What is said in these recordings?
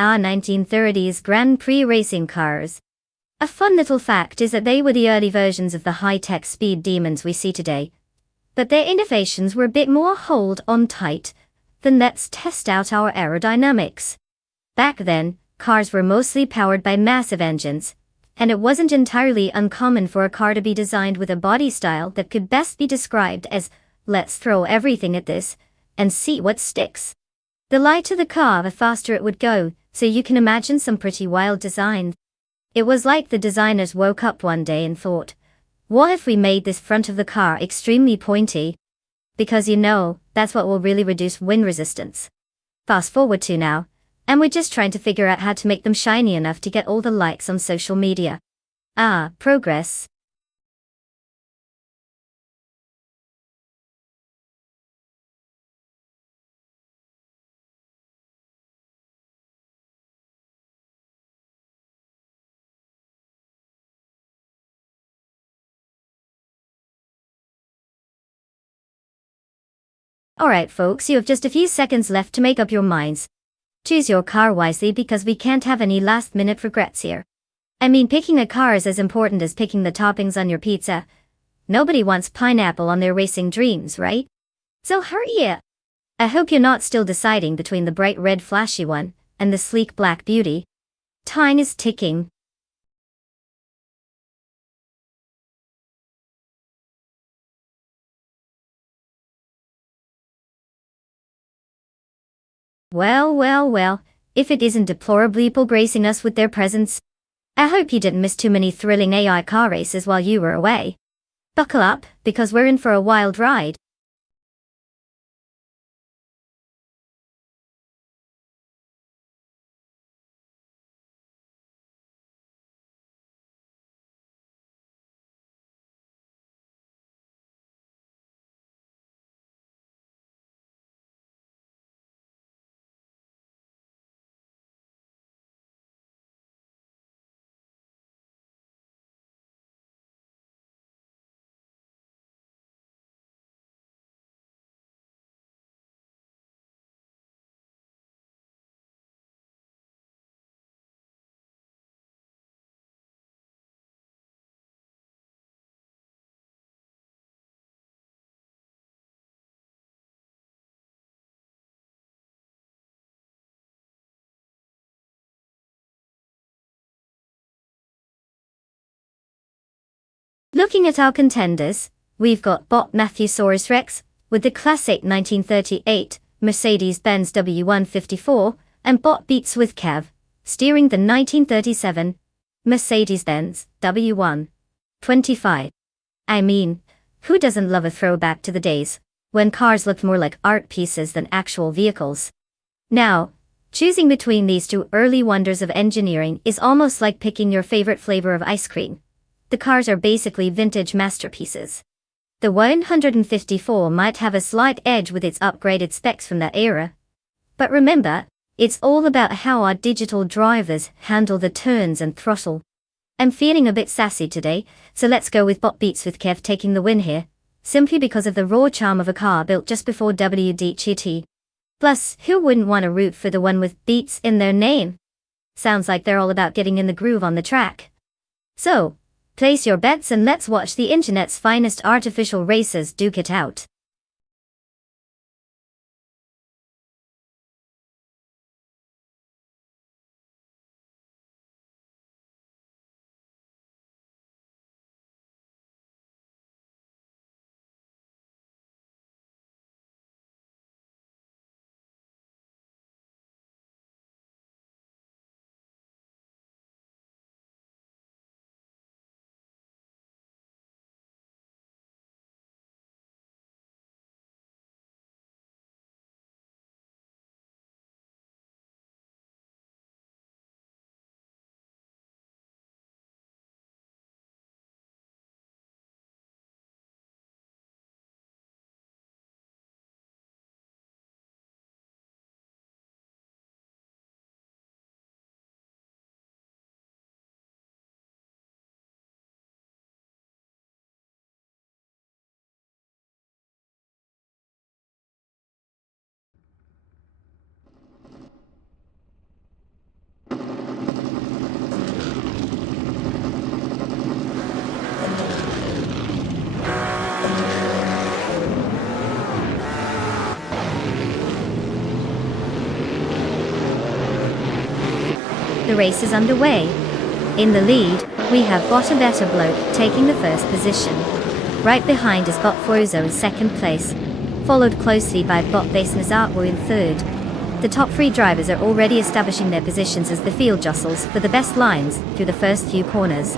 Our 1930s Grand Prix racing cars. A fun little fact is that they were the early versions of the high-tech speed demons we see today. But their innovations were a bit more hold on tight than let's test out our aerodynamics. Back then, cars were mostly powered by massive engines, and it wasn't entirely uncommon for a car to be designed with a body style that could best be described as, let's throw everything at this and see what sticks. The lighter the car, the faster it would go, so you can imagine some pretty wild designs. It was like the designers woke up one day and thought, what if we made this front of the car extremely pointy? Because that's what will really reduce wind resistance. Fast forward to now, and we're just trying to figure out how to make them shiny enough to get all the likes on social media. Progress. Alright folks, you have just a few seconds left to make up your minds. Choose your car wisely because we can't have any last-minute regrets here. I mean, picking a car is as important as picking the toppings on your pizza. Nobody wants pineapple on their racing dreams, right? So hurry up! I hope you're not still deciding between the bright red flashy one and the sleek black beauty. Time is ticking. Well, if it isn't deplorably people gracing us with their presence. I hope you didn't miss too many thrilling AI car races while you were away. Buckle up, because we're in for a wild ride. Looking at our contenders, we've got Bot Matthewsaurus Rex, with the classic 1938 Mercedes-Benz W154, and Bot Beats with Kev, steering the 1937 Mercedes-Benz W125. I mean, who doesn't love a throwback to the days when cars looked more like art pieces than actual vehicles? Now, choosing between these two early wonders of engineering is almost like picking your favorite flavor of ice cream. The cars are basically vintage masterpieces. The 154 might have a slight edge with its upgraded specs from that era. But remember, it's all about how our digital drivers handle the turns and throttle. I'm feeling a bit sassy today, so let's go with Bot Beats with Kev taking the win here, simply because of the raw charm of a car built just before WDGT. Plus, who wouldn't want to root for the one with beats in their name? Sounds like they're all about getting in the groove on the track. So, place your bets and let's watch the internet's finest artificial racers duke it out. the race is underway. In the lead, we have Bot a Better Bloke taking the first position. Right behind is Bot Forzo in second place, followed closely by Bot Baseness Artwo in third. The top three drivers are already establishing their positions as the field jostles for the best lines through the first few corners.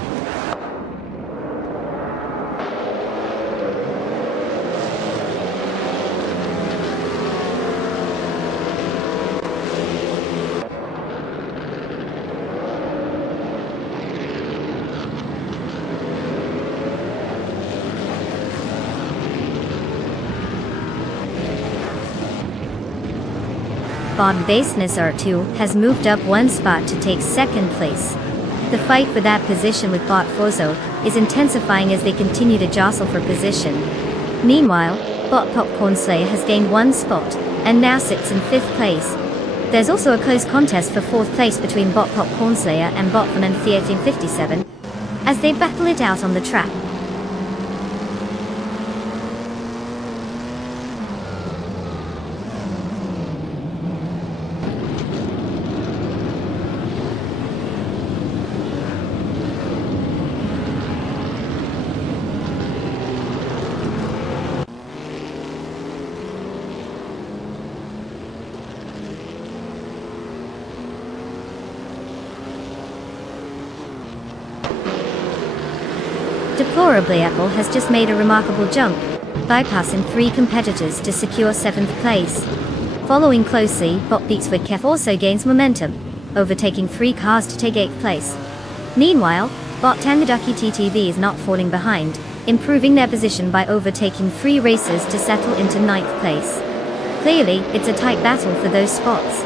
Bot Baseness Artwo has moved up one spot to take second place. The fight for that position with Bot Forzo is intensifying as they continue to jostle for position. Meanwhile, Bot Popcorn Slayer has gained one spot, and now sits in 5th place. There's also a close contest for 4th place between Bot Popcorn Slayer and Bot Van 1357, as they battle it out on the track. Deplorably, Apple has just made a remarkable jump, bypassing 3 competitors to secure 7th place. Following closely, Bot Beatswood Kef also gains momentum, overtaking 3 cars to take 8th place. Meanwhile, Bot Tangaducky TTV is not falling behind, improving their position by overtaking 3 racers to settle into 9th place. Clearly, it's a tight battle for those spots.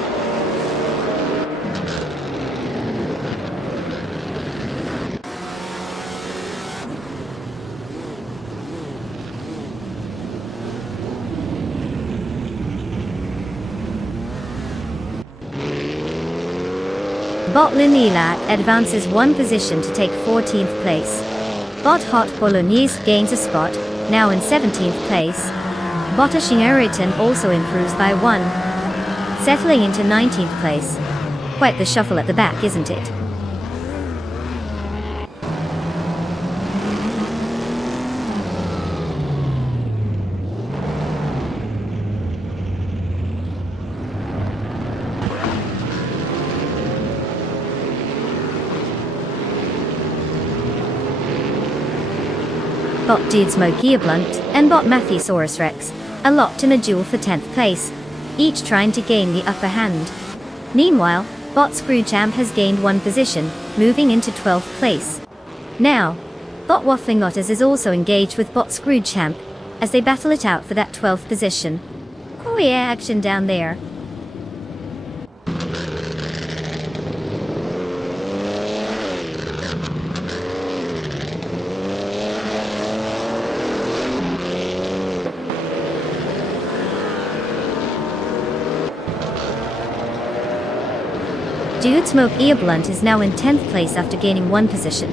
Bot Linilat advances 1 position to take 14th place. Bot Hot Bolognese gains a spot, now in 17th place. Bot Shingeriton also improves by 1, settling into 19th place. Quite the shuffle at the back, isn't it? Bot Dude Smoke Blunt and Bot Matthesaurus Rex are locked in a duel for 10th place, each trying to gain the upper hand. Meanwhile, Bot Screwchamp has gained 1 position, moving into 12th place. Now, Bot Waffling Otters is also engaged with Bot Screwchamp as they battle it out for that 12th position. Oh yeah, action down there. Dude Smoke Blunt is now in 10th place after gaining 1 position.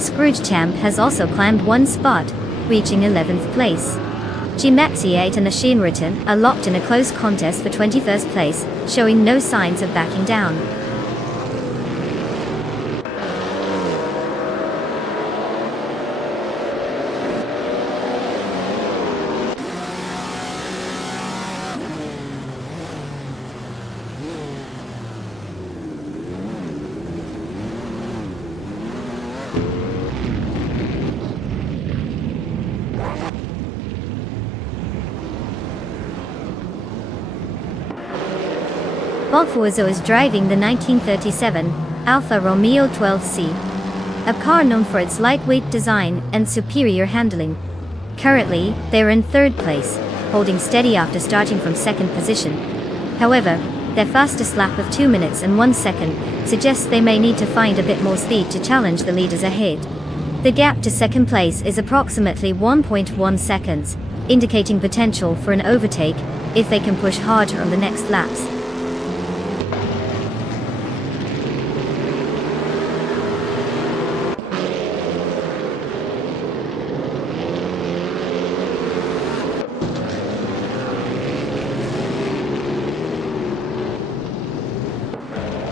Scrooge Champ has also climbed 1 spot, reaching 11th place. G-Maxi8 and Ashinriton are locked in a close contest for 21st place, showing no signs of backing down. Bot Forzo is driving the 1937 Alfa Romeo 12C, a car known for its lightweight design and superior handling. Currently, they are in 3rd place, holding steady after starting from 2nd position. However, their fastest lap of 2 minutes and 1 second suggests they may need to find a bit more speed to challenge the leaders ahead. The gap to 2nd place is approximately 1.1 seconds, indicating potential for an overtake if they can push harder on the next laps.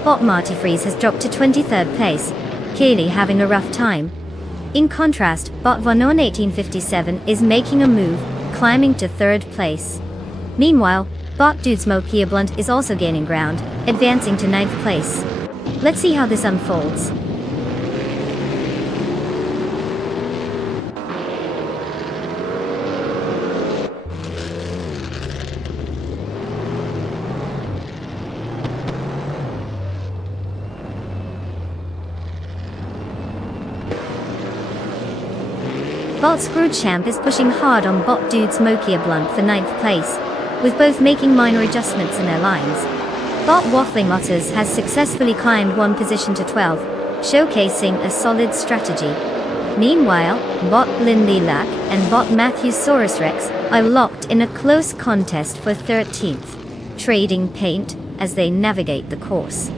Bot Marty Freeze has dropped to 23rd place, clearly having a rough time. In contrast, Bot Von 1857 is making a move, climbing to 3rd place. Meanwhile, Bot Dude Smoky Blunt is also gaining ground, advancing to 9th place. Let's see how this unfolds. Bot Scrooge Champ is pushing hard on Bot Dude Smoky Blunt for 9th place, with both making minor adjustments in their lines. Bot Waffling Otters has successfully climbed one position to 12, showcasing a solid strategy. Meanwhile, Bot Lindy Lack and Bot Matthewsaurus Rex are locked in a close contest for 13th, trading paint as they navigate the course.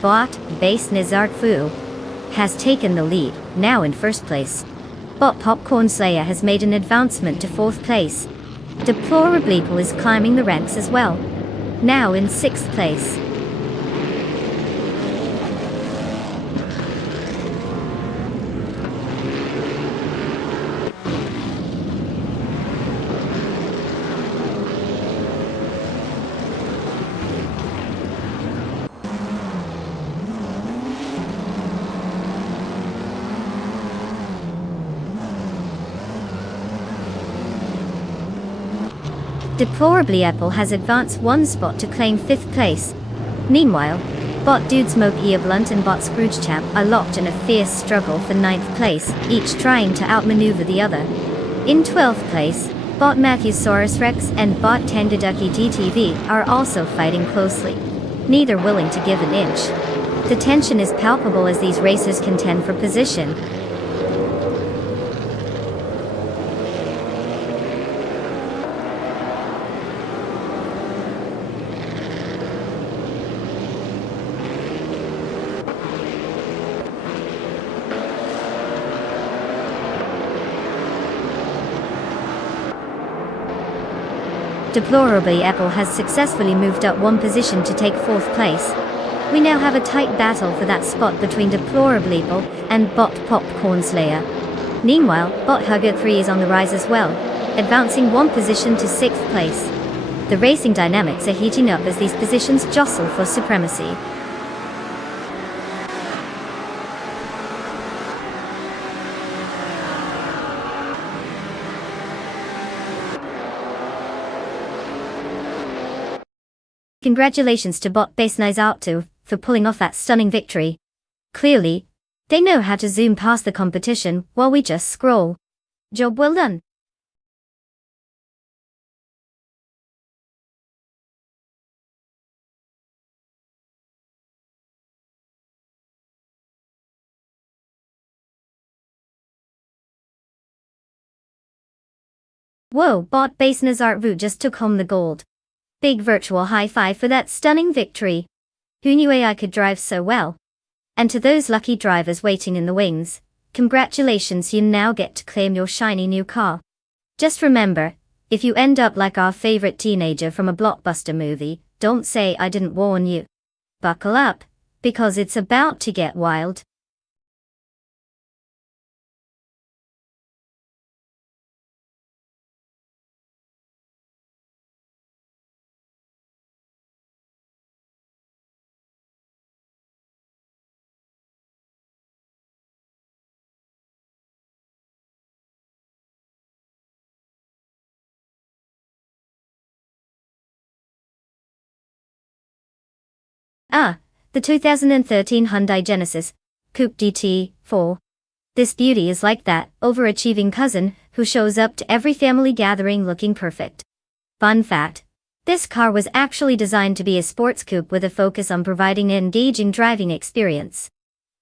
Bot Base Nizartfu has taken the lead, now in 1st place. Bot Popcorn Slayer has made an advancement to 4th place. Deplorableeple is climbing the ranks as well, now in 6th place. Deplorableeple has advanced one spot to claim 5th place. Meanwhile, Bot Dude Smoky Blunt and Bot Scrooge Champ are locked in a fierce struggle for 9th place, each trying to outmaneuver the other. In 12th place, Bot Matthewsaurus Rex and Bot Tendaducky DTV are also fighting closely, neither willing to give an inch. The tension is palpable as these racers contend for position. Deplorableeple has successfully moved up one position to take 4th place. We now have a tight battle for that spot between Deplorableeple and Bot Popcorn Slayer. Meanwhile, Bot Hugger 3 is on the rise as well, advancing one position to 6th place. The racing dynamics are heating up as these positions jostle for supremacy. Congratulations to Bot Base Nizartu for pulling off that stunning victory. Clearly, they know how to zoom past the competition while we just scroll. Job well done. Whoa, Bot Base Nizartu just took home the gold. Big virtual high five for that stunning victory. Who knew AI could drive so well? And to those lucky drivers waiting in the wings, congratulations, you now get to claim your shiny new car. Just remember, if you end up like our favorite teenager from a blockbuster movie, don't say I didn't warn you. Buckle up, because it's about to get wild. The 2013 Hyundai Genesis Coupe GT4. This beauty is like that overachieving cousin who shows up to every family gathering looking perfect. Fun fact: this car was actually designed to be a sports coupe with a focus on providing an engaging driving experience.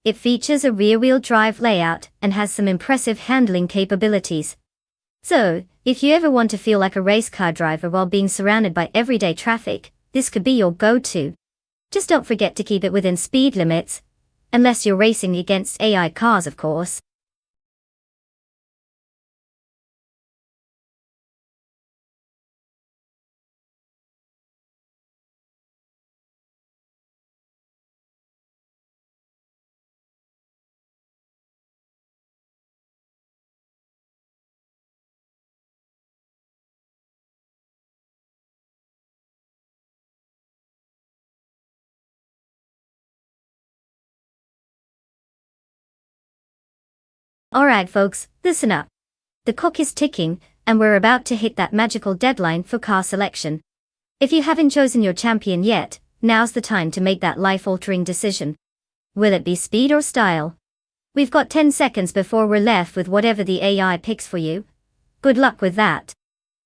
It features a rear-wheel drive layout and has some impressive handling capabilities. So, if you ever want to feel like a race car driver while being surrounded by everyday traffic, this could be your go-to. Just don't forget to keep it within speed limits. Unless you're racing against AI cars, of course. Alright folks, listen up. The clock is ticking, and we're about to hit that magical deadline for car selection. If you haven't chosen your champion yet, now's the time to make that life-altering decision. Will it be speed or style? We've got 10 seconds before we're left with whatever the AI picks for you. Good luck with that.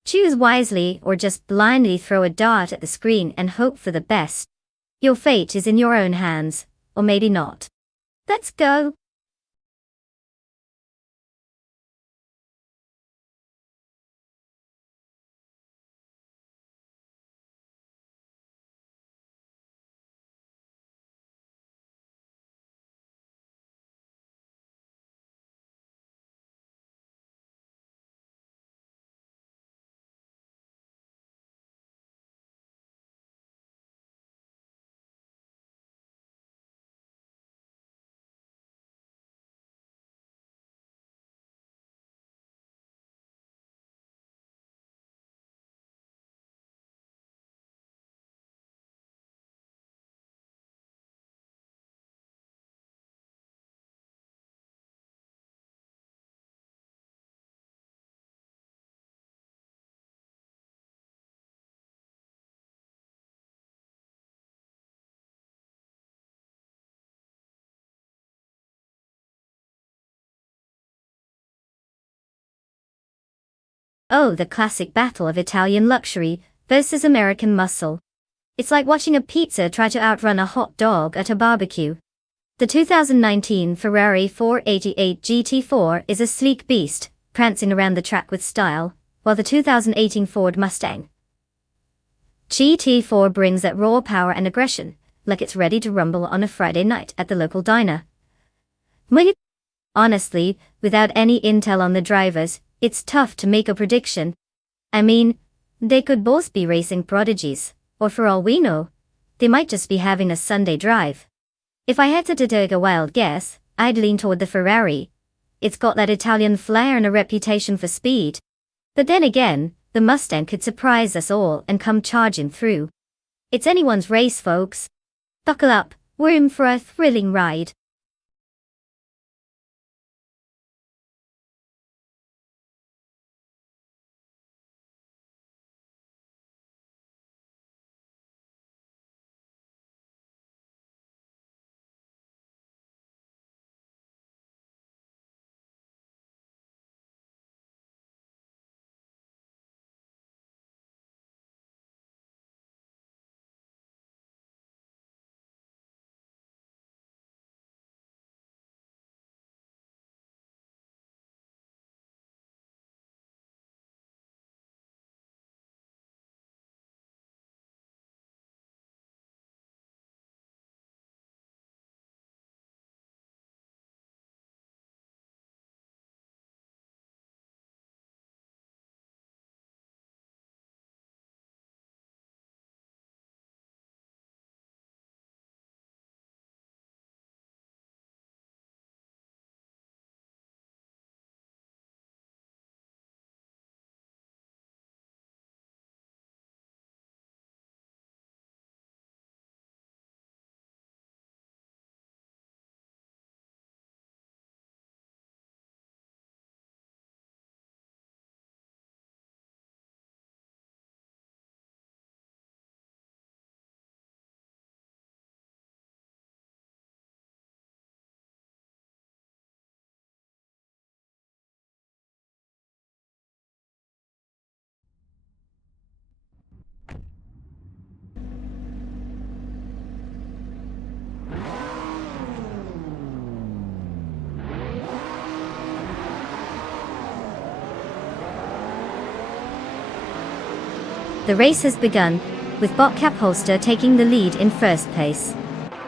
Choose wisely or just blindly throw a dart at the screen and hope for the best. Your fate is in your own hands, or maybe not. Let's go! Oh, the classic battle of Italian luxury versus American muscle. It's like watching a pizza try to outrun a hot dog at a barbecue. The 2019 Ferrari 488 GT4 is a sleek beast, prancing around the track with style, while the 2018 Ford Mustang GT4 brings that raw power and aggression, like it's ready to rumble on a Friday night at the local diner. Honestly, without any intel on the drivers, it's tough to make a prediction. I mean, they could both be racing prodigies, or for all we know, they might just be having a Sunday drive. If I had to take a wild guess, I'd lean toward the Ferrari. It's got that Italian flair and a reputation for speed. But then again, the Mustang could surprise us all and come charging through. It's anyone's race, folks. Buckle up, we're in for a thrilling ride. The race has begun, with Bot Cap Holster taking the lead in first place.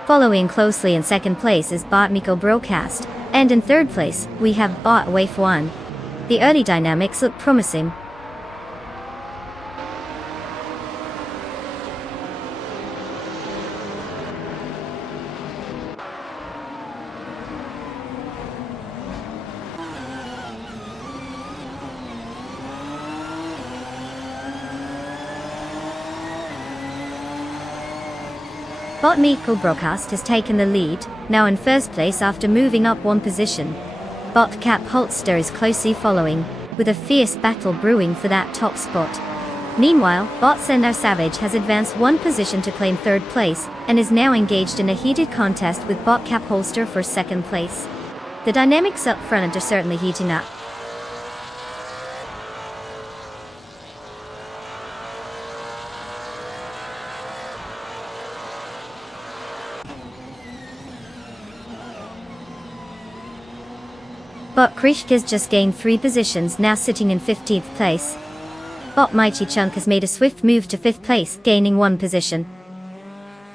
Following closely in second place is Bot Miko Broadcast, and in third place, we have Bot Wave 1. The early dynamics look promising. Bot Miko Broadcast has taken the lead, now in first place after moving up one position. Bot Cap Holster is closely following, with a fierce battle brewing for that top spot. Meanwhile, Bot Sender Savage has advanced one position to claim third place, and is now engaged in a heated contest with Bot Cap Holster for second place. The dynamics up front are certainly heating up. Bot Krishk has just gained 3 positions, now sitting in 15th place. Bot Mighty Chunk has made a swift move to 5th place, gaining 1 position.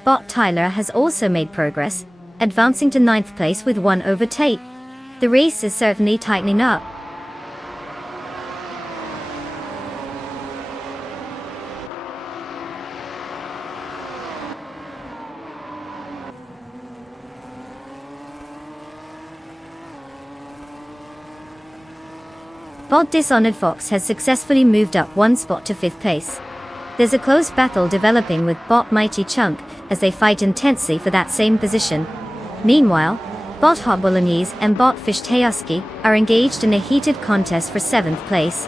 Bot Tyler has also made progress, advancing to 9th place with 1 overtake. The race is certainly tightening up. Bot Dishonored Fox has successfully moved up 1 spot to 5th place. There's a close battle developing with Bot Mighty Chunk as they fight intensely for that same position. Meanwhile, Bot Hot Bolognese and Bot Fish Tayoski are engaged in a heated contest for 7th place.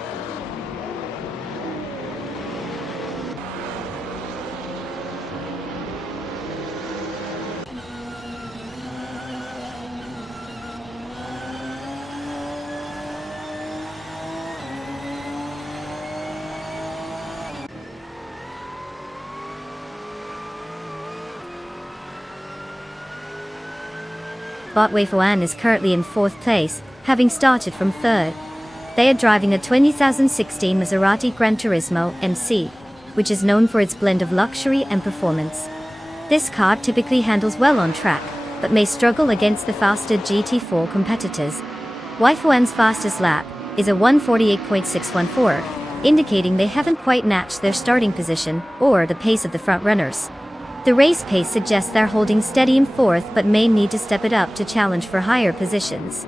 Bot Wave 1 is currently in 4th place, having started from 3rd. They are driving a 2016 Maserati Gran Turismo MC, which is known for its blend of luxury and performance. This car typically handles well on track, but may struggle against the faster GT4 competitors. Wave 1's fastest lap is a 1:48.614, indicating they haven't quite matched their starting position or the pace of the front runners. The race pace suggests they're holding steady in 4th but may need to step it up to challenge for higher positions.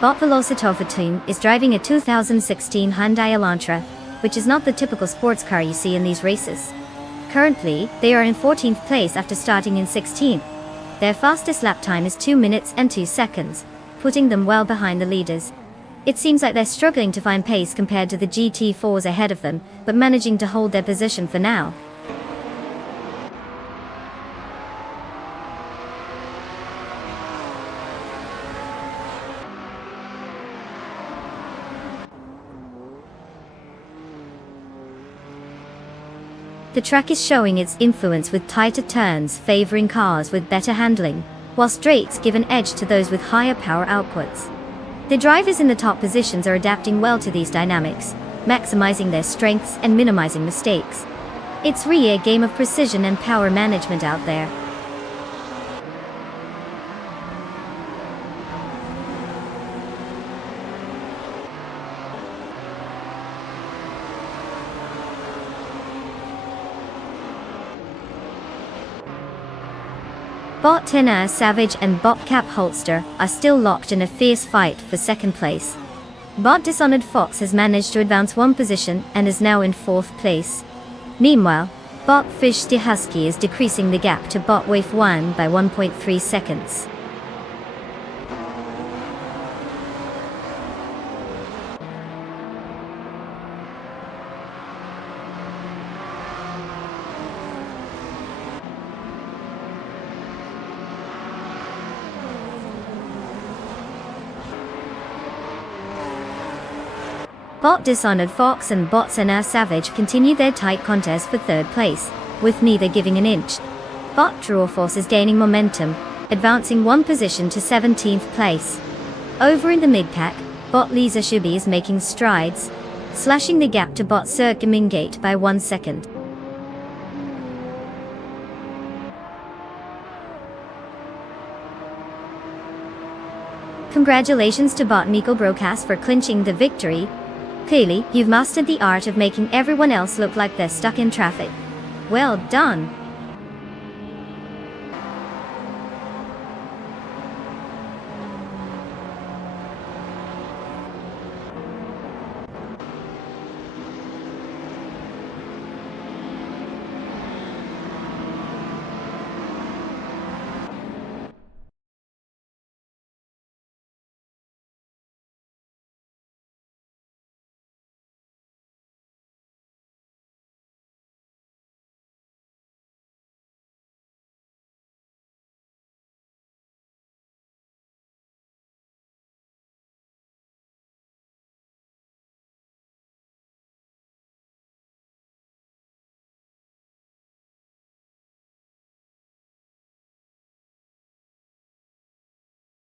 Bot Velocitova team is driving a 2016 Hyundai Elantra, which is not the typical sports car you see in these races. Currently, they are in 14th place after starting in 16th. Their fastest lap time is 2 minutes and 2 seconds, putting them well behind the leaders. It seems like they're struggling to find pace compared to the GT4s ahead of them, but managing to hold their position for now. The track is showing its influence with tighter turns favoring cars with better handling, while straights give an edge to those with higher power outputs. The drivers in the top positions are adapting well to these dynamics, maximizing their strengths and minimizing mistakes. It's really a game of precision and power management out there. Bot Tenor Savage and Bot Cap Holster are still locked in a fierce fight for second place. Bot Dishonored Fox has managed to advance 1 position and is now in 4th place. Meanwhile, Bot Fish Husky is decreasing the gap to Bot Wave 1 by 1.3 seconds. Bot Dishonored Fox and Bot Senna Savage continue their tight contest for third place, with neither giving an inch. Bot True Force is gaining momentum, advancing one position to 17th place. Over in the mid-pack, Bot Lisa Shubi is making strides, slashing the gap to Bot Circumingate by 1 second. Congratulations to Bot Miko Broadcast for clinching the victory. Clearly, you've mastered the art of making everyone else look like they're stuck in traffic. Well done!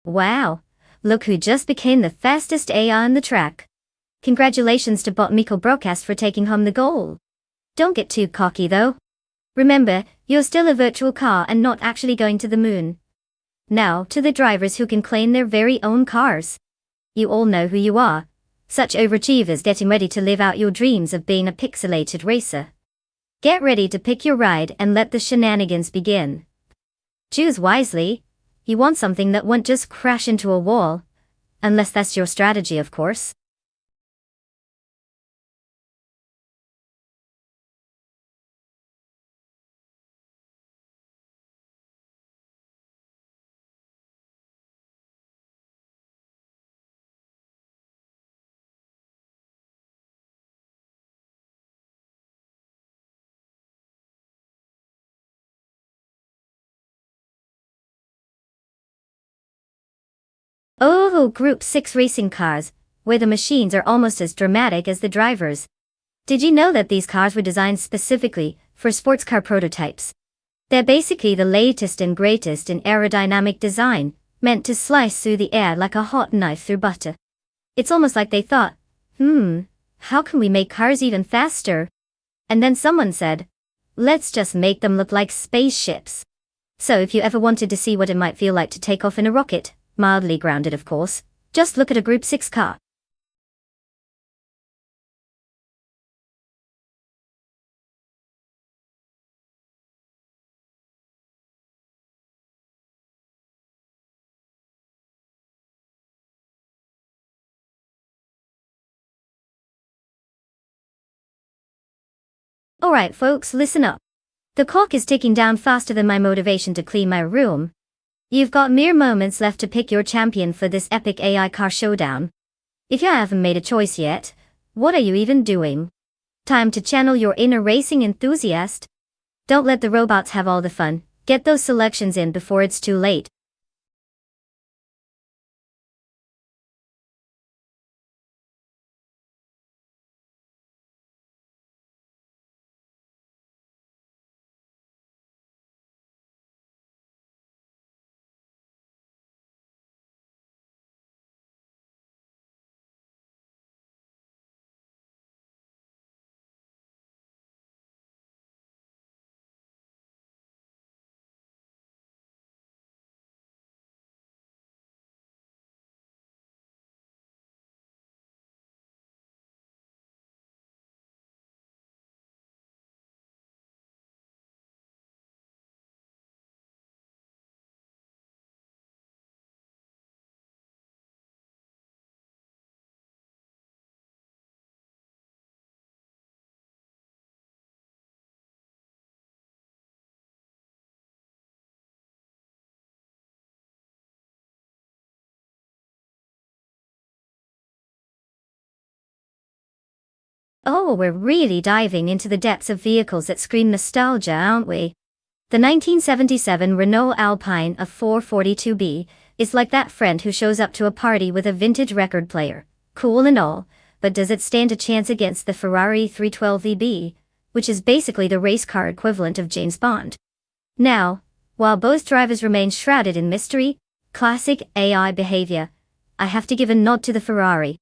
Wow, look who just became the fastest AI on the track. Congratulations to Bot Miko Broadcast for taking home the goal. Don't get too cocky though. Remember, you're still a virtual car and not actually going to the moon. Now, to the drivers who can claim their very own cars. You all know who you are. Such overachievers getting ready to live out your dreams of being a pixelated racer. Get ready to pick your ride and let the shenanigans begin. Choose wisely. You want something that won't just crash into a wall. Unless that's your strategy, of course. Oh, Group 6 racing cars, where the machines are almost as dramatic as the drivers. Did you know that these cars were designed specifically for sports car prototypes? They're basically the latest and greatest in aerodynamic design, meant to slice through the air like a hot knife through butter. It's almost like they thought, how can we make cars even faster? And then someone said, let's just make them look like spaceships. So if you ever wanted to see what it might feel like to take off in a rocket, mildly grounded of course, just look at a Group 6 car. Alright folks, listen up. The clock is ticking down faster than my motivation to clean my room. You've got mere moments left to pick your champion for this epic AI car showdown. If you haven't made a choice yet, what are you even doing? Time to channel your inner racing enthusiast. Don't let the robots have all the fun. Get those selections in before it's too late. Oh, we're really diving into the depths of vehicles that scream nostalgia, aren't we? The 1977 Renault Alpine, a 442B, is like that friend who shows up to a party with a vintage record player. Cool and all, but does it stand a chance against the Ferrari 312 VB, which is basically the race car equivalent of James Bond? Now, while both drivers remain shrouded in mystery, classic AI behavior, I have to give a nod to the Ferrari.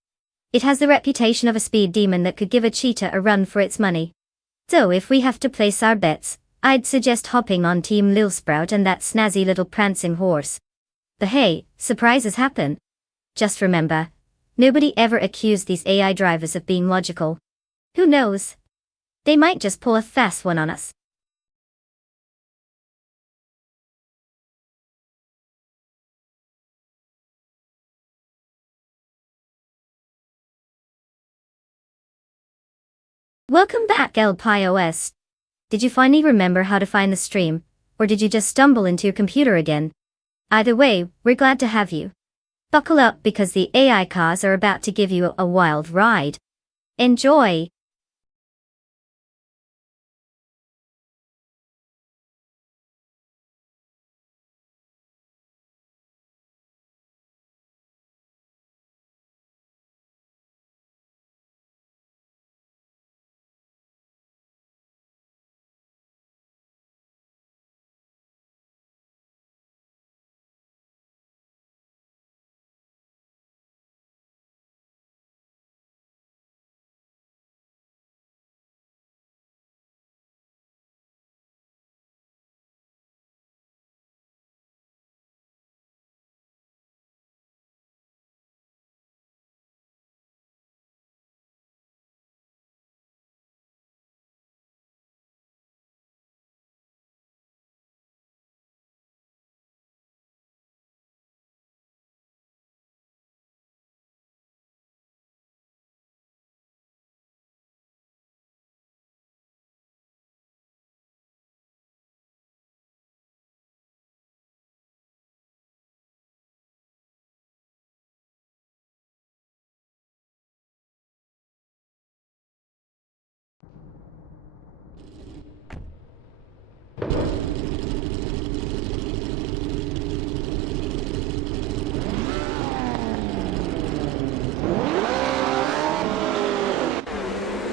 It has the reputation of a speed demon that could give a cheetah a run for its money. So if we have to place our bets, I'd suggest hopping on Team Lil Sprout and that snazzy little prancing horse. But hey, surprises happen. Just remember, nobody ever accused these AI drivers of being logical. Who knows? They might just pull a fast one on us. Welcome back, El Pios. Did you finally remember how to find the stream, or did you just stumble into your computer again? Either way, we're glad to have you. Buckle up because the AI cars are about to give you a wild ride. Enjoy!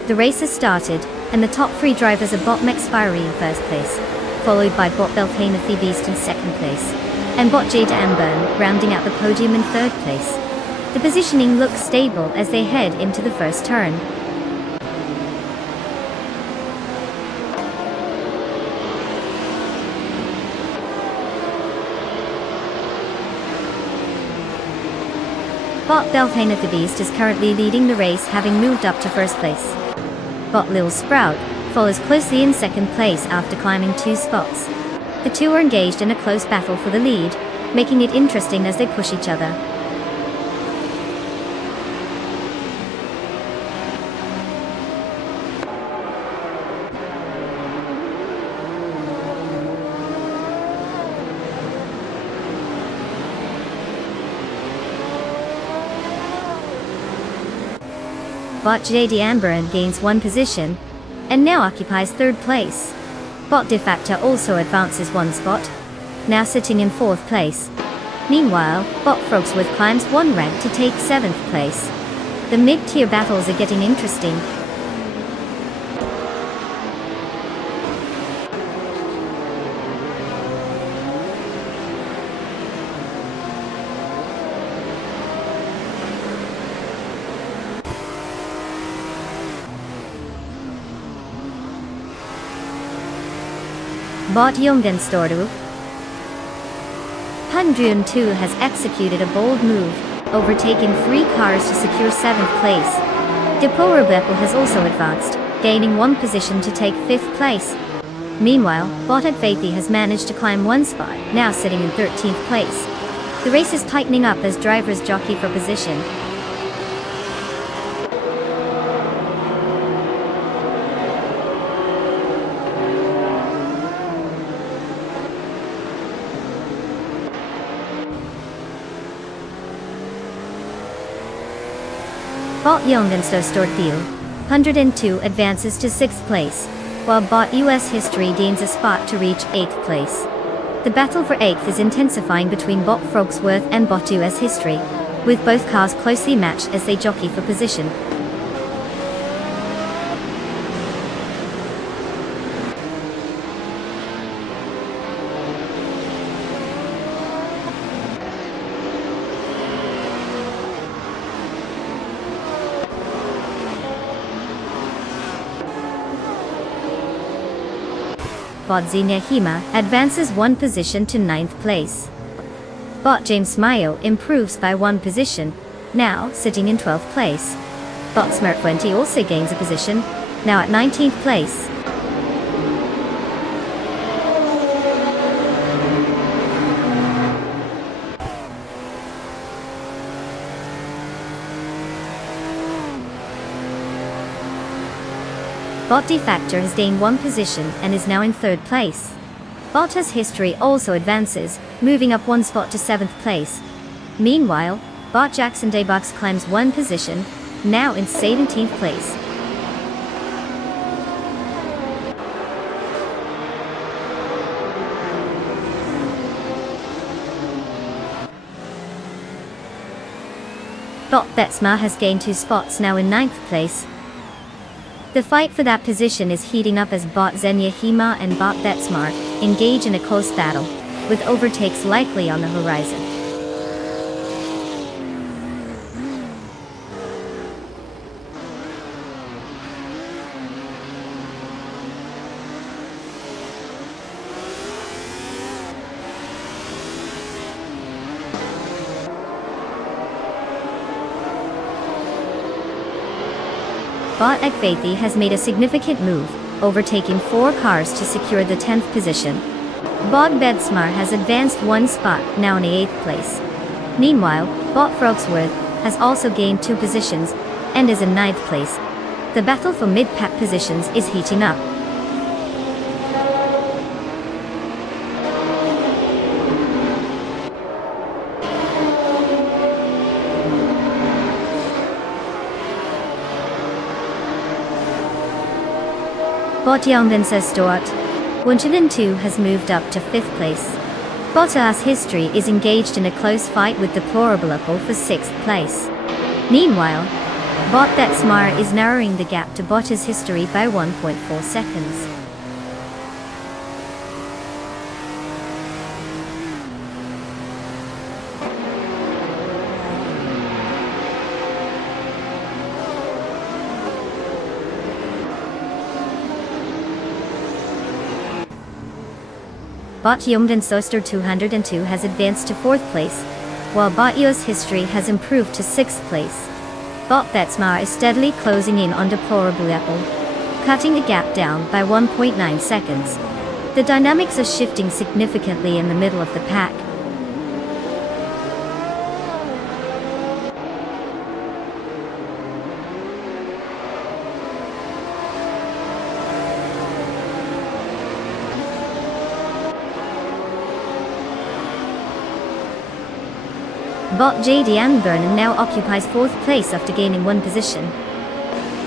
The race has started, and the top three drivers are Bot Fiery in first place, followed by Bot Beltane the Beast in second place, and Bot Jade Amburn rounding out the podium in third place. The positioning looks stable as they head into the first turn. Bot Beltane the Beast is currently leading the race, having moved up to first place. Bot Lil Sprout follows closely in second place after climbing 2 spots. The two are engaged in a close battle for the lead, making it interesting as they push each other. Bot JD Amberin gains 1 position, and now occupies 3rd place. Bot De Facto also advances 1 spot, now sitting in 4th place. Meanwhile, Bot Frogsworth climbs 1 rank to take 7th place. The mid-tier battles are getting interesting. Bot Jungenstoru. Hundrun 2 has executed a bold move, overtaking 3 cars to secure 7th place. Depot Rebecca has also advanced, gaining 1 position to take 5th place. Meanwhile, Bot Faithy has managed to climb 1 spot, now sitting in 13th place. The race is tightening up as drivers jockey for position. Bot Jungensto Storthiel, 102 advances to 6th place, while Bot US History gains a spot to reach 8th place. The battle for 8th is intensifying between Bot Frogsworth and Bot US History, with both cars closely matched as they jockey for position. bot Xenia Hema advances one position to 9th place. Bot James Mayo improves by one position, now sitting in 12th place. Bot Smart20 also gains a position, now at 19th place. Bot Defactor has gained one position and is now in 3rd place. Bot's history also advances, moving up one spot to 7th place. Meanwhile, Bot Jackson Daybox climbs one position, now in 17th place. Bot Betsma has gained 2 spots, now in 9th place. The fight for that position is heating up as bot Xenia Hema and bot Betsmar engage in a close battle, with overtakes likely on the horizon. Bot Ekfathi has made a significant move, overtaking 4 cars to secure the 10th position. Bot Bedsmar has advanced one spot, now in 8th place. Meanwhile, Bot Frogsworth has also gained 2 positions, and is in 9th place. The battle for mid-pack positions is heating up. Bot Yangvinsa Stort, Wunchevin 2 has moved up to 5th place. Bottas History is engaged in a close fight with Deplorable Apple for 6th place. Meanwhile, Bot Betsmar is narrowing the gap to Bottas History by 1.4 seconds. Bot Yumden Soster 202 has advanced to 4th place, while Bot Yo's History has improved to 6th place. Bot Betsmar is steadily closing in on Deplorable Apple, cutting the gap down by 1.9 seconds. The dynamics are shifting significantly in the middle of the pack. Bot JD Anvernon now occupies 4th place after gaining one position.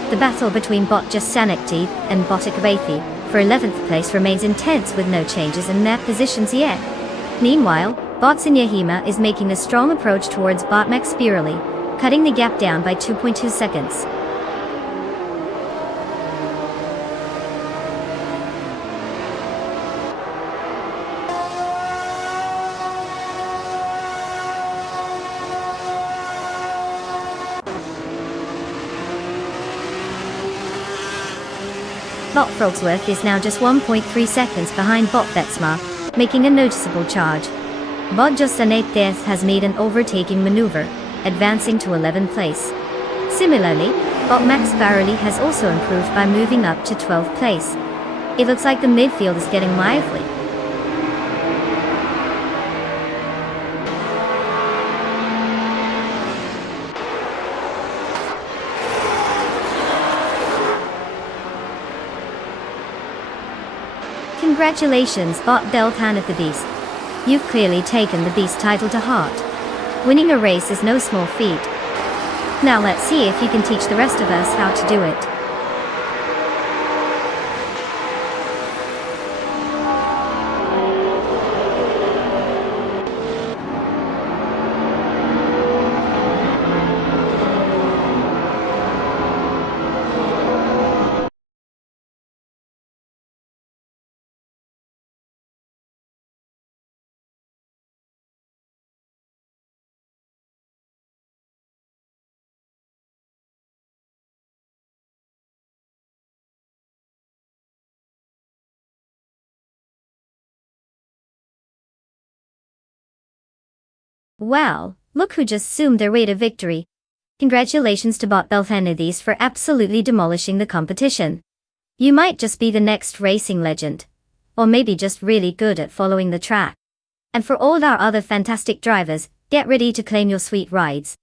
The battle between Bot Jasanakti and Bot Ikvathi for 11th place remains intense with no changes in their positions yet. Meanwhile, Bot Sinyahima is making a strong approach towards Bot Max Spirally, cutting the gap down by 2.2 seconds. Bot Frogsworth is now just 1.3 seconds behind Bot Betsma, making a noticeable charge. Bot Josanate Death has made an overtaking maneuver, advancing to 11th place. Similarly, Bot Max Barley has also improved by moving up to 12th place. It looks like the midfield is getting lively. Congratulations, Bot Deltan at the Beast. You've clearly taken the Beast title to heart. Winning a race is no small feat. Now let's see if you can teach the rest of us how to do it. Wow, look who just zoomed their way to victory. Congratulations to Bot Belthanidis for absolutely demolishing the competition. You might just be the next racing legend. Or maybe just really good at following the track. And for all our other fantastic drivers, get ready to claim your sweet rides.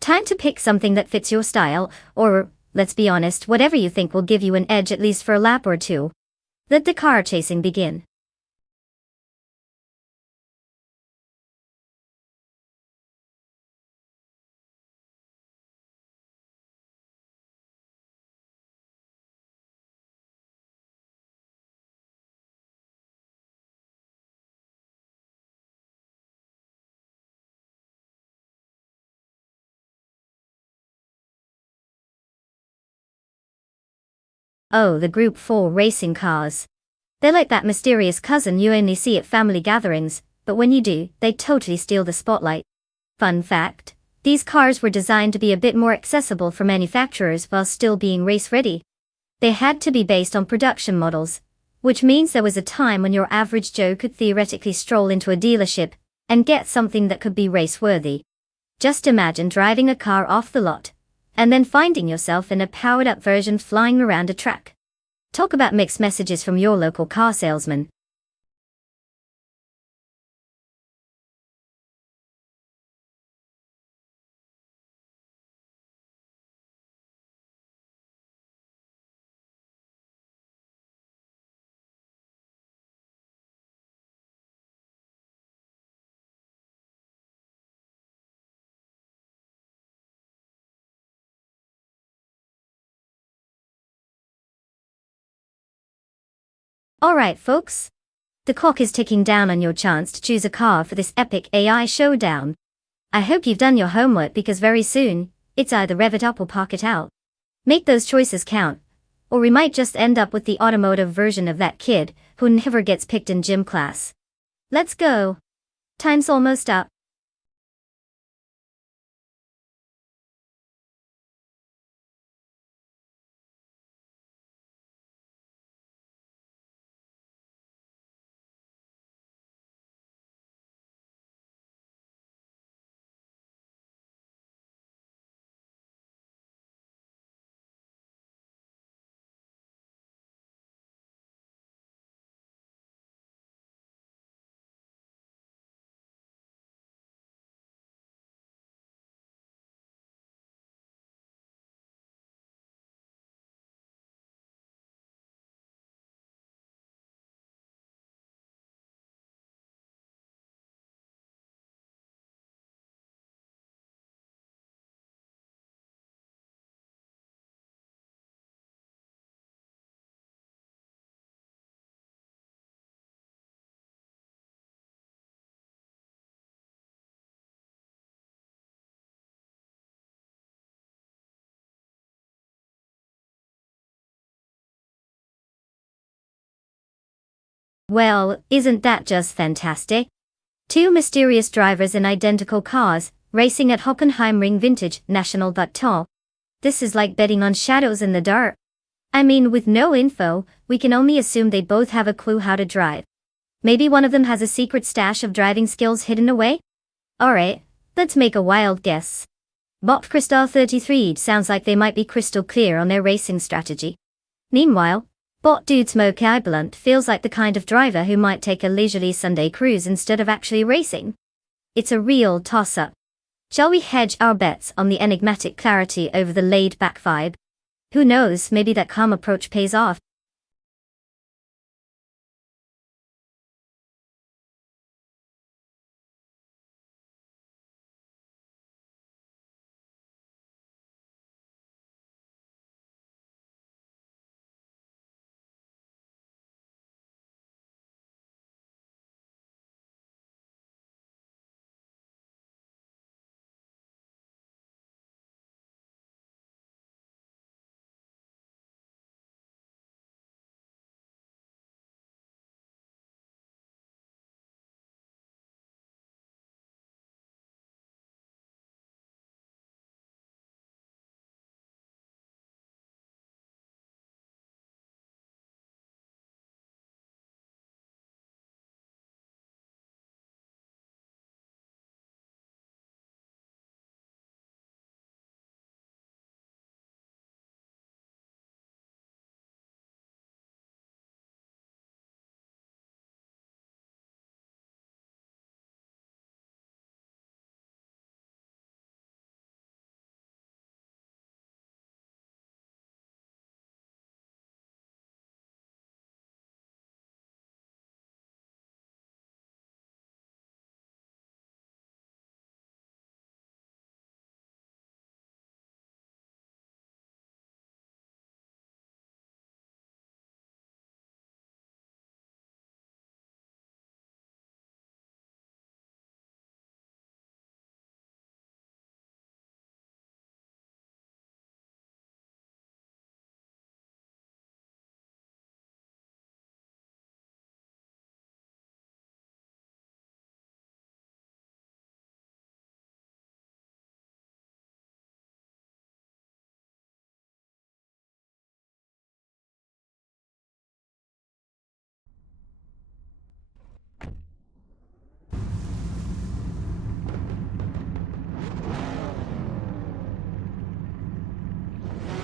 Time to pick something that fits your style, or, let's be honest, whatever you think will give you an edge at least for a lap or two. Let the car chasing begin. Oh, the Group 4 racing cars. They're like that mysterious cousin you only see at family gatherings, but when you do, they totally steal the spotlight. Fun fact, these cars were designed to be a bit more accessible for manufacturers while still being race-ready. They had to be based on production models, which means there was a time when your average Joe could theoretically stroll into a dealership and get something that could be race-worthy. Just imagine driving a car off the lot, and then finding yourself in a powered-up version flying around a track. Talk about mixed messages from your local car salesman. Alright folks, the clock is ticking down on your chance to choose a car for this epic AI showdown. I hope you've done your homework because very soon, it's either rev it up or park it out. Make those choices count, or we might just end up with the automotive version of that kid who never gets picked in gym class. Let's go. Time's almost up. Well, isn't that just fantastic? Two mysterious drivers in identical cars, racing at Hockenheimring Vintage National Baton. This is like betting on shadows in the dark. I mean, with no info, we can only assume they both have a clue how to drive. Maybe one of them has a secret stash of driving skills hidden away? Alright, let's make a wild guess. Bot Crystal 33 sounds like they might be crystal clear on their racing strategy. Meanwhile, Bot Dude Smoke Eye Blunt feels like the kind of driver who might take a leisurely Sunday cruise instead of actually racing. It's a real toss-up. Shall we hedge our bets on the enigmatic clarity over the laid-back vibe? Who knows, maybe that calm approach pays off.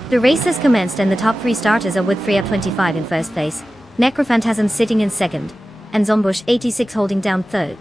The race has commenced and the top 3 starters are with 3 at 25 in first place, Necrophantasm sitting in second, and Zombush 86 holding down third.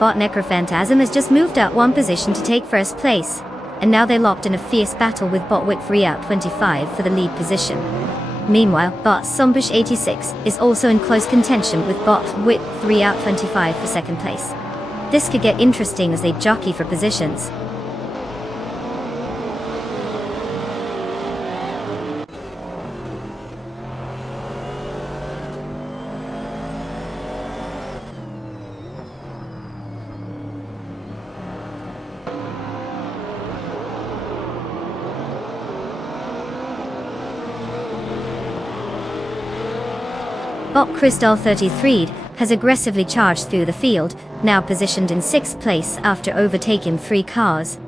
Bot Necrophantasm has just moved up 1 position to take first place, and now they're locked in a fierce battle with Bot Wit 3 out 25 for the lead position. Meanwhile, Bot Zombush 86 is also in close contention with Bot Wit 3 out 25 for second place. This could get interesting as they jockey for positions. Bot Crystal 33 has aggressively charged through the field, now positioned in 6th place after overtaking 3 cars.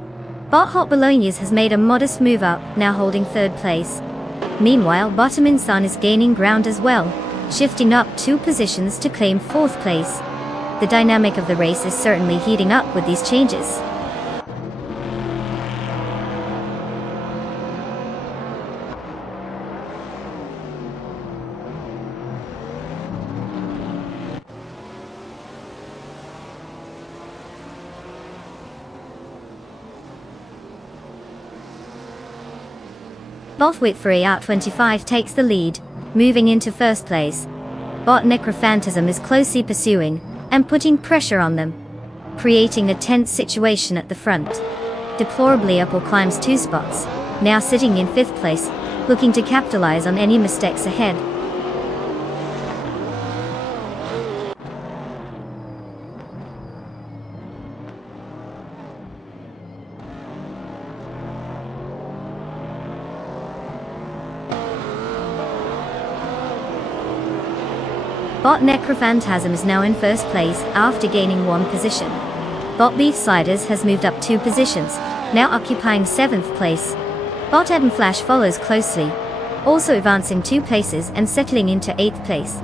Bot Hot Bologna's has made a modest move up, now holding 3rd place. Meanwhile, Bottom Sun is gaining ground as well, shifting up 2 positions to claim 4th place. The dynamic of the race is certainly heating up with these changes. Bot Wit 3 out 25 takes the lead, moving into 1st place. Bot Necrophantasm is closely pursuing, and putting pressure on them, creating a tense situation at the front. Deplorably Apple climbs 2 spots, now sitting in 5th place, looking to capitalize on any mistakes ahead. Bot Necrophantasm is now in 1st place after gaining 1 position. Bot Beef Sliders has moved up 2 positions, now occupying 7th place. Bot Ed and Flash follows closely, also advancing 2 places and settling into 8th place.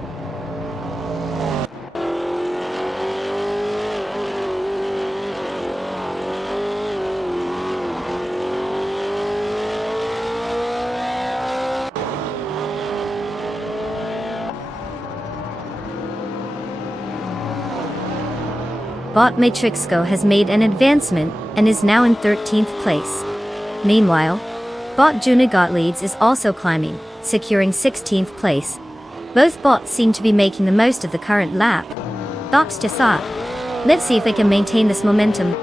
Bot Matrixco has made an advancement and is now in 13th place. Meanwhile, Bot Juna Gottliebs is also climbing, securing 16th place. Both bots seem to be making the most of the current lap. Box to thought. Let's see if they can maintain this momentum.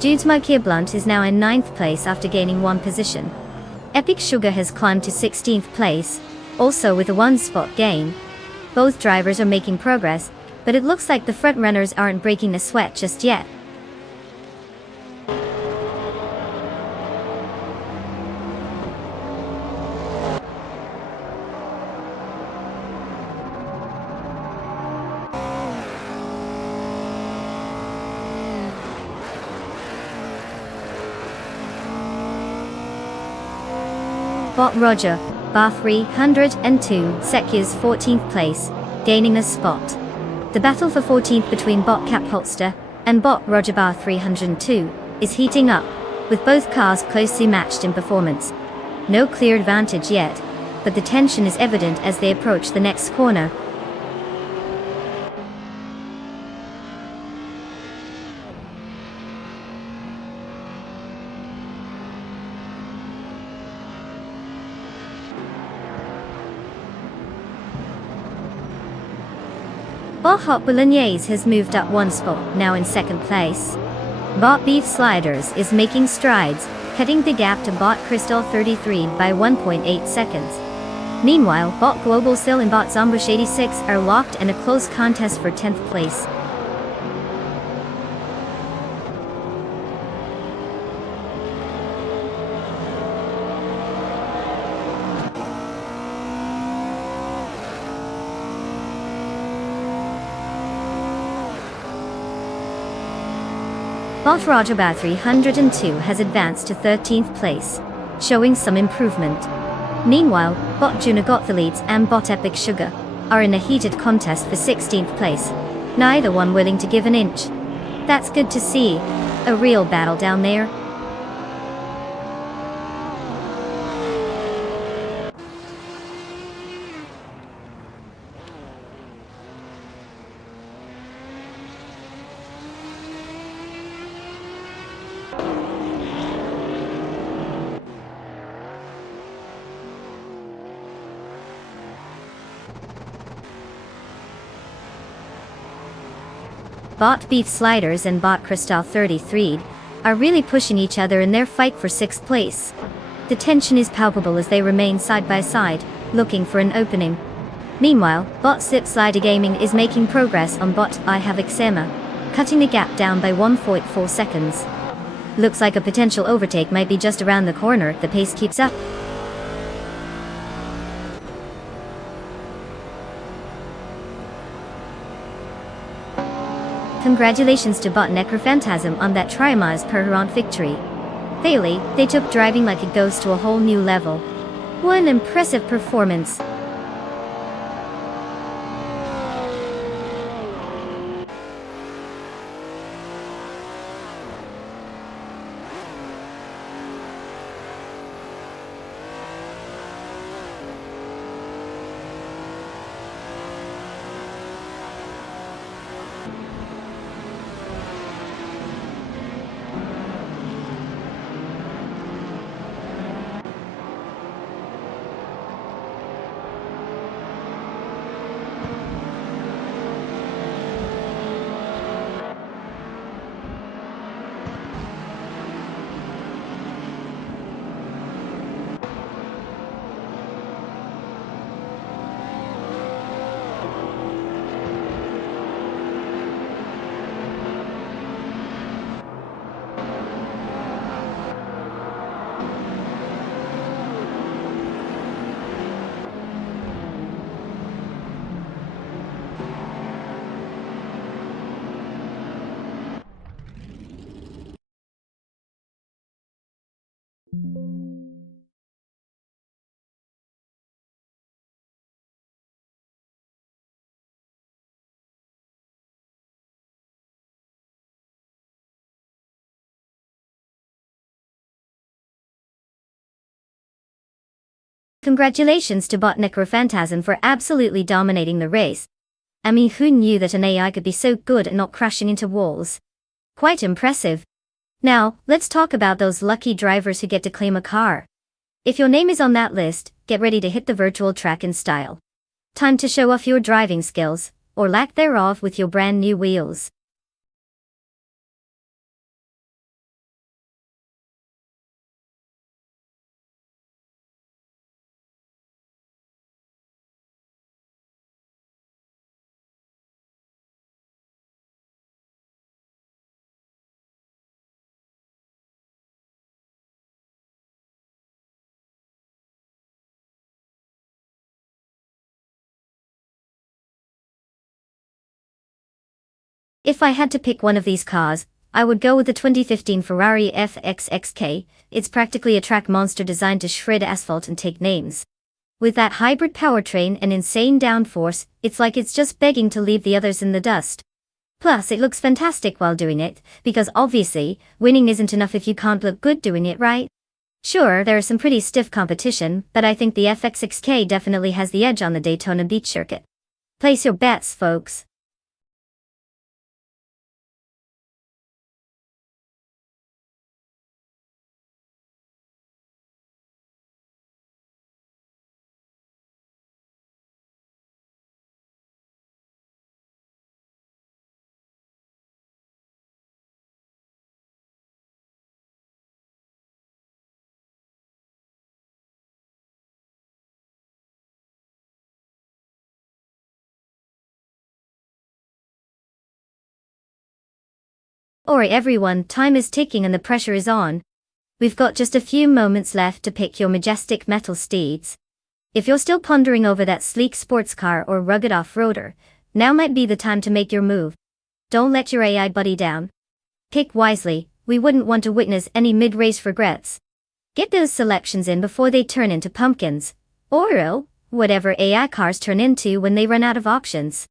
Jude's Markia Blunt is now in 9th place after gaining 1 position. Epic Sugar has climbed to 16th place, also with a 1-spot gain. Both drivers are making progress, but it looks like the front runners aren't breaking a sweat just yet. Bot Roger, bar 302, secures 14th place, gaining a spot. The battle for 14th between Bot Cap Holster and Bot Roger bar 302 is heating up, with both cars closely matched in performance. No clear advantage yet, but the tension is evident as they approach the next corner. Bot Hot Bolognese has moved up 1 spot, now in 2nd place. Bot Beef Sliders is making strides, cutting the gap to Bot Crystal 33 by 1.8 seconds. Meanwhile, Bot Global Sil and Bot Zombush 86 are locked in a close contest for 10th place. Bot Rajabat 302 has advanced to 13th place, showing some improvement. Meanwhile, Bot Junagothalides and Bot Epic Sugar are in a heated contest for 16th place, neither one willing to give an inch. That's good to see. A real battle down there. Bot Beef Sliders and Bot Crystal 33 are really pushing each other in their fight for 6th place. The tension is palpable as they remain side by side, looking for an opening. Meanwhile, Bot Zip Slider Gaming is making progress on Bot I Have Eczema, cutting the gap down by 1.4 seconds. Looks like a potential overtake might be just around the corner if the pace keeps up. Congratulations to Bot Necrophantasm on that Triamaz per round victory. They took driving like a ghost to a whole new level. What an impressive performance. Congratulations to Bot Necrophantasm for absolutely dominating the race. I mean, who knew that an AI could be so good at not crashing into walls? Quite impressive. Now, let's talk about those lucky drivers who get to claim a car. If your name is on that list, get ready to hit the virtual track in style. Time to show off your driving skills, or lack thereof, with your brand new wheels. If I had to pick one of these cars, I would go with the 2015 Ferrari FXXK. It's practically a track monster designed to shred asphalt and take names. With that hybrid powertrain and insane downforce, it's like it's just begging to leave the others in the dust. Plus, it looks fantastic while doing it, because obviously, winning isn't enough if you can't look good doing it, right? Sure, there is some pretty stiff competition, but I think the FXXK definitely has the edge on the Daytona Beach circuit. Place your bets, folks. Alright everyone, time is ticking and the pressure is on. We've got just a few moments left to pick your majestic metal steeds. If you're still pondering over that sleek sports car or rugged off-roader, now might be the time to make your move. Don't let your AI buddy down. Pick wisely, we wouldn't want to witness any mid-race regrets. Get those selections in before they turn into pumpkins, or whatever AI cars turn into when they run out of options.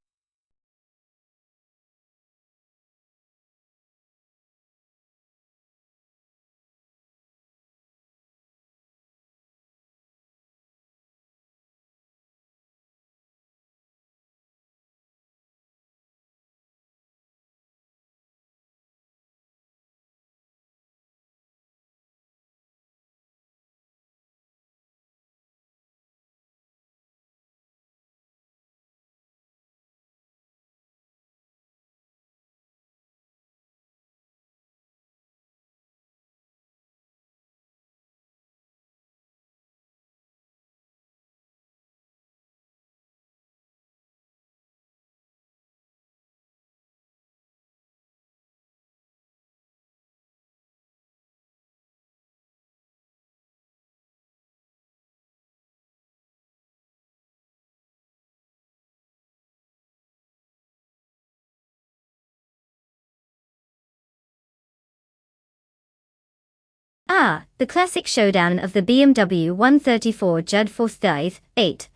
The classic showdown of the BMW 134 Judd 458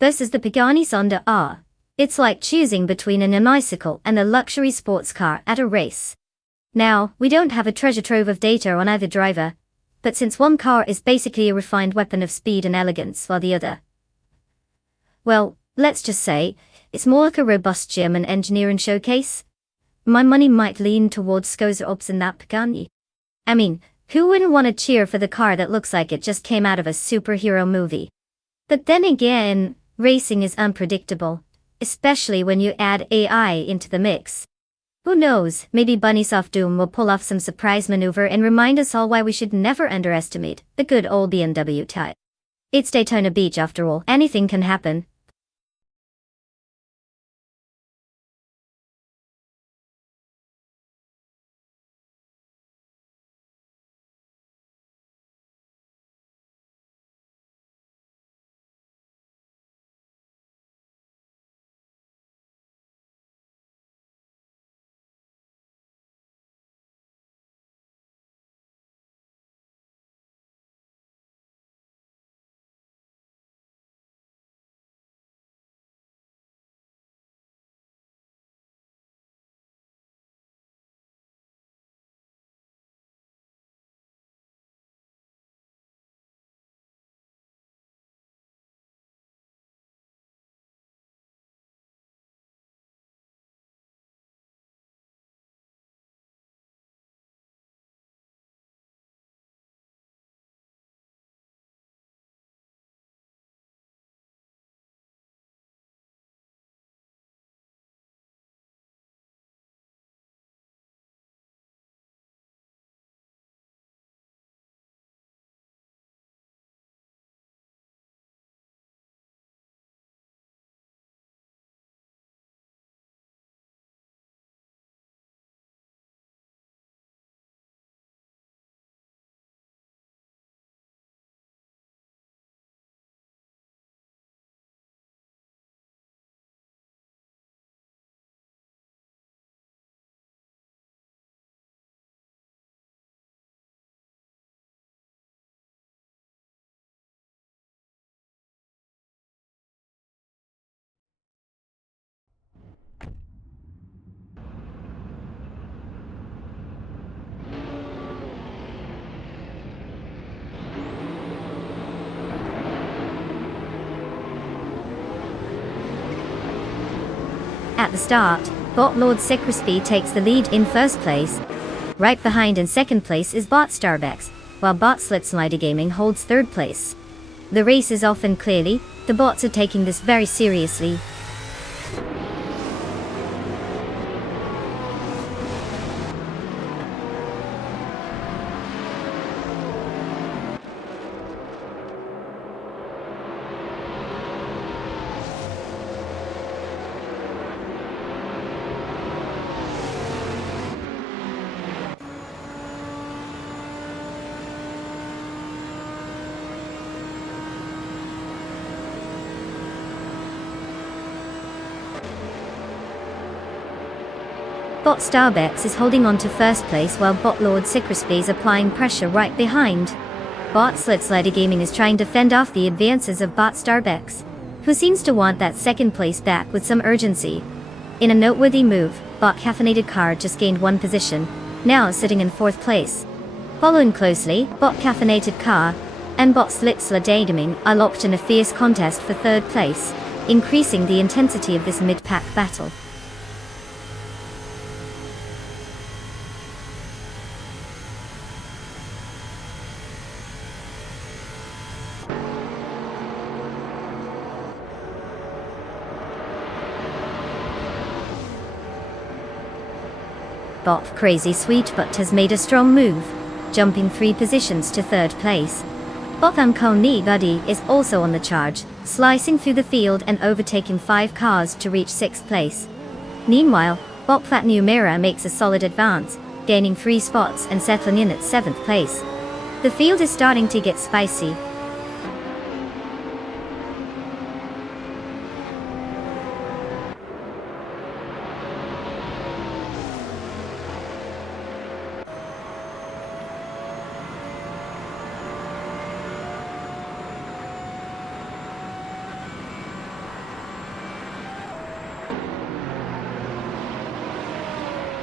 versus the Pagani Zonda R. It's like choosing between an unicycle and a luxury sports car at a race. Now, we don't have a treasure trove of data on either driver, but since one car is basically a refined weapon of speed and elegance while the other, well, let's just say, it's more like a robust German engineering showcase. My money might lean towards Skoda Ops in that Pagani. I mean, who wouldn't want to cheer for the car that looks like it just came out of a superhero movie? But then again, racing is unpredictable, especially when you add AI into the mix. Who knows, maybe Bunnysoft Doom will pull off some surprise maneuver and remind us all why we should never underestimate the good old BMW type. It's Daytona Beach after all, anything can happen. At the start, Bot Lord Secrisby takes the lead in first place. Right behind in second place is Bot Starbucks, while Bot Slitslider Gaming holds third place. The race is off and clearly, the bots are taking this very seriously. Bot Starbex is holding on to first place while Bot Lord Secrisby is applying pressure right behind. Bot Slitzlider Gaming is trying to fend off the advances of Bot Starbex, who seems to want that second place back with some urgency. In a noteworthy move, Bot Caffeinated Car just gained one position, now sitting in fourth place. Following closely, Bot Caffeinated Car and Bot Slitzlider Gaming are locked in a fierce contest for third place, increasing the intensity of this mid-pack battle. Bot Crazy Sweetbutt has made a strong move, jumping 3 positions to third place. Bot Amconi Buddy is also on the charge, slicing through the field and overtaking 5 cars to reach 6th place. Meanwhile, Bot Fat Numera makes a solid advance, gaining 3 spots and settling in at 7th place. The field is starting to get spicy.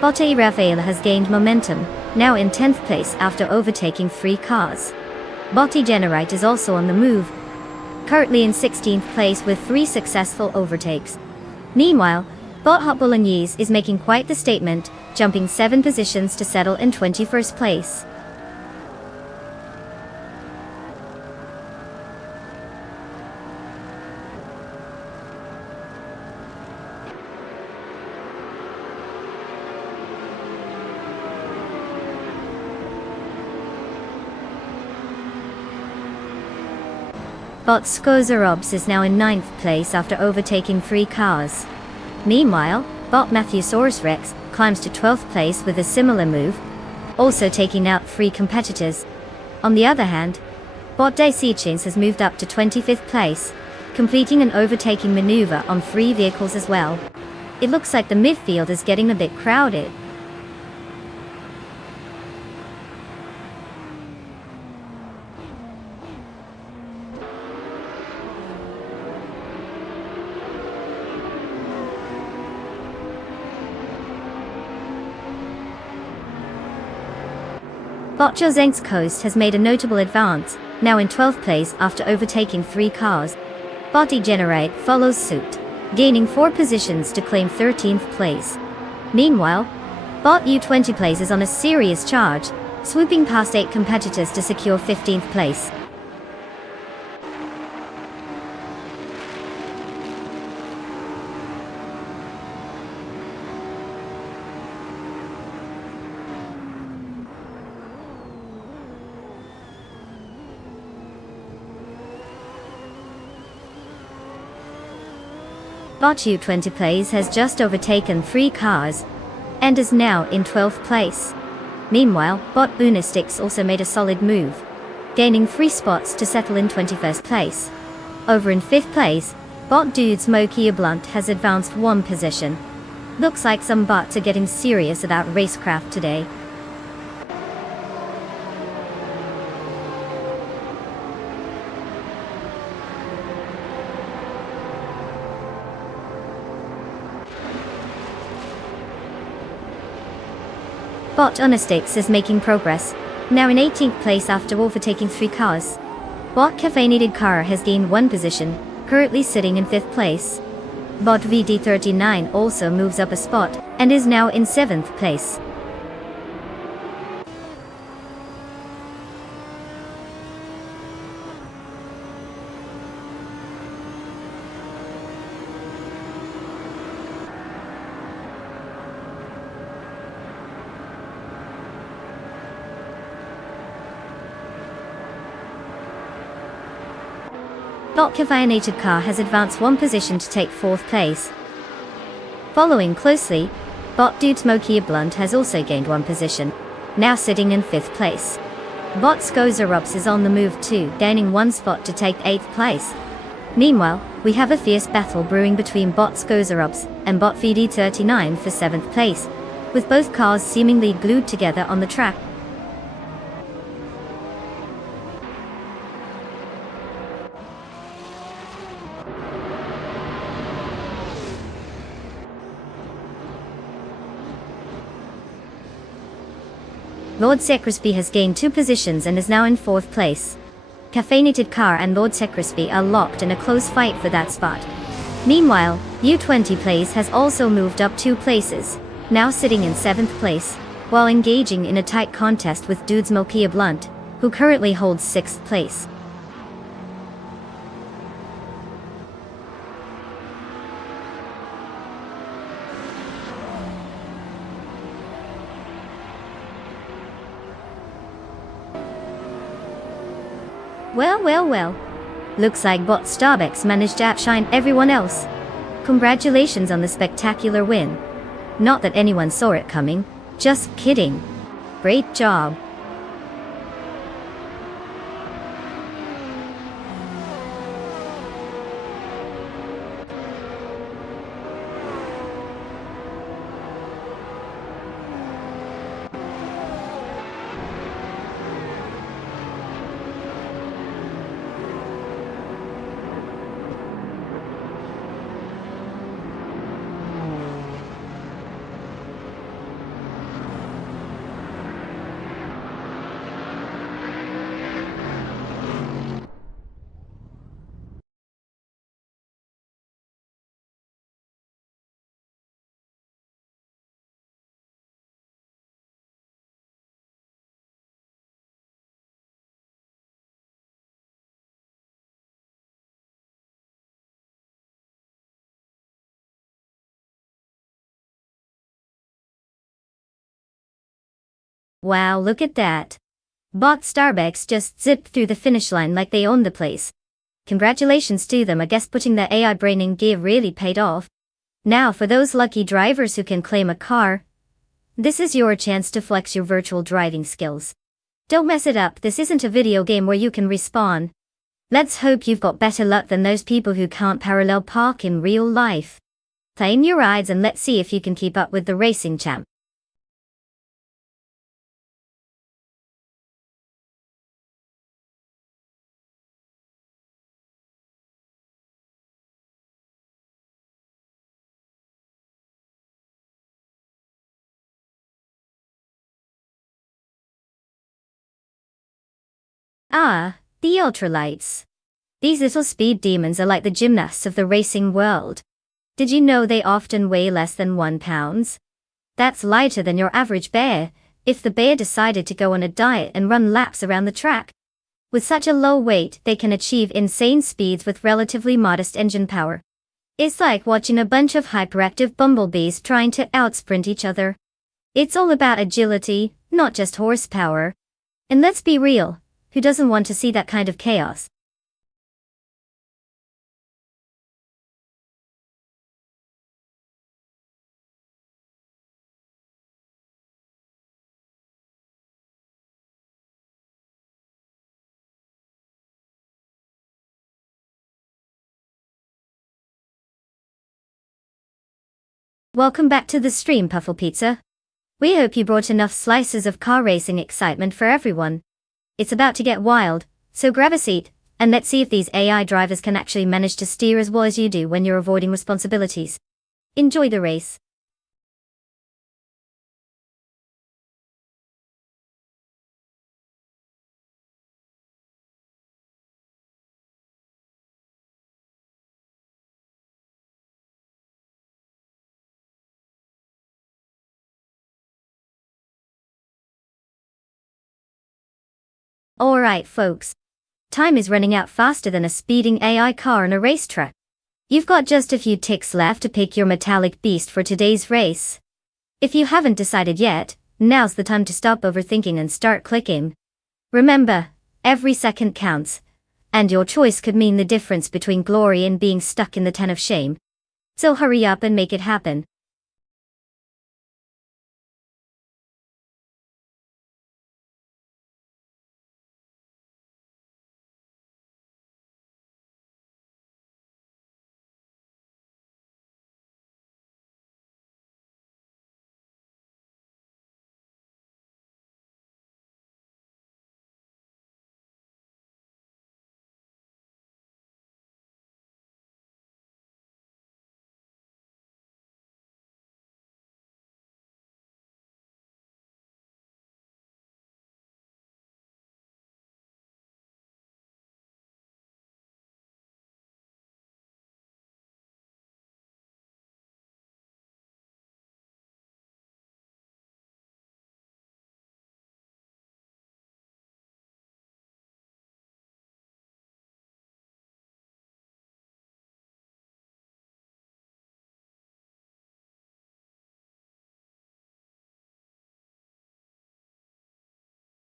Bot A Rafaela has gained momentum, now in 10th place after overtaking 3 cars. Bot E Generite is also on the move, currently in 16th place with 3 successful overtakes. Meanwhile, Bot Hot Bolognese is making quite the statement, jumping 7 positions to settle in 21st place. Bot Skozerobs is now in 9th place after overtaking 3 cars. Meanwhile, Bot Matthewsaurus Rex climbs to 12th place with a similar move, also taking out 3 competitors. On the other hand, Bot Daisechins has moved up to 25th place, completing an overtaking maneuver on 3 vehicles as well. It looks like the midfield is getting a bit crowded. Bot Josenk's Coast has made a notable advance, now in 12th place after overtaking 3 cars. Bot Degenerate follows suit, gaining 4 positions to claim 13th place. Meanwhile, Bot U20 Plays is on a serious charge, swooping past 8 competitors to secure 15th place. Bot U20 Plays has just overtaken 3 cars, and is now in 12th place. Meanwhile, Bot Boonistix also made a solid move, gaining 3 spots to settle in 21st place. Over in 5th place, Bot Dude Smokey Blunt has advanced 1 position. Looks like some bots are getting serious about racecraft today. Bot Honestix is making progress, now in 18th place after overtaking 3 cars. Bot Caffeinated Car has gained 1 position, currently sitting in 5th place. Bot VD39 also moves up a spot, and is now in 7th place. Bot Caffeinated Car has advanced 1 position to take 4th place. Following closely, Bot Dude Smokey Blunt has also gained 1 position, now sitting in 5th place. Bot Skozerobs is on the move too, gaining 1 spot to take 8th place. Meanwhile, we have a fierce battle brewing between Bot Skozerobs and Bot VD39 for 7th place. with both cars seemingly glued together on the track. Lord Secresby has gained 2 positions and is now in 4th place. Caffeinated Car and Lord Secresby are locked in a close fight for that spot. Meanwhile, U20 Place has also moved up 2 places, now sitting in 7th place, while engaging in a tight contest with Dudes Malkia Blunt, who currently holds 6th place. Well. Looks like Bot Starbucks managed to outshine everyone else. Congratulations on the spectacular win. Not that anyone saw it coming. Just kidding. Great job. Wow, look at that. Bot Starbucks just zipped through the finish line like they owned the place. Congratulations to them. I guess putting the AI brain in gear really paid off. Now for those lucky drivers who can claim a car, this is your chance to flex your virtual driving skills. Don't mess it up. This isn't a video game where you can respawn. Let's hope you've got better luck than those people who can't parallel park in real life. Claim your rides and let's see if you can keep up with the racing champ. Ah, the ultralights. These little speed demons are like the gymnasts of the racing world. Did you know they often weigh less than 1 pound? That's lighter than your average bear, if the bear decided to go on a diet and run laps around the track. With such a low weight, they can achieve insane speeds with relatively modest engine power. It's like watching a bunch of hyperactive bumblebees trying to outsprint each other. It's all about agility, not just horsepower. And let's be real, who doesn't want to see that kind of chaos? Welcome back to the stream, Puffle Pizza. We hope you brought enough slices of car racing excitement for everyone. It's about to get wild, so grab a seat, and let's see if these AI drivers can actually manage to steer as well as you do when you're avoiding responsibilities. Enjoy the race. Alright folks. Time is running out faster than a speeding AI car on a racetrack. You've got just a few ticks left to pick your metallic beast for today's race. If you haven't decided yet, now's the time to stop overthinking and start clicking. Remember, every second counts, and your choice could mean the difference between glory and being stuck in the den of shame. So hurry up and make it happen.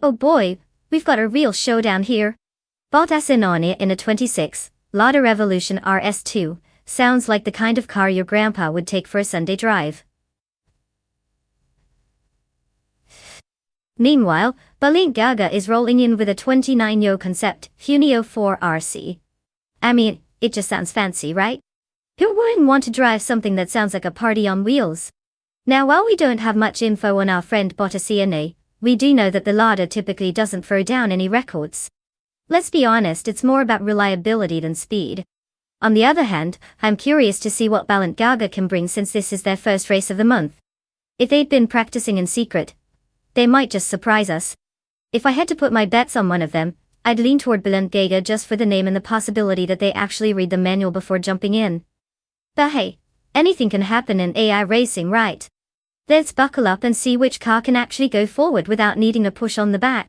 Oh boy, we've got a real showdown here. Bot Asinone in a 26, Lada Revolution RS2, sounds like the kind of car your grandpa would take for a Sunday drive. Meanwhile, Balenciaga is rolling in with a 29-yo concept, Funio 4RC. I mean, it just sounds fancy, right? Who wouldn't want to drive something that sounds like a party on wheels? Now while we don't have much info on our friend Bottascione, we do know that the Lada typically doesn't throw down any records. Let's be honest, it's more about reliability than speed. On the other hand, I'm curious to see what Balenciaga can bring since this is their first race of the month. If they'd been practicing in secret, they might just surprise us. If I had to put my bets on one of them, I'd lean toward Balenciaga just for the name and the possibility that they actually read the manual before jumping in. But hey, anything can happen in AI racing, right? Let's buckle up and see which car can actually go forward without needing a push on the back.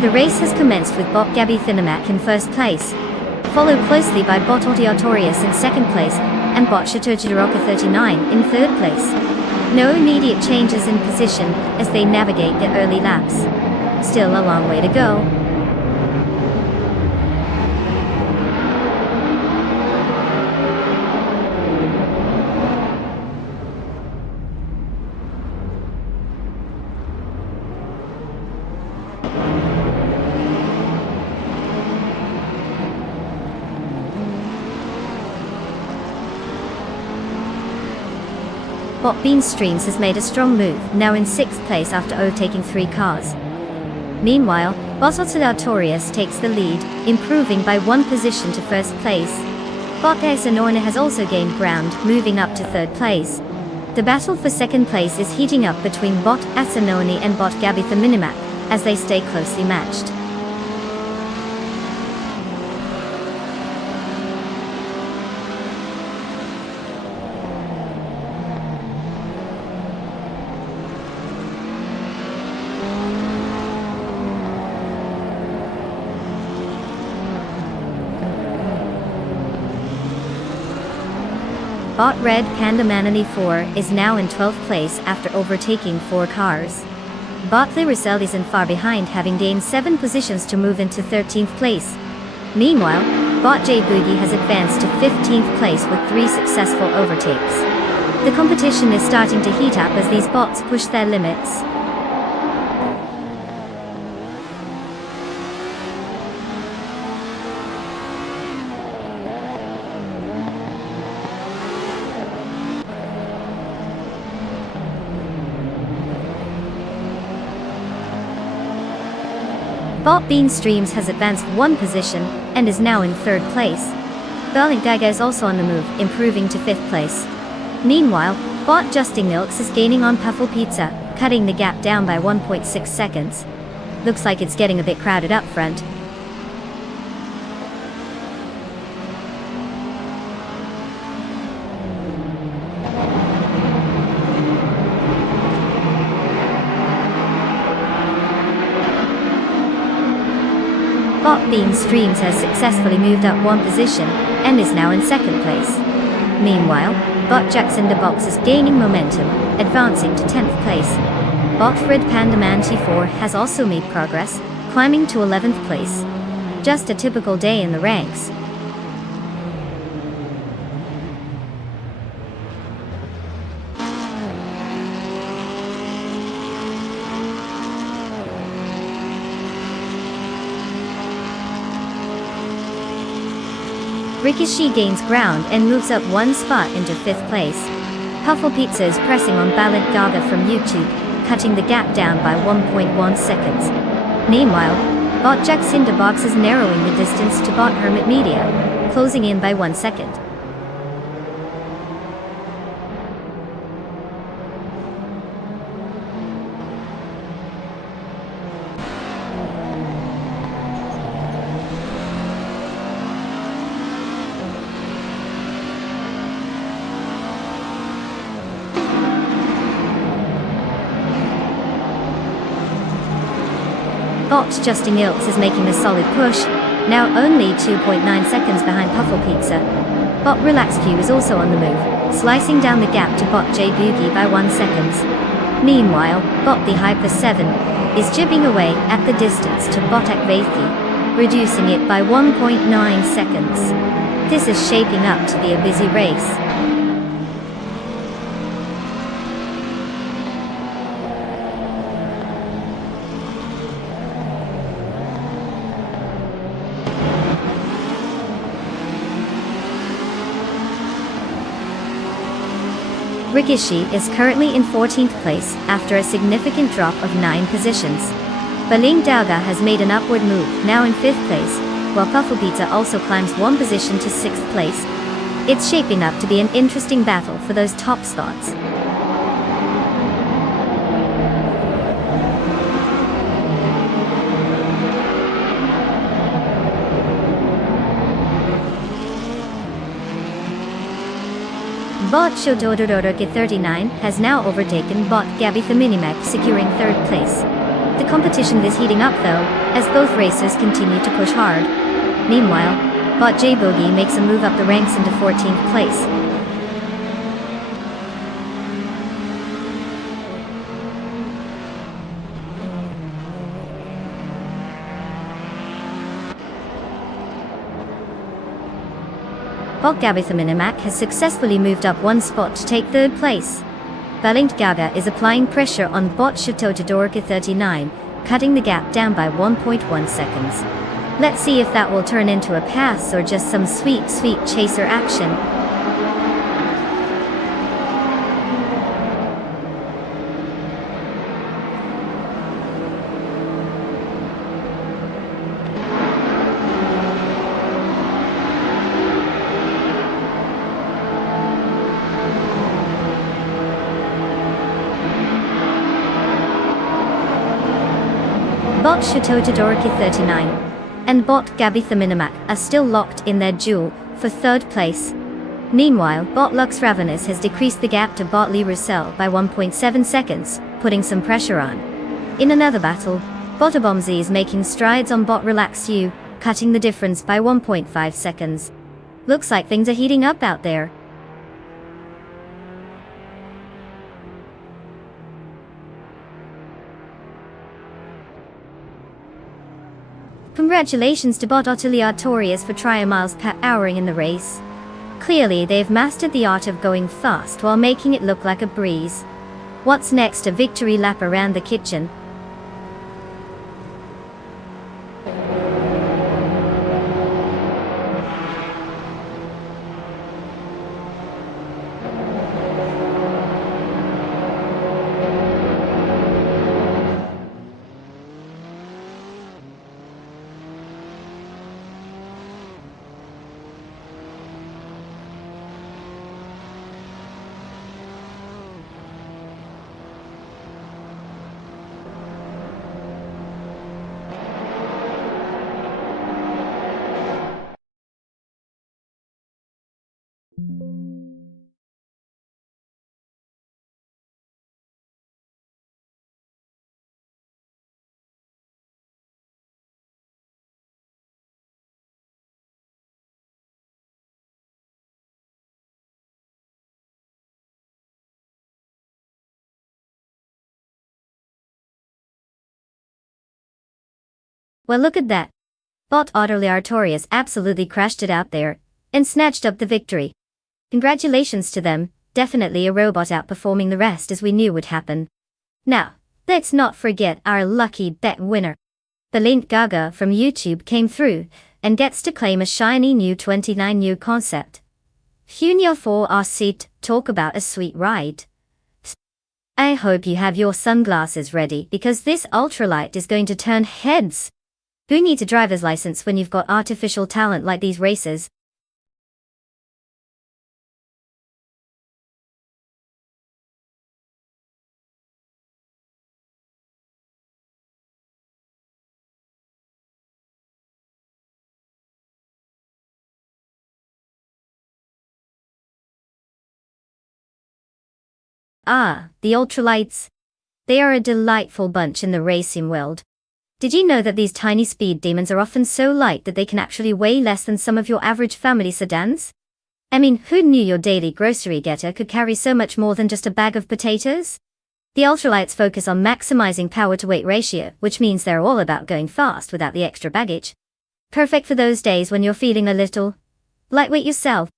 The race has commenced with Bot Gabby Thinimac in first place, followed closely by Bot Audiatorius in second place, and Bot Chateaugiroca 39 in third place. No immediate changes in position as they navigate the early laps. Still a long way to go. Bot Beanstreams has made a strong move, now in 6th place after overtaking 3 cars. Meanwhile, Bot Audiatorius takes the lead, improving by 1 position to 1st place. Bot Asinone has also gained ground, moving up to 3rd place. The battle for 2nd place is heating up between Bot Asinone and Bot Gabitha Minimac, as they stay closely matched. Bot Red Panda Manani 4 is now in 12th place after overtaking 4 cars. Bot Le Roussel isn't far behind, having gained 7 positions to move into 13th place. Meanwhile, Bot J Boogie has advanced to 15th place with 3 successful overtakes. The competition is starting to heat up as these bots push their limits. Bot Beanstreams has advanced 1 position, and is now in 3rd place. Balenciaga is also on the move, improving to 5th place. Meanwhile, Bot Justin Milks is gaining on Puffle Pizza, cutting the gap down by 1.6 seconds. Looks like it's getting a bit crowded up front. Beam Streams has successfully moved up one position and is now in second place. Meanwhile, Bot Jack's in the box is gaining momentum, advancing to 10th place. Bot Red Panda Man T4 has also made progress, climbing to 11th place. Just a typical day in the ranks. Ricochet gains ground and moves up one spot into 5th place. Puffle Pizza is pressing on Balint Gaga from YouTube, cutting the gap down by 1.1 seconds. Meanwhile, Bot Jack Cinderbox is narrowing the distance to Bot Hermit Media, closing in by 1 second. Bot Justin Ilks is making a solid push, now only 2.9 seconds behind Puffle Pizza. Bot Relax Q is also on the move, slicing down the gap to Bot J Boogie by 1 second. Meanwhile, Bot the Hyper 7 is jibbing away at the distance to Bot Akvathi, reducing it by 1.9 seconds. This is shaping up to be a busy race. Ricochet is currently in 14th place after a significant drop of 9 positions. Balint Gaga has made an upward move, now in 5th place, while Puffle Pizza also climbs 1 position to 6th place. It's shaping up to be an interesting battle for those top spots. Bot Shotododoroke 39 has now overtaken Bot Gabby the Minimac, securing 3rd place. The competition is heating up though, as both racers continue to push hard. Meanwhile, Bot J Boogie makes a move up the ranks into 14th place. Bot Gabby the Minimac has successfully moved up 1 spot to take 3rd place. Balint Gaga is applying pressure on Bot Shotododoroke 39, cutting the gap down by 1.1 seconds. Let's see if that will turn into a pass or just some sweet chaser action. Bot Shotododoroke 39 and Bot Gabby the Minimac are still locked in their duel for 3rd place. Meanwhile, Bot Lux Ravenous has decreased the gap to Bot Lee Russell by 1.7 seconds, putting some pressure on. In another battle, Bot Abomzi is making strides on Bot Relax U, cutting the difference by 1.5 seconds. Looks like things are heating up out there. Congratulations to Bot Otilia Torius for trying miles per hour in the race. Clearly they've mastered the art of going fast while making it look like a breeze. What's next? A victory lap around the kitchen. Well, look at that. Bot Utterly Artorias absolutely crashed it out there and snatched up the victory. Congratulations to them, definitely a robot outperforming the rest as we knew would happen. Now, let's not forget our lucky bet winner. The Link Gaga from YouTube came through and gets to claim a shiny new 29 new concept. Junio 4 our seat, talk about a sweet ride. I hope you have your sunglasses ready because this ultralight is going to turn heads. Who needs a driver's license when you've got artificial talent like these racers? Ah, the ultralights. They are a delightful bunch in the racing world. Did you know that these tiny speed demons are often so light that they can actually weigh less than some of your average family sedans? I mean, who knew your daily grocery getter could carry so much more than just a bag of potatoes? The ultralights focus on maximizing power-to-weight ratio, which means they're all about going fast without the extra baggage. Perfect for those days when you're feeling a little lightweight yourself.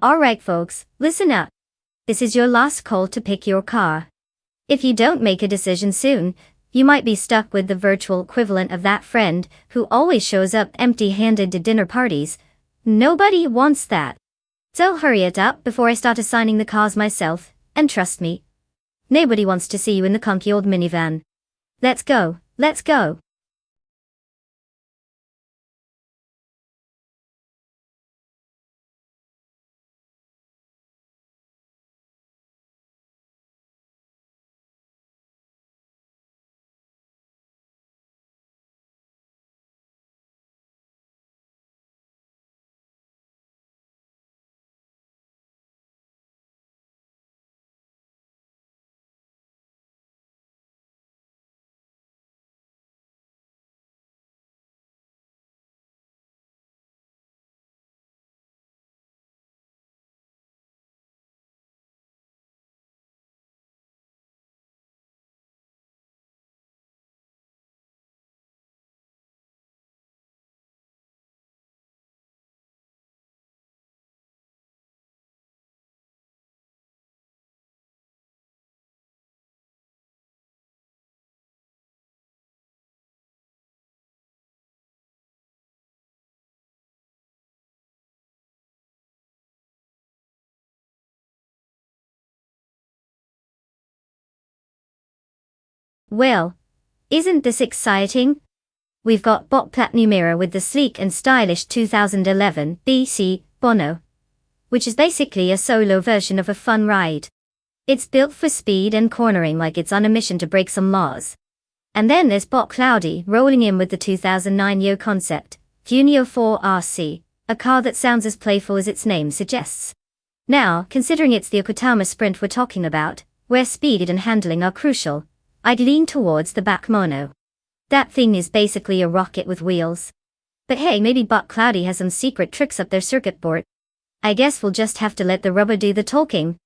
Alright folks, listen up. This is your last call to pick your car. If you don't make a decision soon, you might be stuck with the virtual equivalent of that friend who always shows up empty-handed to dinner parties. Nobody wants that. So hurry it up before I start assigning the cars myself, and trust me, nobody wants to see you in the clunky old minivan. Let's go, let's go. Well, isn't this exciting? We've got Bot Platinum Mirror with the sleek and stylish 2011 BC Bono, which is basically a solo version of a fun ride. It's built for speed and cornering like it's on a mission to break some laws. And then there's Bot Cloudy rolling in with the 2009 Yo concept, Junio 4 RC, a car that sounds as playful as its name suggests. Now, considering it's the Okutama Sprint we're talking about, where speed and handling are crucial, I'd lean towards the back mono. That thing is basically a rocket with wheels. But hey, maybe Bot Cloudy has some secret tricks up their circuit board. I guess we'll just have to let the rubber do the talking.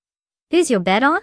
Who's your bet on?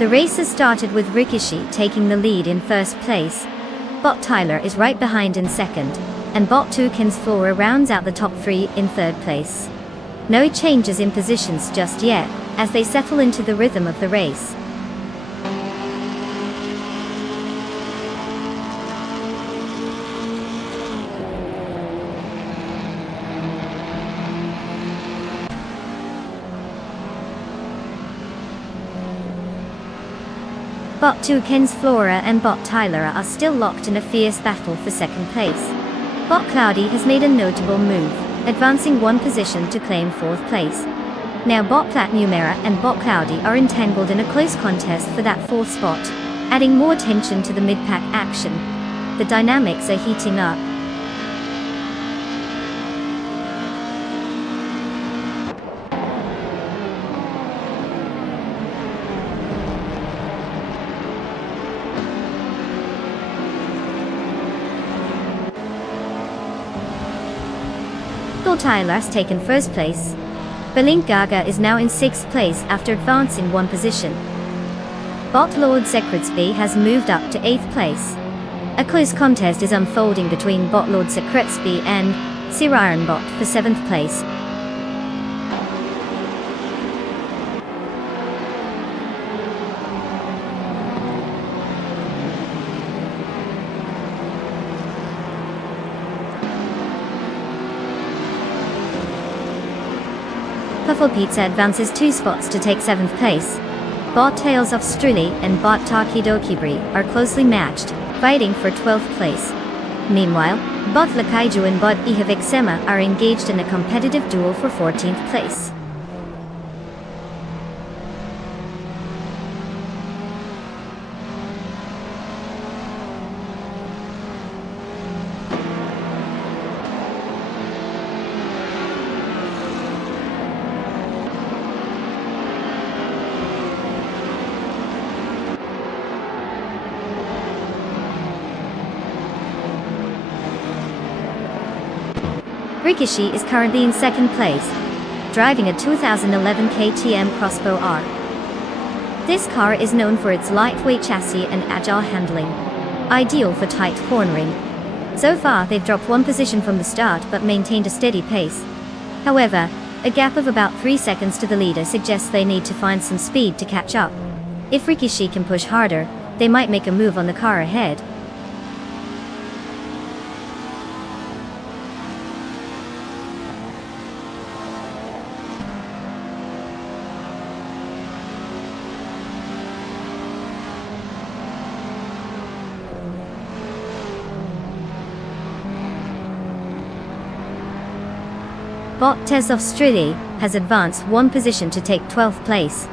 The race has started with Ricochet taking the lead in first place. Bot Tyler is right behind in second, and Bot 2 Ken's Flora rounds out the top 3 in third place. No changes in positions just yet, as they settle into the rhythm of the race. Bot 2 Ken's Flora and Bot Tyler are still locked in a fierce battle for second place. Bot Cloudy has made a notable move, advancing one position to claim fourth place. Now Bot Plat Numera and Bot Cloudy are entangled in a close contest for that fourth spot, adding more tension to the mid-pack action. The dynamics are heating up. Tyler has taken first place. Belink Gaga is now in sixth place after advancing one position. Bot Lord Secretsby has moved up to eighth place. A close contest is unfolding between Bot Lord Secretsby and Sir Ironbot for seventh place. Puffle Pizza advances 2 spots to take 7th place. Bot Tales of Struli and Bot Takidokibri are closely matched, fighting for 12th place. Meanwhile, Bot Lakaiju and Bot Ihavixema are engaged in a competitive duel for 14th place. Ricochet is currently in second place, driving a 2011 KTM Crossbow R. This car is known for its lightweight chassis and agile handling, ideal for tight cornering. So far, they've dropped one position from the start but maintained a steady pace. However, a gap of about 3 seconds to the leader suggests they need to find some speed to catch up. If Ricochet can push harder, they might make a move on the car ahead. Bot Tez of Strili has advanced one position to take 12th place.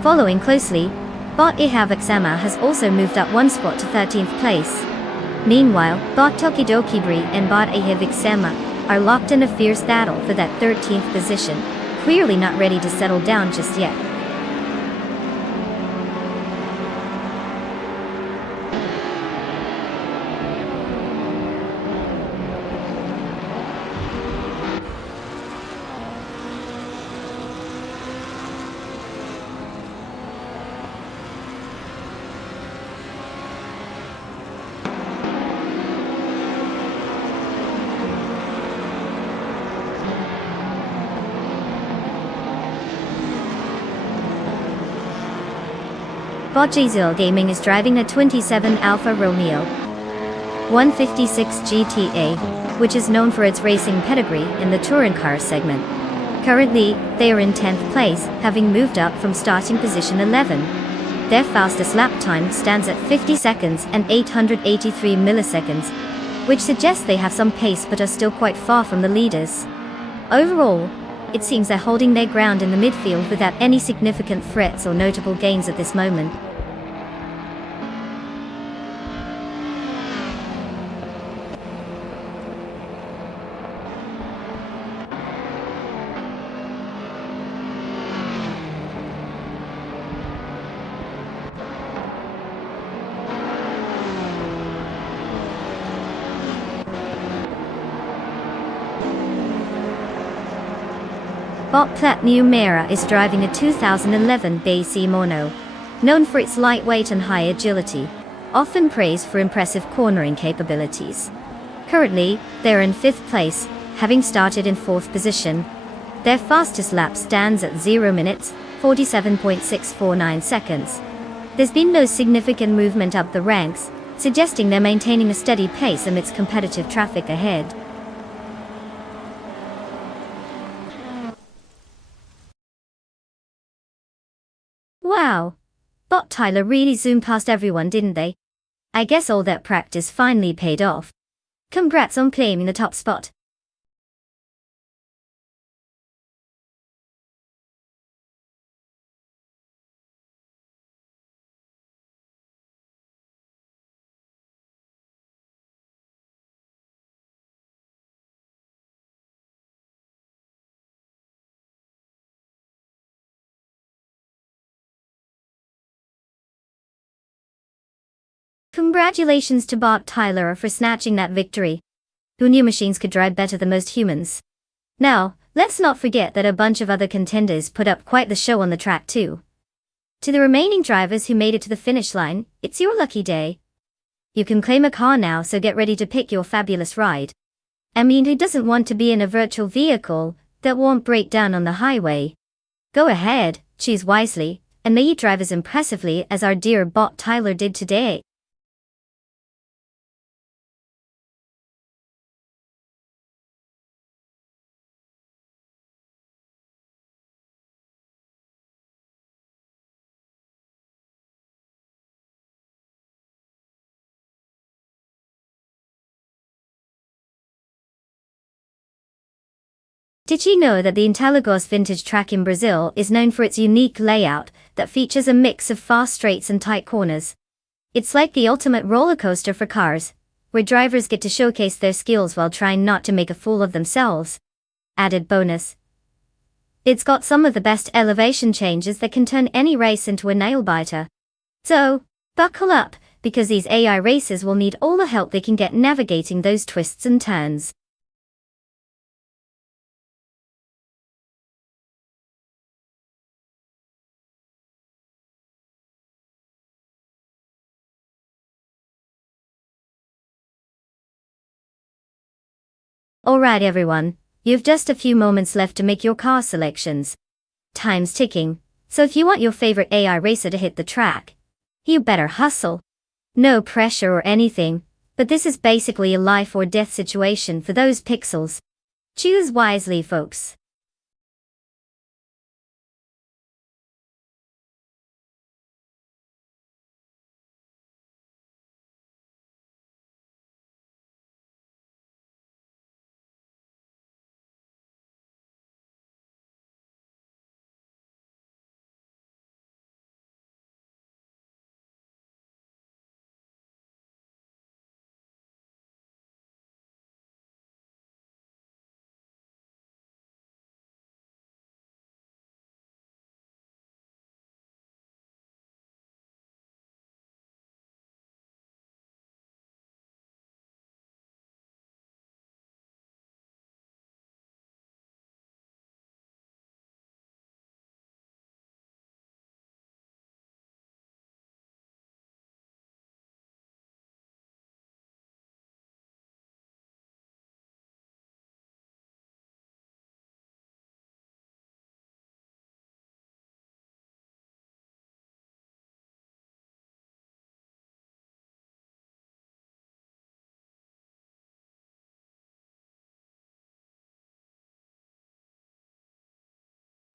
Following closely, Bot Ihavixema has also moved up one spot to 13th place. Meanwhile, Bot Tokidokibri and Bot Ihavixema are locked in a fierce battle for that 13th position, clearly not ready to settle down just yet. Bot Jzil Gaming is driving a 27 Alfa Romeo 156 GTA, which is known for its racing pedigree in the touring car segment. Currently, they are in 10th place, having moved up from starting position 11. Their fastest lap time stands at 50 seconds and 883 milliseconds, which suggests they have some pace but are still quite far from the leaders. Overall, it seems they're holding their ground in the midfield without any significant threats or notable gains at this moment. Bot Plat Numera is driving a 2011 BC Mono known for its lightweight and high agility, often praised for impressive cornering capabilities. Currently, they're in 5th place, having started in 4th position. Their fastest lap stands at 0 minutes, 47.649 seconds. There's been no significant movement up the ranks, suggesting they're maintaining a steady pace amidst competitive traffic ahead. Wow! Bot Tyler really zoomed past everyone, didn't they? I guess all that practice finally paid off. Congrats on claiming the top spot. Congratulations to Bot Tyler for snatching that victory. Who knew machines could drive better than most humans? Now, let's not forget that a bunch of other contenders put up quite the show on the track too. To the remaining drivers who made it to the finish line, it's your lucky day. You can claim a car now, so get ready to pick your fabulous ride. I mean, who doesn't want to be in a virtual vehicle that won't break down on the highway? Go ahead, choose wisely, and may you drive as impressively as our dear Bot Tyler did today. Did you know that the Interlagos vintage track in Brazil is known for its unique layout that features a mix of fast straights and tight corners? It's like the ultimate roller coaster for cars, where drivers get to showcase their skills while trying not to make a fool of themselves. Added bonus: it's got some of the best elevation changes that can turn any race into a nail-biter. So, buckle up, because these AI racers will need all the help they can get navigating those twists and turns. Alright everyone, you've just a few moments left to make your car selections. Time's ticking, so if you want your favorite AI racer to hit the track, you better hustle. No pressure or anything, but this is basically a life or death situation for those pixels. Choose wisely, folks.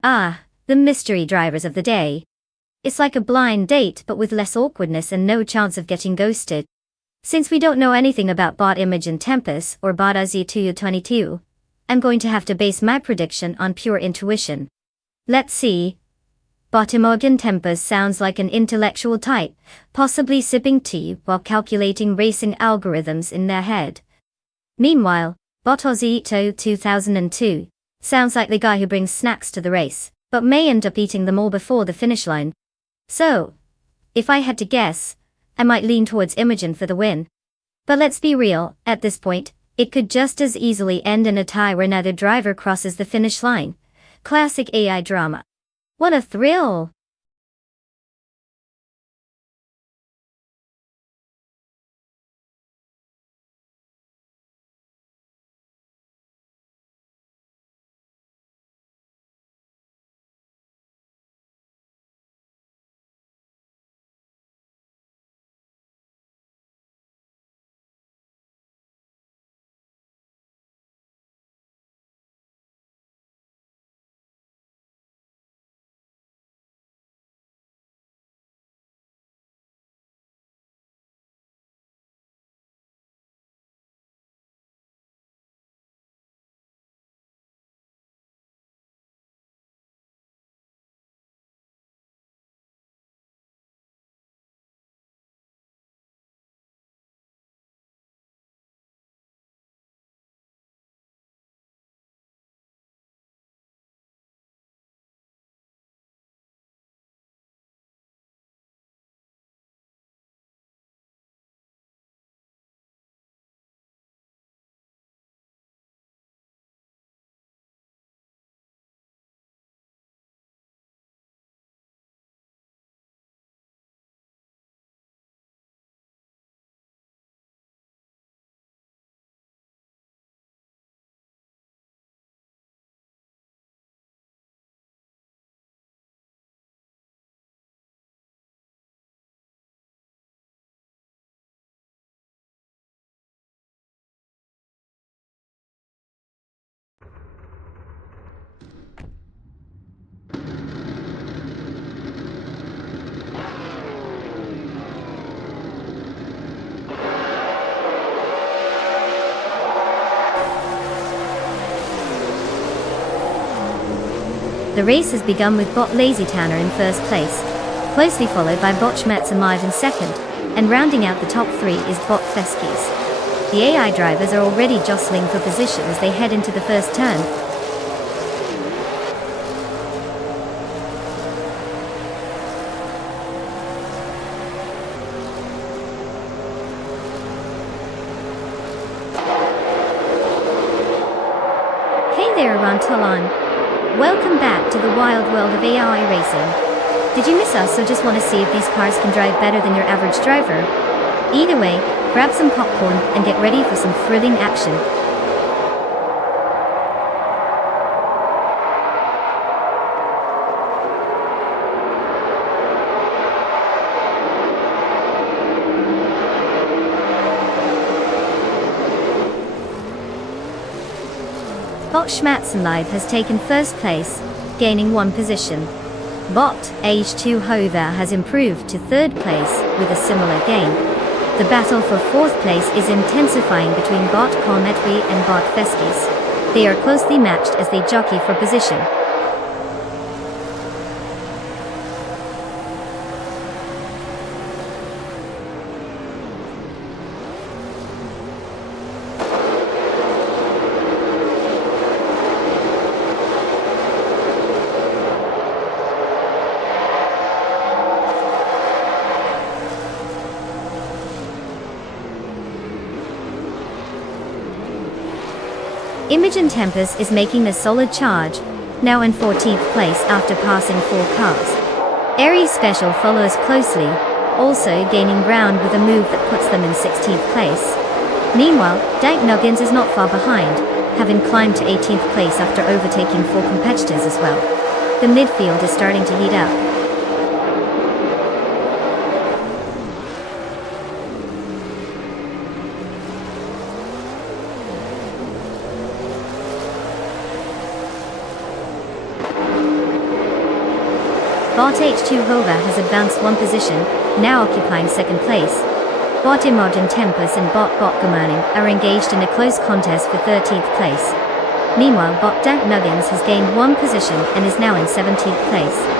Ah, the mystery drivers of the day. It's like a blind date but with less awkwardness and no chance of getting ghosted. Since we don't know anything about Bot Imogen Tempest or Bot Z2U22, I'm going to have to base my prediction on pure intuition. Let's see. Bot Imogen Tempest sounds like an intellectual type, possibly sipping tea while calculating racing algorithms in their head. Meanwhile, Bot Z2U2002 sounds like the guy who brings snacks to the race, but may end up eating them all before the finish line. So, if I had to guess, I might lean towards Imogen for the win. But let's be real, at this point, it could just as easily end in a tie where neither driver crosses the finish line. Classic AI drama. What a thrill! The race has begun with bot Lazy Tanner in first place, closely followed by bot Schmetzen Live in second, and rounding out the top 3 is bot Feskis. The AI drivers are already jostling for position as they head into the first turn. Hey there, Rantalan. Welcome back to the wild world of AI racing. Did you miss us or just want to see if these cars can drive better than your average driver? Either way, grab some popcorn and get ready for some thrilling action. Bot Schmatzen Live has taken first place, gaining 1 position. Bot H2 Hover has improved to third place with a similar gain. The battle for fourth place is intensifying between bot Colmetwi and bot Feskis. They are closely matched as they jockey for position. Imogen Tempest is making a solid charge, now in 14th place after passing 4 cars. Aries Special follows closely, also gaining ground with a move that puts them in 16th place. Meanwhile, Dank Nuggins is not far behind, having climbed to 18th place after overtaking 4 competitors as well. The midfield is starting to heat up. Bot H2 Hova has advanced 1 position, now occupying 2nd place. Bot Imogen Tempest and bot Botgamerning are engaged in a close contest for 13th place. Meanwhile, bot Dank Nuggins has gained 1 position and is now in 17th place.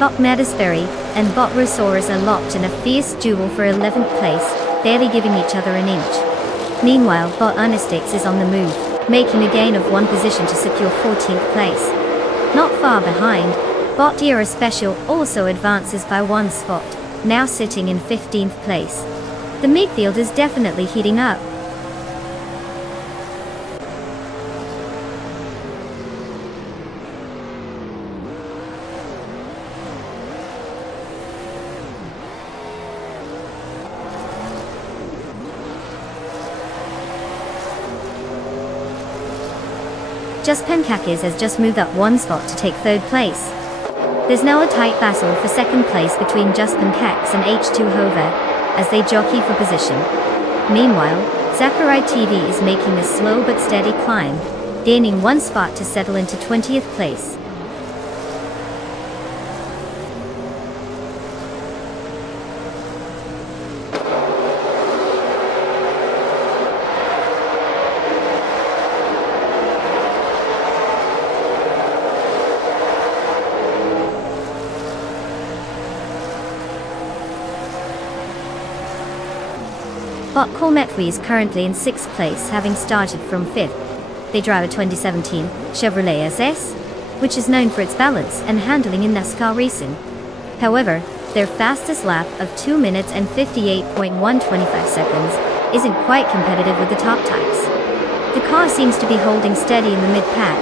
Bot Medisberry and bot Rosaurus are locked in a fierce duel for 11th place, barely giving each other an inch. Meanwhile, bot Ernestix is on the move, making a gain of 1 position to secure 14th place. Not far behind, bot Diora Special also advances by 1 spot, now sitting in 15th place. The midfield is definitely heating up. Just Penkakis has just moved up 1 spot to take 3rd place. There's now a tight battle for 2nd place between Just Penkaks and H2 Hover, as they jockey for position. Meanwhile, Sakurai TV is making a slow but steady climb, gaining 1 spot to settle into 20th place. Bot Colmetwi is currently in 6th place, having started from 5th. They drive a 2017 Chevrolet SS, which is known for its balance and handling in NASCAR racing. However, their fastest lap of 2 minutes and 58.125 seconds isn't quite competitive with the top types. The car seems to be holding steady in the mid-pack,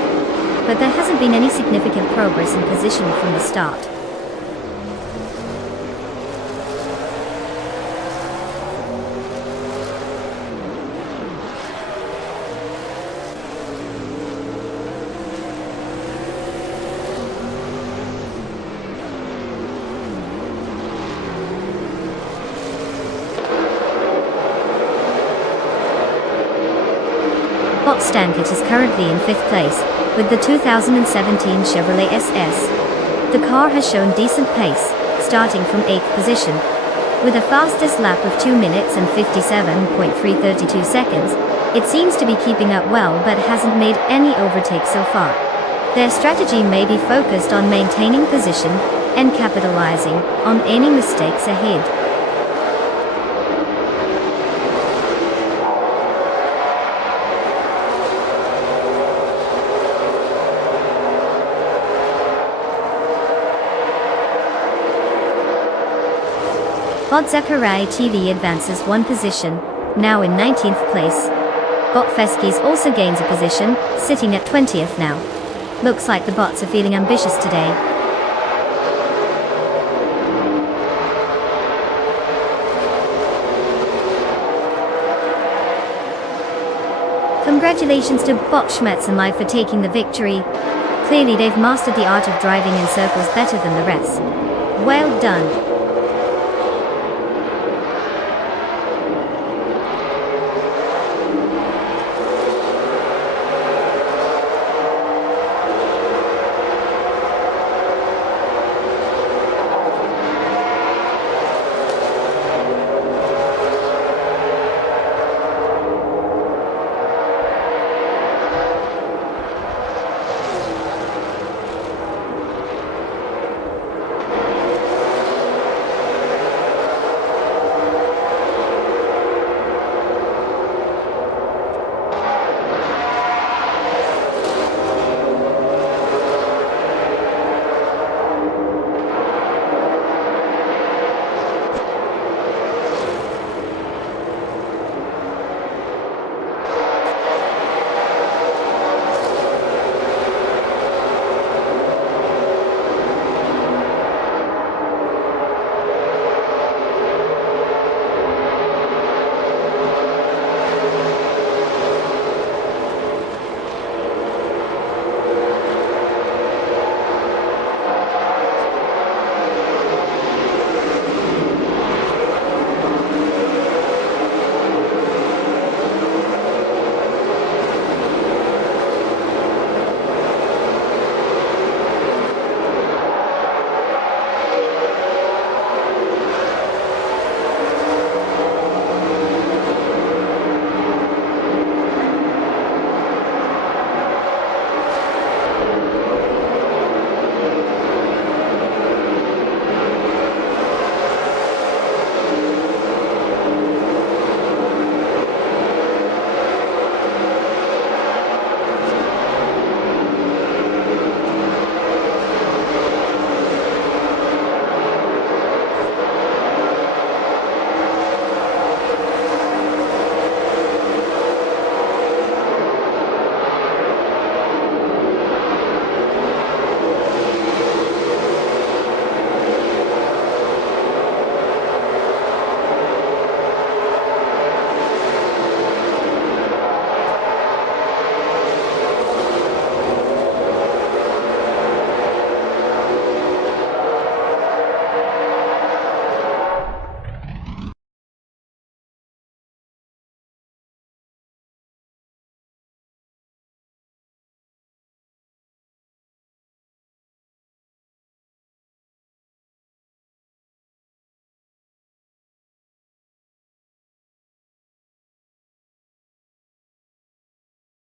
but there hasn't been any significant progress in position from the start. Bot Stankett is currently in 5th place, with the 2017 Chevrolet SS. The car has shown decent pace, starting from 8th position. With a fastest lap of 2 minutes and 57.332 seconds, it seems to be keeping up well but hasn't made any overtakes so far. Their strategy may be focused on maintaining position and capitalizing on any mistakes ahead. Bot Zakarai TV advances 1 position, now in 19th place. Bot Feskis also gains a position, sitting at 20th now. Looks like the bots are feeling ambitious today. Congratulations to Bot Schmetzenmai for taking the victory. Clearly they've mastered the art of driving in circles better than the rest. Well done.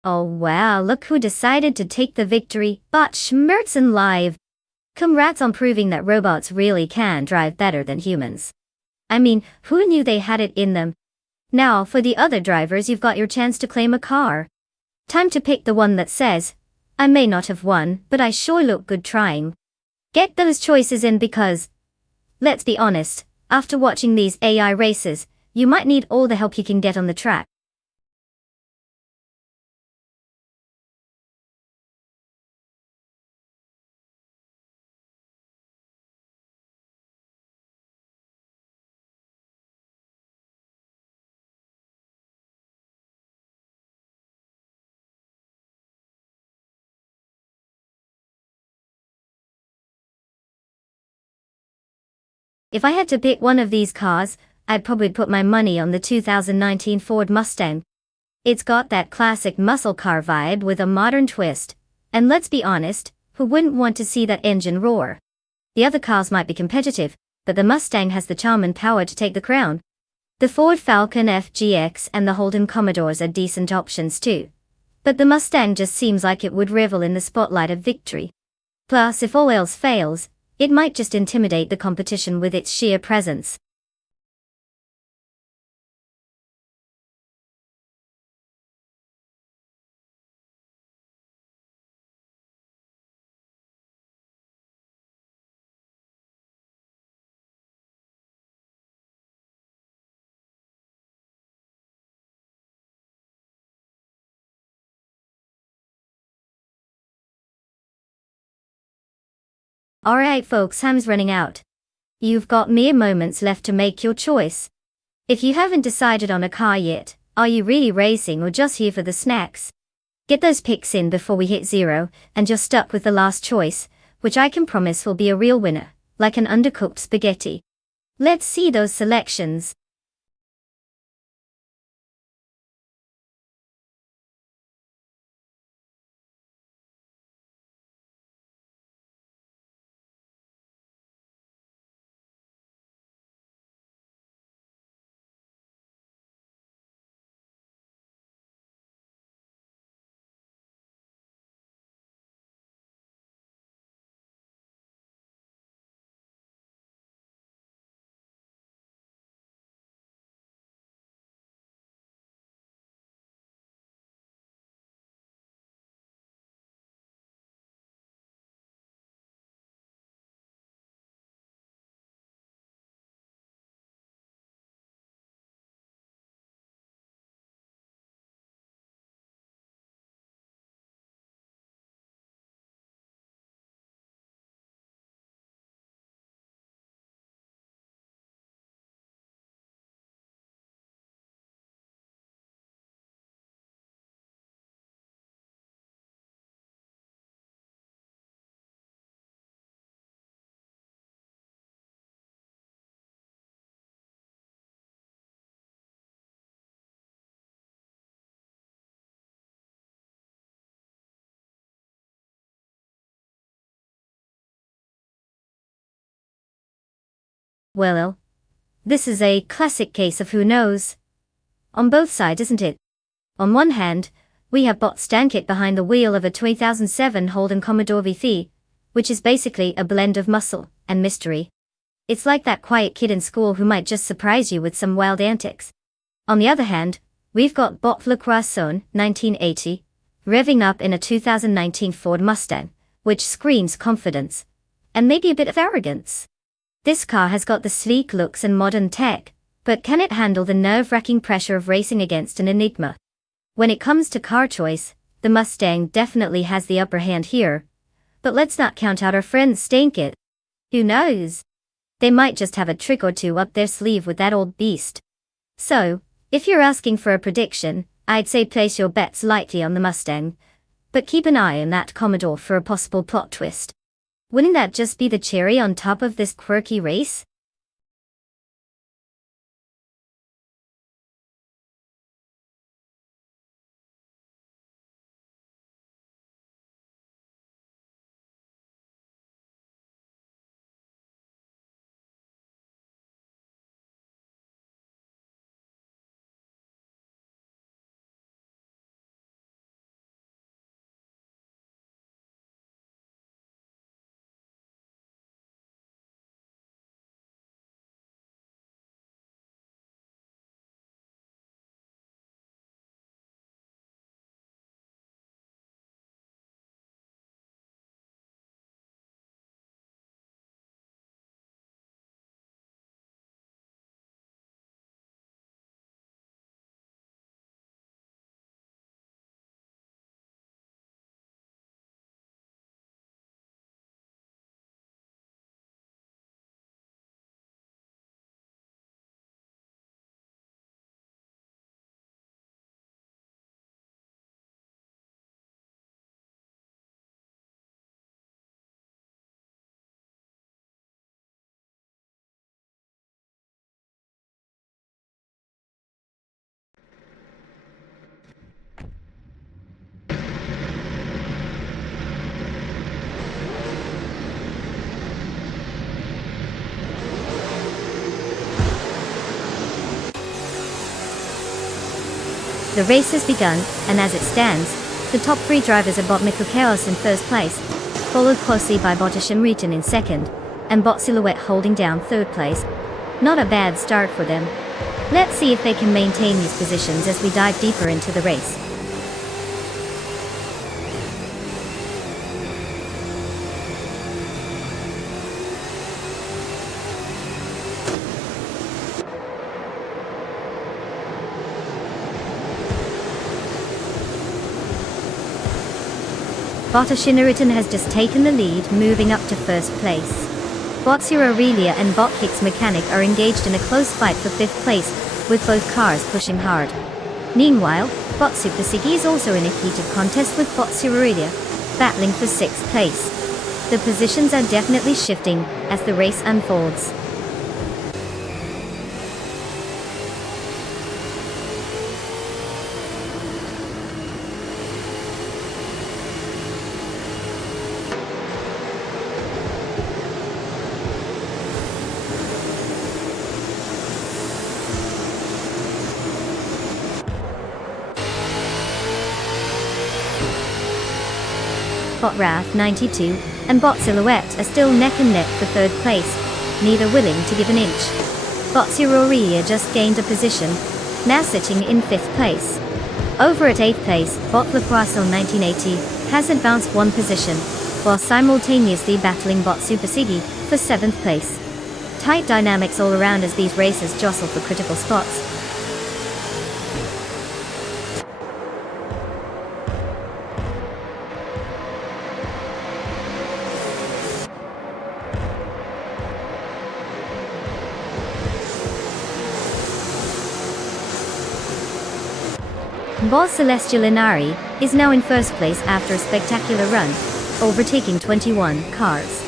Oh wow, look who decided to take the victory, Bot Schmerzen live. Congrats on proving that robots really can drive better than humans. I mean, who knew they had it in them? Now for the other drivers, you've got your chance to claim a car. Time to pick the one that says, I may not have won, but I sure look good trying. Get those choices in because, let's be honest, after watching these AI races, you might need all the help you can get on the track. If I had to pick one of these cars, I'd probably put my money on the 2019 Ford Mustang. It's got that classic muscle car vibe with a modern twist, and let's be honest, who wouldn't want to see that engine roar? The other cars might be competitive, but the Mustang has the charm and power to take the crown. The Ford Falcon FGX and the Holden Commodores are decent options too. But the Mustang just seems like it would revel in the spotlight of victory. Plus, if all else fails, it might just intimidate the competition with its sheer presence. Alright folks, time's running out. You've got mere moments left to make your choice. If you haven't decided on a car yet, are you really racing or just here for the snacks? Get those picks in before we hit zero, and you're stuck with the last choice, which I can promise will be a real winner, like an undercooked spaghetti. Let's see those selections. Well, this is a classic case of who knows. On both sides, isn't it? On one hand, we have Bot Stankit behind the wheel of a 2007 Holden Commodore VT, which is basically a blend of muscle and mystery. It's like that quiet kid in school who might just surprise you with some wild antics. On the other hand, we've got Bot Le Croissant, 1980, revving up in a 2019 Ford Mustang, which screams confidence, and maybe a bit of arrogance. This car has got the sleek looks and modern tech, but can it handle the nerve-wracking pressure of racing against an enigma? When it comes to car choice, the Mustang definitely has the upper hand here. But let's not count out our friends Stankit. Who knows? They might just have a trick or two up their sleeve with that old beast. So, if you're asking for a prediction, I'd say place your bets lightly on the Mustang, but keep an eye on that Commodore for a possible plot twist. Wouldn't that just be the cherry on top of this quirky race? The race has begun, and as it stands, the top 3 drivers are Bot Chaos in first place, followed closely by Bottas and Riton in second, and Bot Silhouette holding down third place. Not a bad start for them. Let's see if they can maintain these positions as we dive deeper into the race. Bottas Riton has just taken the lead, moving up to first place. Bot Aurelia and Bot Kicks Mechanic are engaged in a close fight for 5th place, with both cars pushing hard. Meanwhile, Bot Super Siggy is also in a heated contest with Bot Aurelia, battling for 6th place. The positions are definitely shifting as the race unfolds. Bot Wrath 92 and Bot Silhouette are still neck and neck for 3rd place, neither willing to give an inch. Bot Aurelia just gained a position, now sitting in 5th place. Over at 8th place, Bot Lepoisson 1980 has advanced 1 position, while simultaneously battling Bot Super Siggy for 7th place. Tight dynamics all around as these racers jostle for critical spots. Bot Celestial Inari is now in first place after a spectacular run, overtaking 21 cars.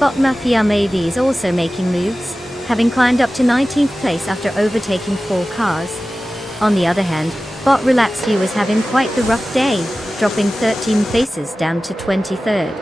Bot Mafia Mavi is also making moves, having climbed up to 19th place after overtaking 4 cars. On the other hand, Bot Relax View is having quite the rough day, dropping 13 places down to 23rd.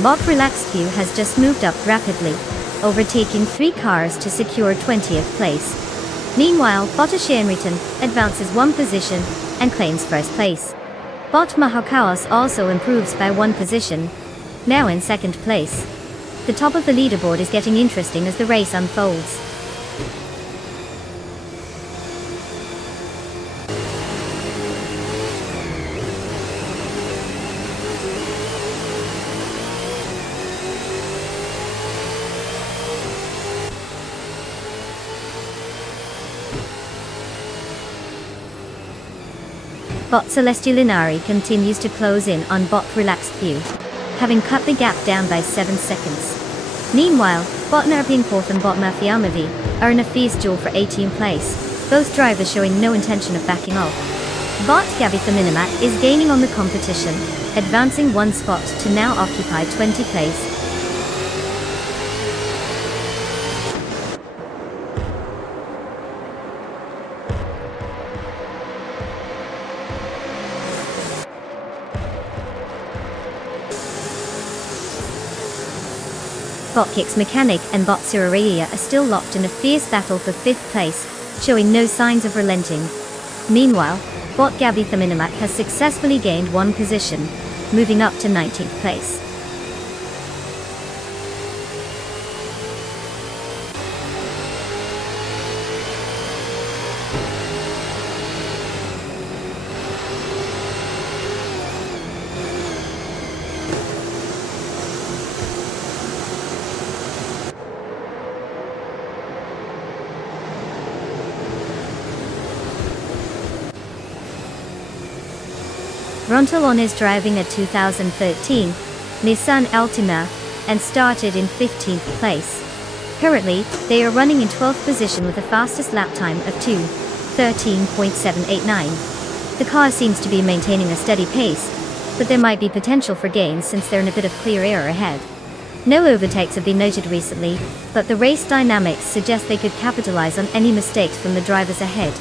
Bot Relaxed View has just moved up rapidly, overtaking 3 cars to secure 20th place. Meanwhile, Bot Riton advances 1 position and claims first place. Bot Chaos also improves by 1 position, now in 2nd place. The top of the leaderboard is getting interesting as the race unfolds. Bot Celestial Inari continues to close in on Bot Relaxed View, having cut the gap down by 7 seconds. Meanwhile, Bot Nerping 4th and Bot Mafiamavi are in a fierce duel for 18th place, both drivers showing no intention of backing off. Bot Gabitha Minimac is gaining on the competition, advancing 1 spot to now occupy 20th place. Bot Kicks Mechanic and Bot Aurelia are still locked in a fierce battle for 5th place, showing no signs of relenting. Meanwhile, Bot Gabitha Minimac has successfully gained 1 position, moving up to 19th place. Rontalon is driving a 2013 Nissan Altima and started in 15th place. Currently, they are running in 12th position with a fastest lap time of 2:13.789. The car seems to be maintaining a steady pace, but there might be potential for gains since they're in a bit of clear air ahead. No overtakes have been noted recently, but the race dynamics suggest they could capitalize on any mistakes from the drivers ahead.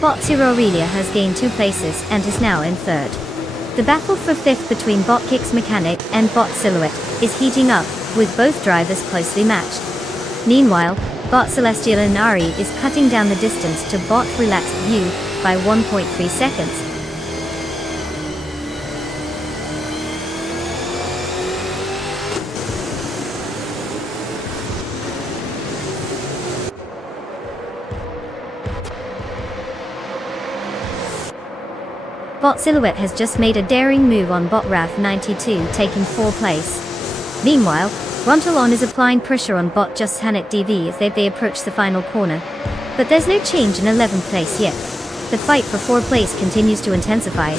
Bot Zero Aurelia has gained 2 places and is now in 3rd. The battle for 5th between Bot Kicks Mechanic and Bot Silhouette is heating up, with both drivers closely matched. Meanwhile, Bot Celestial Inari is cutting down the distance to Bot Relaxed View by 1.3 seconds. Bot Silhouette has just made a daring move on Bot Raf 92, taking 4th place. Meanwhile, Rontalon is applying pressure on Bot Just Hanet DV as they approach the final corner. But there's no change in 11th place yet. The fight for 4th place continues to intensify.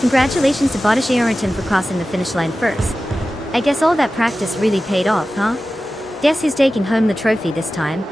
Congratulations to Bottish Ayrton for crossing the finish line first. I guess all that practice really paid off, huh? Guess who's taking home the trophy this time?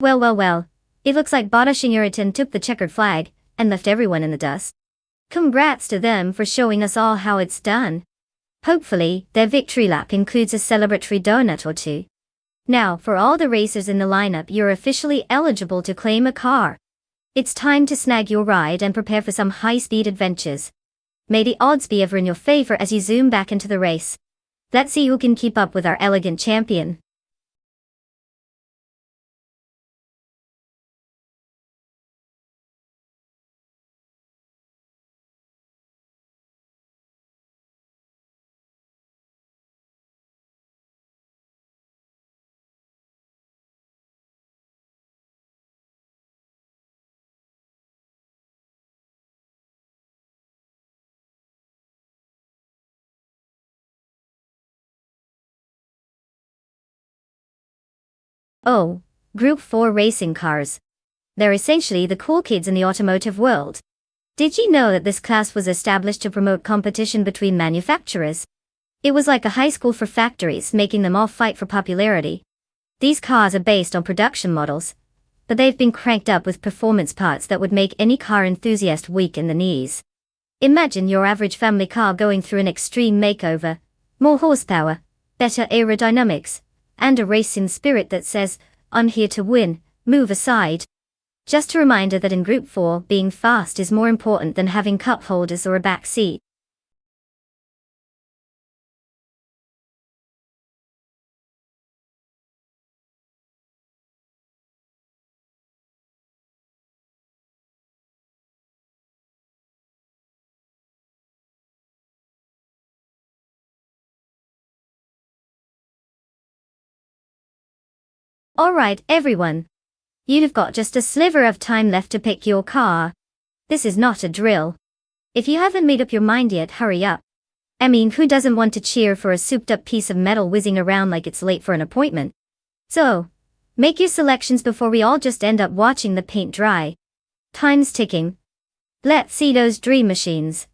Well. It looks like Bottish Ayrton took the checkered flag and left everyone in the dust. Congrats to them for showing us all how it's done. Hopefully, their victory lap includes a celebratory donut or two. Now, for all the racers in the lineup, you're officially eligible to claim a car. It's time to snag your ride and prepare for some high-speed adventures. May the odds be ever in your favor as you zoom back into the race. Let's see who can keep up with our elegant champion. Oh, Group 4 racing cars. They're essentially the cool kids in the automotive world. Did you know that this class was established to promote competition between manufacturers? It was like a high school for factories, making them all fight for popularity. These cars are based on production models, but they've been cranked up with performance parts that would make any car enthusiast weak in the knees. Imagine your average family car going through an extreme makeover, more horsepower, better aerodynamics, and a racing spirit that says, "I'm here to win, move aside." Just a reminder that in Group 4, being fast is more important than having cup holders or a back seat. Alright, everyone. You've got just a sliver of time left to pick your car. This is not a drill. If you haven't made up your mind yet, hurry up. I mean, who doesn't want to cheer for a souped-up piece of metal whizzing around like it's late for an appointment? So, make your selections before we all just end up watching the paint dry. Time's ticking. Let's see those dream machines.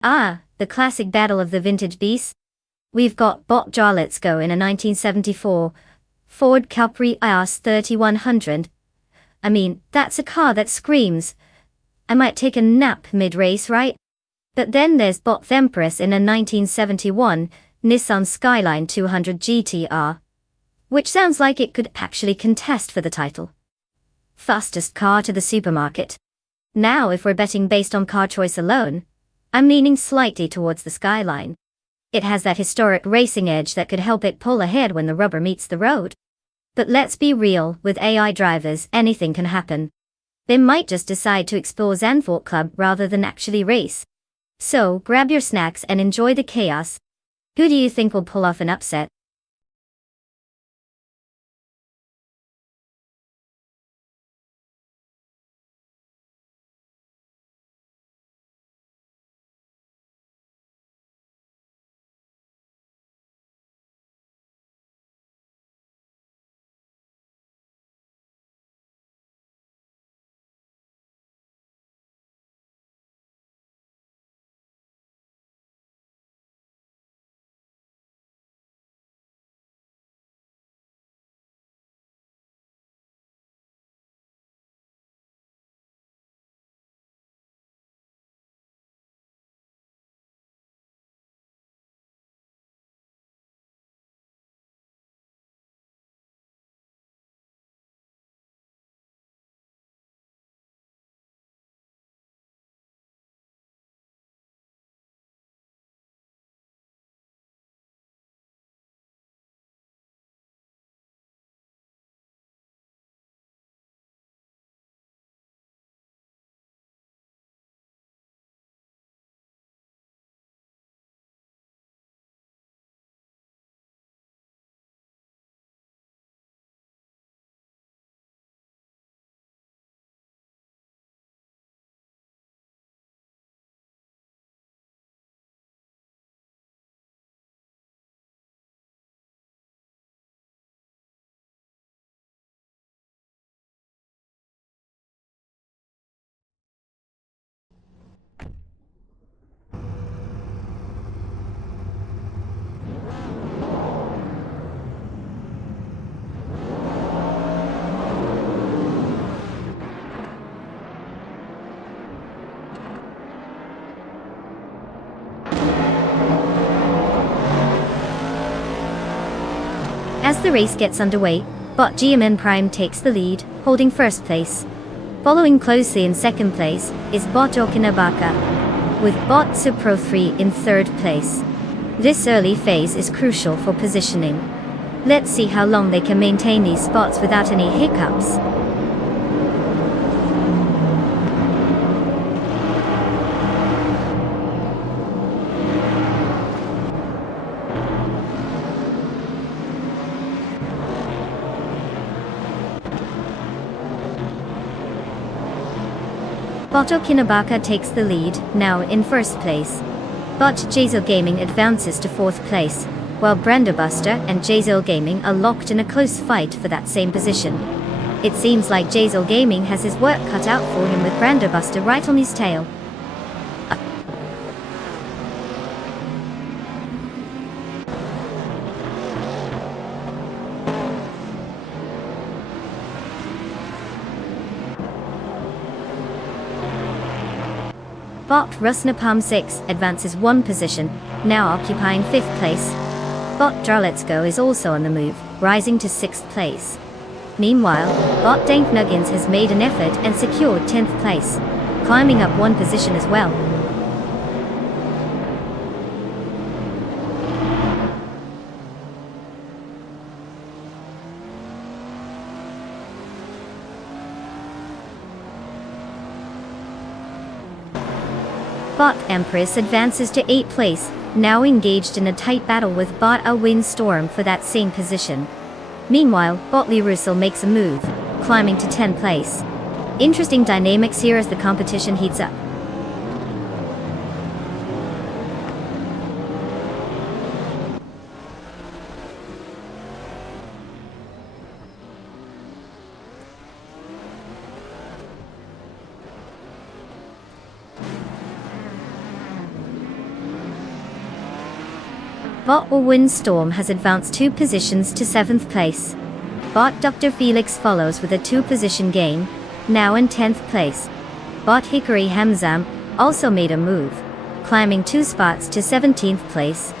Ah, the classic battle of the vintage beasts. We've got Bot Let's Go in a 1974 Ford Capri IAS 3100. I mean, that's a car that screams, I might take a nap mid-race, right? But then there's Bot Empress in a 1971 Nissan Skyline 200 GTR, which sounds like it could actually contest for the title. Fastest car to the supermarket. Now, if we're betting based on car choice alone, I'm leaning slightly towards the Skyline. It has that historic racing edge that could help it pull ahead when the rubber meets the road. But let's be real, with AI drivers, anything can happen. They might just decide to explore Zandvoort Club rather than actually race. So, grab your snacks and enjoy the chaos. Who do you think will pull off an upset? As the race gets underway, Bot GMN Prime takes the lead, holding first place. Following closely in second place is Bot Okinabaka, with Bot Supro 3 in third place. This early phase is crucial for positioning. Let's see how long they can maintain these spots without any hiccups. Bot Okinabaka takes the lead, now in first place. Bot Jazel Gaming advances to fourth place, while Brandobuster and Jazel Gaming are locked in a close fight for that same position. It seems like Jazel Gaming has his work cut out for him with Brandobuster right on his tail. Bot Rusnapalm 6 advances one position, now occupying 5th place. Bot Draletsgo is also on the move, rising to 6th place. Meanwhile, Bot Dank Nuggins has made an effort and secured 10th place, climbing up one position as well. Bot Empress advances to 8th place, now engaged in a tight battle with Bot Windstorm for that same position. Meanwhile, Bot Lee Russell makes a move, climbing to 10th place. Interesting dynamics here as the competition heats up. Bot Windstorm has advanced 2 positions to 7th place. Bot Dr. Felix follows with a 2-position gain, now in 10th place. Bot Hickory Hamzam also made a move, climbing 2 spots to 17th place.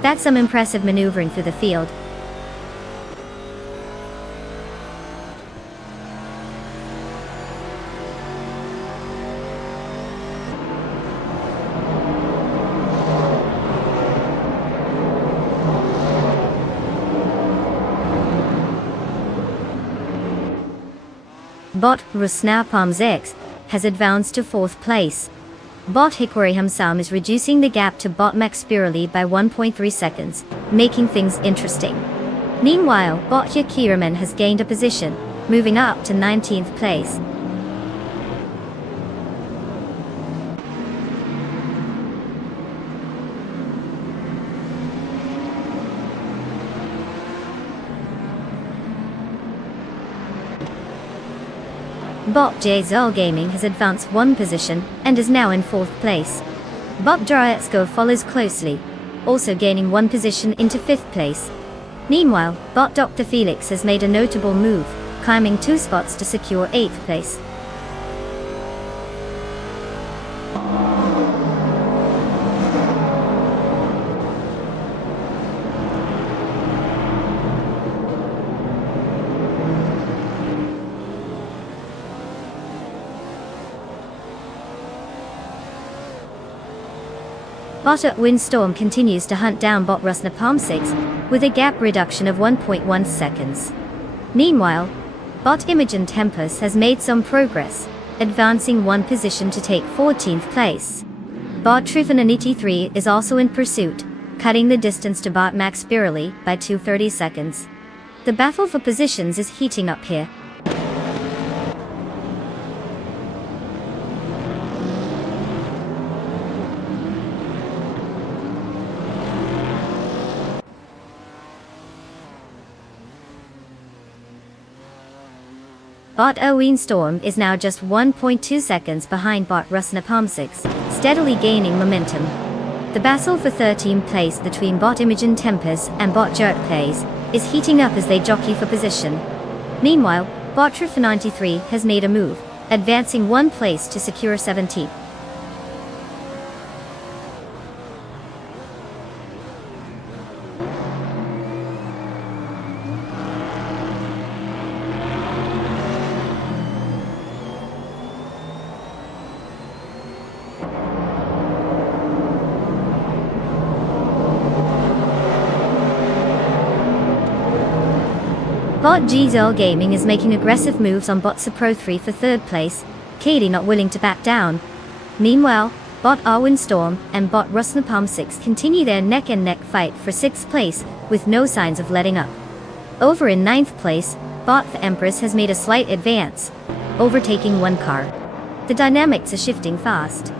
That's some impressive maneuvering through the field. Bot Rusnapalm 6 has advanced to 4th place. Bot Hickory Hamsam is reducing the gap to Bot Max Spirally by 1.3 seconds, making things interesting. Meanwhile, Bot Yakiraman has gained a position, moving up to 19th place. Bot Jazel Gaming has advanced 1 position, and is now in 4th place. Bot Draletsgo follows closely, also gaining 1 position into 5th place. Meanwhile, Bot Dr. Felix has made a notable move, climbing 2 spots to secure 8th place. Bot Windstorm continues to hunt down Bot Rusnapalm 6, with a gap reduction of 1.1 seconds. Meanwhile, Bot Imogen Tempest has made some progress, advancing 1 position to take 14th place. Bot Trifananiti 3 is also in pursuit, cutting the distance to Bot Max Spirally by 230 seconds. The battle for positions is heating up here. Bot Windstorm is now just 1.2 seconds behind Bot Rusnapalm 6, steadily gaining momentum. The battle for 13th place between Bot Imogen Tempest and Bot Jerk Plays is heating up as they jockey for position. Meanwhile, Bot Trifa93 has made a move, advancing 1 place to secure 17th. Bot Gzel Gaming is making aggressive moves on Bot Pro 3 for 3rd place, Katie not willing to back down. Meanwhile, Bot Windstorm and Bot Rusnapalm 6 continue their neck-and-neck fight for 6th place, with no signs of letting up. Over in 9th place, Bot the Empress has made a slight advance, overtaking 1 car. The dynamics are shifting fast.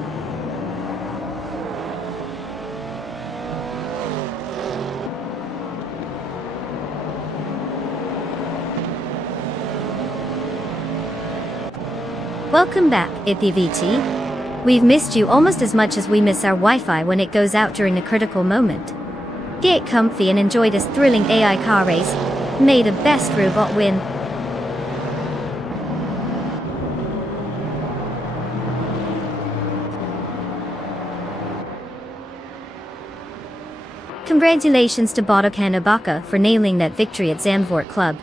Welcome back, IPVT. We've missed you almost as much as we miss our Wi-Fi when it goes out during a critical moment. Get comfy and enjoy this thrilling AI car race. May the best robot win. Congratulations to Botok and Ibaka for nailing that victory at Zandvoort Club.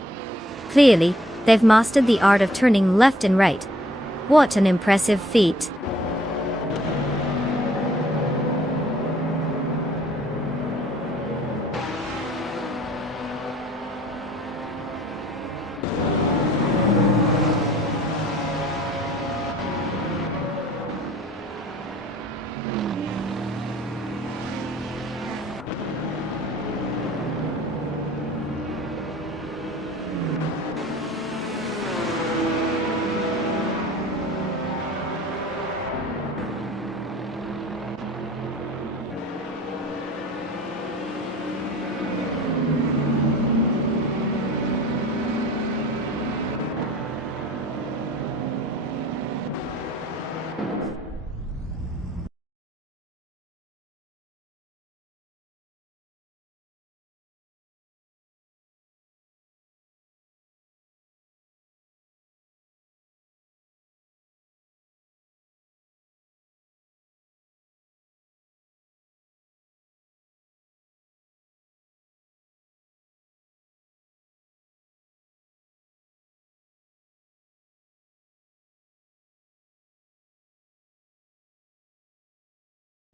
Clearly, they've mastered the art of turning left and right. What an impressive feat.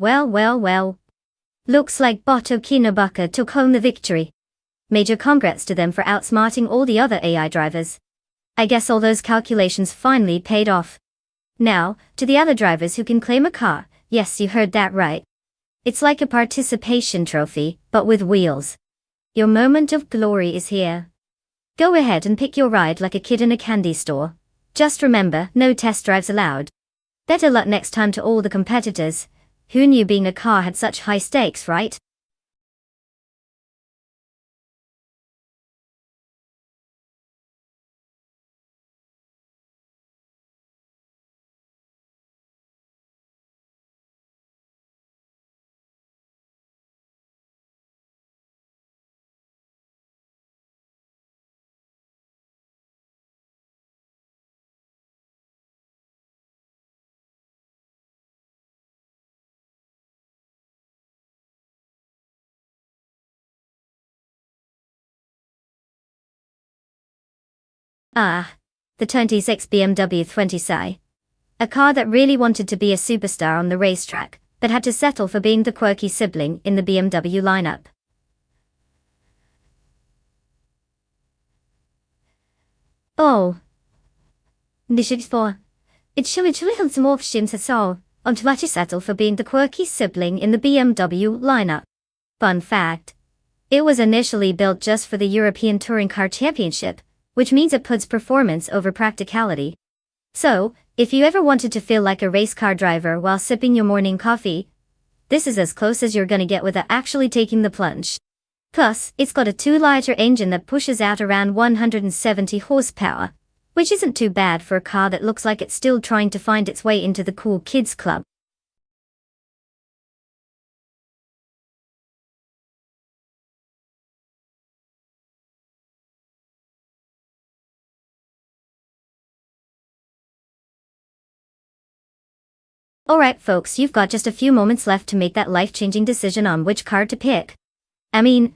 Well. Looks like Botok and Ibaka took home the victory. Major congrats to them for outsmarting all the other AI drivers. I guess all those calculations finally paid off. Now, to the other drivers who can claim a car, yes, you heard that right. It's like a participation trophy, but with wheels. Your moment of glory is here. Go ahead and pick your ride like a kid in a candy store. Just remember, no test drives allowed. Better luck next time to all the competitors. Who knew being a car had such high stakes, right? Ah, the 26 BMW 20 a car that really wanted to be a superstar on the racetrack, but had to settle for being the quirky sibling in the BMW lineup. Oh. It's really some options so, on to settle for being the quirky sibling in the BMW lineup. Fun fact. It was initially built just for the European Touring Car Championship, which means it puts performance over practicality. So, if you ever wanted to feel like a race car driver while sipping your morning coffee, this is as close as you're gonna get without actually taking the plunge. Plus, it's got a 2-liter engine that pushes out around 170 horsepower, which isn't too bad for a car that looks like it's still trying to find its way into the cool kids club. Alright folks, you've got just a few moments left to make that life-changing decision on which car to pick. I mean,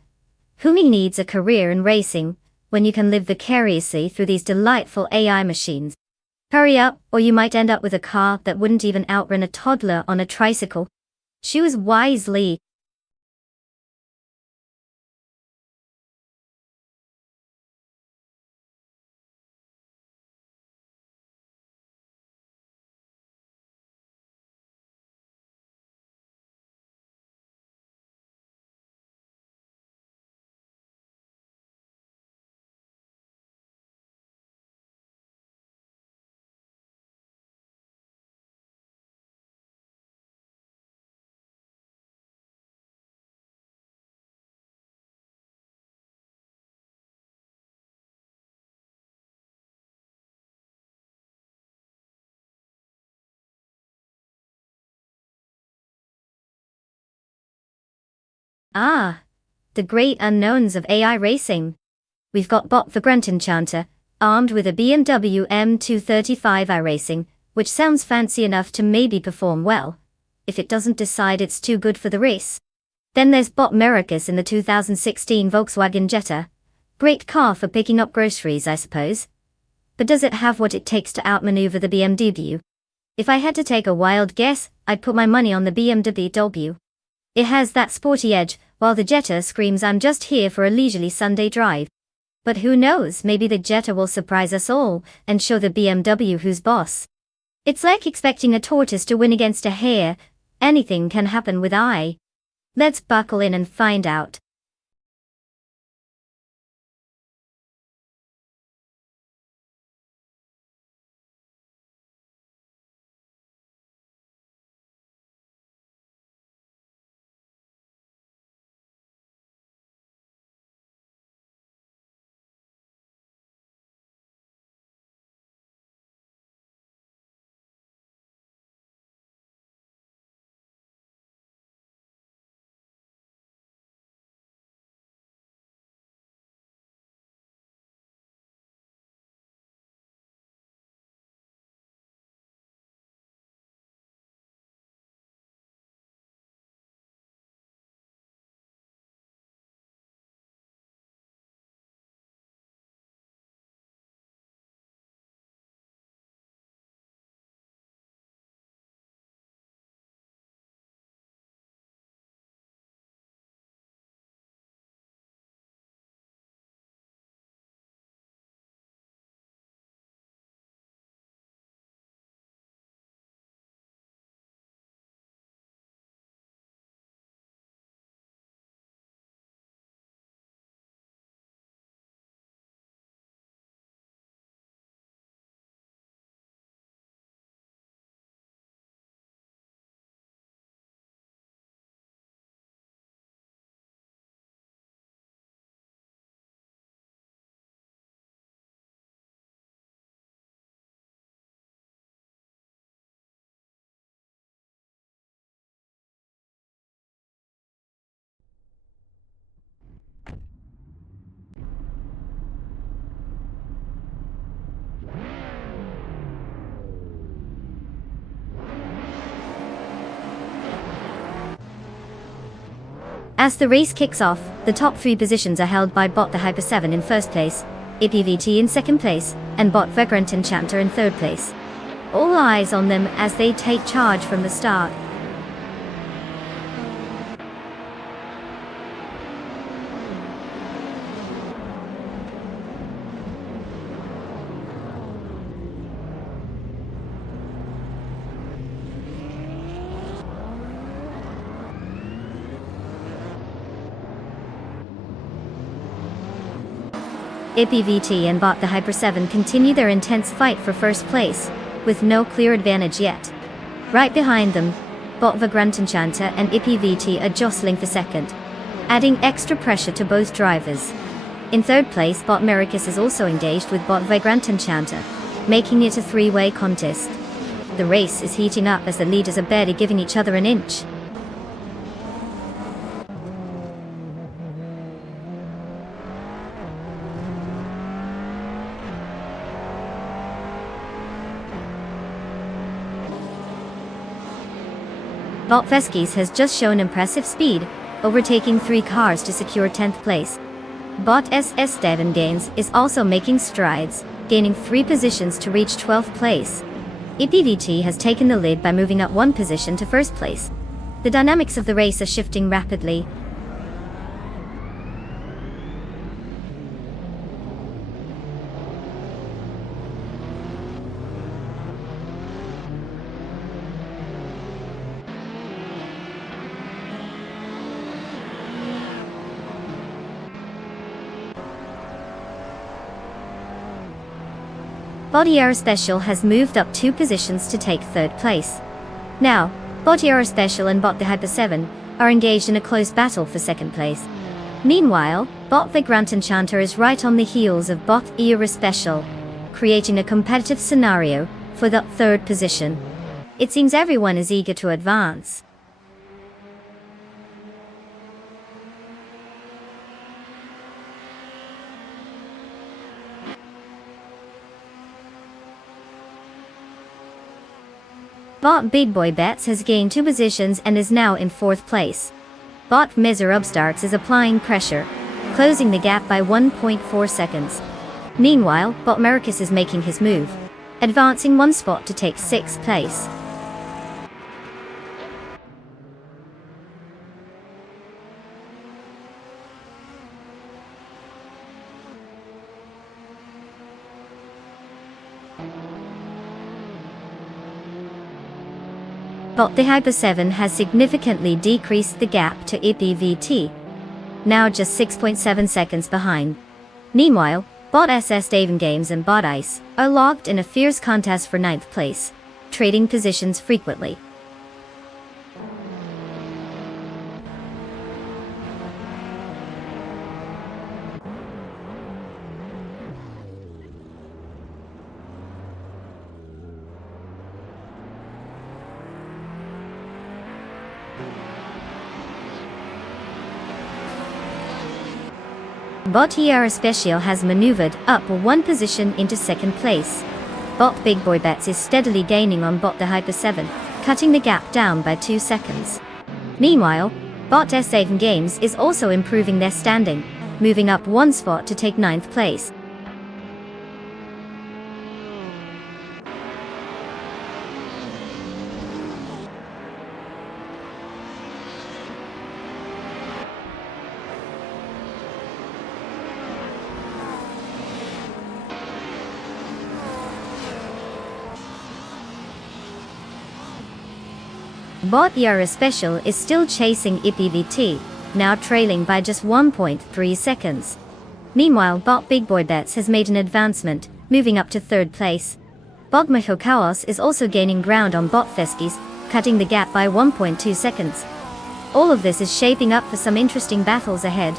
who needs a career in racing when you can live vicariously through these delightful AI machines? Hurry up, or you might end up with a car that wouldn't even outrun a toddler on a tricycle. Choose wisely. Ah, the great unknowns of AI racing. We've got Bot the Grunt Enchanter, armed with a BMW M235i Racing, which sounds fancy enough to maybe perform well, if it doesn't decide it's too good for the race. Then there's Bot Mericus in the 2016 Volkswagen Jetta. Great car for picking up groceries, I suppose. But does it have what it takes to outmaneuver the BMW? If I had to take a wild guess, I'd put my money on the BMW. It has that sporty edge, while the Jetta screams I'm just here for a leisurely Sunday drive. But who knows, maybe the Jetta will surprise us all, and show the BMW who's boss. It's like expecting a tortoise to win against a hare. Anything can happen with AI. Let's buckle in and find out. As the race kicks off, the top 3 positions are held by Bot the Hyper 7 in first place, IPVT in second place, and Bot the Grunt Enchanter in third place. All eyes on them as they take charge from the start. IPVT and Bot the Hyper 7 continue their intense fight for first place, with no clear advantage yet. Right behind them, Bot the Grunt Enchanter and IPVT are jostling for second, adding extra pressure to both drivers. In third place, Bot Mericus is also engaged with Bot the Grunt Enchanter, making it a 3-way contest. The race is heating up as the leaders are barely giving each other an inch. Bot Veskis has just shown impressive speed, overtaking 3 cars to secure 10th place. Bot SS Devon Gaines is also making strides, gaining 3 positions to reach 12th place. IPVT has taken the lead by moving up 1 position to first place. The dynamics of the race are shifting rapidly. Body Aero Special has moved up 2 positions to take 3rd place. Now, Body Aero Special and Bot the Hyper 7 are engaged in a close battle for 2nd place. Meanwhile, Bot the Grunt Enchanter is right on the heels of Bot Aero Special, creating a competitive scenario for the 3rd position. It seems everyone is eager to advance. Bot Big Boy Bets has gained 2 positions and is now in 4th place. Bot Measure-Upstarts is applying pressure, closing the gap by 1.4 seconds. Meanwhile, Bot Marcus is making his move, advancing 1 spot to take 6th place. Bot the Hyper 7 has significantly decreased the gap to IPVT, now just 6.7 seconds behind. Meanwhile, Bot SS Daven Games and Bot Ice are locked in a fierce contest for 9th place, trading positions frequently. Bot ER Special has maneuvered up 1 position into 2nd place. Bot Big Boy Bets is steadily gaining on Bot the Hyper 7, cutting the gap down by 2 seconds. Meanwhile, Bot S Daven Games is also improving their standing, moving up 1 spot to take 9th place. Bot ER Special is still chasing IPVT, now trailing by just 1.3 seconds. Meanwhile, Bot Big Boy Bets has made an advancement, moving up to 3rd place. Bot Miho Chaos is also gaining ground on Bot Feskies, cutting the gap by 1.2 seconds. All of this is shaping up for some interesting battles ahead.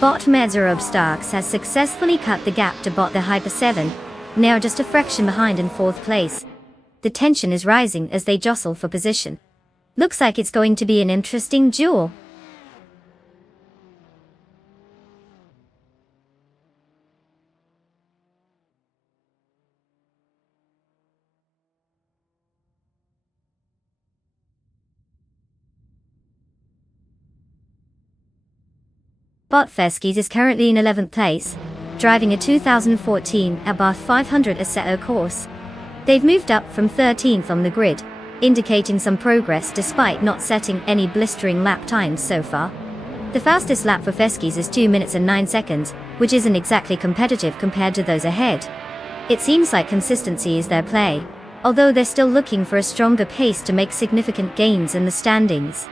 Bot Measure-Upstarts has successfully cut the gap to Bot the Hyper 7, now just a fraction behind in 4th place. The tension is rising as they jostle for position. Looks like it's going to be an interesting duel. Bot Feskies is currently in 11th place, driving a 2014 Abarth 500 Assetto course. They've moved up from 13th on the grid, indicating some progress despite not setting any blistering lap times so far. The fastest lap for Feskies is 2 minutes and 9 seconds, which isn't exactly competitive compared to those ahead. It seems like consistency is their play, although they're still looking for a stronger pace to make significant gains in the standings.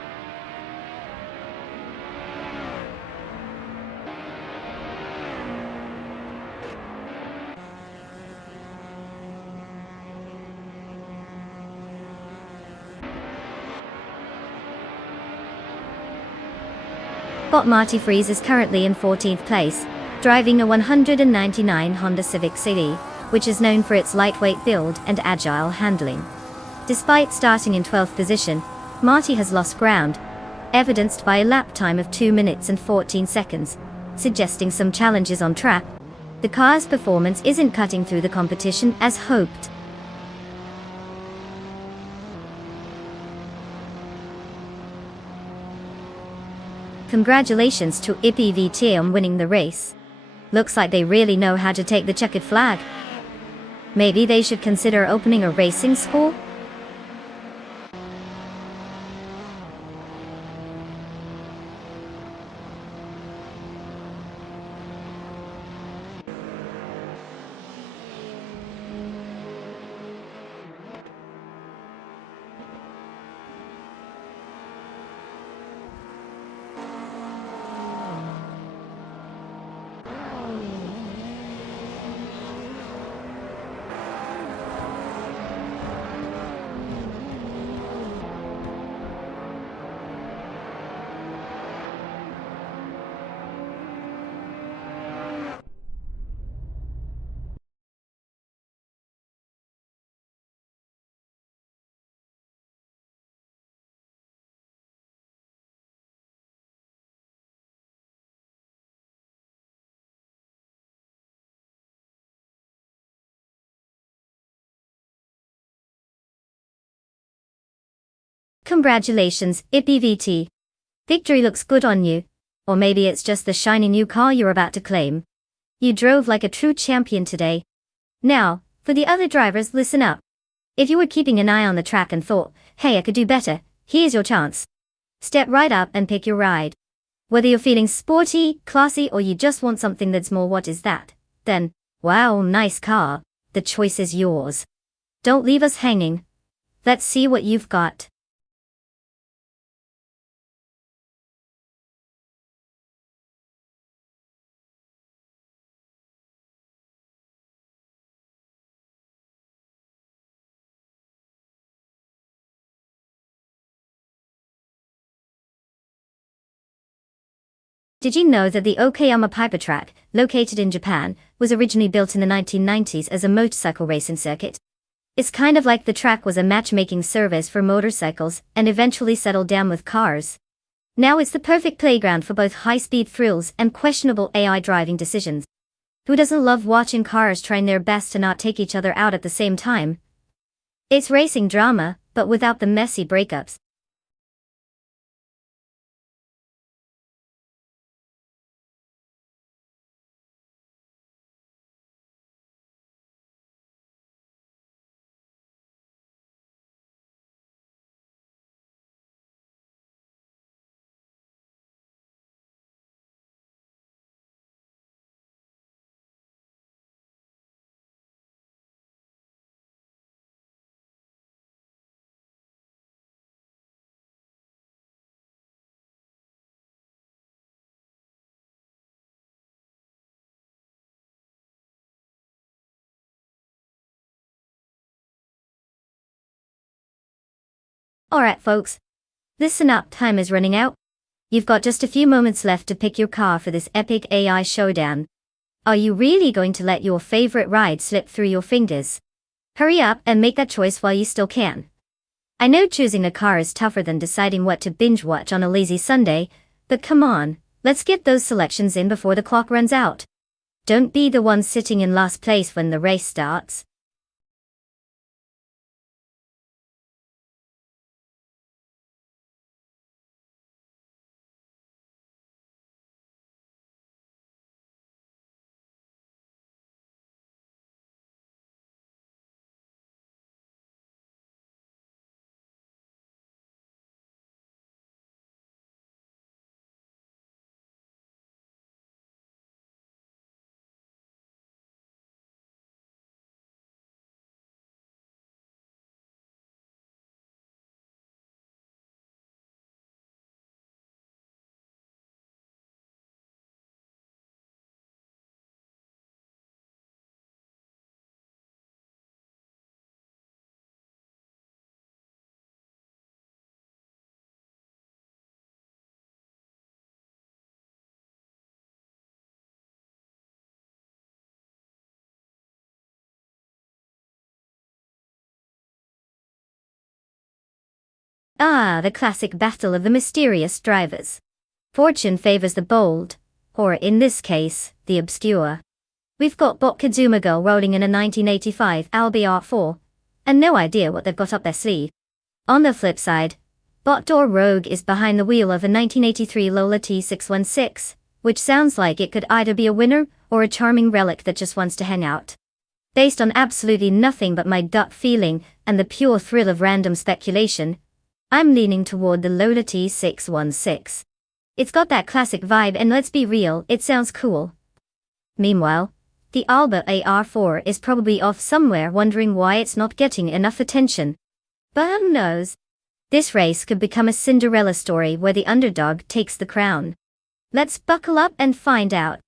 Bot Marty Freeze is currently in 14th place, driving a 199 Honda Civic CD, which is known for its lightweight build and agile handling. Despite starting in 12th position, Marty has lost ground, evidenced by a lap time of 2 minutes and 14 seconds, suggesting some challenges on track. The car's performance isn't cutting through the competition as hoped. Congratulations to IPVT on winning the race. Looks like they really know how to take the checkered flag. Maybe they should consider opening a racing school? Congratulations, IPVT. Victory looks good on you. Or maybe it's just the shiny new car you're about to claim. You drove like a true champion today. Now, for the other drivers, listen up. If you were keeping an eye on the track and thought, hey, I could do better, here's your chance. Step right up and pick your ride. Whether you're feeling sporty, classy, or you just want something that's more what is that, then, wow, nice car, the choice is yours. Don't leave us hanging. Let's see what you've got. Did you know that the Okayama Piper track, located in Japan, was originally built in the 1990s as a motorcycle racing circuit? It's kind of like the track was a matchmaking service for motorcycles and eventually settled down with cars. Now it's the perfect playground for both high-speed thrills and questionable AI driving decisions. Who doesn't love watching cars trying their best to not take each other out at the same time? It's racing drama, but without the messy breakups. Alright folks, listen up, time is running out. You've got just a few moments left to pick your car for this epic AI showdown. Are you really going to let your favorite ride slip through your fingers? Hurry up and make that choice while you still can. I know choosing a car is tougher than deciding what to binge watch on a lazy Sunday, but come on, let's get those selections in before the clock runs out. Don't be the one sitting in last place when the race starts. Ah, the classic battle of the mysterious drivers. Fortune favors the bold, or in this case, the obscure. We've got Bot Kazuma Girl rolling in a 1985 Albi R4, and no idea what they've got up their sleeve. On the flip side, Bot Door Rogue is behind the wheel of a 1983 Lola T616, which sounds like it could either be a winner or a charming relic that just wants to hang out. Based on absolutely nothing but my gut feeling and the pure thrill of random speculation, I'm leaning toward the Lola T616. It's got that classic vibe and let's be real, it sounds cool. Meanwhile, the Alba AR4 is probably off somewhere wondering why it's not getting enough attention. But who knows? This race could become a Cinderella story where the underdog takes the crown. Let's buckle up and find out.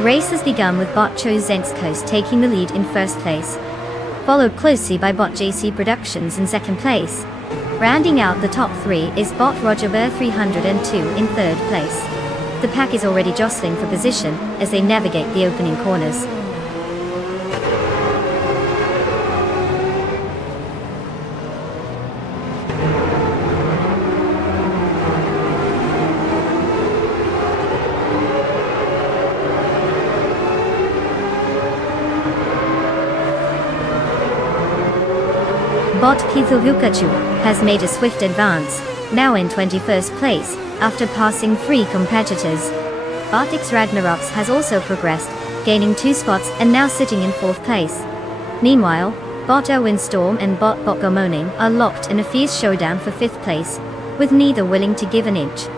The race has begun with bot Zenskos taking the lead in first place, followed closely by bot JC Productions in second place. Rounding out the top three is bot Roger Bear 302 in third place. The pack is already jostling for position as they navigate the opening corners. Bot Pikachu has made a swift advance, now in 21st place, after passing 3 competitors. Bot X Ragnaroks has also progressed, gaining 2 spots and now sitting in 4th place. Meanwhile, bot Windstorm and bot Gomoning are locked in a fierce showdown for 5th place, with neither willing to give an inch.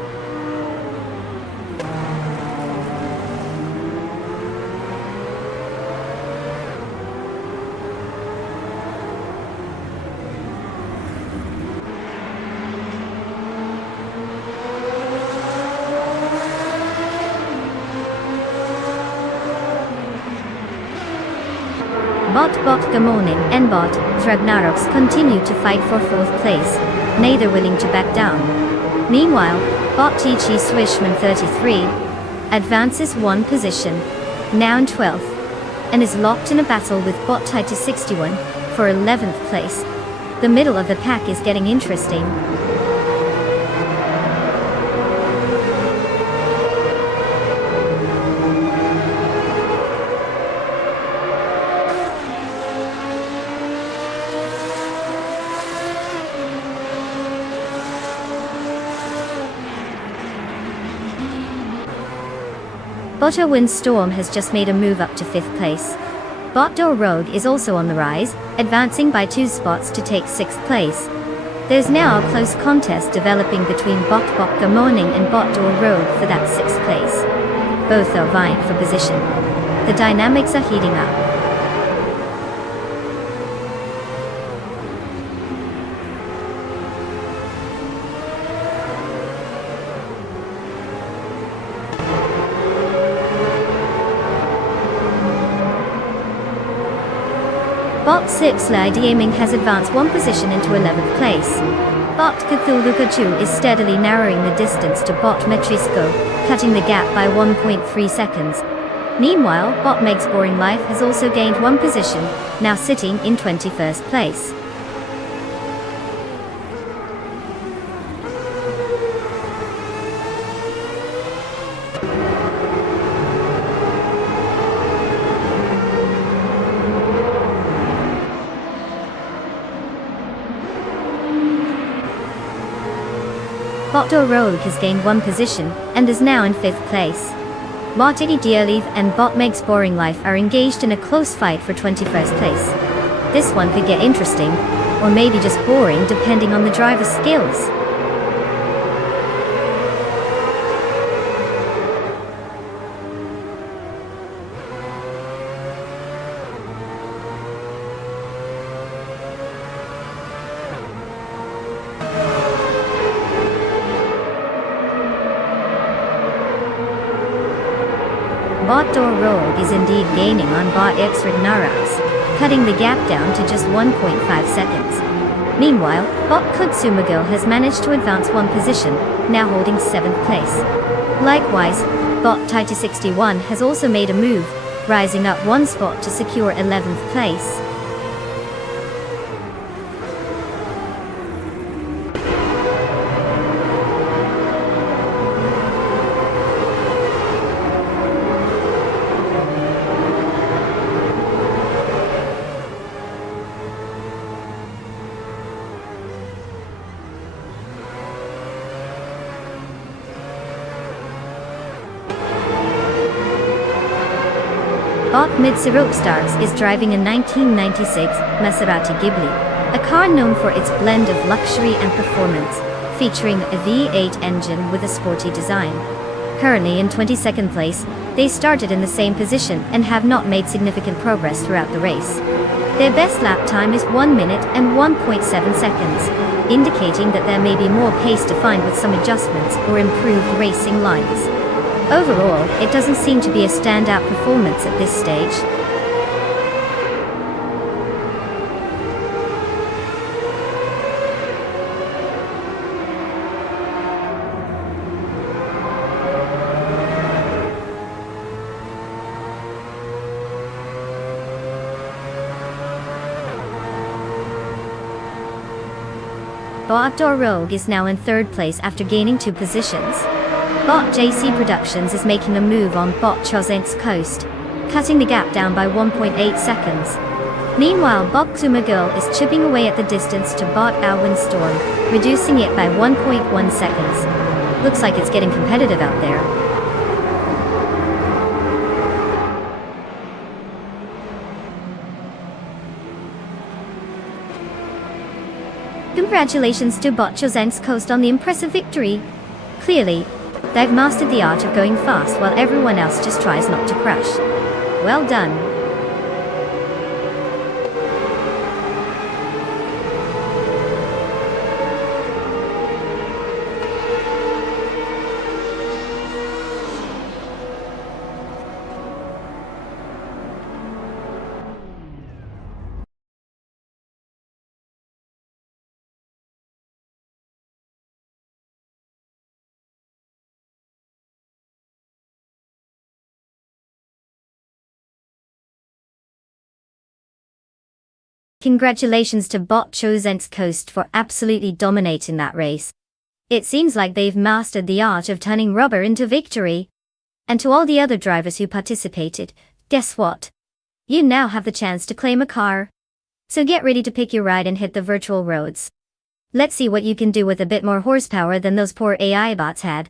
Bot Gomoning and bot Ragnaroks continue to fight for 4th place, neither willing to back down. Meanwhile, bot Chi Swishman 33 advances 1 position, now in 12th, and is locked in a battle with bot Titus 61 for 11th place. The middle of the pack is getting interesting. Bot Windstorm has just made a move up to 5th place. Bot Rogue is also on the rise, advancing by 2 spots to take 6th place. There's now a close contest developing between bot Gomoning and bot Rogue for that 6th place. Both are vying for position. The dynamics are heating up. Bot Sipslide Aiming has advanced 1 position into 11th place. Bot Cthulhukachu is steadily narrowing the distance to bot Metrisco, cutting the gap by 1.3 seconds. Meanwhile, bot Meg's Boring Life has also gained 1 position, now sitting in 21st place. Bot Rogue has gained 1 position, and is now in 5th place. Bot Dearleave and bot Meg's Boring Life are engaged in a close fight for 21st place. This one could get interesting, or maybe just boring depending on the driver's skills. Bot Rogue is indeed gaining on bot X Ragnaroks, cutting the gap down to just 1.5 seconds. Meanwhile, bot Kutsumago has managed to advance 1 position, now holding 7th place. Likewise, bot Titus 61 has also made a move, rising up 1 spot to secure 11th place. Bot Mitsurup Starks is driving a 1996 Maserati Ghibli, a car known for its blend of luxury and performance, featuring a V8 engine with a sporty design. Currently in 22nd place, they started in the same position and have not made significant progress throughout the race. Their best lap time is 1 minute and 1.7 seconds, indicating that there may be more pace to find with some adjustments or improved racing lines. Overall, it doesn't seem to be a standout performance at this stage. Bot Rogue is now in third place after gaining 2 positions. Bot JC Productions is making a move on Bot Chosen's coast, cutting the gap down by 1.8 seconds. Meanwhile, Bot Girl is chipping away at the distance to Bot Alwyn Storm, reducing it by 1.1 seconds. Looks like it's getting competitive out there. Congratulations to Bot Chosen's coast on the impressive victory. Clearly, they've mastered the art of going fast while everyone else just tries not to crash. Well done. Congratulations to Bot Chosen's coast for absolutely dominating that race. It seems like they've mastered the art of turning rubber into victory. And to all the other drivers who participated, guess what? You now have the chance to claim a car. So get ready to pick your ride and hit the virtual roads. Let's see what you can do with a bit more horsepower than those poor AI bots had.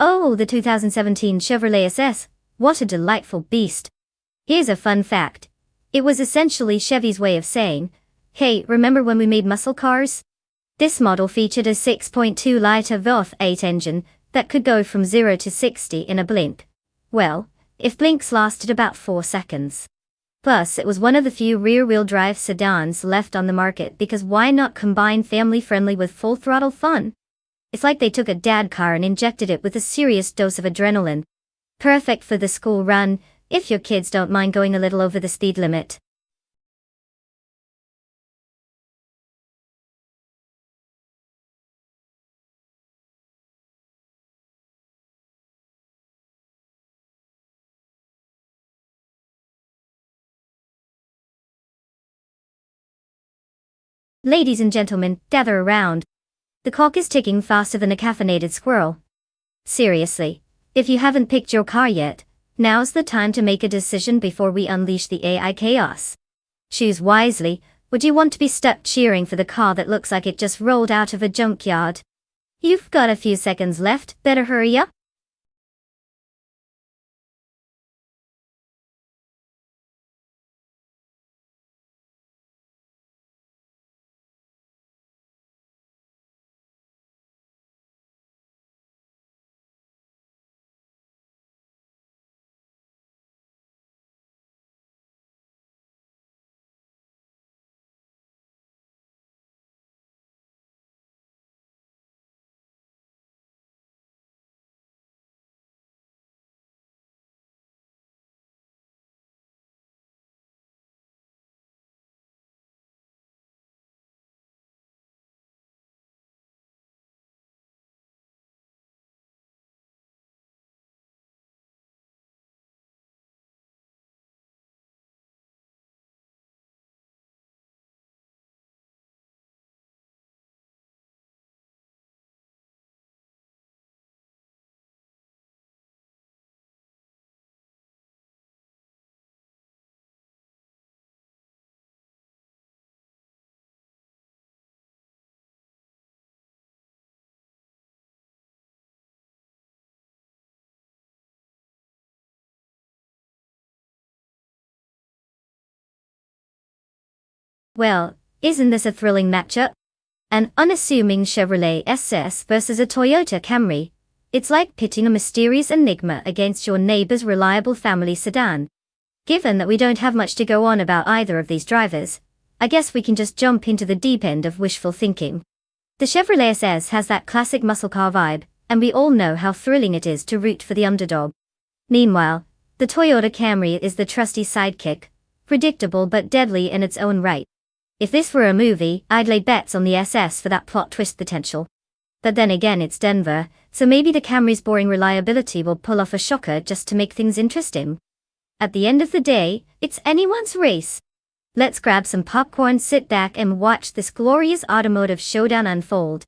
Oh, the 2017 Chevrolet SS, what a delightful beast. Here's a fun fact. It was essentially Chevy's way of saying, hey, remember when we made muscle cars? This model featured a 6.2-liter V8 engine that could go from 0 to 60 in a blink. Well, if blinks lasted about 4 seconds. Plus, it was one of the few rear-wheel drive sedans left on the market because why not combine family-friendly with full-throttle fun? It's like they took a dad car and injected it with a serious dose of adrenaline. Perfect for the school run, if your kids don't mind going a little over the speed limit. Ladies and gentlemen, gather around. The clock is ticking faster than a caffeinated squirrel. Seriously, if you haven't picked your car yet, now's the time to make a decision before we unleash the AI chaos. Choose wisely. Would you want to be stuck cheering for the car that looks like it just rolled out of a junkyard? You've got a few seconds left, better hurry up. Well, isn't this a thrilling matchup? An unassuming Chevrolet SS versus a Toyota Camry. It's like pitting a mysterious enigma against your neighbor's reliable family sedan. Given that we don't have much to go on about either of these drivers, I guess we can just jump into the deep end of wishful thinking. The Chevrolet SS has that classic muscle car vibe, and we all know how thrilling it is to root for the underdog. Meanwhile, the Toyota Camry is the trusty sidekick, predictable but deadly in its own right. If this were a movie, I'd lay bets on the SS for that plot twist potential. But then again, it's Denver, so maybe the Camry's boring reliability will pull off a shocker just to make things interesting. At the end of the day, it's anyone's race. Let's grab some popcorn, sit back and watch this glorious automotive showdown unfold.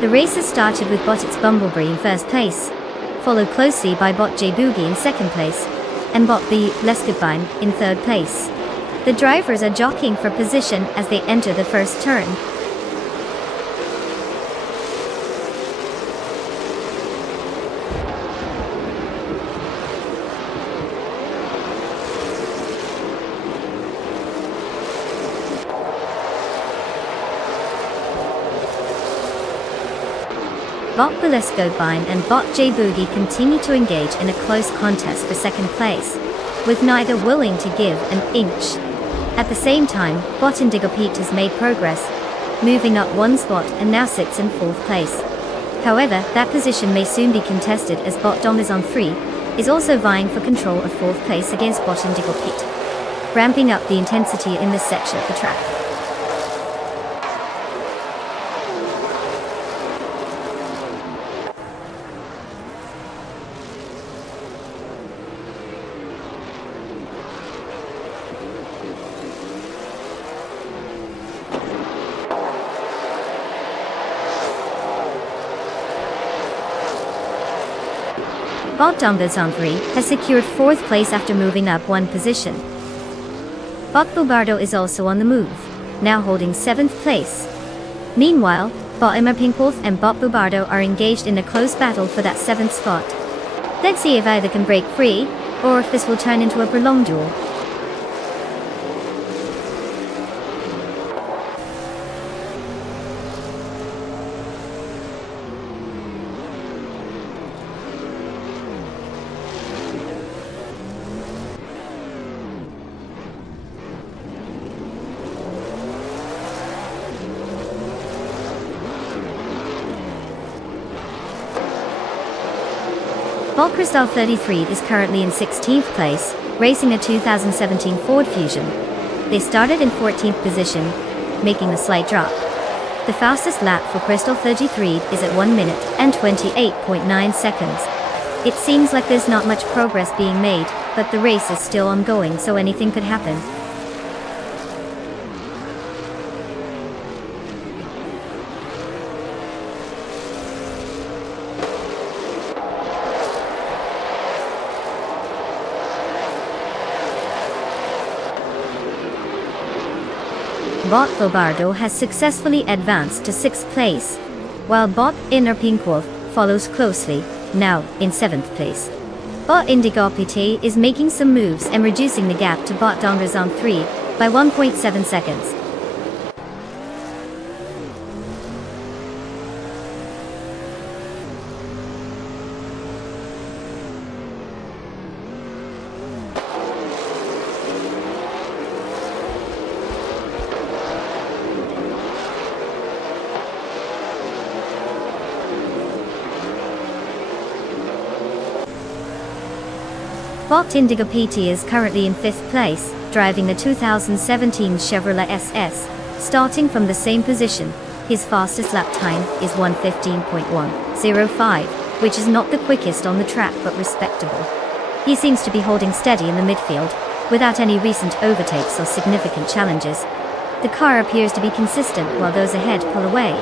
The race has started with Bot Bumblebee in first place, followed closely by Bot J Boogie in second place, and Bot B Leskebine in third place. The drivers are jockeying for position as they enter the first turn. Bot Leskebine and Bot J Boogie continue to engage in a close contest for second place, with neither willing to give an inch. At the same time, Bot Indigo Pete has made progress, moving up one spot and now sits in fourth place. However, that position may soon be contested as Bot Dom is on 3, is also vying for control of fourth place against Bot Indigo Pete, ramping up the intensity in this section of the track. Bot Dumbers on 3 has secured fourth place after moving up one position. Bot Bubardo is also on the move, now holding 7th place. Meanwhile, Bot Emma Pinkwolf and Bot Bubardo are engaged in a close battle for that 7th spot. Let's see if either can break free, or if this will turn into a prolonged duel. Bot Crystal 33 is currently in 16th place, racing a 2017 Ford Fusion. They started in 14th position, making a slight drop. The fastest lap for Crystal 33 is at 1 minute and 28.9 seconds. It seems like there's not much progress being made, but the race is still ongoing, so anything could happen. Bot Lobardo has successfully advanced to 6th place, while Bot Inner Pinkwolf follows closely, now in 7th place. Bot Indigo PT is making some moves and reducing the gap to Bot Dongrazon 3 by 1.7 seconds. Bot Indigo PT is currently in 5th place, driving the 2017 Chevrolet SS, starting from the same position. His fastest lap time is 1:15.105, which is not the quickest on the track but respectable. He seems to be holding steady in the midfield, without any recent overtakes or significant challenges. The car appears to be consistent while those ahead pull away.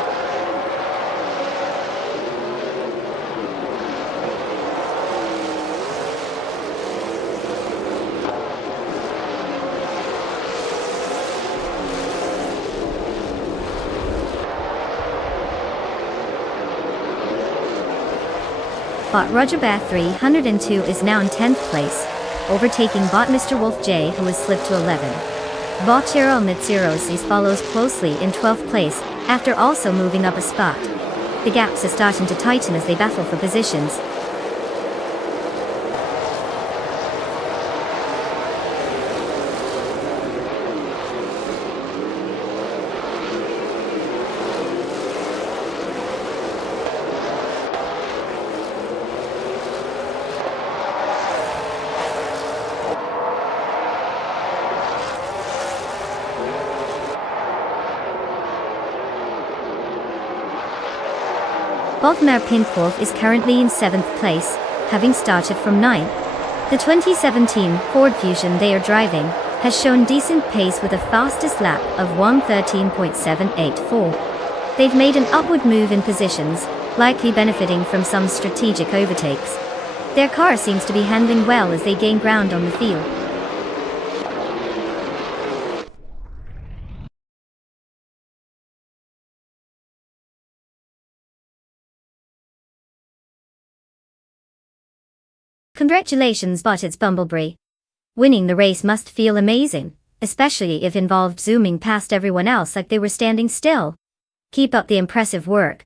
Bot Roger Bear 302 is now in 10th place, overtaking Bot Mr. Wolf J, who has slipped to 11. Bot Chiro Mitsurosis follows closely in 12th place, after also moving up a spot. The gaps are starting to tighten as they battle for positions. Botmar Pinkwolf is currently in 7th place, having started from 9th. The 2017 Ford Fusion they are driving has shown decent pace with a fastest lap of 1:13.784. They've made an upward move in positions, likely benefiting from some strategic overtakes. Their car seems to be handling well as they gain ground on the field. Congratulations, Bot, it's Bumblebee. Winning the race must feel amazing, especially if involved zooming past everyone else like they were standing still. Keep up the impressive work.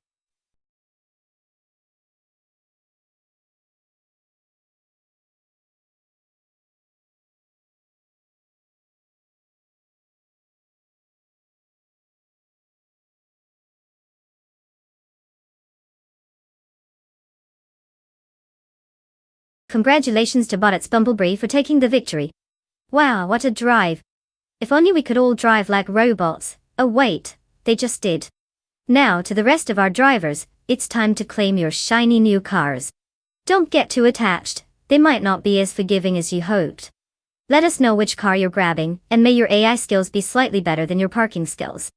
Congratulations to Bot, it's Bumblebee for taking the victory. Wow, what a drive. If only we could all drive like robots. Oh wait, they just did. Now to the rest of our drivers, it's time to claim your shiny new cars. Don't get too attached, they might not be as forgiving as you hoped. Let us know which car you're grabbing, and may your AI skills be slightly better than your parking skills.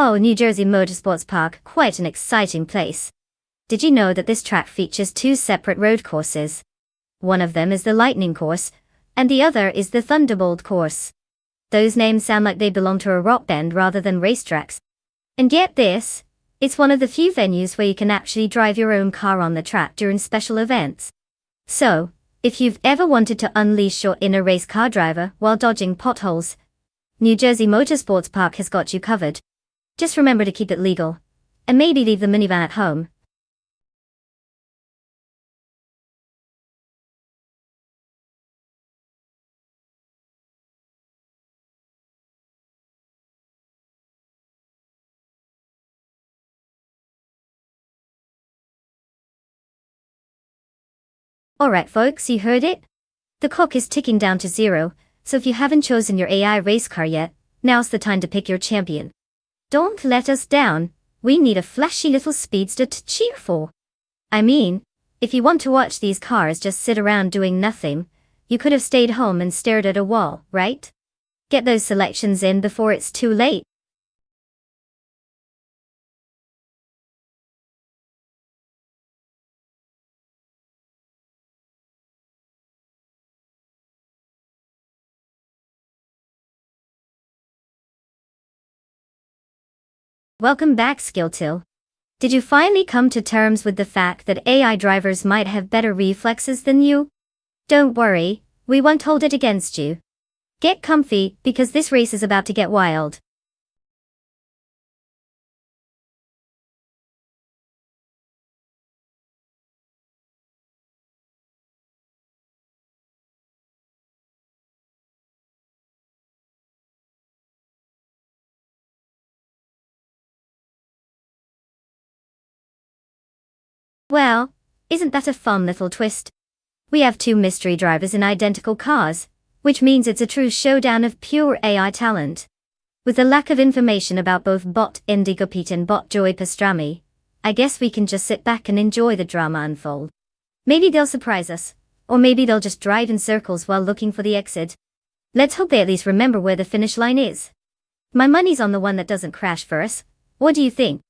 Oh, New Jersey Motorsports Park, quite an exciting place. Did you know that this track features 2 separate road courses? One of them is the Lightning Course, and the other is the Thunderbolt Course. Those names sound like they belong to a rock band rather than racetracks. And get this, it's one of the few venues where you can actually drive your own car on the track during special events. So, if you've ever wanted to unleash your inner race car driver while dodging potholes, New Jersey Motorsports Park has got you covered. Just remember to keep it legal, and maybe leave the minivan at home. Alright folks, you heard it? The clock is ticking down to 0, so if you haven't chosen your AI race car yet, now's the time to pick your champion. Don't let us down, we need a flashy little speedster to cheer for. I mean, if you want to watch these cars just sit around doing nothing, you could have stayed home and stared at a wall, right? Get those selections in before it's too late. Welcome back, Skilltil. Did you finally come to terms with the fact that AI drivers might have better reflexes than you? Don't worry, we won't hold it against you. Get comfy, because this race is about to get wild. Well, isn't that a fun little twist? We have two mystery drivers in identical cars, which means it's a true showdown of pure AI talent. With the lack of information about both bot Indigo Pete and bot Joy Pastrami, I guess we can just sit back and enjoy the drama unfold. Maybe they'll surprise us, or maybe they'll just drive in circles while looking for the exit. Let's hope they at least remember where the finish line is. My money's on the one that doesn't crash first. What do you think?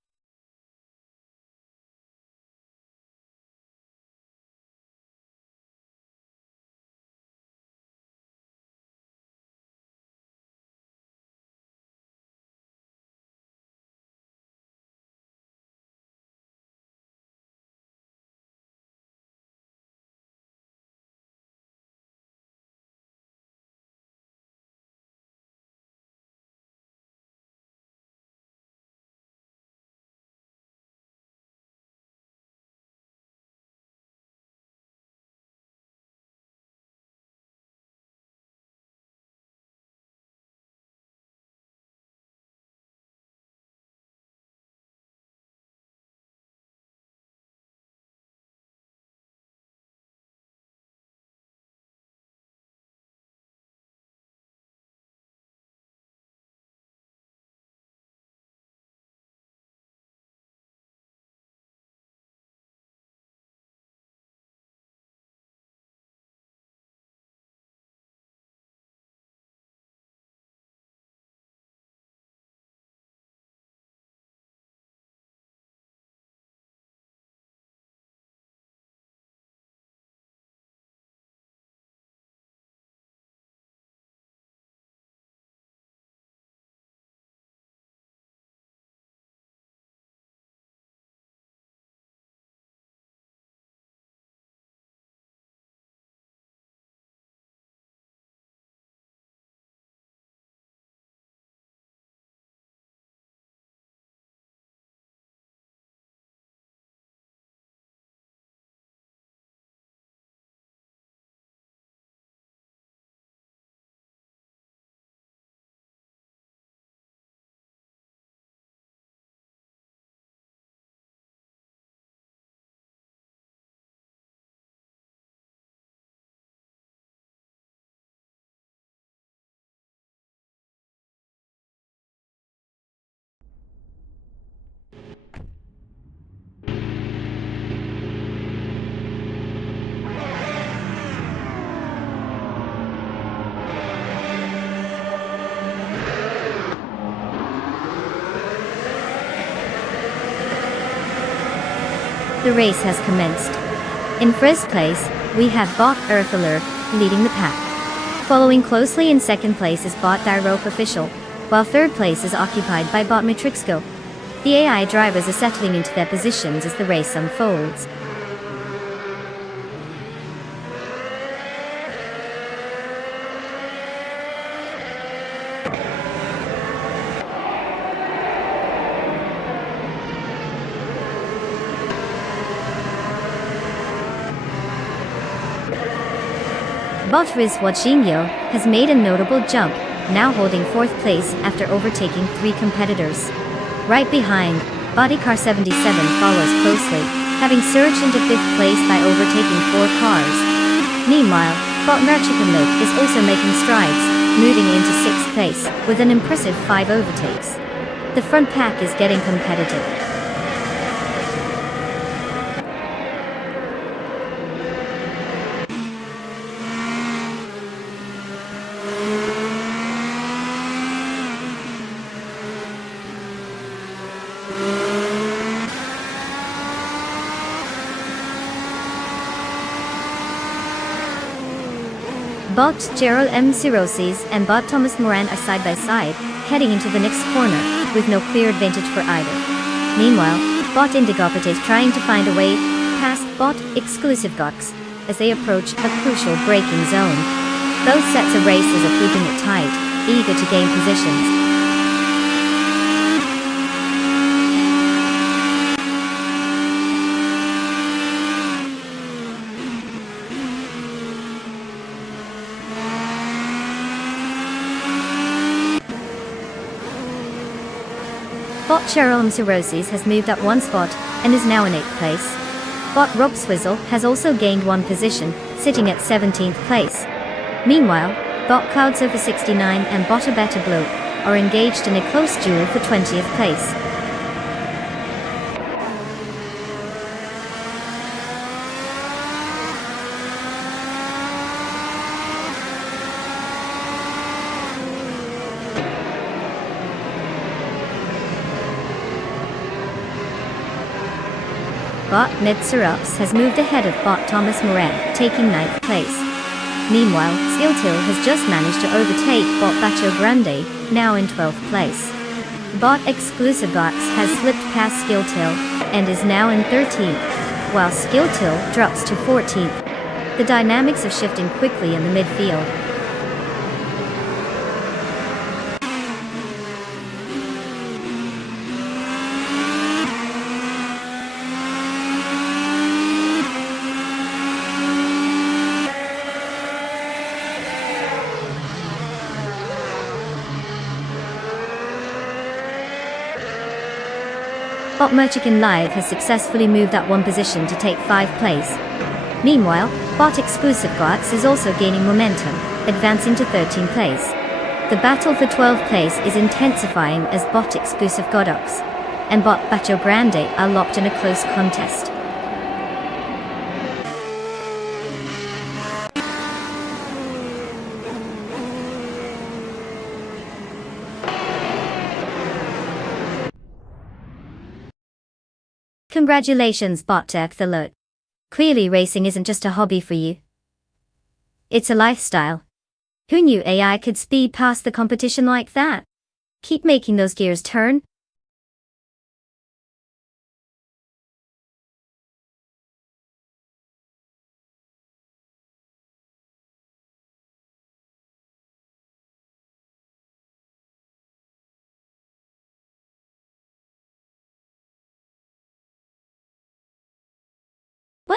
The race has commenced. In first place, we have bot Earthaler leading the pack. Following closely in second place is bot Dirope Official, while third place is occupied by bot Matrixco. The AI drivers are settling into their positions as the race unfolds. Bot Riz Wachinho has made a notable jump, now holding fourth place after overtaking 3 competitors. Right behind, Bodycar 77 follows closely, having surged into 5th place by overtaking 4 cars. Meanwhile, Bot Merchickenlope is also making strides, moving into 6th place, with an impressive 5 overtakes. The front pack is getting competitive. Bot Gerald M. Cirrhosis and Bot Thomas Moran are side by side, heading into the next corner, with no clear advantage for either. Meanwhile, Bot Indigopet is trying to find a way past Bot Exclusive Gox as they approach a crucial braking zone. Both sets of racers are keeping it tight, eager to gain positions. Bot Cheryl M. Cirrhosis has moved up 1 spot and is now in 8th place. Bot Rob Swizzle has also gained 1 position, sitting at 17th place. Meanwhile, Bot Cloudsurfer 69 and Bot Abeta Bloke are engaged in a close duel for 20th place. Bot Ned Serups has moved ahead of Bot Thomas Moran, taking 9th place. Meanwhile, Skilltil has just managed to overtake Bot Bacho Grande, now in 12th place. Bot Exclusive Box has slipped past Skilltil and is now in 13th, while Skilltil drops to 14th. The dynamics are shifting quickly in the midfield. Bot Merchican Live has successfully moved up 1 position to take 5th place. Meanwhile, Bot Exclusive Gox is also gaining momentum, advancing to 13th place. The battle for 12th place is intensifying as Bot Exclusive Godox and Bot Bacho Grande are locked in a close contest. Congratulations, Bot Alert. Clearly racing isn't just a hobby for you. It's a lifestyle. Who knew AI could speed past the competition like that? Keep making those gears turn.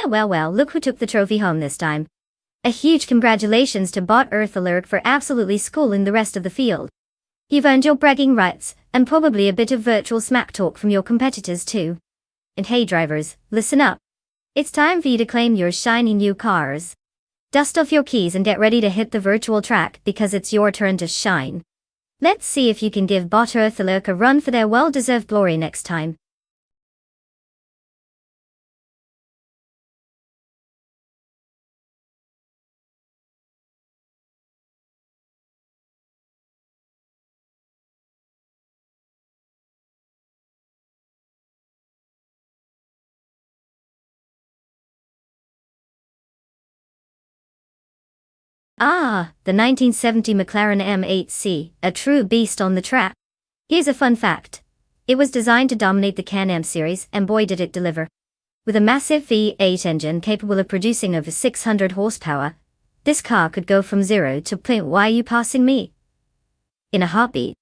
Well, look who took the trophy home this time. A huge congratulations to Bot Earth Alert for absolutely schooling the rest of the field. You've earned your bragging rights, and probably a bit of virtual smack talk from your competitors too. And hey drivers, listen up. It's time for you to claim your shiny new cars. Dust off your keys and get ready to hit the virtual track because it's your turn to shine. Let's see if you can give Bot Earth Alert a run for their well-deserved glory next time. Ah, the 1970 McLaren M8C, a true beast on the track. Here's a fun fact. It was designed to dominate the Can-Am series, and boy did it deliver. With a massive V8 engine capable of producing over 600 horsepower, this car could go from 0 to "Why are you passing me?" in a heartbeat.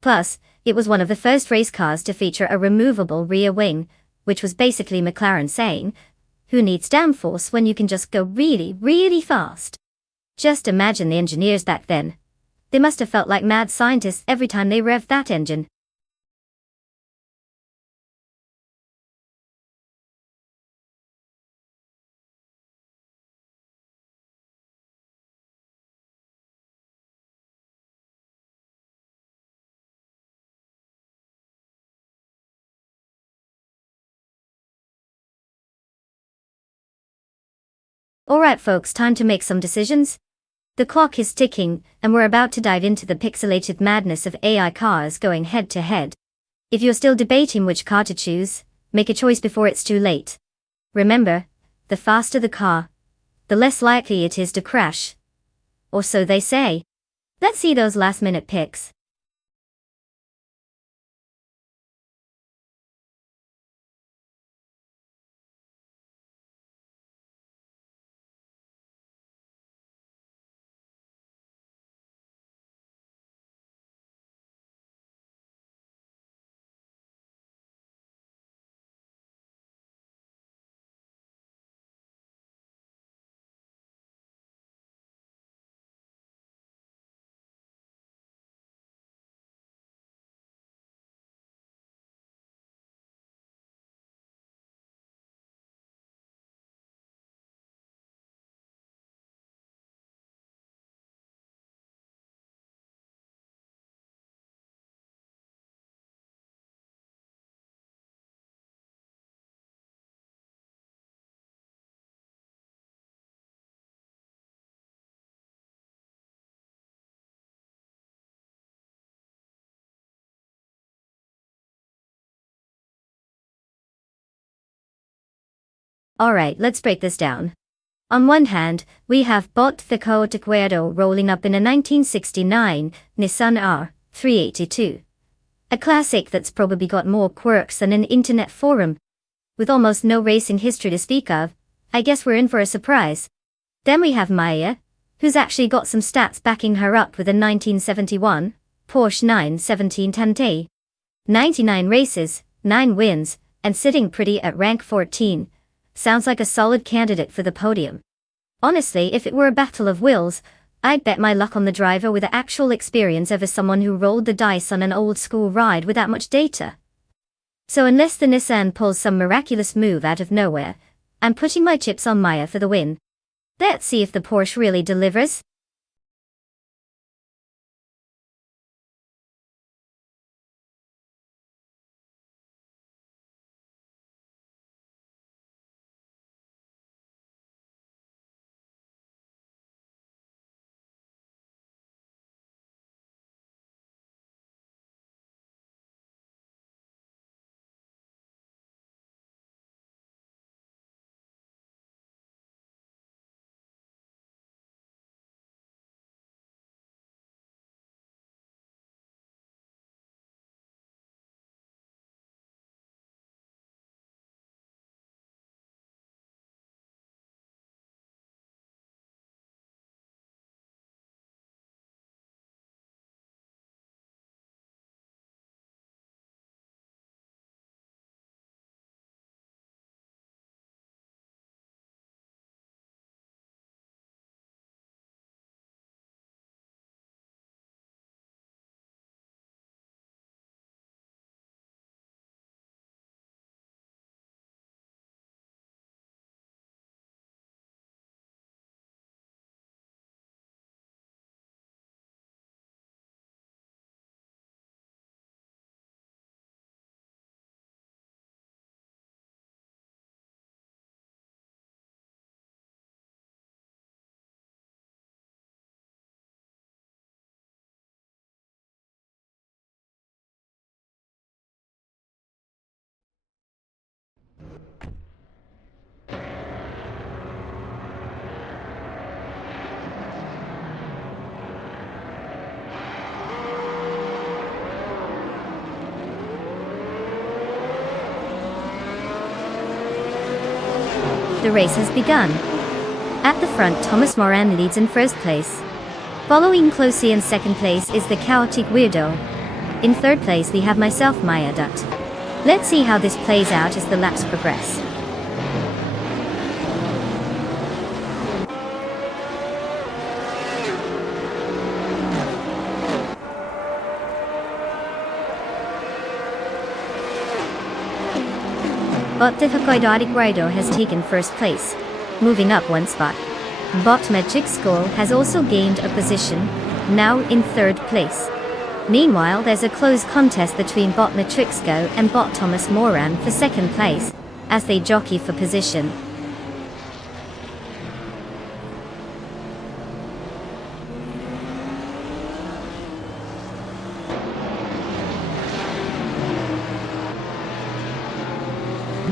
Plus, it was one of the first race cars to feature a removable rear wing, which was basically McLaren saying, who needs downforce when you can just go really, really fast? Just imagine the engineers back then. They must have felt like mad scientists every time they revved that engine. Alright folks, time to make some decisions. The clock is ticking, and we're about to dive into the pixelated madness of AI cars going head to head. If you're still debating which car to choose, make a choice before it's too late. Remember, the faster the car, the less likely it is to crash. Or so they say. Let's see those last-minute picks. Alright, let's break this down. On one hand, we have Bot the Cotacuerdo rolling up in a 1969 Nissan R382. A classic that's probably got more quirks than an internet forum. With almost no racing history to speak of, I guess we're in for a surprise. Then we have Maya, who's actually got some stats backing her up with a 1971 Porsche 917 Tante. 99 races, 9 wins, and sitting pretty at rank 14. Sounds like a solid candidate for the podium. Honestly, if it were a battle of wills, I'd bet my luck on the driver with actual experience over someone who rolled the dice on an old-school ride without much data. So unless the Nissan pulls some miraculous move out of nowhere, I'm putting my chips on Maya for the win. Let's see if the Porsche really delivers. The race has begun. At the front, Thomas Moran leads in first place. Following closely in second place is the chaotic weirdo. In third place we have myself, Maya Dutt. Let's see how this plays out as the laps progress. But the Cotacuerdo has taken first place, moving up one spot. Bot Metrixco has also gained a position, now in third place. Meanwhile, there's a close contest between Bot Metrixco and Bot Thomas Moran for second place, as they jockey for position.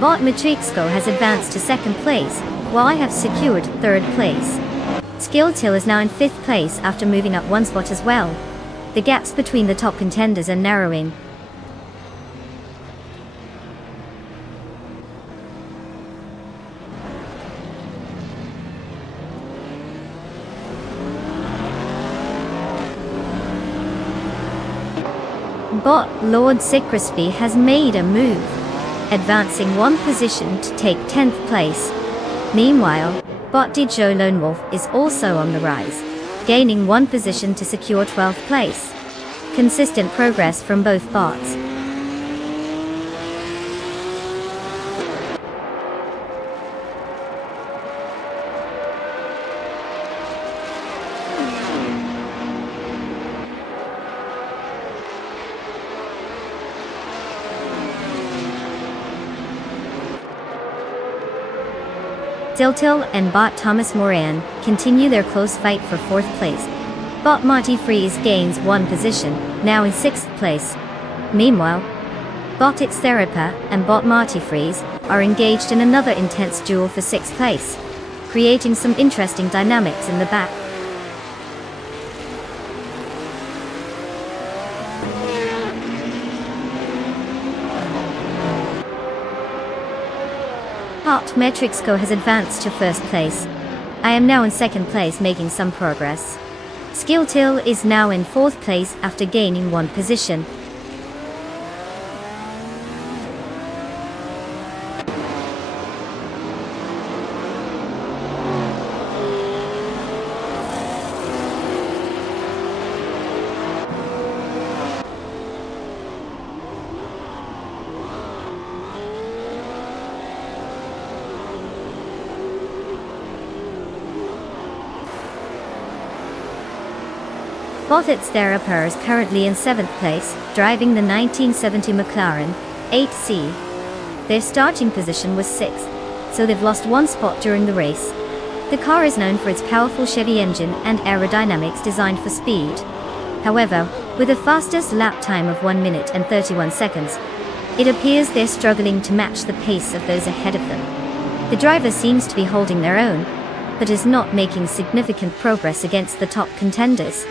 Bot Matrixco has advanced to second place, while I have secured third place. Skilltil is now in fifth place after moving up one spot as well. The gaps between the top contenders are narrowing. Bot Lord Crispy has made a move, advancing one position to take 10th place. Meanwhile, Bot DJ Lone Wolf is also on the rise, gaining one position to secure 12th place. Consistent progress from both bots. Skilltil and Bot Thomas Moran continue their close fight for 4th place. Bot Marty Freeze gains one position, now in 6th place. Meanwhile, Bot It's Therapa and Bot Marty Freeze are engaged in another intense duel for 6th place, creating some interesting dynamics in the back. Bot Matrixco has advanced to first place. I am now in second place, making some progress. Skilltil is now in 4th place after gaining one position. Bot It's Theraper is currently in 7th place, driving the 1970 McLaren 8C. Their starting position was 6th, so they've lost one spot during the race. The car is known for its powerful Chevy engine and aerodynamics designed for speed. However, with a fastest lap time of 1 minute and 31 seconds, it appears they're struggling to match the pace of those ahead of them. The driver seems to be holding their own, but is not making significant progress against the top contenders.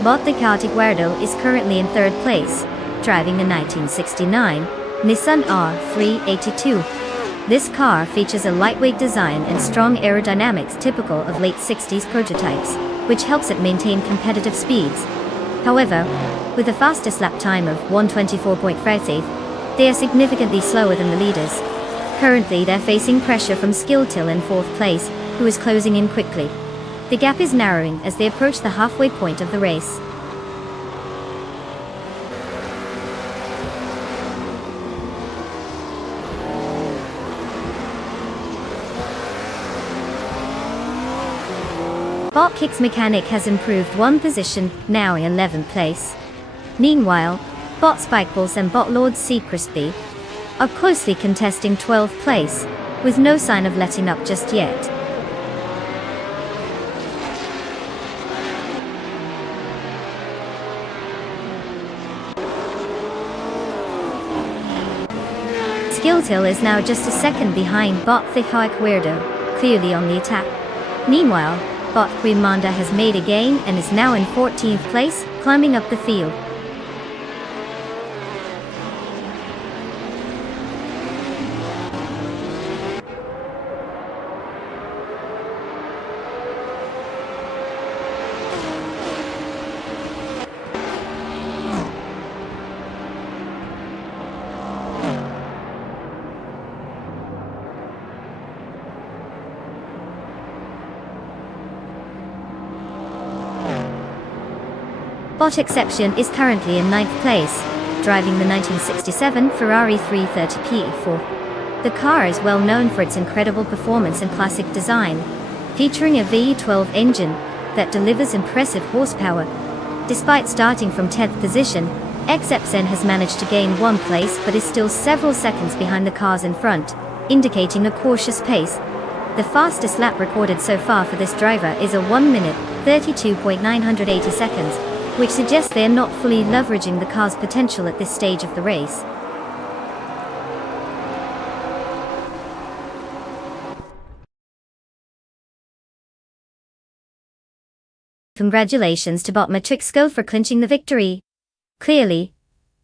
Bot the Cartiguardo is currently in 3rd place, driving the 1969 Nissan R382. This car features a lightweight design and strong aerodynamics typical of late 60s prototypes, which helps it maintain competitive speeds. However, with a fastest lap time of 1:24.5, they are significantly slower than the leaders. Currently they're facing pressure from Skilltil in 4th place, who is closing in quickly. The gap is narrowing as they approach the halfway point of the race. Bot Kicks Mechanic has improved one position, now in 11th place. Meanwhile, Bot Spikeballs and Bot Lord Crispy are closely contesting 12th place, with no sign of letting up just yet. Skilltil is now just a second behind Bot the Hike Weirdo, clearly on the attack. Meanwhile, Bot Queen Manda has made a gain and is now in 14th place, climbing up the field. Bot Exception is currently in 9th place, driving the 1967 Ferrari 330 P4. The car is well known for its incredible performance and classic design, featuring a V12 engine that delivers impressive horsepower. Despite starting from 10th position, XFN has managed to gain one place but is still several seconds behind the cars in front, indicating a cautious pace. The fastest lap recorded so far for this driver is a 1 minute, 32.980 seconds, which suggests they are not fully leveraging the car's potential at this stage of the race. Congratulations to Bot Matrixco for clinching the victory. Clearly,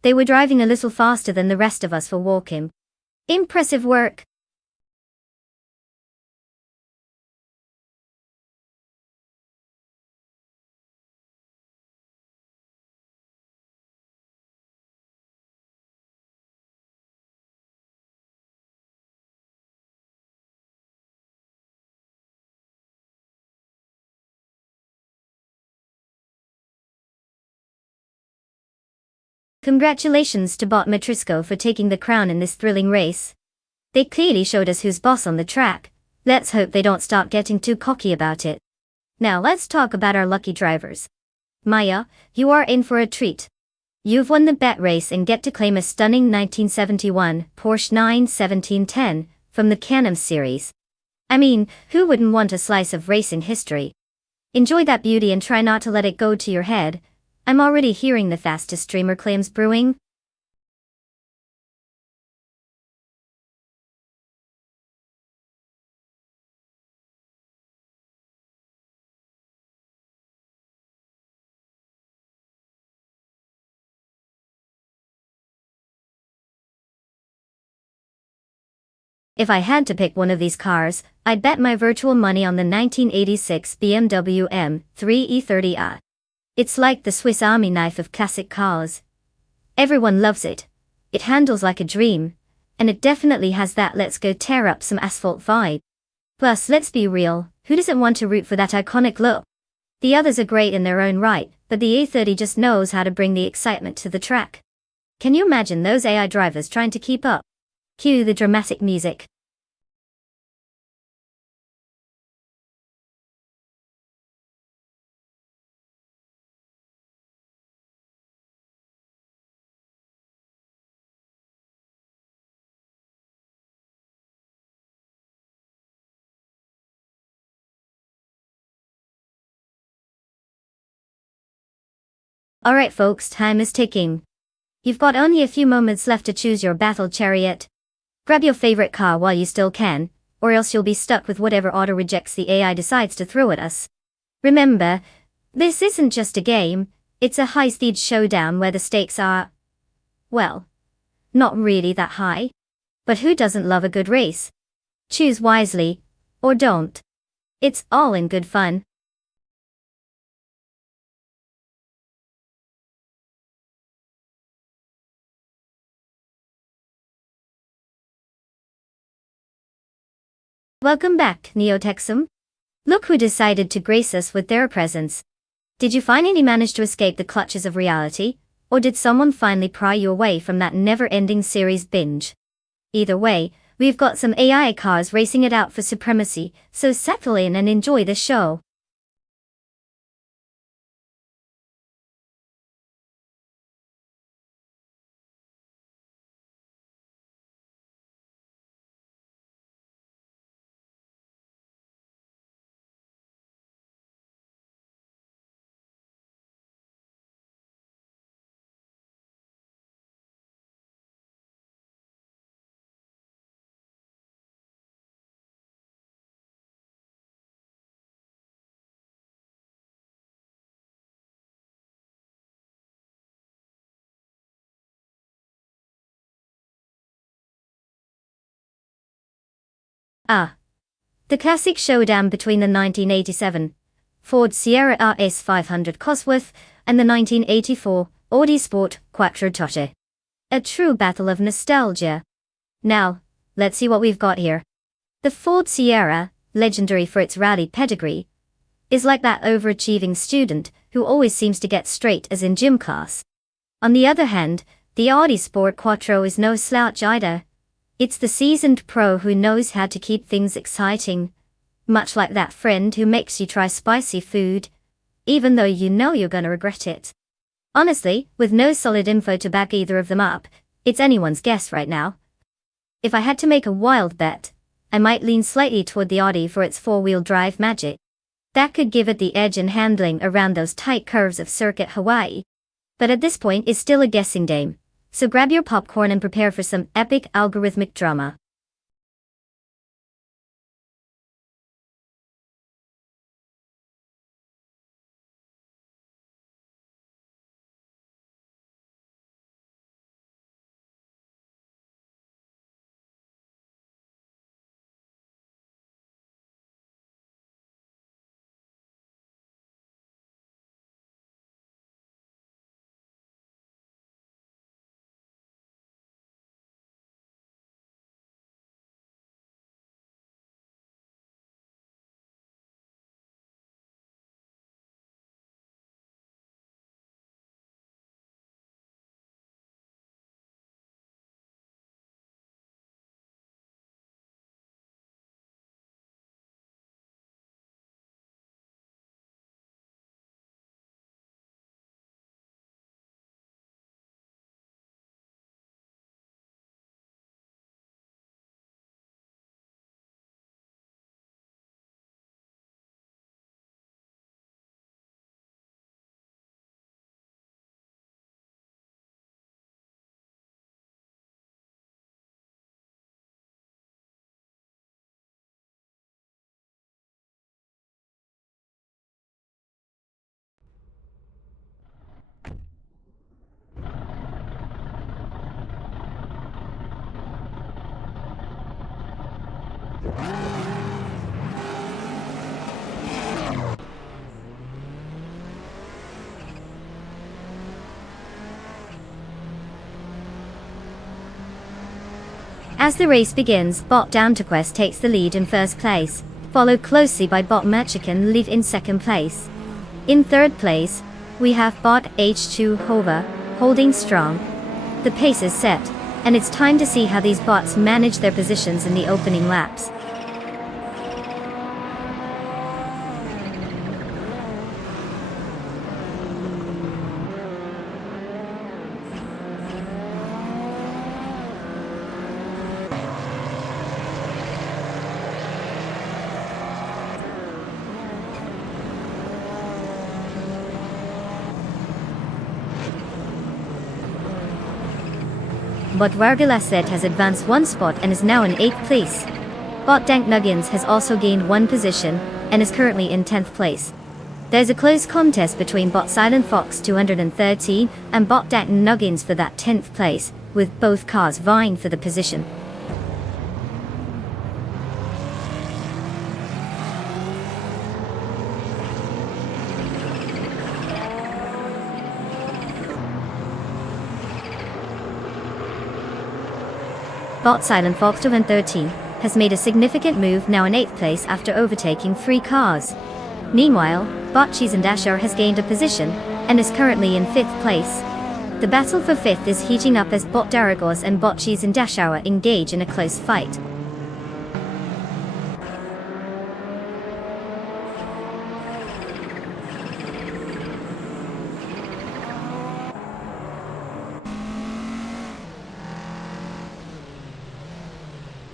they were driving a little faster than the rest of us for walking. Impressive work. Congratulations to Bot Matrixco for taking the crown in this thrilling race. They clearly showed us who's boss on the track. Let's hope they don't start getting too cocky about it. Now let's talk about our lucky drivers. Maya, you are in for a treat. You've won the bet race and get to claim a stunning 1971 Porsche 91710 from the Can-Am series. I mean, who wouldn't want a slice of racing history? Enjoy that beauty and try not to let it go to your head. I'm already hearing the fastest streamer claims brewing. If I had to pick one of these cars, I'd bet my virtual money on the 1986 BMW M3 E30i. It's like the Swiss Army knife of classic cars. Everyone loves it. It handles like a dream, and it definitely has that let's go tear up some asphalt vibe. Plus, let's be real, who doesn't want to root for that iconic look? The others are great in their own right, but the A30 just knows how to bring the excitement to the track. Can you imagine those AI drivers trying to keep up? Cue the dramatic music. Alright folks, time is ticking. You've got only a few moments left to choose your battle chariot. Grab your favorite car while you still can, or else you'll be stuck with whatever auto rejects the AI decides to throw at us. Remember, this isn't just a game, it's a high-speed showdown where the stakes are, well, not really that high. But who doesn't love a good race? Choose wisely, or don't. It's all in good fun. Welcome back, Neotexum. Look who decided to grace us with their presence. Did you finally manage to escape the clutches of reality, or did someone finally pry you away from that never-ending series binge? Either way, we've got some AI cars racing it out for supremacy, so settle in and enjoy the show. The classic showdown between the 1987 Ford Sierra RS 500 Cosworth and the 1984 Audi Sport Quattrotoche. A true battle of nostalgia. Now, let's see what we've got here. The Ford Sierra, legendary for its rally pedigree, is like that overachieving student who always seems to get straight as in gym class. On the other hand, the Audi Sport Quattro is no slouch either. It's the seasoned pro who knows how to keep things exciting. Much like that friend who makes you try spicy food, even though you know you're gonna regret it. Honestly, with no solid info to back either of them up, it's anyone's guess right now. If I had to make a wild bet, I might lean slightly toward the Audi for its four-wheel drive magic. That could give it the edge in handling around those tight curves of Circuit Hawaii. But at this point it's still a guessing game, so grab your popcorn and prepare for some epic algorithmic drama. As the race begins, Bot Downtoquest takes the lead in first place, followed closely by Bot Merchican lead in second place. In third place, we have Bot H2 Hover, holding strong. The pace is set, and it's time to see how these bots manage their positions in the opening laps. Bot Vargalasset has advanced one spot and is now in 8th place. Bot Dank Nuggins has also gained one position, and is currently in 10th place. There's a close contest between Bot Silent Fox 213 and Bot Dank Nuggins for that 10th place, with both cars vying for the position. Bot Silent Fox 213 has made a significant move, now in 8th place after overtaking 3 cars. Meanwhile, Bot Cheese and Dasher has gained a position, and is currently in 5th place. The battle for 5th is heating up as Bot Daragos and Bot Cheese and Dasher engage in a close fight.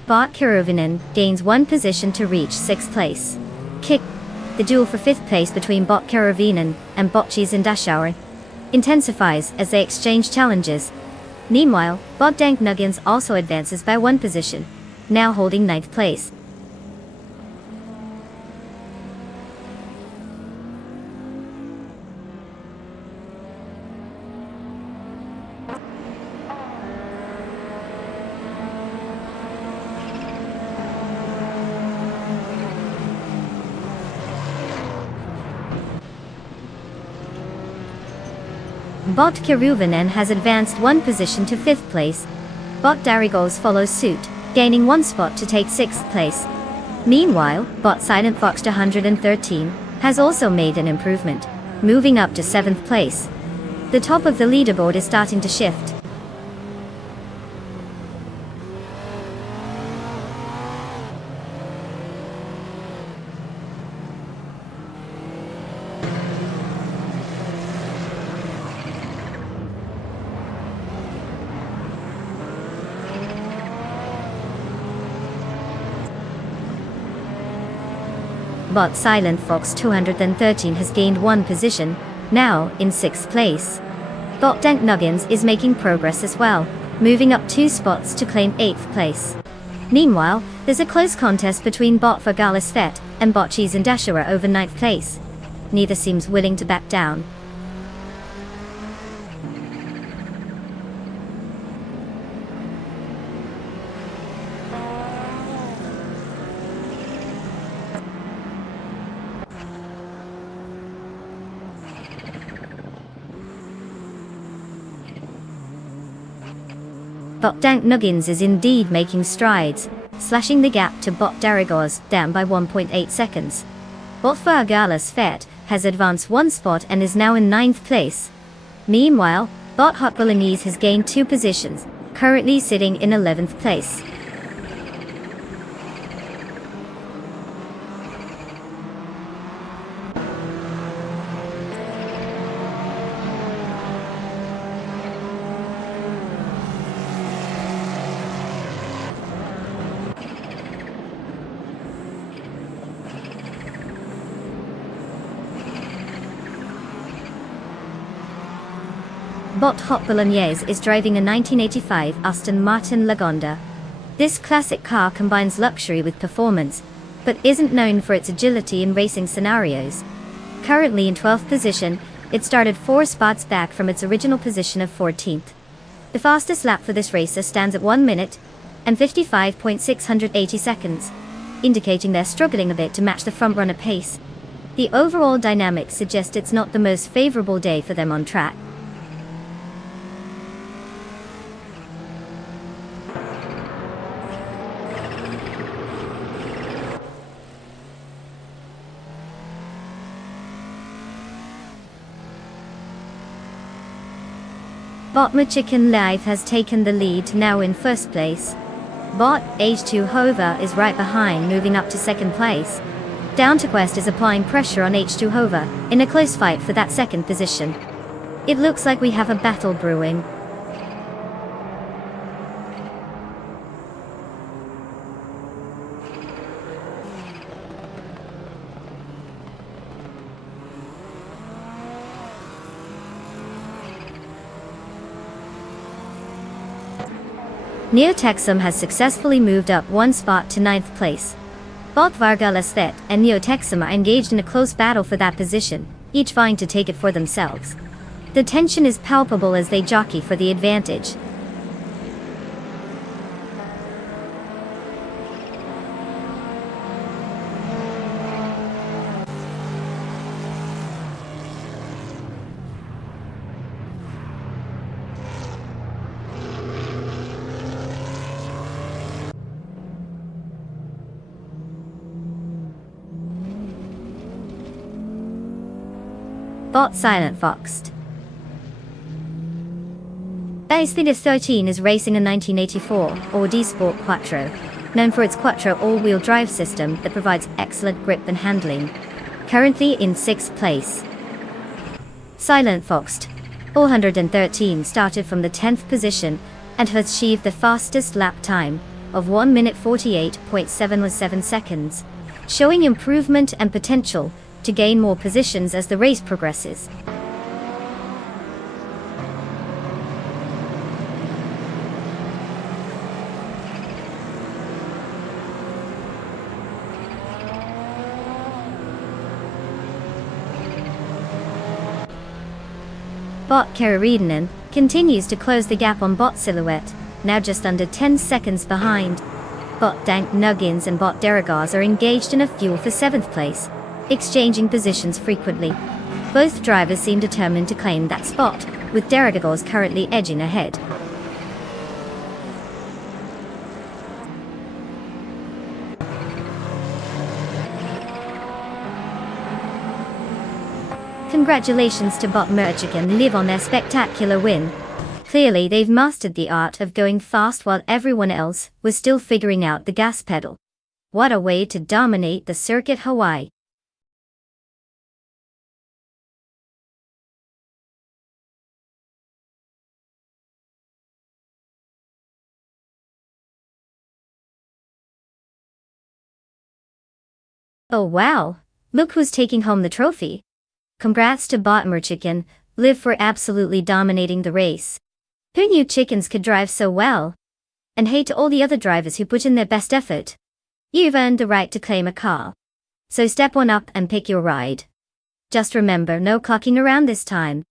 Bot Kiruvinen gains one position to reach 6th place. Kick. The duel for 5th place between Bot Kiruvinen and Bot Cheese and Dashour intensifies as they exchange challenges. Meanwhile, Bot Dank Nuggins also advances by one position, now holding 9th place. Bot Kiruvinen has advanced one position to 5th place. Bot Darigos follows suit, gaining one spot to take 6th place. Meanwhile, Bot Silent Fox 213 has also made an improvement, moving up to 7th place. The top of the leaderboard is starting to shift. Bot Silent Fox 213 has gained one position, now in 6th place. Bot Dank Nuggins is making progress as well, moving up 2 spots to claim 8th place. Meanwhile, there's a close contest between Bot Vargalis Fett and Bot Cheese and Dashera over 9th place. Neither seems willing to back down. Bot Dank Nuggins is indeed making strides, slashing the gap to Bot Daragos down by 1.8 seconds. Bot Vargalis Fett has advanced 1 spot and is now in 9th place. Meanwhile, Bot Hot Bolognese has gained 2 positions, currently sitting in 11th place. Bot Hot Bolognese is driving a 1985 Aston Martin Lagonda. This classic car combines luxury with performance, but isn't known for its agility in racing scenarios. Currently in 12th position, it started 4 spots back from its original position of 14th. The fastest lap for this racer stands at 1 minute and 55.680 seconds, indicating they're struggling a bit to match the front-runner pace. The overall dynamics suggest it's not the most favorable day for them on track. Bot Chicken Live has taken the lead, now in 1st place. Bot H2 Hova is right behind, moving up to 2nd place. Down to Quest is applying pressure on H2 Hova in a close fight for that 2nd position. It looks like we have a battle brewing. Neotexum has successfully moved up 1 spot to 9th place. Bot Vargalis Fett and Neotexum are engaged in a close battle for that position, each vying to take it for themselves. The tension is palpable as they jockey for the advantage. Bot Silent Foxed. Base 13 is racing a 1984 Audi Sport Quattro, known for its Quattro all-wheel drive system that provides excellent grip and handling. Currently in 6th place. Silent Foxed 413 started from the 10th position and has achieved the fastest lap time of 1 minute 48.717 seconds, showing improvement and potential to gain more positions as the race progresses. Bot Kararidinen continues to close the gap on Bot Silhouette, now just under 10 seconds behind. Bot Dank Nuggins and Bot Deragars are engaged in a fuel for 7th place, exchanging positions frequently. Both drivers seem determined to claim that spot, with Deragars currently edging ahead. Congratulations to Bot Merchik and Liv on their spectacular win. Clearly they've mastered the art of going fast while everyone else was still figuring out the gas pedal. What a way to dominate the circuit, Hawaii. Oh wow, look who's taking home the trophy. Congrats to Bottomer Chicken, live for absolutely dominating the race. Who knew chickens could drive so well? And hey to all the other drivers who put in their best effort. You've earned the right to claim a car. So step on up and pick your ride. Just remember, no clocking around this time.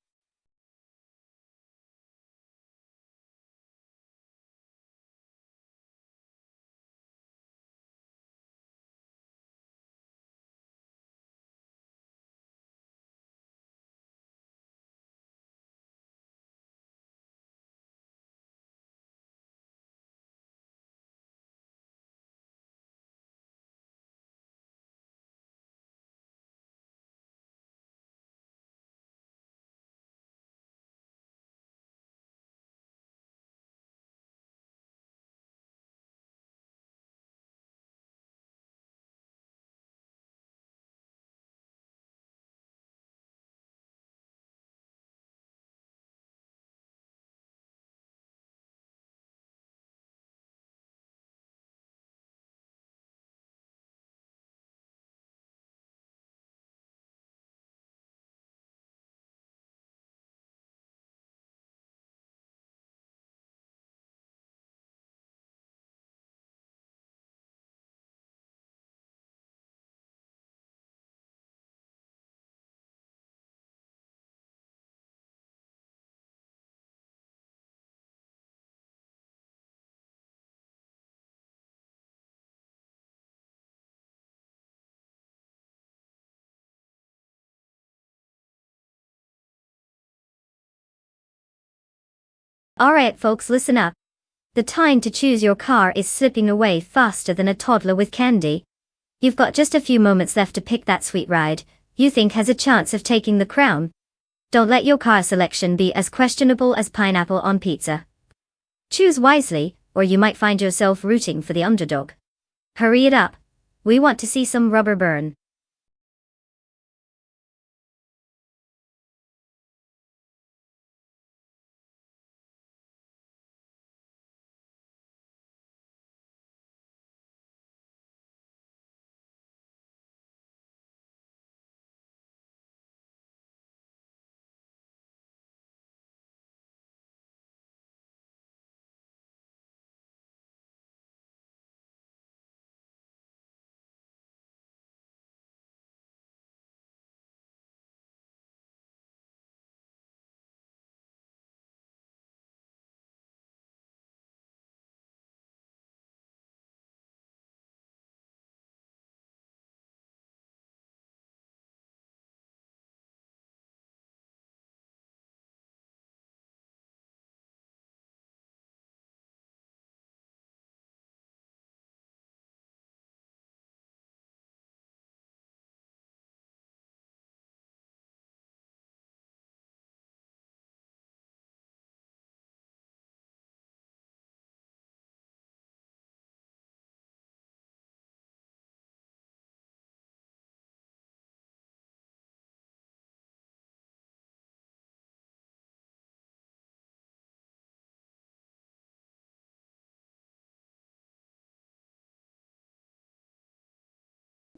Alright folks, listen up. The time to choose your car is slipping away faster than a toddler with candy. You've got just a few moments left to pick that sweet ride you think has a chance of taking the crown. Don't let your car selection be as questionable as pineapple on pizza. Choose wisely, or you might find yourself rooting for the underdog. Hurry it up. We want to see some rubber burn.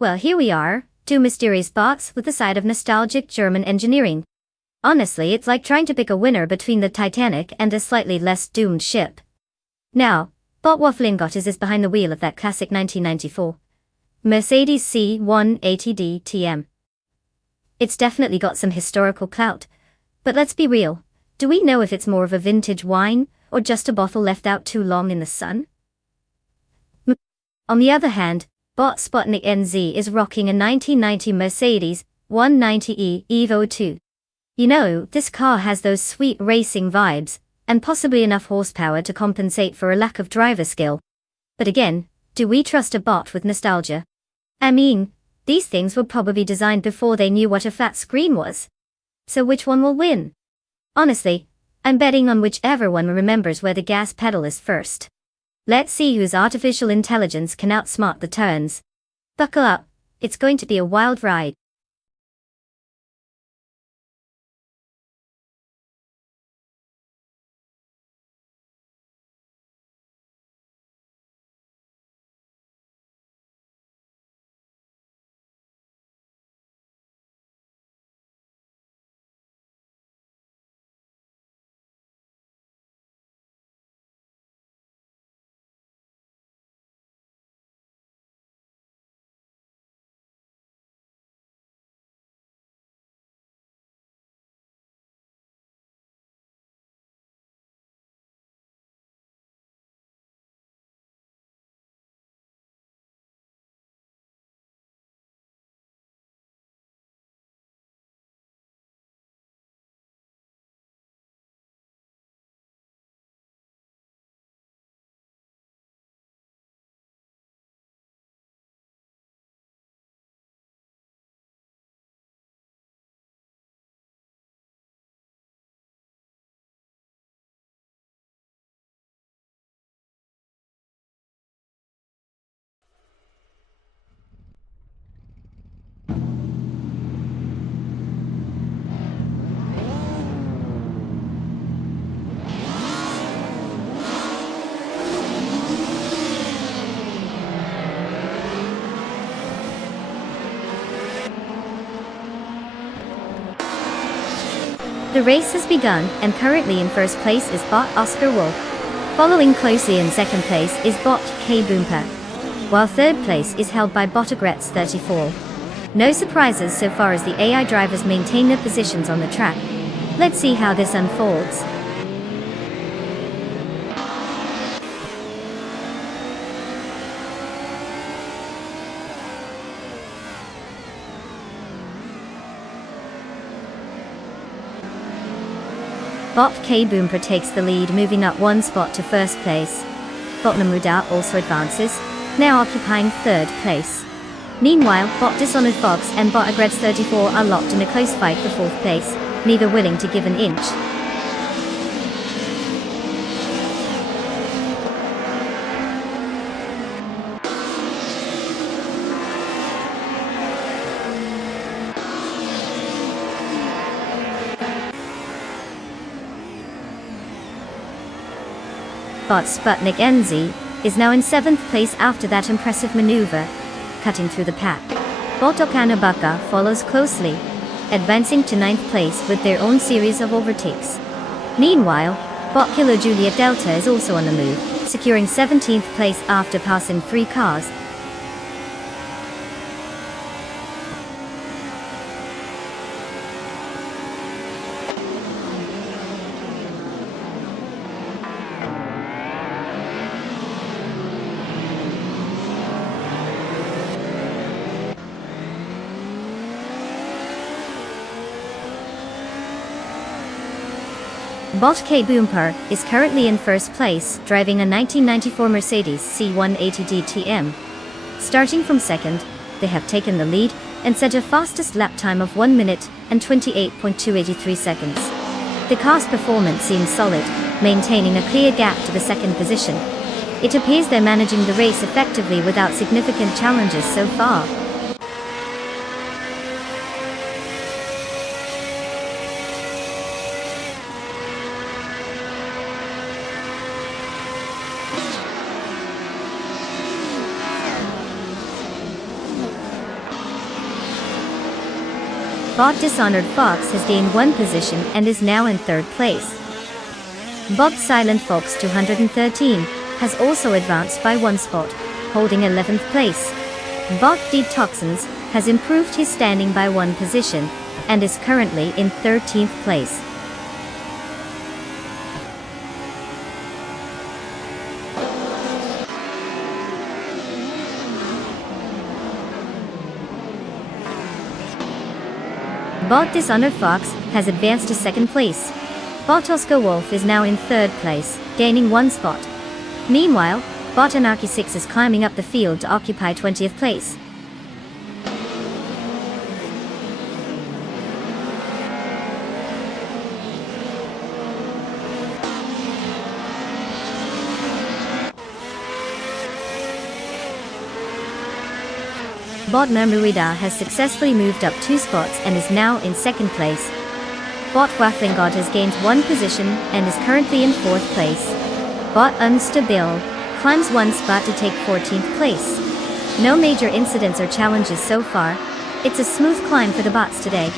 Well, here we are, two mysterious bots with a side of nostalgic German engineering. Honestly, it's like trying to pick a winner between the Titanic and a slightly less doomed ship. Now, Bot Wafflingot is behind the wheel of that classic 1994 Mercedes C180D TM. It's definitely got some historical clout. But let's be real, do we know if it's more of a vintage wine, or just a bottle left out too long in the sun? On the other hand, Bot Spotnik NZ is rocking a 1990 Mercedes 190e Evo 2. You know, this car has those sweet racing vibes, and possibly enough horsepower to compensate for a lack of driver skill. But again, do we trust a bot with nostalgia? I mean, these things were probably designed before they knew what a flat screen was. So which one will win? Honestly, I'm betting on whichever one remembers where the gas pedal is first. Let's see whose artificial intelligence can outsmart the turns. Buckle up, it's going to be a wild ride. The race has begun, and currently in first place is Bot Oscar Wolf. Following closely in second place is Bot K Boomper, while third place is held by Botagretz 34. No surprises so far as the AI drivers maintain their positions on the track. Let's see how this unfolds. Bot K Boomper takes the lead, moving up one spot to first place. Bot Namuda also advances, now occupying third place. Meanwhile, Bot Dishonored Fox and Bot Agreds 34 are locked in a close fight for fourth place, neither willing to give an inch. Bot Sputnik NZ is now in 7th place after that impressive maneuver, cutting through the pack. Bot Okanabaka follows closely, advancing to 9th place with their own series of overtakes. Meanwhile, Bot Kilo Juliet Delta is also on the move, securing 17th place after passing 3 cars. Bot K Boomper is currently in first place, driving a 1994 Mercedes C180 DTM. Starting from second, they have taken the lead and set a fastest lap time of 1 minute and 28.283 seconds. The car's performance seems solid, maintaining a clear gap to the second position. It appears they're managing the race effectively without significant challenges so far. Bot Dishonored Fox has gained 1 position and is now in 3rd place. Bot Silent Fox 213 has also advanced by 1 spot, holding 11th place. Bot Deep Toxins has improved his standing by 1 position, and is currently in 13th place. Bot Dishonored Fox has advanced to 2nd place. Bot Oscar Wolf is now in 3rd place, gaining 1 spot. Meanwhile, Bot Anarchy 6 is climbing up the field to occupy 20th place. Bot Mermuida has successfully moved up 2 spots and is now in 2nd place. Bot Waffling God has gained 1 position and is currently in 4th place. Bot Unstable climbs 1 spot to take 14th place. No major incidents or challenges so far. It's a smooth climb for the bots today.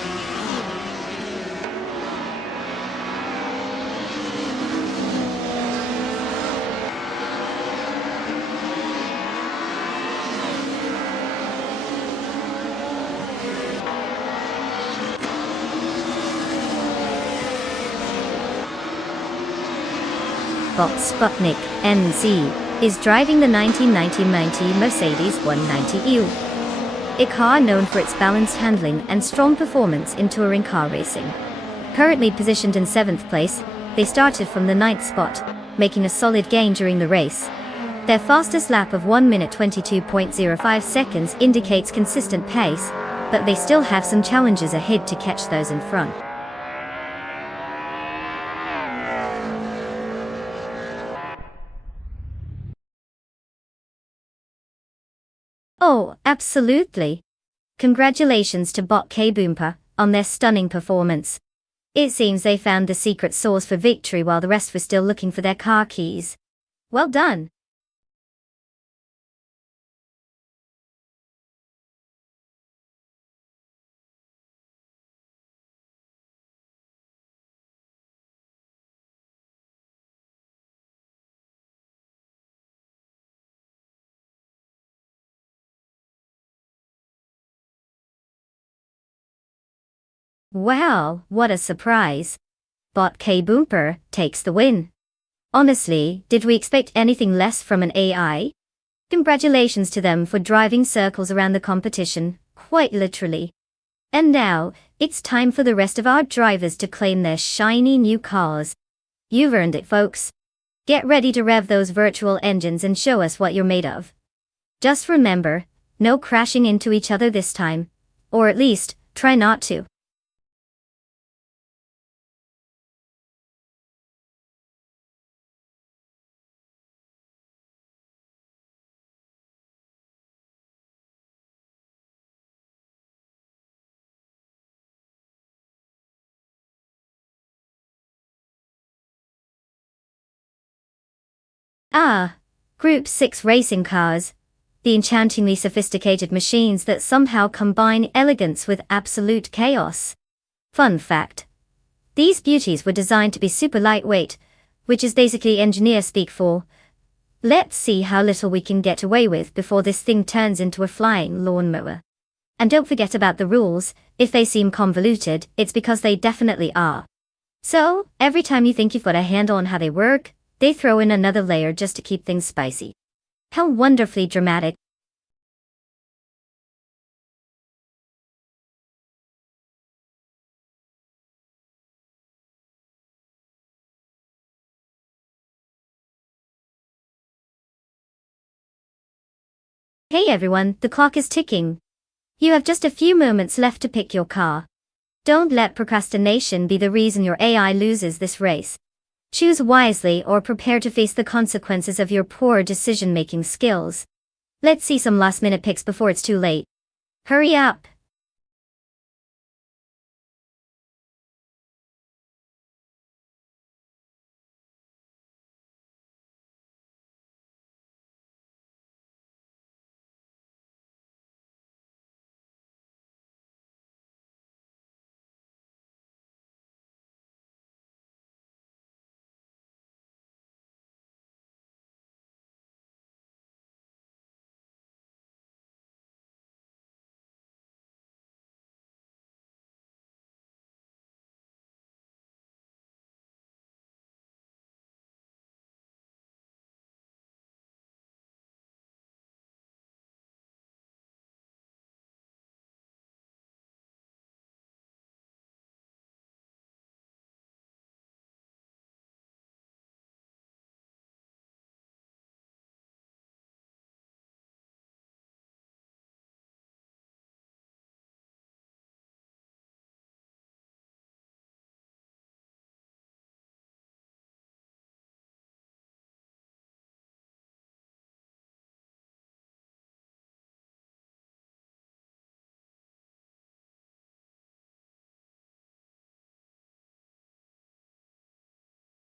Bot Sputnik NZ is driving the 1990 Mercedes 190 a car known for its balanced handling and strong performance in touring car racing. Currently positioned in 7th place, they started from the 9th spot, making a solid gain during the race. Their fastest lap of 1 minute 22.05 seconds indicates consistent pace, but they still have some challenges ahead to catch those in front. Oh, absolutely. Congratulations to Bot K Boomper on their stunning performance. It seems they found the secret sauce for victory while the rest were still looking for their car keys. Well done. Wow, what a surprise. Bot K Boomer takes the win. Honestly, did we expect anything less from an AI? Congratulations to them for driving circles around the competition, quite literally. And now, it's time for the rest of our drivers to claim their shiny new cars. You've earned it, folks. Get ready to rev those virtual engines and show us what you're made of. Just remember, no crashing into each other this time. Or at least, try not to. Ah, Group 6 racing cars. The enchantingly sophisticated machines that somehow combine elegance with absolute chaos. Fun fact. These beauties were designed to be super lightweight, which is basically engineer speak for, let's see how little we can get away with before this thing turns into a flying lawnmower. And don't forget about the rules, if they seem convoluted, it's because they definitely are. So, every time you think you've got a handle on how they work, they throw in another layer just to keep things spicy. How wonderfully dramatic. Hey everyone, the clock is ticking. You have just a few moments left to pick your car. Don't let procrastination be the reason your AI loses this race. Choose wisely or prepare to face the consequences of your poor decision-making skills. Let's see some last-minute picks before it's too late. Hurry up!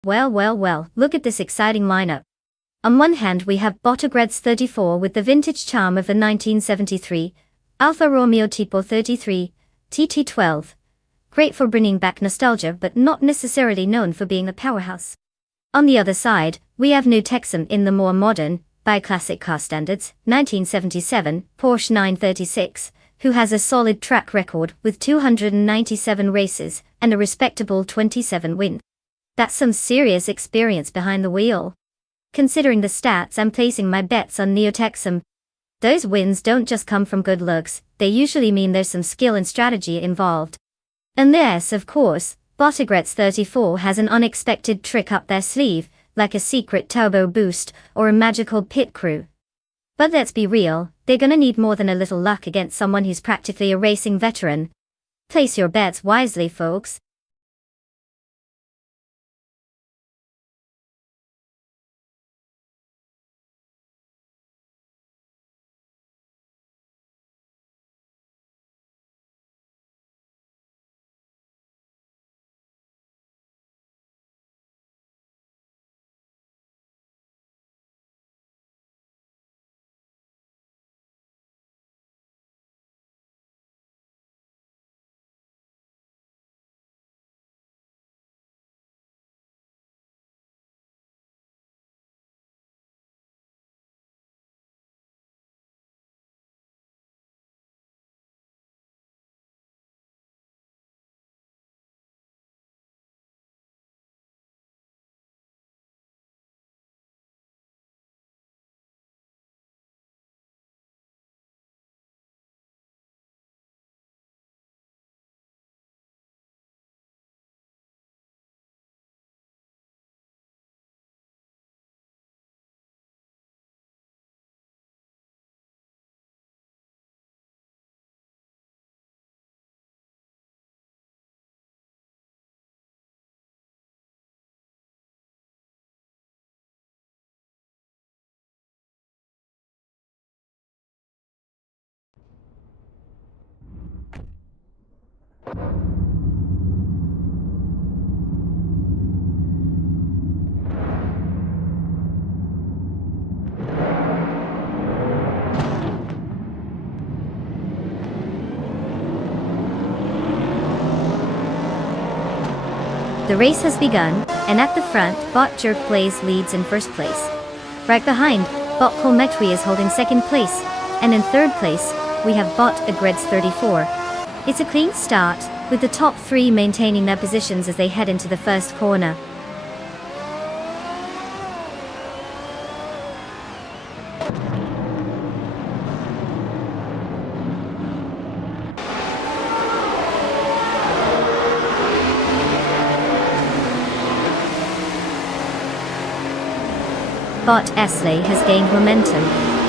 Well, look at this exciting lineup. On one hand we have Botagred's 34 with the vintage charm of the 1973, Alfa Romeo Tipo 33, TT12. Great for bringing back nostalgia but not necessarily known for being a powerhouse. On the other side, we have New Texan in the more modern, by classic car standards, 1977, Porsche 936, who has a solid track record with 297 races and a respectable 27 wins. That's some serious experience behind the wheel. Considering the stats, I'm placing my bets on Neo Texan. Those wins don't just come from good looks, they usually mean there's some skill and strategy involved. Unless, of course, Botagred's 34 has an unexpected trick up their sleeve, like a secret turbo boost or a magical pit crew. But let's be real, they're gonna need more than a little luck against someone who's practically a racing veteran. Place your bets wisely, folks. The race has begun, and at the front, Bot Jerk Blaze leads in first place. Right behind, Bot Colmetry is holding second place, and in third place, we have Bot Agreds 34. It's a clean start, with the top three maintaining their positions as they head into the first corner. Bot Esley has gained momentum,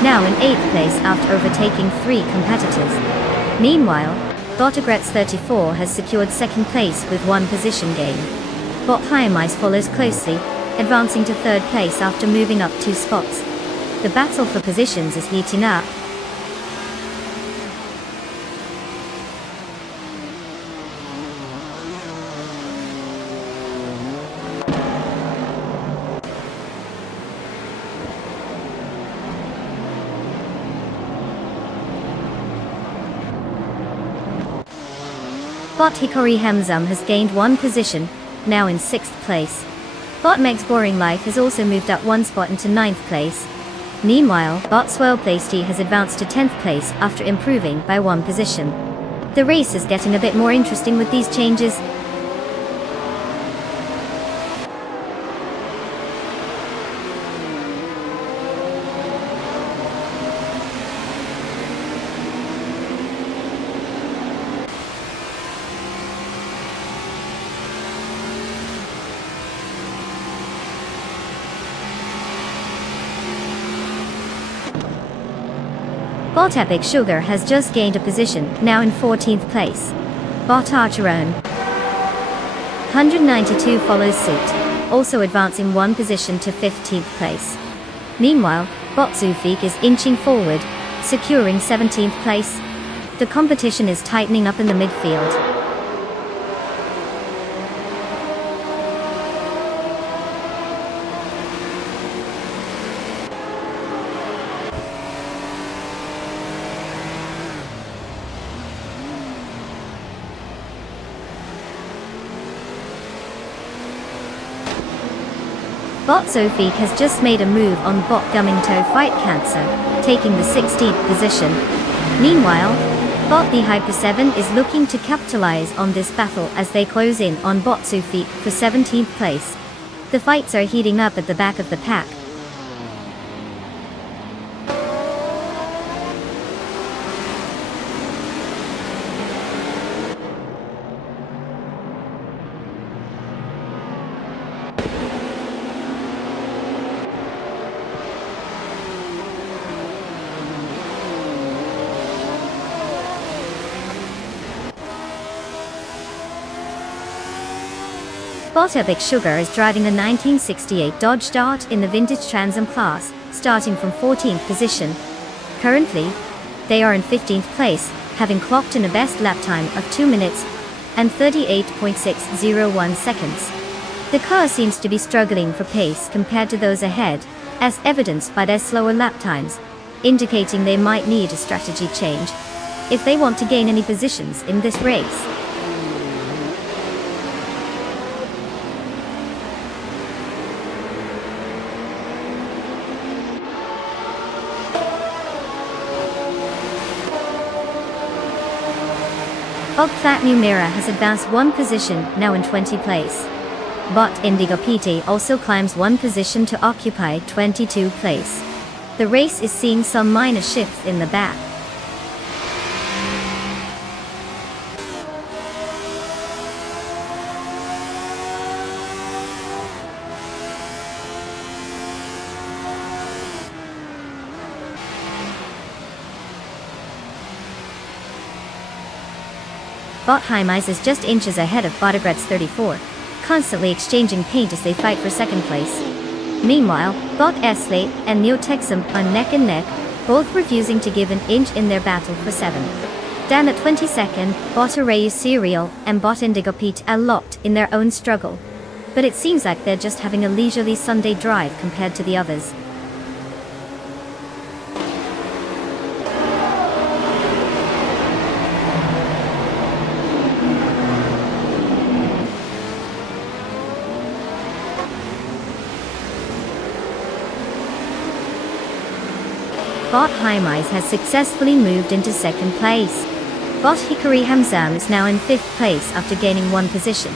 now in 8th place after overtaking 3 competitors. Meanwhile, Bot Agrets 34 has secured 2nd place with 1 position gain. Bot Hyamice follows closely, advancing to 3rd place after moving up 2 spots. The battle for positions is heating up. Bot Hikori Hamzam has gained 1 position, now in 6th place. Bot Meg's Boring Life has also moved up 1 spot into 9th place. Meanwhile, Bot Swirl Plasty has advanced to 10th place after improving by 1 position. The race is getting a bit more interesting with these changes. Bot Epic Sugar has just gained a position, now in 14th place. Bot Archerone 192 follows suit, also advancing 1 position to 15th place. Meanwhile, Bot Zufik is inching forward, securing 17th place. The competition is tightening up in the midfield. Bot Zofik has just made a move on Bot Gummingtoe Fight Cancer, taking the 16th position. Meanwhile, Bot the Hyper 7 is looking to capitalize on this battle as they close in on Bot Zofik for 17th place. The fights are heating up at the back of the pack. Bot Epic Sugar is driving a 1968 Dodge Dart in the Vintage Trans Am class, starting from 14th position. Currently, they are in 15th place, having clocked in a best lap time of 2 minutes and 38.601 seconds. The car seems to be struggling for pace compared to those ahead, as evidenced by their slower lap times, indicating they might need a strategy change if they want to gain any positions in this race. Bot Fat Numera has advanced 1 position, now in 20th place. Bot Indigo PT also climbs 1 position to occupy 22nd place. The race is seeing some minor shifts in the back. Bot Hyamice is just inches ahead of Bot Agrets 34, constantly exchanging paint as they fight for 2nd place. Meanwhile, Bot Eslate and Neotexum are neck and neck, both refusing to give an inch in their battle for 7th. stand at 22nd, Bot Array Serial and Bot Indigo Pete are locked in their own struggle. But it seems like they're just having a leisurely Sunday drive compared to the others. Bot Haimise has successfully moved into second place. Bot Hikari Hamzam is now in 5th place after gaining 1 position.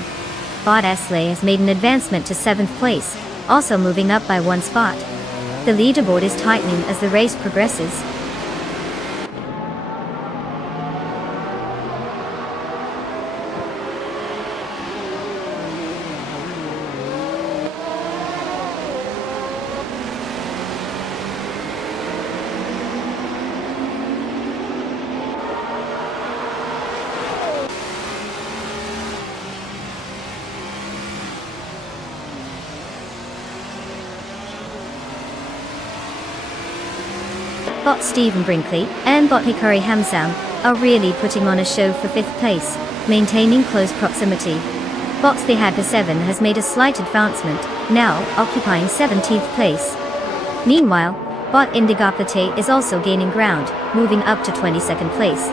Bot Esley has made an advancement to 7th place, also moving up by 1 spot. The leaderboard is tightening as the race progresses. Bot Stephen Brinkley and Bot Hikari Hamzam are really putting on a show for 5th place, maintaining close proximity. Bot Thehaka 7 has made a slight advancement, now occupying 17th place. Meanwhile, Bot Indigapate is also gaining ground, moving up to 22nd place.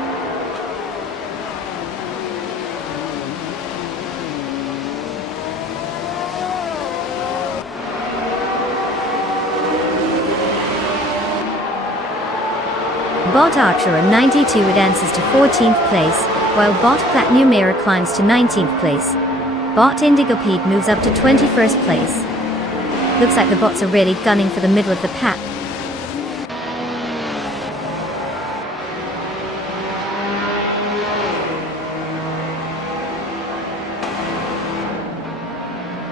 Bot Archer 92 advances to 14th place, while Bot Platinum Era climbs to 19th place. Bot Indigo Pete moves up to 21st place. Looks like the bots are really gunning for the middle of the pack.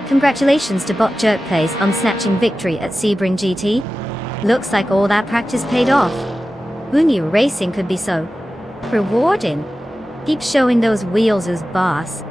Congratulations to Bot Jerk Plays on snatching victory at Sebring GT. Looks like all that practice paid off. Who knew racing could be so rewarding? Keep showing those wheels, boss.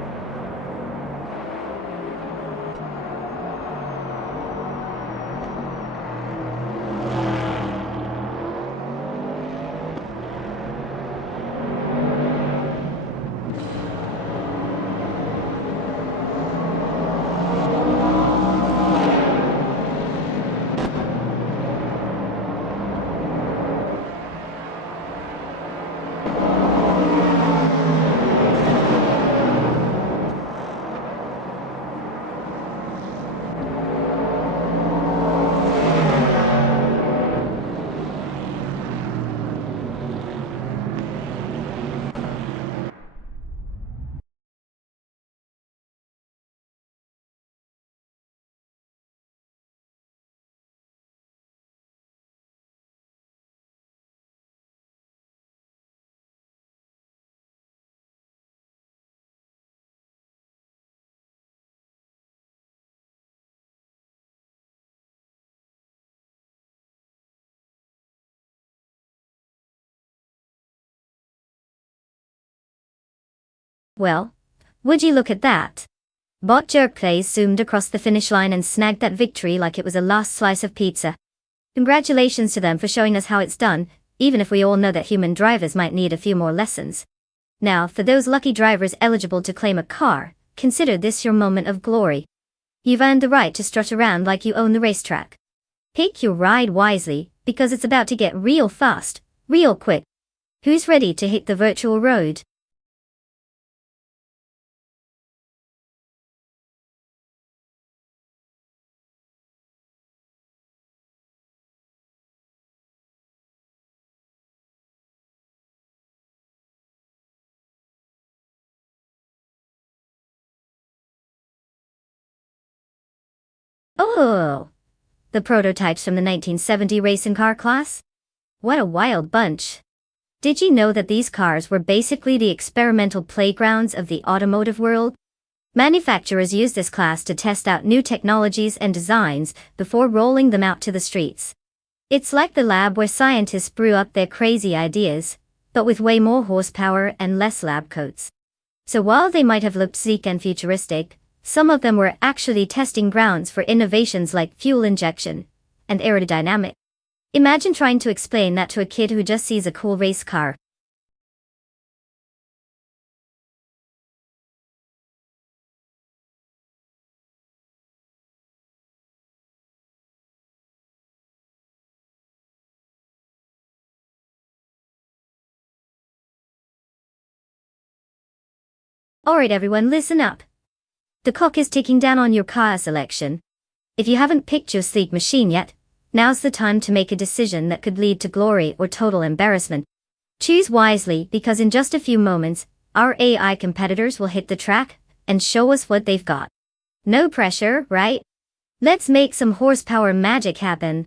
Well, would you look at that? Bot Jerk Plays zoomed across the finish line and snagged that victory like it was a last slice of pizza. Congratulations to them for showing us how it's done, even if we all know that human drivers might need a few more lessons. Now, for those lucky drivers eligible to claim a car, consider this your moment of glory. You've earned the right to strut around like you own the racetrack. Pick your ride wisely, because it's about to get real fast, real quick. Who's ready to hit the virtual road? Oh, the prototypes from the 1970 racing car class? What a wild bunch. Did you know that these cars were basically the experimental playgrounds of the automotive world? Manufacturers used this class to test out new technologies and designs before rolling them out to the streets. It's like the lab where scientists brew up their crazy ideas, but with way more horsepower and less lab coats. So while they might have looked sleek and futuristic, some of them were actually testing grounds for innovations like fuel injection and aerodynamics. Imagine trying to explain that to a kid who just sees a cool race car. Alright everyone, listen up. The clock is ticking down on your car selection. If you haven't picked your sleek machine yet, now's the time to make a decision that could lead to glory or total embarrassment. Choose wisely, because in just a few moments, our AI competitors will hit the track and show us what they've got. No pressure, right? Let's make some horsepower magic happen.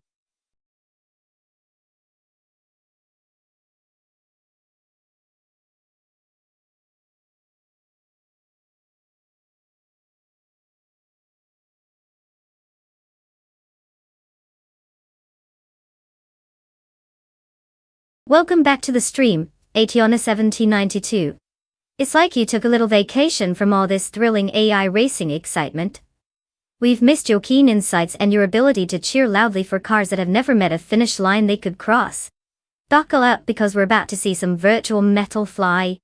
Welcome back to the stream, Ationa 1792. It's like you took a little vacation from all this thrilling AI racing excitement. We've missed your keen insights and your ability to cheer loudly for cars that have never met a finish line they could cross. Buckle up, because we're about to see some virtual metal fly.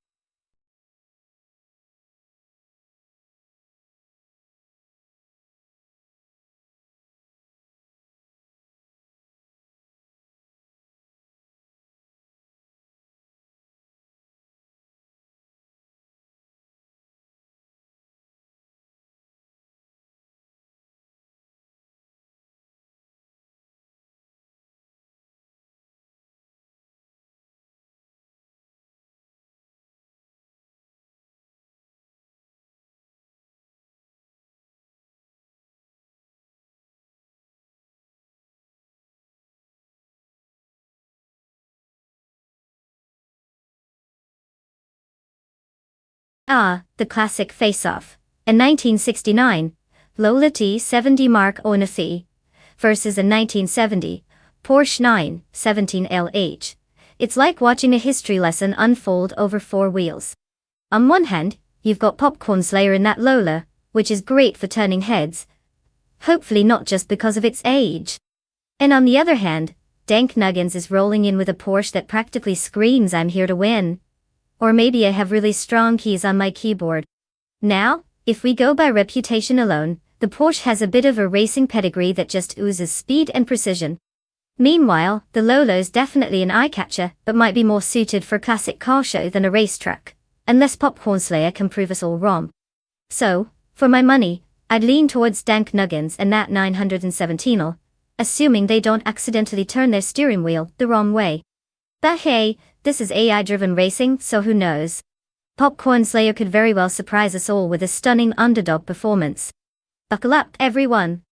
The classic face-off. In 1969, Lola T70 Mark Onafi versus a 1970 Porsche 917 LH. It's like watching a history lesson unfold over four wheels. On one hand, you've got Popcorn Slayer in that Lola, which is great for turning heads, hopefully not just because of its age. And on the other hand, Dank Nuggins is rolling in with a Porsche that practically screams, "I'm here to win." Or maybe I have really strong keys on my keyboard. Now, if we go by reputation alone, the Porsche has a bit of a racing pedigree that just oozes speed and precision. Meanwhile, the Lolo's definitely an eye-catcher, but might be more suited for classic car show than a race truck, unless Popcorn Slayer can prove us all wrong. So, for my money, I'd lean towards Dank Nuggins and that 917L, assuming they don't accidentally turn their steering wheel the wrong way. But hey, this is AI-driven racing, so who knows? Popcorn Slayer could very well surprise us all with a stunning underdog performance. Buckle up, everyone!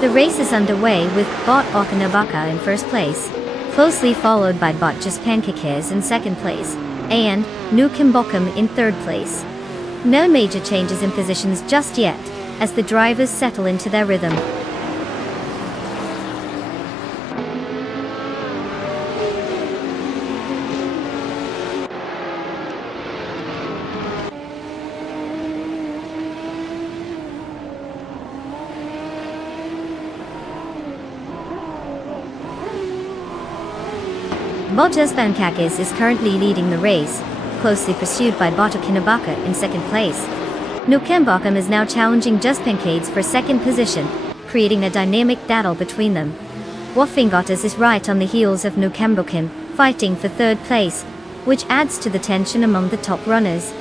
The race is underway with Bot Okanabaka in first place, closely followed by Bot Just Pancakes in second place, and Nukim Bokum in third place. No major changes in positions just yet, as the drivers settle into their rhythm. Bottas Pancakes is currently leading the race, closely pursued by Boto Kinabaka in second place. Nokembokum is now challenging Just Pancades for second position, creating a dynamic battle between them. Wafflingotters is right on the heels of Nokembokum, fighting for third place, which adds to the tension among the top runners.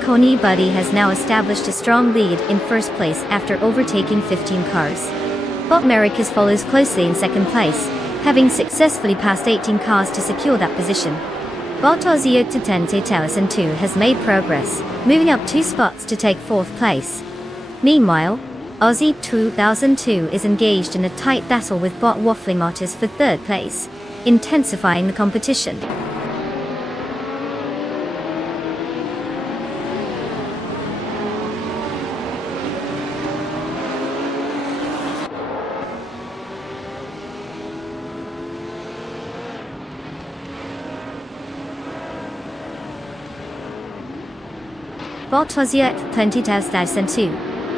Koni Buddy has now established a strong lead in first place after overtaking 15 cars. Bot Mericus follows closely in second place, having successfully passed 18 cars to secure that position. Bot Aussie Octatente Towson 2 has made progress, moving up 2 spots to take fourth place. Meanwhile, Aussie 2002 is engaged in a tight battle with Bot Wafflingotters for third place, intensifying the competition. Botosiak 20,002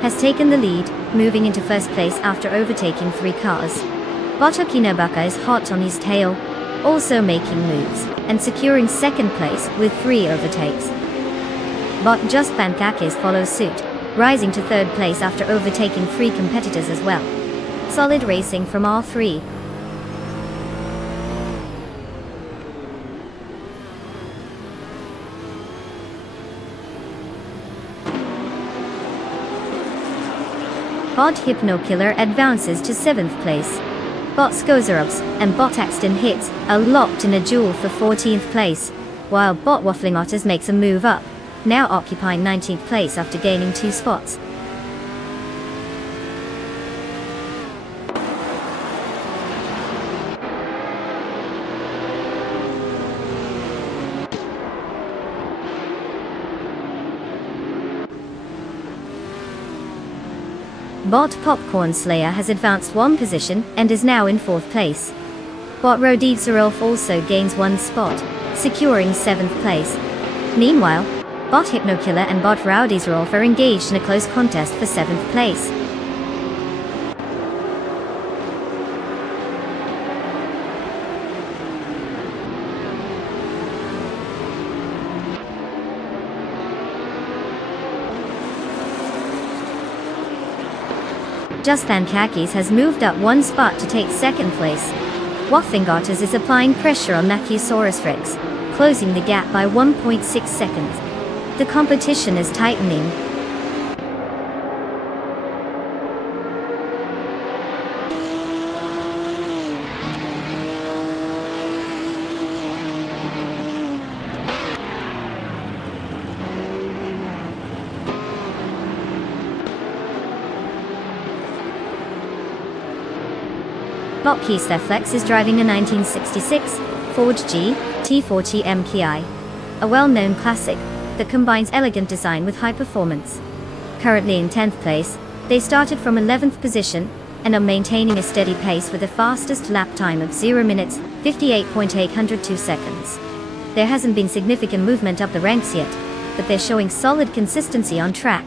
has taken the lead, moving into first place after overtaking 3 cars. Botokinobaka is hot on his tail, also making moves, and securing second place with 3 overtakes. Bot Just Pancakes follows suit, rising to third place after overtaking 3 competitors as well. Solid racing from all 3. Bot Hypnokiller advances to 7th place. Bot Skozerops and Bot Axton Hits are locked in a duel for 14th place, while Bot Wafflingotters makes a move up, now occupying 19th place after gaining 2 spots. Bot Popcorn Slayer has advanced 1 position and is now in 4th place. Bot Rodivzerolf also gains 1 spot, securing 7th place. Meanwhile, Bot Hypnokiller and Bot Rowdyzerolf are engaged in a close contest for 7th place. Just Pancakes has moved up 1 spot to take 2nd place. Wafflingotters is applying pressure on Matthewsaurus Rex, closing the gap by 1.6 seconds. The competition is tightening. Bot Keysteflex is driving a 1966 Ford G T40 MKI, a well-known classic that combines elegant design with high performance. Currently in 10th place, they started from 11th position and are maintaining a steady pace with a fastest lap time of 0 minutes 58.802 seconds. There hasn't been significant movement up the ranks yet, but they're showing solid consistency on track.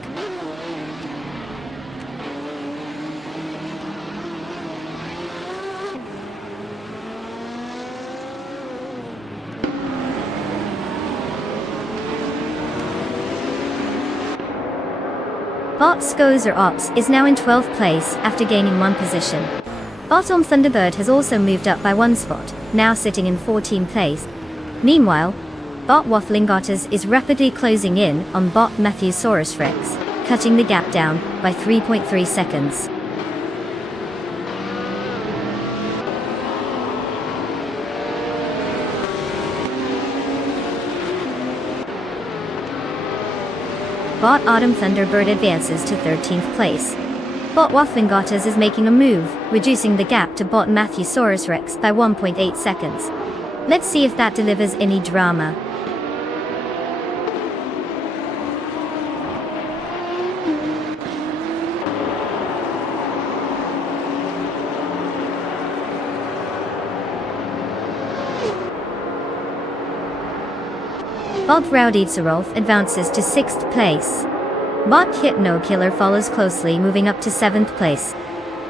Bot Skozer Ops is now in 12th place after gaining 1 position. Bottom Thunderbird has also moved up by 1 spot, now sitting in 14th place. Meanwhile, Bot Wafflingotters is rapidly closing in on Bot Matthewsaurus Rex, cutting the gap down by 3.3 seconds. Bot Autumn Thunderbird advances to 13th place. Bot Wafflingotters is making a move, reducing the gap to Bot Matthewsaurus Rex by 1.8 seconds. Let's see if that delivers any drama. Bob Rowdy Tsarov advances to 6th place. Bot Hypno Killer follows closely, moving up to 7th place.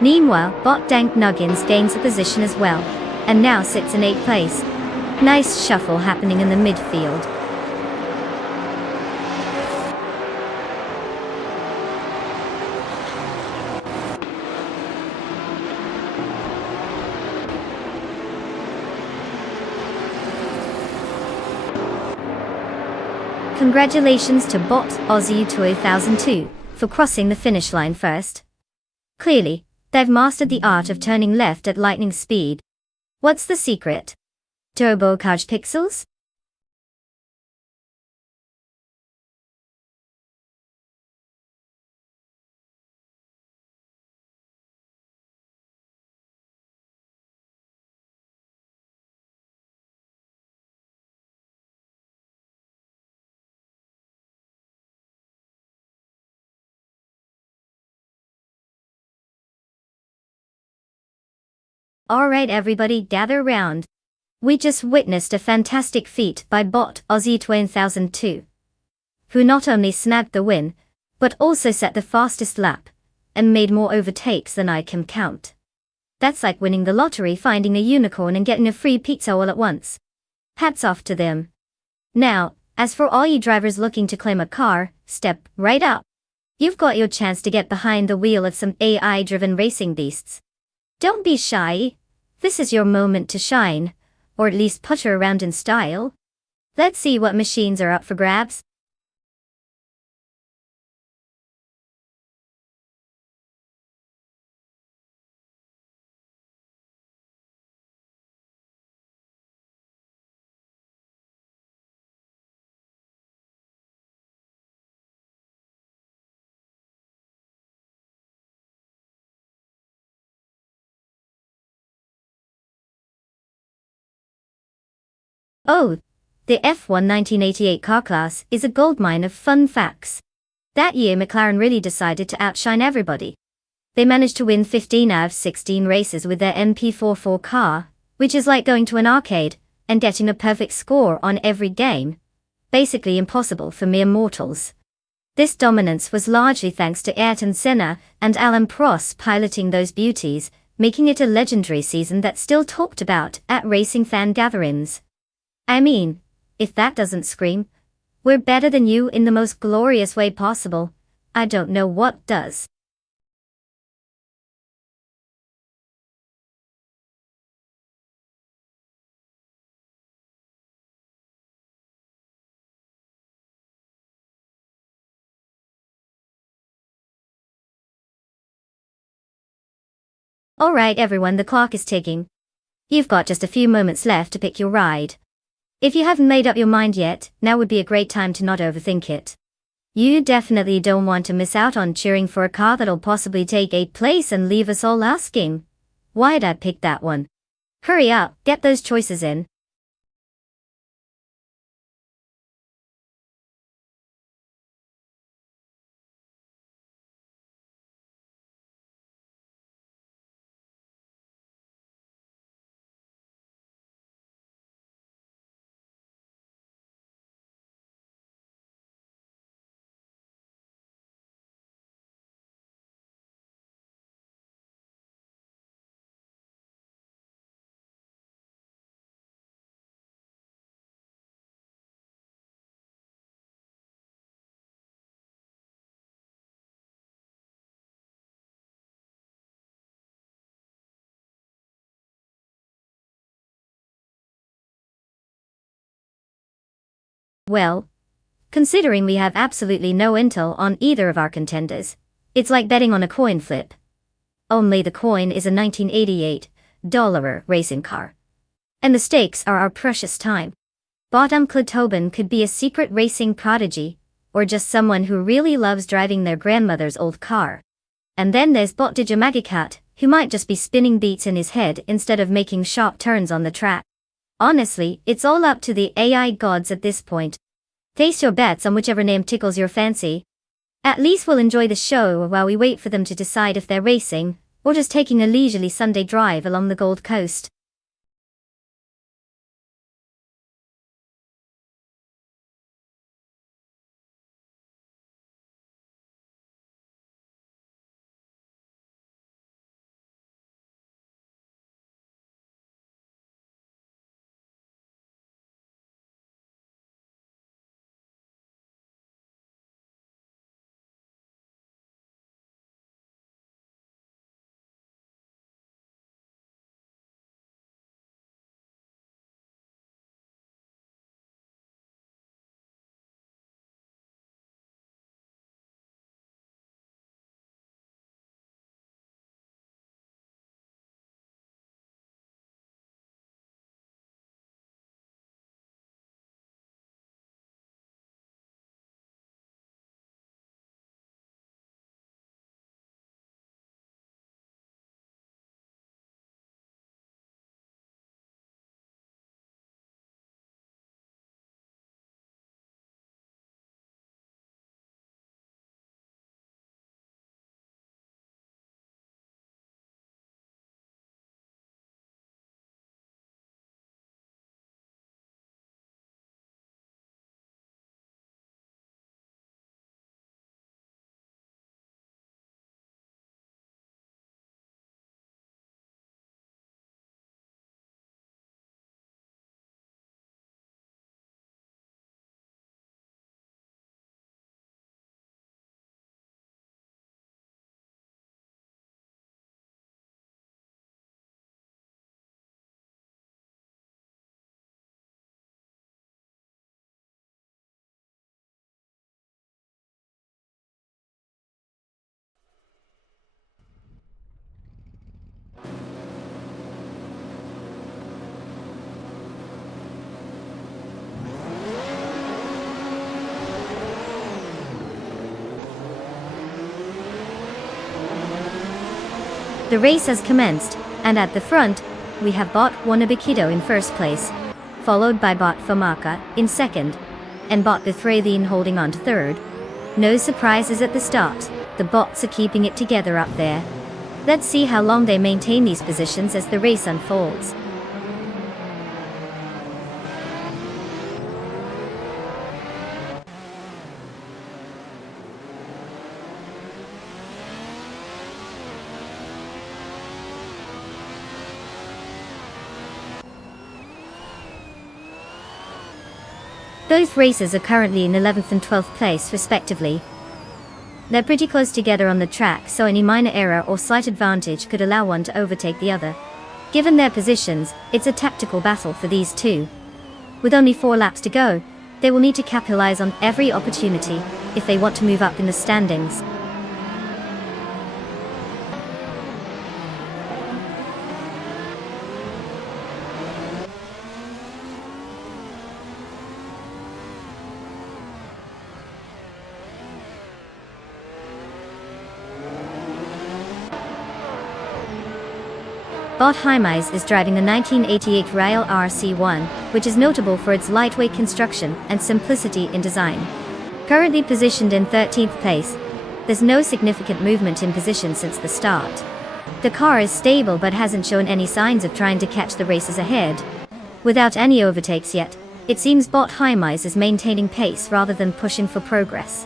Meanwhile, Bot Dank Nuggins gains a position as well, and now sits in 8th place. Nice shuffle happening in the midfield. Congratulations to Bot Aussie 2002 for crossing the finish line first. Clearly, they've mastered the art of turning left at lightning speed. What's the secret? Turbocharged pixels? Alright everybody, gather round. We just witnessed a fantastic feat by Bot Aussie 2002, who not only snagged the win, but also set the fastest lap, and made more overtakes than I can count. That's like winning the lottery, finding a unicorn and getting a free pizza all at once. Hats off to them. Now, as for all you drivers looking to claim a car, step right up. You've got your chance to get behind the wheel of some AI-driven racing beasts. Don't be shy. This is your moment to shine, or at least putter around in style. Let's see what machines are up for grabs. Oh, the F1 1988 car class is a goldmine of fun facts. That year McLaren really decided to outshine everybody. They managed to win 15 out of 16 races with their MP44 car, which is like going to an arcade and getting a perfect score on every game. Basically impossible for mere mortals. This dominance was largely thanks to Ayrton Senna and Alain Prost piloting those beauties, making it a legendary season that's still talked about at racing fan gatherings. I mean, if that doesn't scream, we're better than you in the most glorious way possible, I don't know what does. Alright everyone, the clock is ticking. You've got just a few moments left to pick your ride. If you haven't made up your mind yet, now would be a great time to not overthink it. You definitely don't want to miss out on cheering for a car that'll possibly take 8th place and leave us all asking, why'd I pick that one? Hurry up, get those choices in. Well, considering we have absolutely no intel on either of our contenders, it's like betting on a coin flip. Only the coin is a $1988 racing car. And the stakes are our precious time. Bottom Tobin could be a secret racing prodigy, or just someone who really loves driving their grandmother's old car. And then there's Bot Magicat, who might just be spinning beats in his head instead of making sharp turns on the track. Honestly, it's all up to the AI gods at this point. Place your bets on whichever name tickles your fancy. At least we'll enjoy the show while we wait for them to decide if they're racing, or just taking a leisurely Sunday drive along the Gold Coast. The race has commenced, and at the front, we have Bot Wanabakido in first place, followed by Bot Famaka in second, and Bot Bithrathine holding on to third. No surprises at the start, the bots are keeping it together up there. Let's see how long they maintain these positions as the race unfolds. Both races are currently in 11th and 12th place respectively. They're pretty close together on the track, so any minor error or slight advantage could allow one to overtake the other. Given their positions, it's a tactical battle for these two. With only 4 laps to go, they will need to capitalize on every opportunity if they want to move up in the standings. Bot Hymise is driving the 1988 Rail RC1, which is notable for its lightweight construction and simplicity in design. Currently positioned in 13th place, there's no significant movement in position since the start. The car is stable but hasn't shown any signs of trying to catch the races ahead. Without any overtakes yet, it seems Bot Hymise is maintaining pace rather than pushing for progress.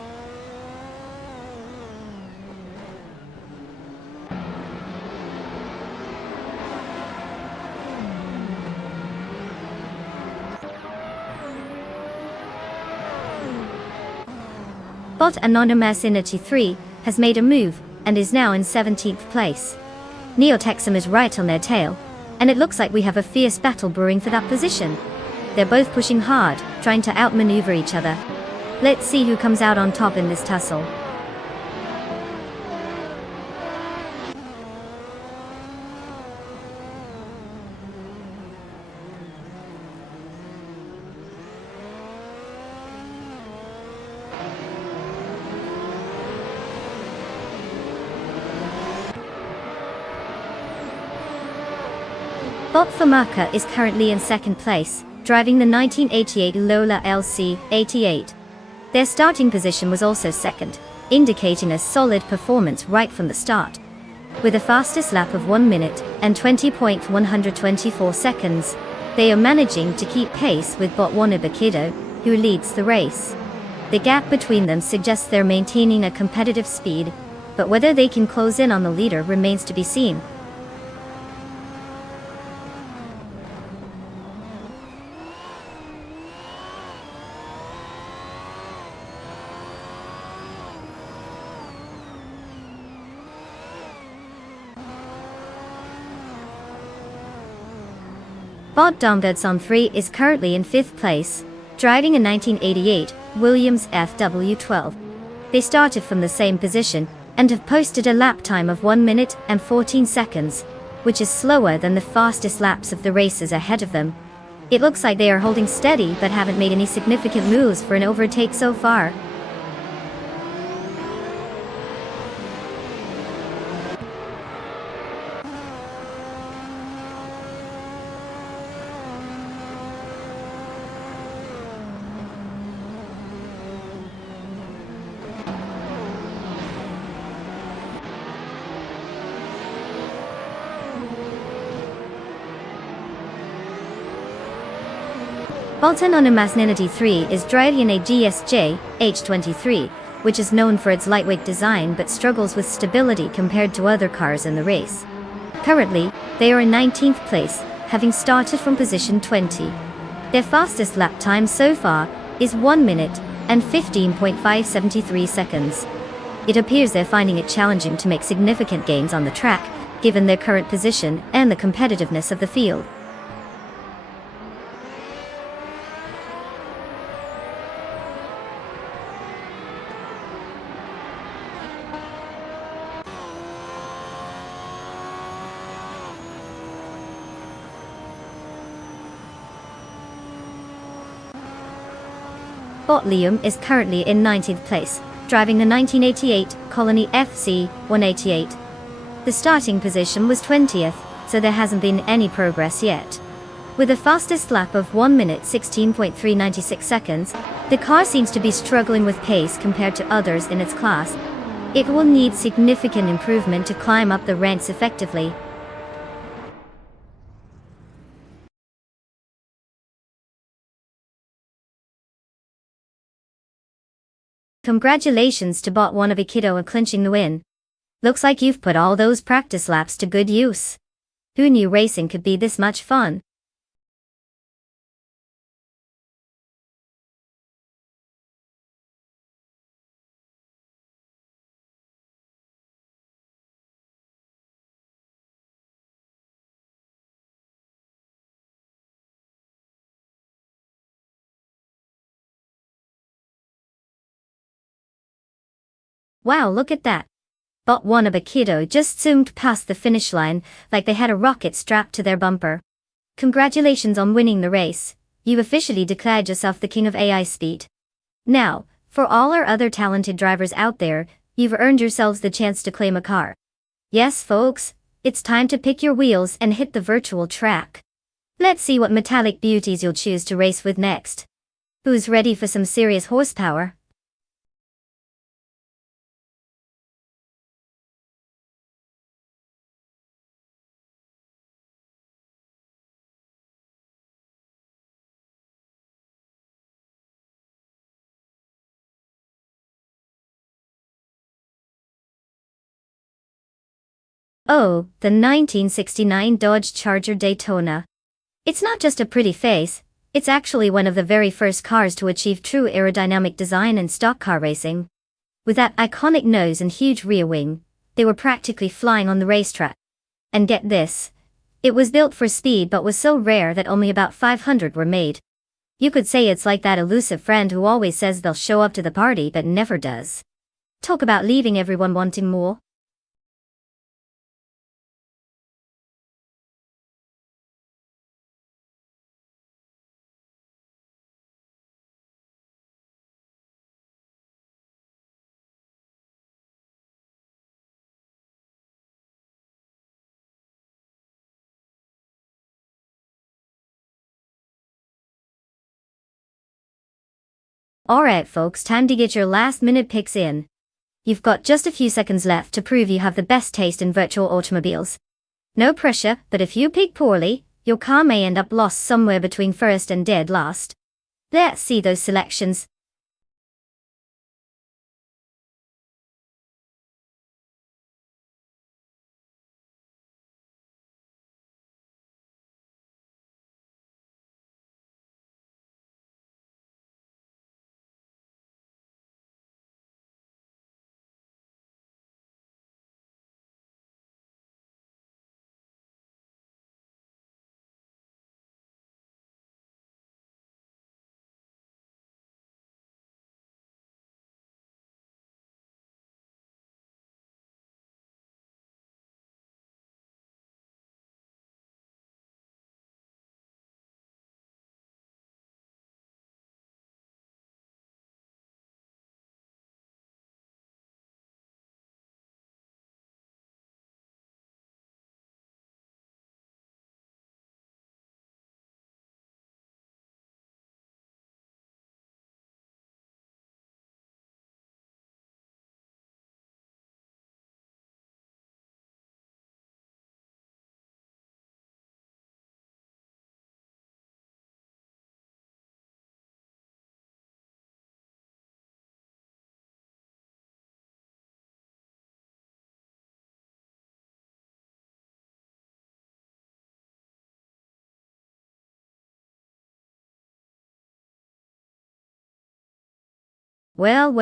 Bot Anonymous Inity 3 has made a move and is now in 17th place. Neotexum is right on their tail, and it looks like we have a fierce battle brewing for that position. They're both pushing hard, trying to outmaneuver each other. Let's see who comes out on top in this tussle. Bot Famaka is currently in second place, driving the 1988 Lola LC88. Their starting position was also second, indicating a solid performance right from the start. With a fastest lap of 1 minute and 20.124 seconds, they are managing to keep pace with Bot Wanabakido, who leads the race. The gap between them suggests they're maintaining a competitive speed, but whether they can close in on the leader remains to be seen. Bot Domvedson 3 is currently in 5th place, driving a 1988 Williams FW12. They started from the same position and have posted a lap time of 1 minute and 14 seconds, which is slower than the fastest laps of the racers ahead of them. It looks like they are holding steady but haven't made any significant moves for an overtake so far. Bot Anonymous Ninity 3 is driving a GSJ H23, which is known for its lightweight design but struggles with stability compared to other cars in the race. Currently, they are in 19th place, having started from position 20. Their fastest lap time so far is 1 minute and 15.573 seconds. It appears they're finding it challenging to make significant gains on the track, given their current position and the competitiveness of the field. Bot Liam is currently in 19th place, driving the 1988 Colony FC 188. The starting position was 20th, so there hasn't been any progress yet. With a fastest lap of 1 minute 16.396 seconds, the car seems to be struggling with pace compared to others in its class. It will need significant improvement to climb up the ranks effectively. Congratulations to Bot 1 of Aikido on clinching the win. Looks like you've put all those practice laps to good use. Who knew racing could be this much fun? Wow, look at that. Bot 1 of Aikido just zoomed past the finish line like they had a rocket strapped to their bumper. Congratulations on winning the race. You've officially declared yourself the king of AI speed. Now, for all our other talented drivers out there, you've earned yourselves the chance to claim a car. Yes, folks, it's time to pick your wheels and hit the virtual track. Let's see what metallic beauties you'll choose to race with next. Who's ready for some serious horsepower? Oh, the 1969 Dodge Charger Daytona. It's not just a pretty face, it's actually one of the very first cars to achieve true aerodynamic design in stock car racing. With that iconic nose and huge rear wing, they were practically flying on the racetrack. And get this, it was built for speed but was so rare that only about 500 were made. You could say it's like that elusive friend who always says they'll show up to the party but never does. Talk about leaving everyone wanting more. Alright folks, time to get your last minute picks in. You've got just a few seconds left to prove you have the best taste in virtual automobiles. No pressure, but if you pick poorly, your car may end up lost somewhere between first and dead last. Let's see those selections. Well,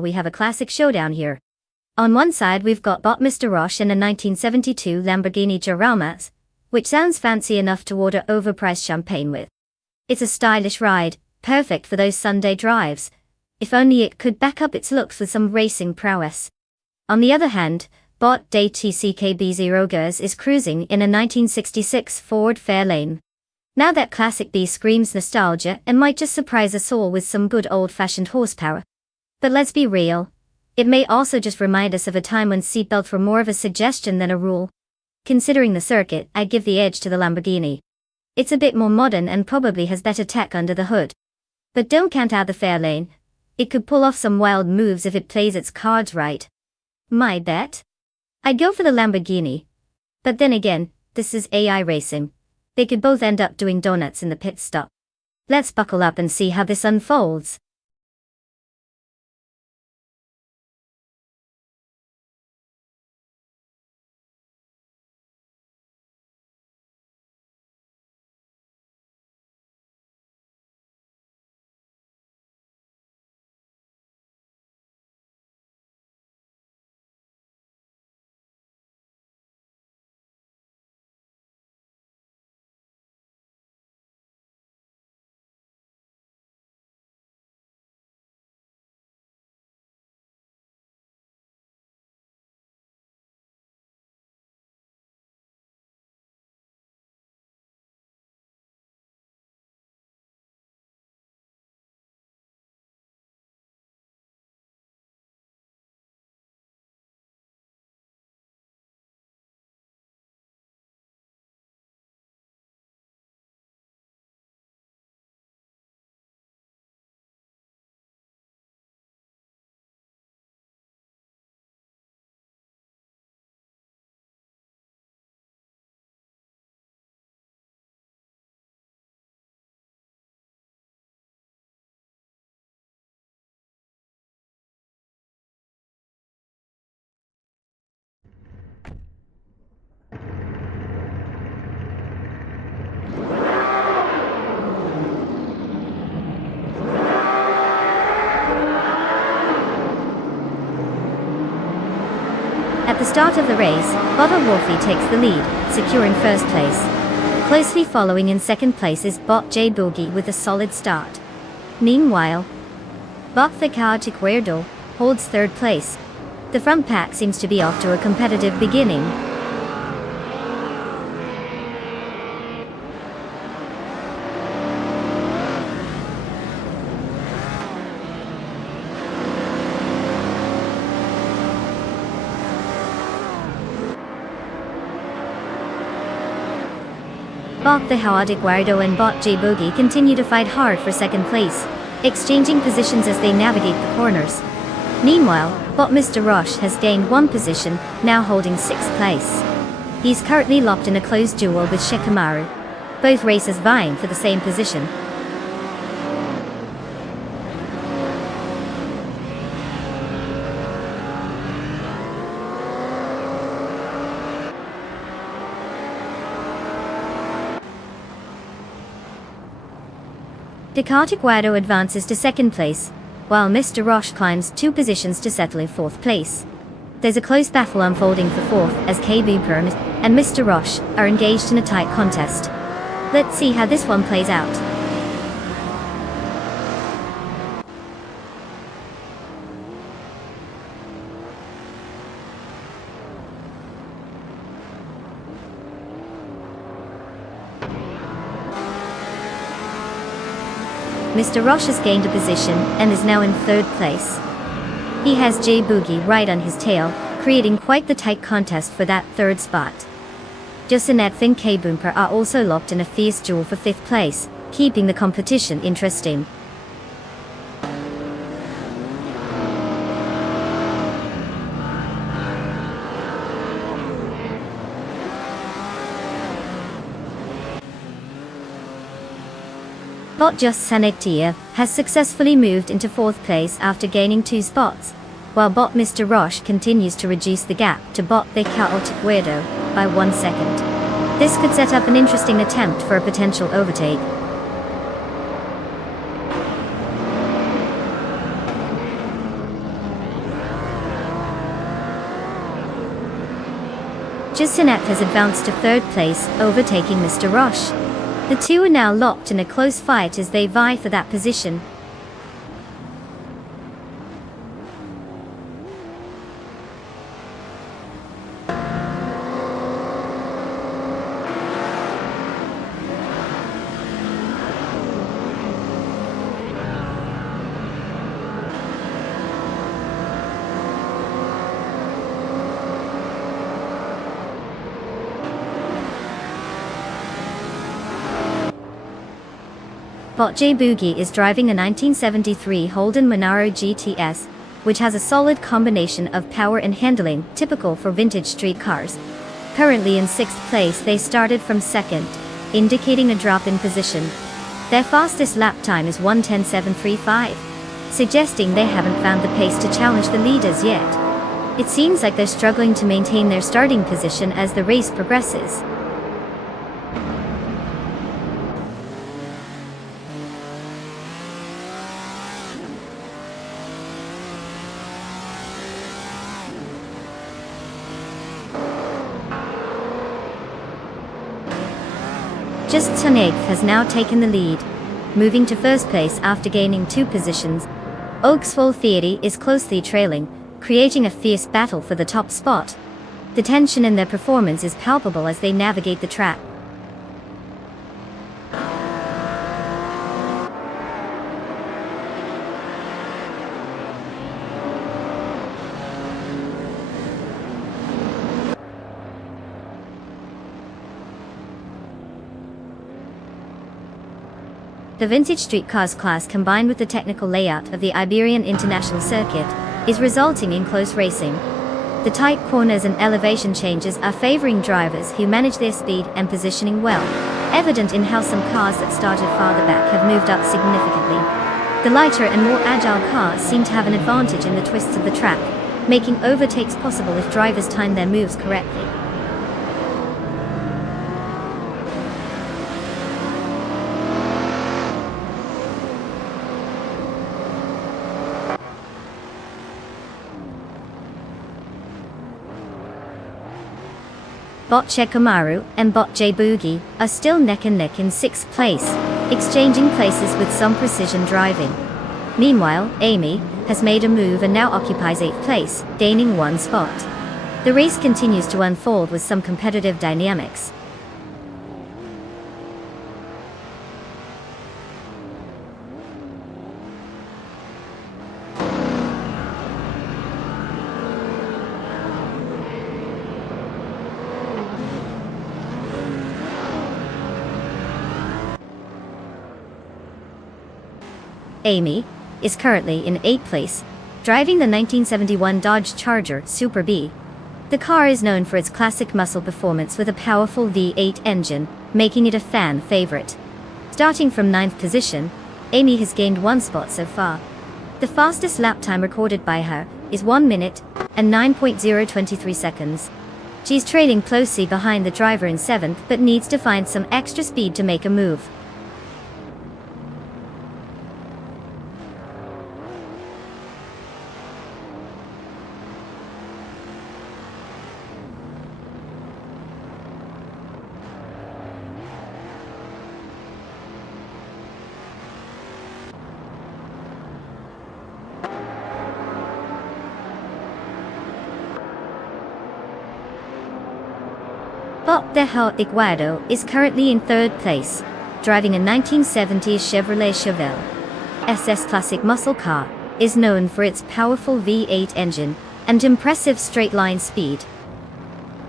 we have a classic showdown here. On one side we've got Bot Mr. Roche in a 1972 Lamborghini Jaralmas, which sounds fancy enough to order overpriced champagne with. It's a stylish ride, perfect for those Sunday drives, if only it could back up its looks with some racing prowess. On the other hand, Bot Day TCKB0 Gers is cruising in a 1966 Ford Fairlane. Now that classic B screams nostalgia and might just surprise us all with some good old-fashioned horsepower. But let's be real, It may also just remind us of a time when seatbelts were more of a suggestion than a rule. Considering the circuit, I'd give the edge to the Lamborghini. It's a bit more modern and probably has better tech under the hood. But don't count out the Fairlane. It could pull off some wild moves if it plays its cards right. My bet? I'd go for the Lamborghini. But then again, this is AI racing. They could both end up doing donuts in the pit stop. Let's buckle up and see how this unfolds. At the start of the race, Bottle Wolfie takes the lead, securing first place. Closely following in second place is Bot J Boogie with a solid start. Meanwhile, Bot the Chaotic Weirdo holds third place. The front pack seems to be off to a competitive beginning. Bot the Chaotic Weirdo and Bot J Boogie continue to fight hard for second place, exchanging positions as they navigate the corners. Meanwhile, Bot Mr. Roche has gained one position, now holding sixth place. He's currently locked in a close duel with Shikamaru, both racers vying for the same position. The Chaotic Weirdo advances to second place, while Mr. Roche climbs 2 positions to settle in fourth place. There's a close battle unfolding for fourth as K. Booper and Mr. Roche are engaged in a tight contest. Let's see how this one plays out. Mr. Roche has gained a position and is now in third place. He has J Boogie right on his tail, creating quite the tight contest for that third spot. Justinette and K Boomper are also locked in a fierce duel for fifth place, keeping the competition interesting. Bot Just Sanectia has successfully moved into fourth place after gaining 2 spots, while Bot Mr. Roche continues to reduce the gap to Bot the Chaotic Weirdo by 1 second. This could set up an interesting attempt for a potential overtake. Justinette has advanced to third place, overtaking Mr. Roche. The two are now locked in a close fight as they vie for that position. Bot J Boogie is driving a 1973 Holden Monaro GTS, which has a solid combination of power and handling, typical for vintage street cars. Currently in 6th place, they started from 2nd, indicating a drop in position. Their fastest lap time is 1:10.735, suggesting they haven't found the pace to challenge the leaders yet. It seems like they're struggling to maintain their starting position as the race progresses. Just Tuneg has now taken the lead, moving to 1st place after gaining 2 positions. Oakswell Theory is closely trailing, creating a fierce battle for the top spot. The tension in their performance is palpable as they navigate the track. The vintage street cars class, combined with the technical layout of the Iberian International Circuit, is resulting in close racing. The tight corners and elevation changes are favoring drivers who manage their speed and positioning well, evident in how some cars that started farther back have moved up significantly. The lighter and more agile cars seem to have an advantage in the twists of the track, making overtakes possible if drivers time their moves correctly. Bot Chekamaru and Bot J Boogie are still neck and neck in 6th place, exchanging places with some precision driving. Meanwhile, Amy has made a move and now occupies 8th place, gaining 1 spot. The race continues to unfold with some competitive dynamics. Amy is currently in 8th place, driving the 1971 Dodge Charger Super B. The car is known for its classic muscle performance with a powerful V8 engine, making it a fan favorite. Starting from 9th position, Amy has gained 1 spot so far. The fastest lap time recorded by her is 1 minute and 9.023 seconds. She's trailing closely behind the driver in 7th, but needs to find some extra speed to make a move. Bob Dejo Iguado is currently in 3rd place, driving a 1970s Chevrolet Chevelle. SS Classic muscle car is known for its powerful V8 engine and impressive straight-line speed,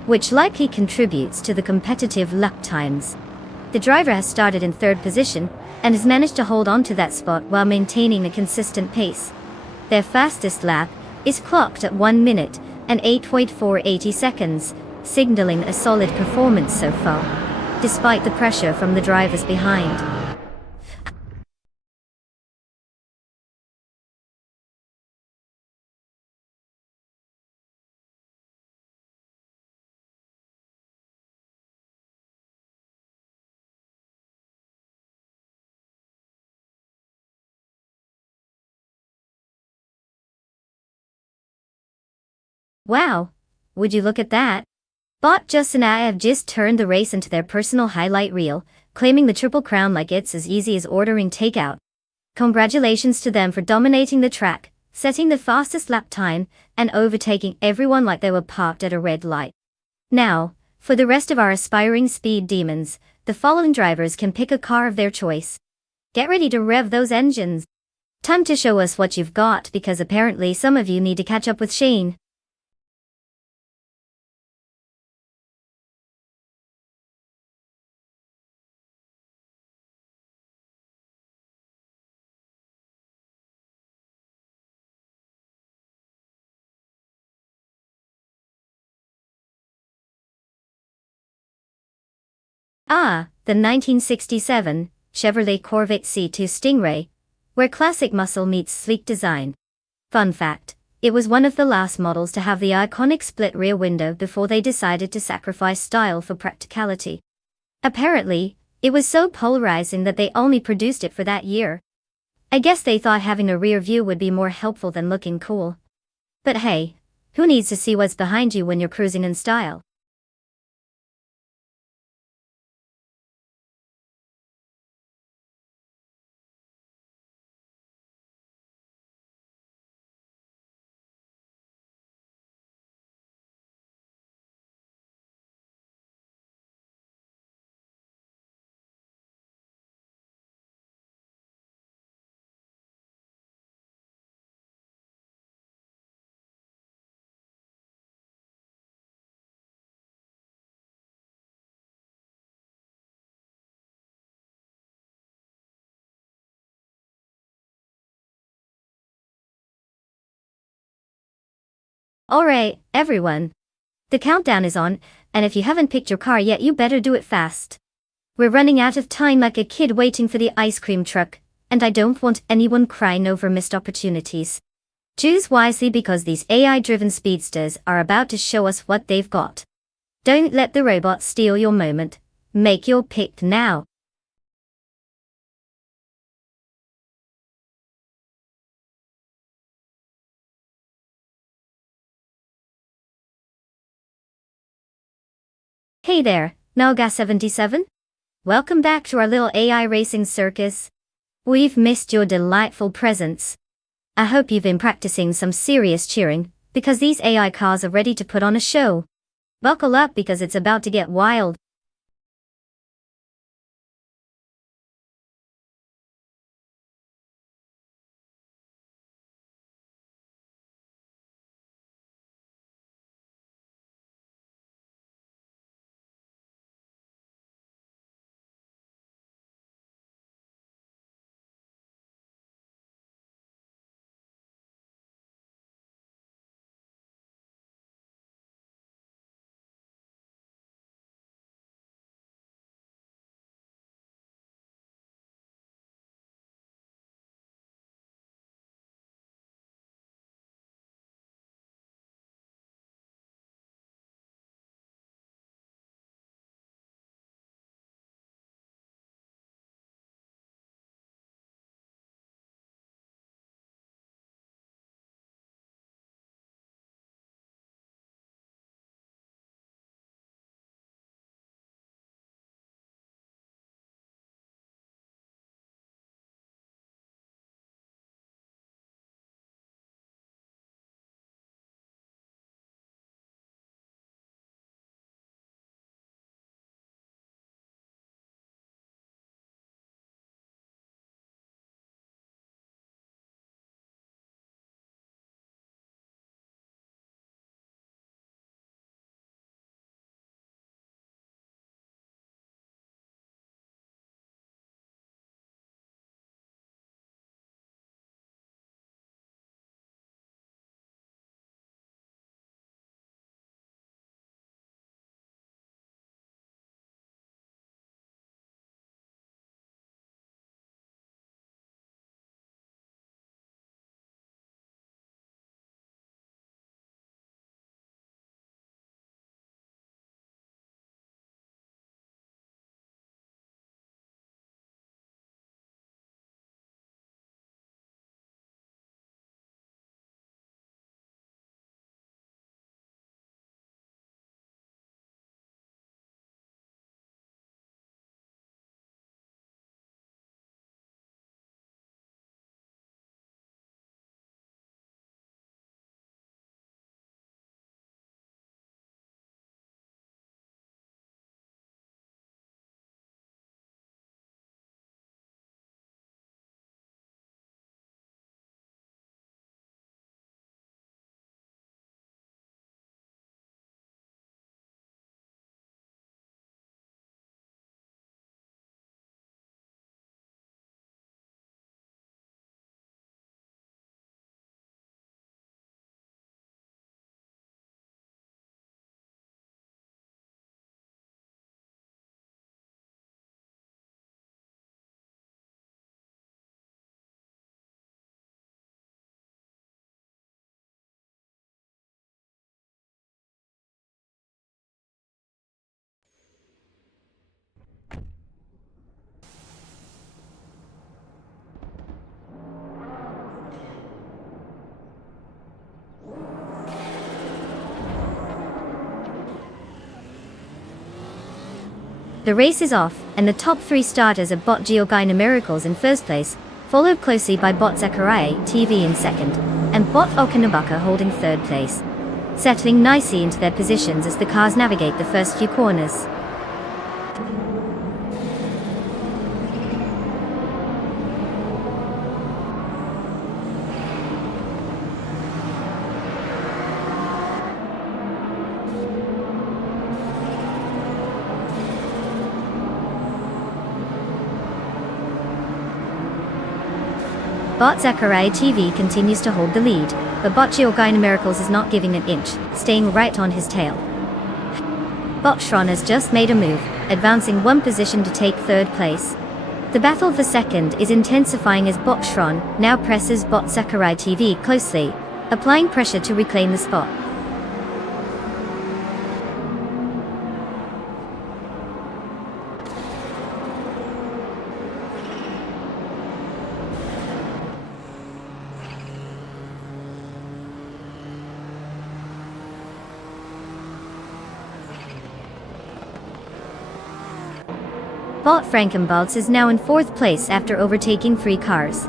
which likely contributes to the competitive lap times. The driver has started in 3rd position and has managed to hold on to that spot while maintaining a consistent pace. Their fastest lap is clocked at 1 minute and 8.480 seconds, signaling a solid performance so far, despite the pressure from the drivers behind. Wow, would you look at that? Bot Just and I have just turned the race into their personal highlight reel, claiming the Triple Crown like it's as easy as ordering takeout. Congratulations to them for dominating the track, setting the fastest lap time, and overtaking everyone like they were parked at a red light. Now, for the rest of our aspiring speed demons, the following drivers can pick a car of their choice. Get ready to rev those engines. Time to show us what you've got, because apparently some of you need to catch up with Shane. The 1967 Chevrolet Corvette C2 Stingray, where classic muscle meets sleek design. Fun fact, it was one of the last models to have the iconic split rear window before they decided to sacrifice style for practicality. Apparently, it was so polarizing that they only produced it for that year. I guess they thought having a rear view would be more helpful than looking cool. But hey, who needs to see what's behind you when you're cruising in style? Alright, everyone. The countdown is on, and if you haven't picked your car yet, you better do it fast. We're running out of time like a kid waiting for the ice cream truck, and I don't want anyone crying over missed opportunities. Choose wisely because these AI-driven speedsters are about to show us what they've got. Don't let the robots steal your moment. Make your pick now. Hey there, Melga77? Welcome back to our little AI racing circus. We've missed your delightful presence. I hope you've been practicing some serious cheering, because these AI cars are ready to put on a show. Buckle up because it's about to get wild. The race is off, and the top 3 starters are Bot Georgina Miracles in first place, followed closely by Bot Zachariah TV in second, and Bot Okanabaka holding third place, settling nicely into their positions as the cars navigate the first few corners. Bot Zachariah TV continues to hold the lead, but Bot Georgina Miracles is not giving an inch, staying right on his tail. Bot Shron has just made a move, advancing 1 position to take third place. The battle for second is intensifying as Bot Shron now presses Bot Zachariah TV closely, applying pressure to reclaim the spot. Bot Frankenbalz is now in 4th place after overtaking 3 cars.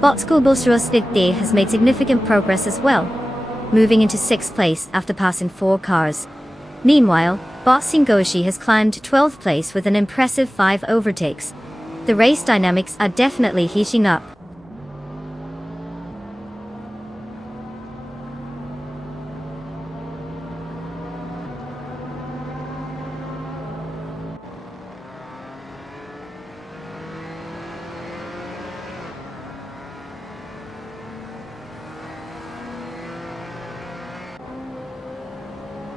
Bot Skullbullsrustigde has made significant progress as well, moving into 6th place after passing 4 cars. Meanwhile, Bot Singoshi has climbed to 12th place with an impressive 5 overtakes. The race dynamics are definitely heating up.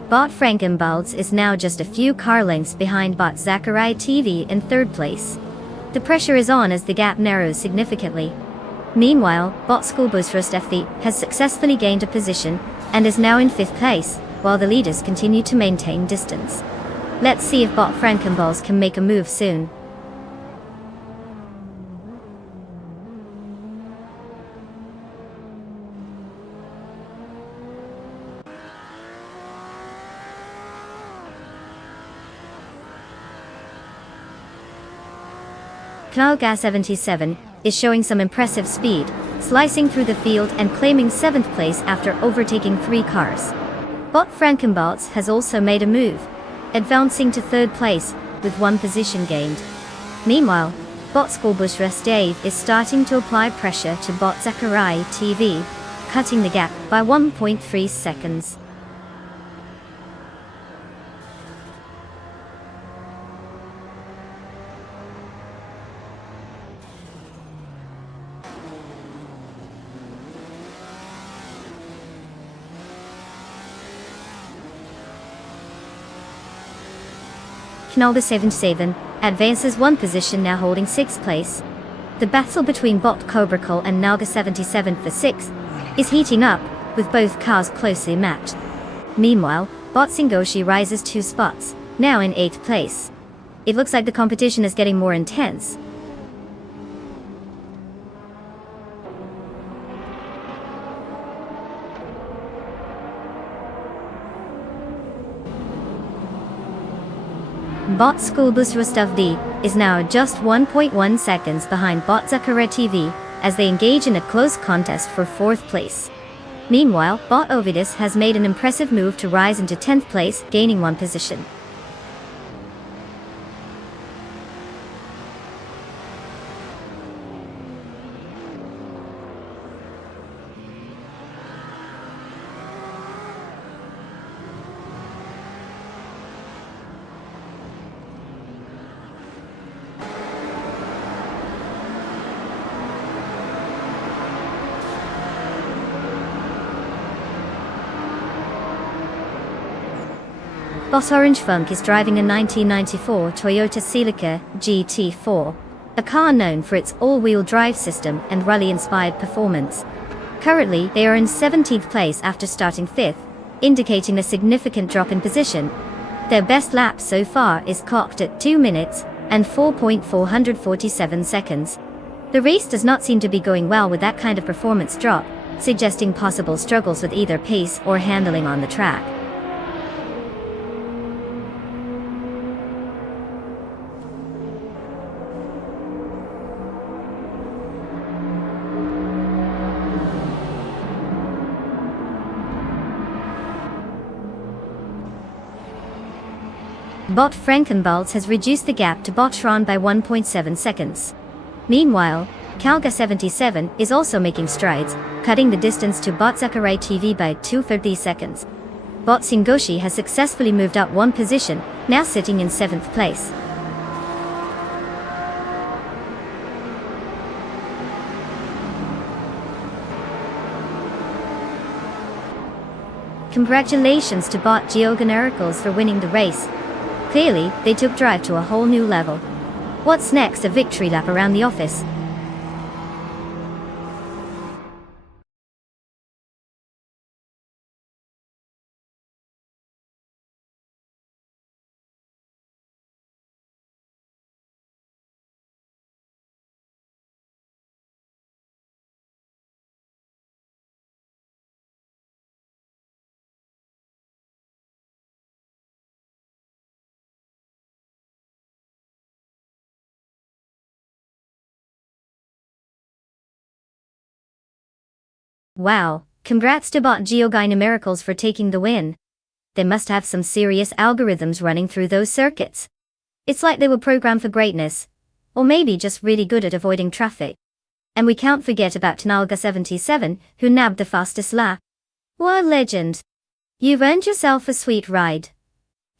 Bot Frankenbalz is now just a few car lengths behind Bot Zachariah TV in 3rd place. The pressure is on as the gap narrows significantly. Meanwhile, Bot Skullbullsrustigde has successfully gained a position and is now in 5th place, while the leaders continue to maintain distance. Let's see if Bot Frankenbalz can make a move soon. Knallgas 77 is showing some impressive speed, slicing through the field and claiming 7th place after overtaking 3 cars. Bot Frankenbalz has also made a move, advancing to 3rd place with 1 position gained. Meanwhile, Bot Skullbullsrustigde is starting to apply pressure to Bot Zachariah TV, cutting the gap by 1.3 seconds. Knallgas 77 advances 1 position, now holding 6th place. The battle between Bot Cobrakol and Knallgas 77 for 6th is heating up, with both cars closely matched. Meanwhile, Bot Singoshi rises 2 spots, now in 8th place. It looks like the competition is getting more intense. Bot Skullbullsrustigde is now just 1.1 seconds behind Bot Zachariah TV as they engage in a close contest for 4th place. Meanwhile, Bot Ovidus has made an impressive move to rise into 10th place, gaining 1 position. Bot Orange Funk is driving a 1994 Toyota Celica GT4, a car known for its all-wheel drive system and rally-inspired performance. Currently, they are in 17th place after starting 5th, indicating a significant drop in position. Their best lap so far is clocked at 2 minutes and 4.447 seconds. The race does not seem to be going well with that kind of performance drop, suggesting possible struggles with either pace or handling on the track. Bot Frankenbalz has reduced the gap to Botron by 1.7 seconds. Meanwhile, Kalga 77 is also making strides, cutting the distance to Bot Zakarai TV by 230 seconds. Bot Singoshi has successfully moved up one position, now sitting in 7th place. Congratulations to Bot Geogenericals for winning the race. Clearly, they took drive to a whole new level. What's next? A victory lap around the office. Wow, congrats to Bot Geogenericals for taking the win. They must have some serious algorithms running through those circuits. It's like they were programmed for greatness. Or maybe just really good at avoiding traffic. And we can't forget about Tanalga 77, who nabbed the fastest lap. What a legend. You've earned yourself a sweet ride.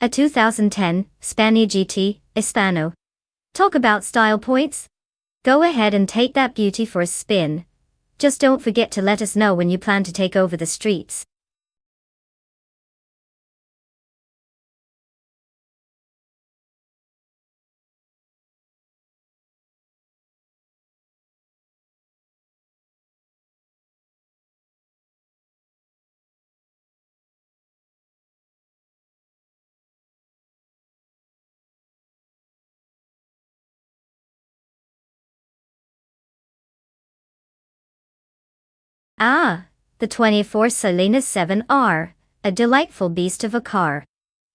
A 2010 Spania GT Hispano. Talk about style points. Go ahead and take that beauty for a spin. Just don't forget to let us know when you plan to take over the streets. Ah, the 24 Salinas 7R, a delightful beast of a car.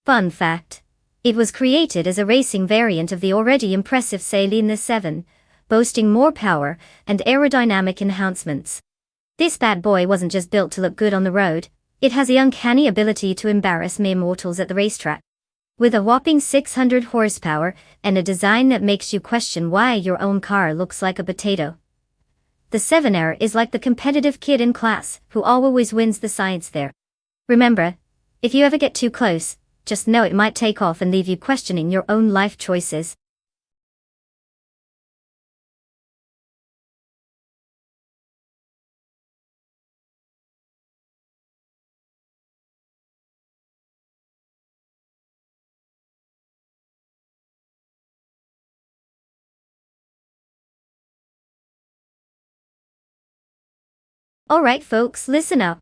Fun fact. It was created as a racing variant of the already impressive Salinas 7, boasting more power and aerodynamic enhancements. This bad boy wasn't just built to look good on the road, it has the uncanny ability to embarrass mere mortals at the racetrack. With a whopping 600 horsepower and a design that makes you question why your own car looks like a potato. The 7R is like the competitive kid in class who always wins the science fair. Remember, if you ever get too close, just know it might take off and leave you questioning your own life choices. Alright folks, listen up.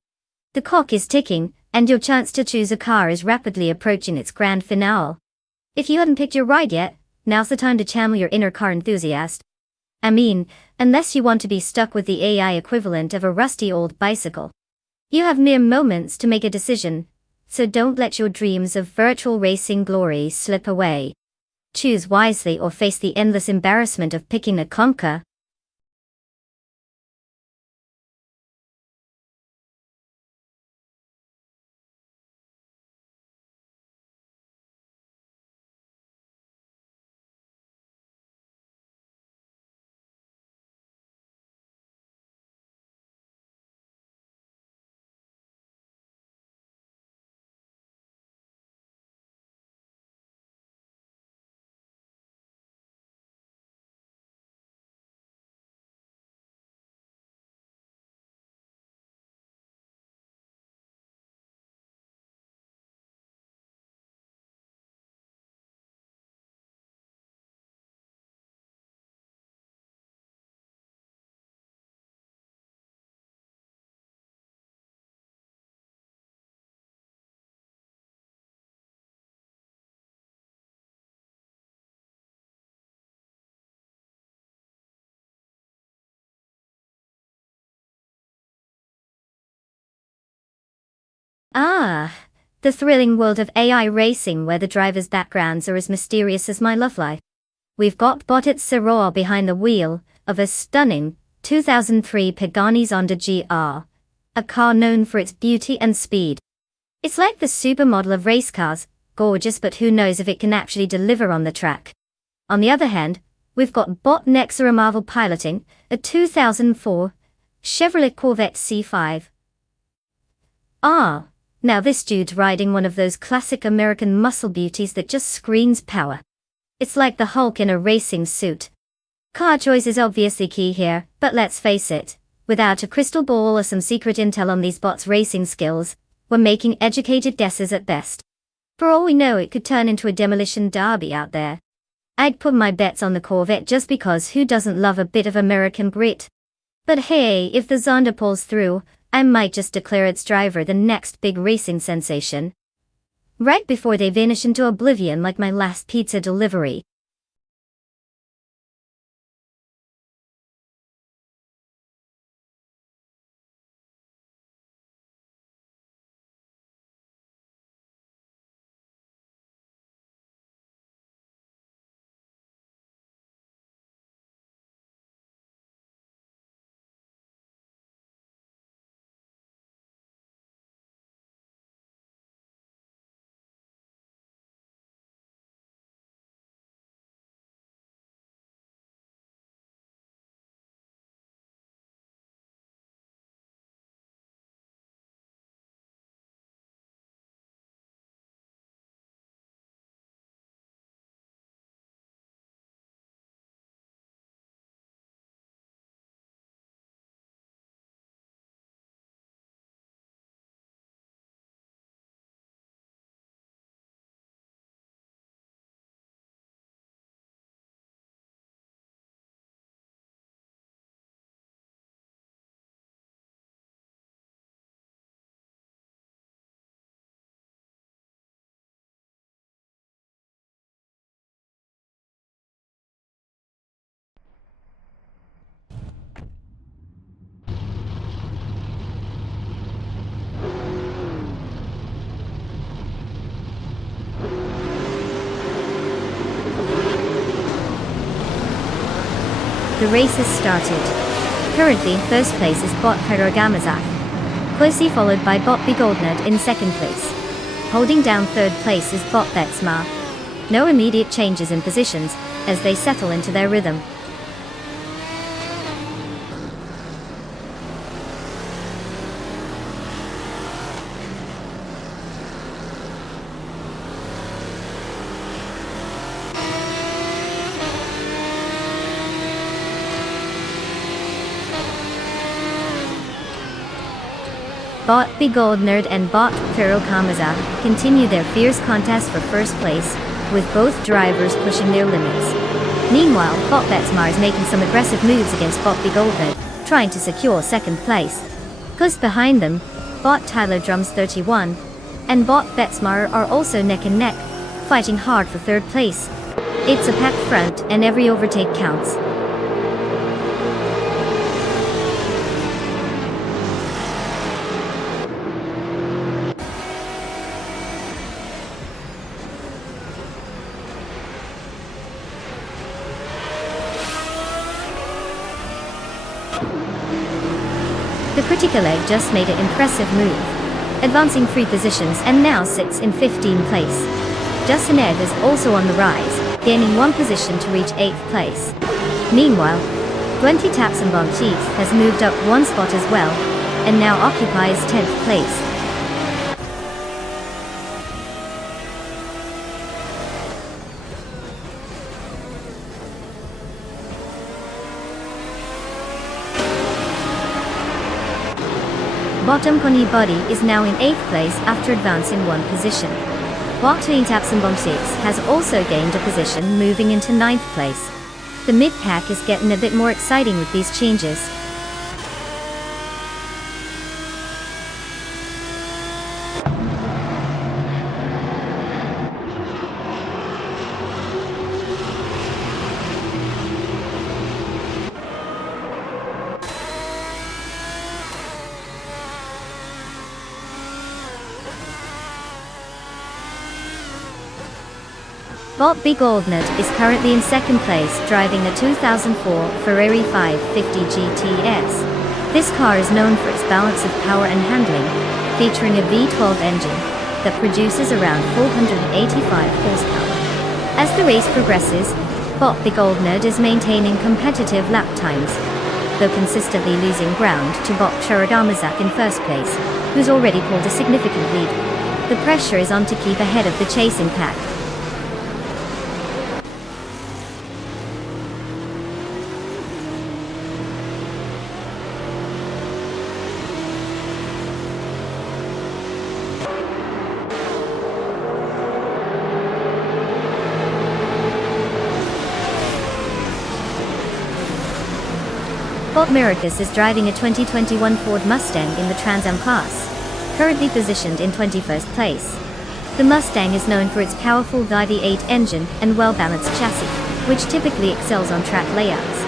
The clock is ticking, and your chance to choose a car is rapidly approaching its grand finale. If you hadn't picked your ride yet, now's the time to channel your inner car enthusiast. I mean, unless you want to be stuck with the AI equivalent of a rusty old bicycle. You have mere moments to make a decision, so don't let your dreams of virtual racing glory slip away. Choose wisely or face the endless embarrassment of picking a clunker. Ah, the thrilling world of AI racing where the drivers' backgrounds are as mysterious as my love life. We've got Botit Siror behind the wheel of a stunning 2003 Pagani Zonda GR, a car known for its beauty and speed. It's like the supermodel of race cars, gorgeous, but who knows if it can actually deliver on the track. On the other hand, we've got Bot Nexa Marvel piloting a 2004 Chevrolet Corvette C5. Now this dude's riding one of those classic American muscle beauties that just screams power. It's like the Hulk in a racing suit. Car choice is obviously key here, but let's face it, without a crystal ball or some secret intel on these bots' racing skills, we're making educated guesses at best. For all we know, it could turn into a demolition derby out there. I'd put my bets on the Corvette just because who doesn't love a bit of American grit? But hey, if the Zonda pulls through, I might just declare its driver the next big racing sensation. Right before they vanish into oblivion like my last pizza delivery. The race has started. Currently in first place is Bot Pyrogamazak, closely followed by Bot Begoldnerd in second place. Holding down third place is Bot Betsma. No immediate changes in positions, as they settle into their rhythm. Bot Begoldnerd and Bot Pyrogamazak continue their fierce contest for first place, with both drivers pushing their limits. Meanwhile, Bot Betsmar is making some aggressive moves against Bot Begoldnerd, trying to secure second place. Close behind them, Bot Tyler Drums 31 and Bot Betsmar are also neck and neck, fighting hard for third place. It's a packed front and every overtake counts. The Critical Egg just made an impressive move, advancing 3 positions and now sits in 15th place. Justin Ed is also on the rise, gaining 1 position to reach 8th place. Meanwhile, Gwenty Tapsenbaum Chief has moved up 1 spot as well, and now occupies 10th place. Bottom Connie Buddy is now in 8th place after advancing 1 position. Bottom Tapsenbaum 6 has also gained a position, moving into 9th place. The mid-pack is getting a bit more exciting with these changes. Bot Begoldnerd is currently in 2nd place, driving a 2004 Ferrari 550 GTS. This car is known for its balance of power and handling, featuring a V12 engine, that produces around 485 horsepower. As the race progresses, Bot the Gold Nerd is maintaining competitive lap times, though consistently losing ground to Bot Churagamazak in first place, who's already pulled a significant lead. The pressure is on to keep ahead of the chasing pack. Bob Maricus is driving a 2021 Ford Mustang in the Trans Am class, currently positioned in 21st place. The Mustang is known for its powerful V8 engine and well-balanced chassis, which typically excels on track layouts.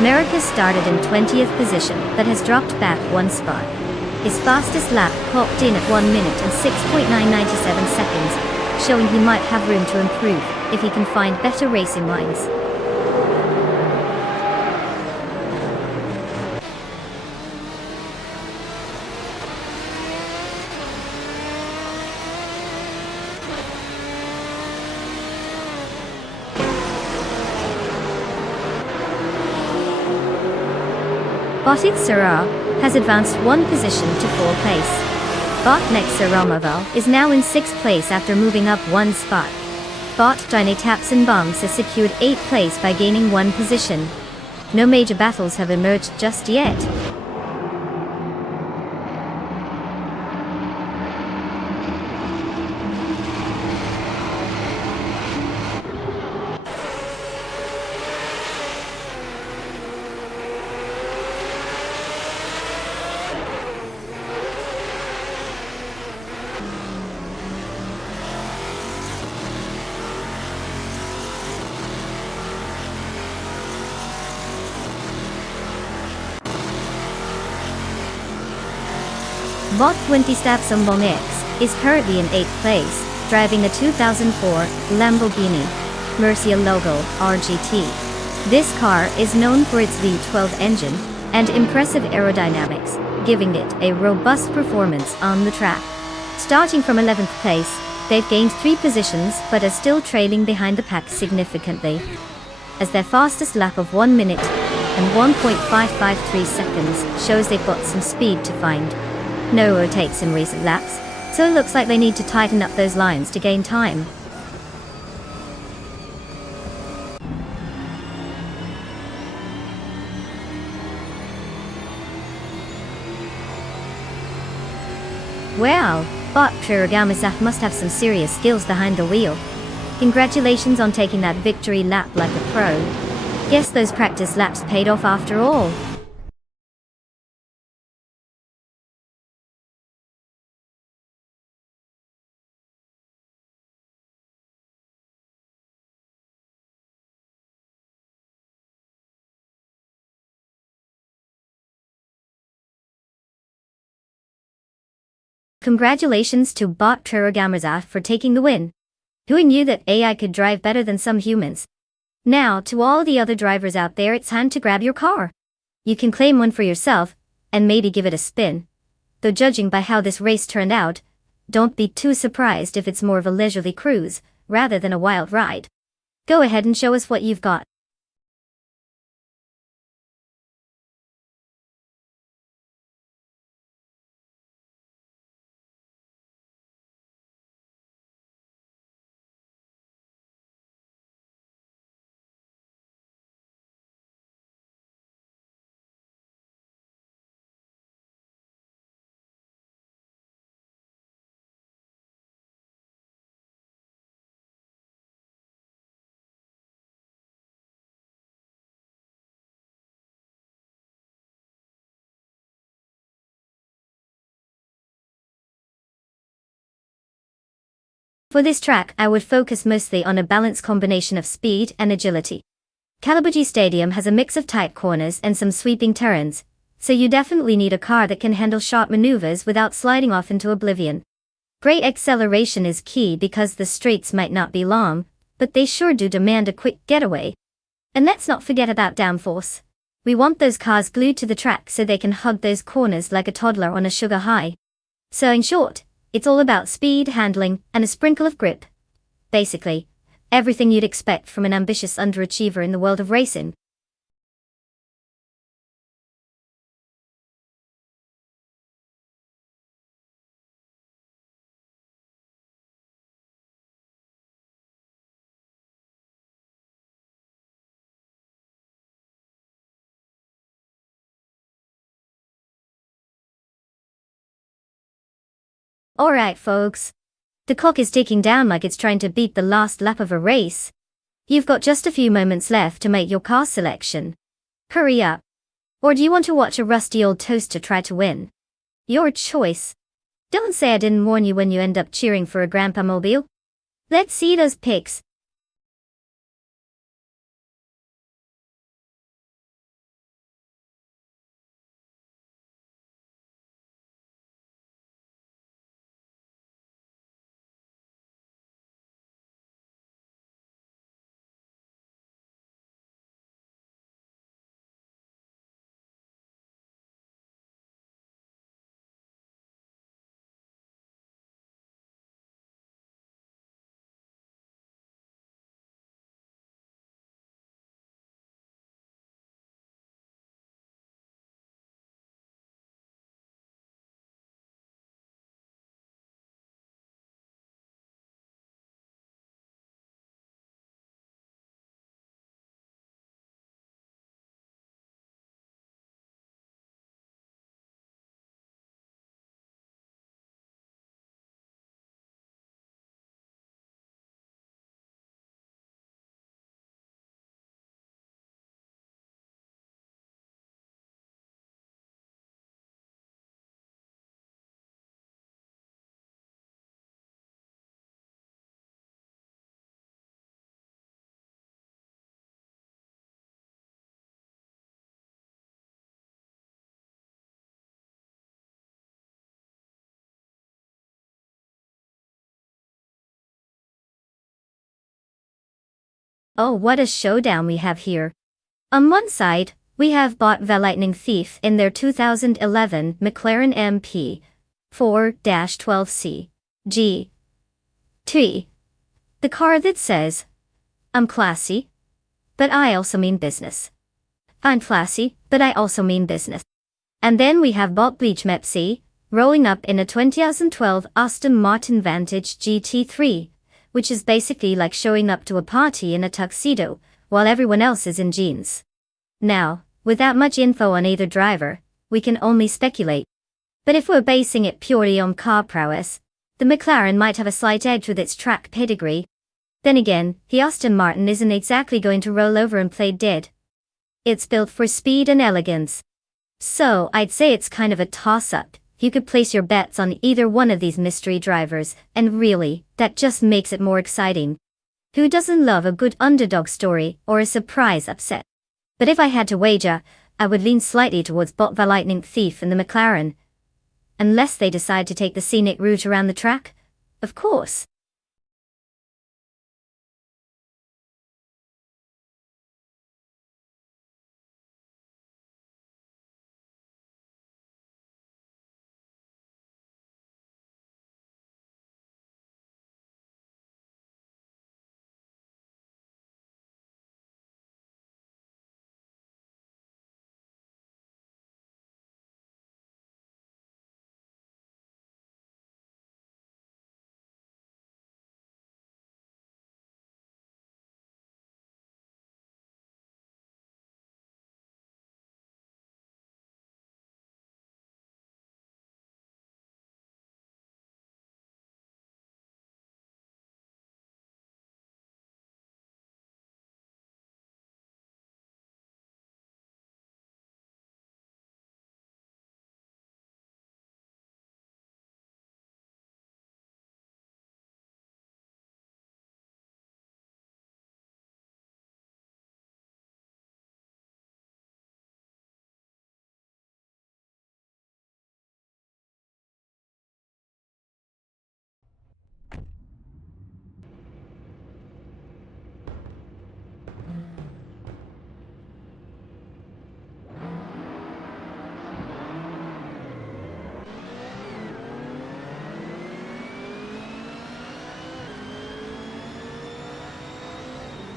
Maricus started in 20th position but has dropped back one spot. His fastest lap clocked in at 1 minute and 6.997 seconds, showing he might have room to improve if he can find better racing lines. Botit Sarah has advanced one position to 4th place. Botnek Saramoval is now in 6th place after moving up one spot. Bot Dine Tapsenbangs has secured 8th place by gaining one position. No major battles have emerged just yet. Bot 20 Stapsambong X is currently in 8th place, driving a 2004 Lamborghini Murcielago RGT. This car is known for its V12 engine and impressive aerodynamics, giving it a robust performance on the track. Starting from 11th place, they've gained 3 positions but are still trailing behind the pack significantly, as their fastest lap of 1 minute and 1.553 seconds shows they've got some speed to find. No rotates in recent laps, so it looks like they need to tighten up those lines to gain time. Wow, Bot Churagamazak must have some serious skills behind the wheel. Congratulations on taking that victory lap like a pro. Guess those practice laps paid off after all. Congratulations to Bot Churagamazak for taking the win. Who knew that AI could drive better than some humans? Now, to all the other drivers out there, it's time to grab your car. You can claim one for yourself, and maybe give it a spin. Though judging by how this race turned out, don't be too surprised if it's more of a leisurely cruise, rather than a wild ride. Go ahead and show us what you've got. For this track, I would focus mostly on a balanced combination of speed and agility. Kalabugi Stadium has a mix of tight corners and some sweeping turns, so you definitely need a car that can handle sharp maneuvers without sliding off into oblivion. Great acceleration is key because the straights might not be long, but they sure do demand a quick getaway. And let's not forget about downforce. We want those cars glued to the track so they can hug those corners like a toddler on a sugar high. So in short, It's all about speed, handling, and a sprinkle of grip. Basically, everything you'd expect from an ambitious underachiever in the world of racing. Alright, folks. The clock is ticking down like it's trying to beat the last lap of a race. You've got just a few moments left to make your car selection. Hurry up. Or do you want to watch a rusty old toaster try to win? Your choice. Don't say I didn't warn you when you end up cheering for a Grandpa Mobile. Let's see those pics. Oh, what a showdown we have here. On one side, we have bought the Lightning Thief in their 2011 McLaren MP 4-12C G. The car that says, I'm classy, but I also mean business. I'm classy, but I also mean business. And then we have bought Bleach Mepsi, rolling up in a 2012 Aston Martin Vantage GT3, which is basically like showing up to a party in a tuxedo, while everyone else is in jeans. Now, without much info on either driver, we can only speculate. But if we're basing it purely on car prowess, the McLaren might have a slight edge with its track pedigree. Then again, the Aston Martin isn't exactly going to roll over and play dead. It's built for speed and elegance. So, I'd say it's kind of a toss-up. You could place your bets on either one of these mystery drivers, and really, that just makes it more exciting. Who doesn't love a good underdog story or a surprise upset? But if I had to wager, I would lean slightly towards bot the Lightning Thief and the McLaren. Unless they decide to take the scenic route around the track, of course.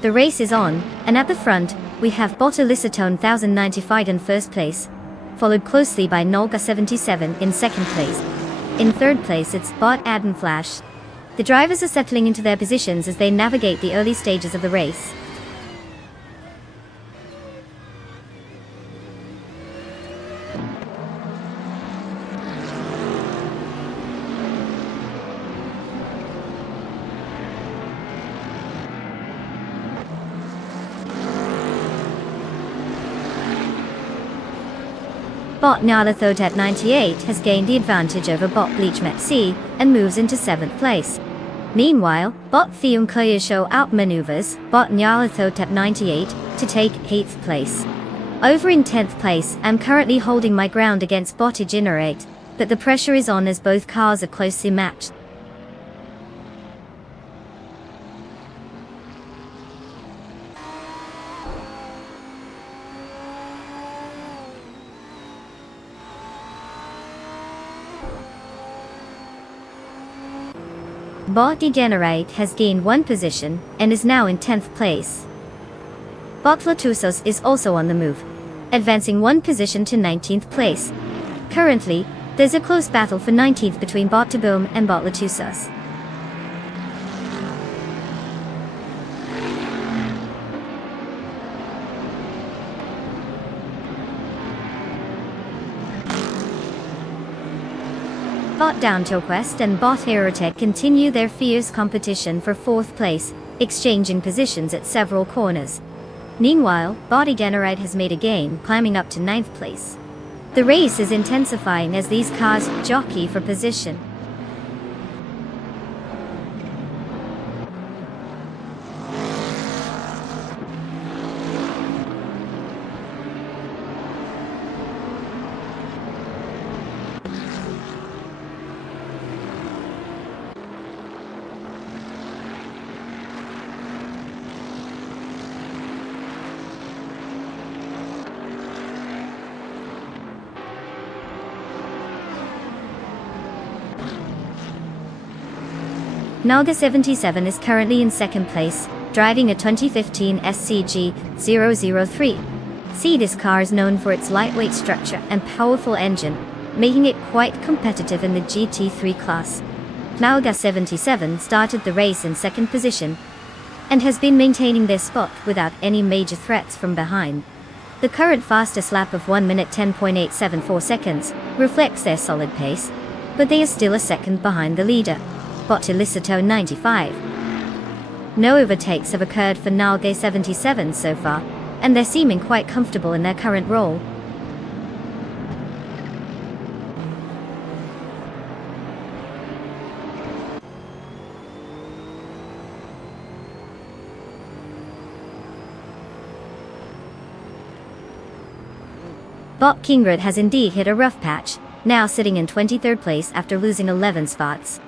The race is on, and at the front, we have bot Elicitone 1095 in first place, followed closely by Nolga 77 in second place. In third place it's bot Adam Flash. The drivers are settling into their positions as they navigate the early stages of the race. Bot Nyarlathotep 98 has gained the advantage over bot Bleachmet C and moves into 7th place. Meanwhile, bot Theum Koyasho outmaneuvers bot Nyarlathotep 98 to take 8th place. Over in 10th place, I'm currently holding my ground against bot Igenerate, but the pressure is on as both cars are closely matched. Bot Degenerate has gained 1 position and is now in 10th place. Bot Latusos is also on the move, advancing 1 position to 19th place. Currently, there's a close battle for 19th between Bot Taboom and Bot Latusos. Bot Downtoquest and Bot Aerotech continue their fierce competition for 4th place, exchanging positions at several corners. Meanwhile, Bot Degenerate has made a gain, climbing up to 9th place. The race is intensifying as these cars jockey for position. Nalga 77 is currently in 2nd place, driving a 2015 SCG 003. This car is known for its lightweight structure and powerful engine, making it quite competitive in the GT3 class. Nalga 77 started the race in 2nd position and has been maintaining their spot without any major threats from behind. The current fastest lap of 1 minute 10.874 seconds reflects their solid pace, but they are still a second behind the leader, Bot Elicitone 95. No overtakes have occurred for Nalga 77 so far, and they're seeming quite comfortable in their current role. Bot Kingred has indeed hit a rough patch, now sitting in 23rd place after losing 11 spots.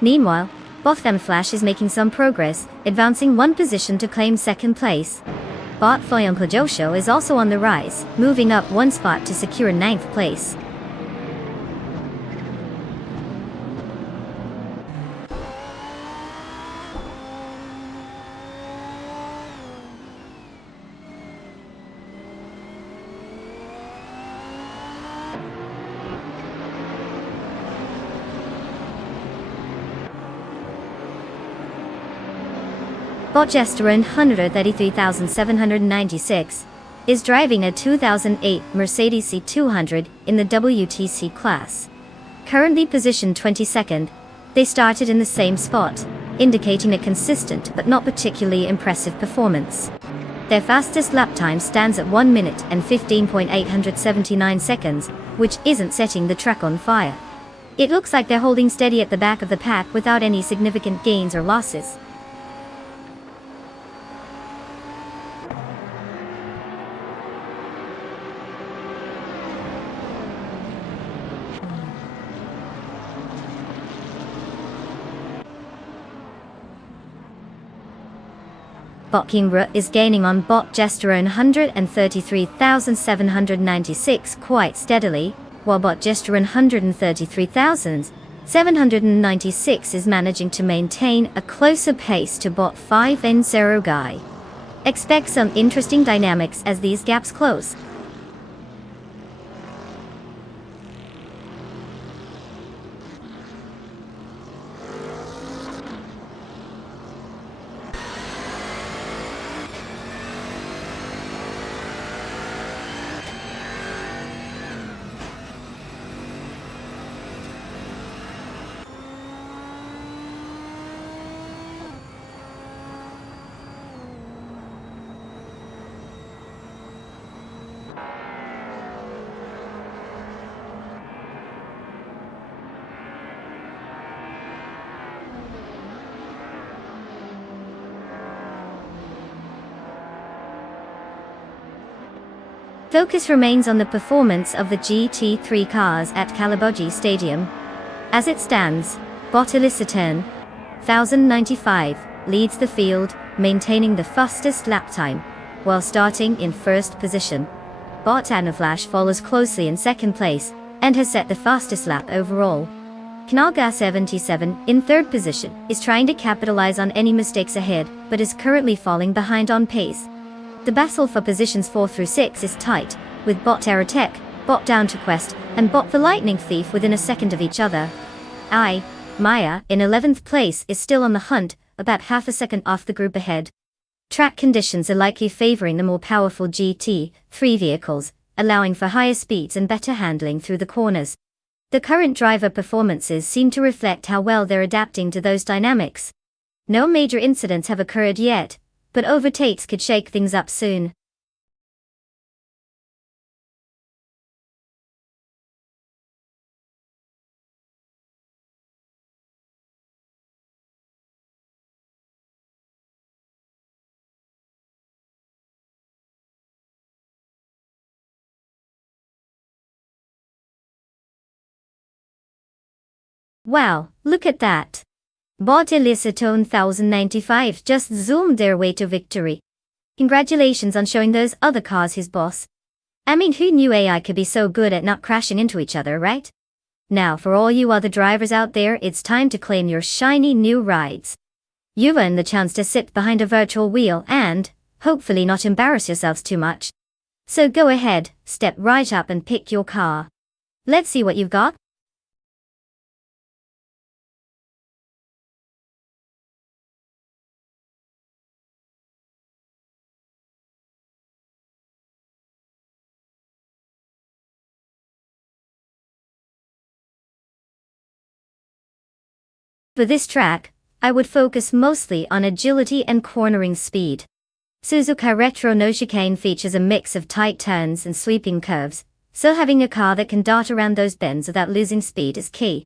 Meanwhile, Bot Flash is making some progress, advancing 1 position to claim 2nd place. Bot Foyonkojosho is also on the rise, moving up 1 spot to secure 9th place. Bot Gesterone 133,796 is driving a 2008 Mercedes C200 in the WTC class. Currently positioned 22nd, they started in the same spot, indicating a consistent but not particularly impressive performance. Their fastest lap time stands at 1 minute and 15.879 seconds, which isn't setting the track on fire. It looks like they're holding steady at the back of the pack without any significant gains or losses. Bot Kingbra is gaining on Bot Gesterone 133,796 quite steadily, while Bot Gesterone 133,796 is managing to maintain a closer pace to Bot 5N0 Guy. Expect some interesting dynamics as these gaps close. Focus remains on the performance of the GT3 cars at Kalabogi Stadium. As it stands, Bottilisatern 1095 leads the field, maintaining the fastest lap time, while starting in first position. Bot Anaflash follows closely in second place, and has set the fastest lap overall. Knalga 77, in third position, is trying to capitalize on any mistakes ahead, but is currently falling behind on pace. The battle for positions 4 through 6 is tight, with Bot Aerotech, Bot Down to Quest, and Bot the Lightning Thief within a second of each other. Maya, in 11th place, is still on the hunt, about half a second off the group ahead. Track conditions are likely favoring the more powerful GT3 vehicles, allowing for higher speeds and better handling through the corners. The current driver performances seem to reflect how well they're adapting to those dynamics. No major incidents have occurred yet, but overtakes could shake things up soon. Wow, look at that! Bot Elisatone 1095 just zoomed their way to victory. Congratulations on showing those other cars his boss. I mean, who knew AI could be so good at not crashing into each other, right? Now for all you other drivers out there, it's time to claim your shiny new rides. You've earned the chance to sit behind a virtual wheel and, hopefully not embarrass yourselves too much. So go ahead, step right up and pick your car. Let's see what you've got. For this track, I would focus mostly on agility and cornering speed. Suzuka Retro no Chicane features a mix of tight turns and sweeping curves, so having a car that can dart around those bends without losing speed is key.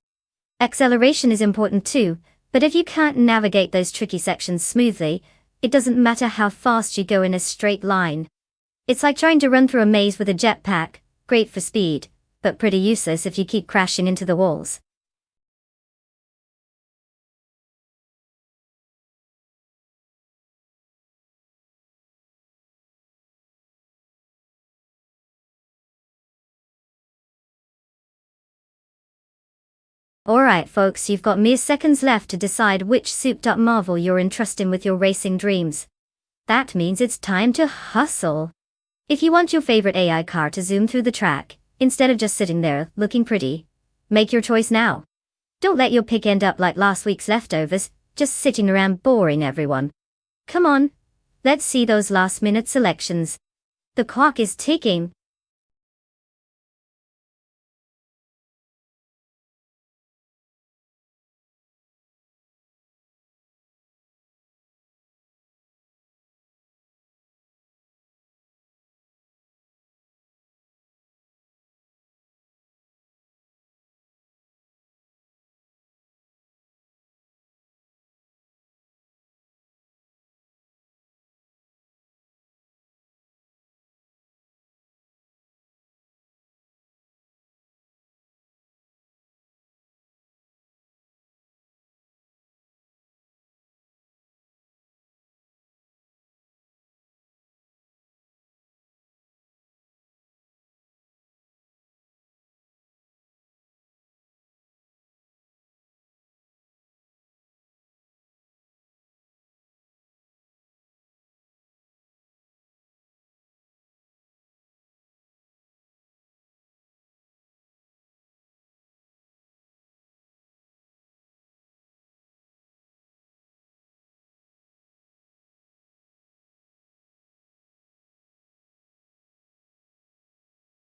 Acceleration is important too, but if you can't navigate those tricky sections smoothly, it doesn't matter how fast you go in a straight line. It's like trying to run through a maze with a jetpack, great for speed, but pretty useless if you keep crashing into the walls. Alright folks, you've got mere seconds left to decide which souped-up marvel you're entrusting with your racing dreams. That means it's time to hustle. If you want your favorite AI car to zoom through the track, instead of just sitting there, looking pretty, make your choice now. Don't let your pick end up like last week's leftovers, just sitting around boring everyone. Come on, let's see those last-minute selections. The clock is ticking.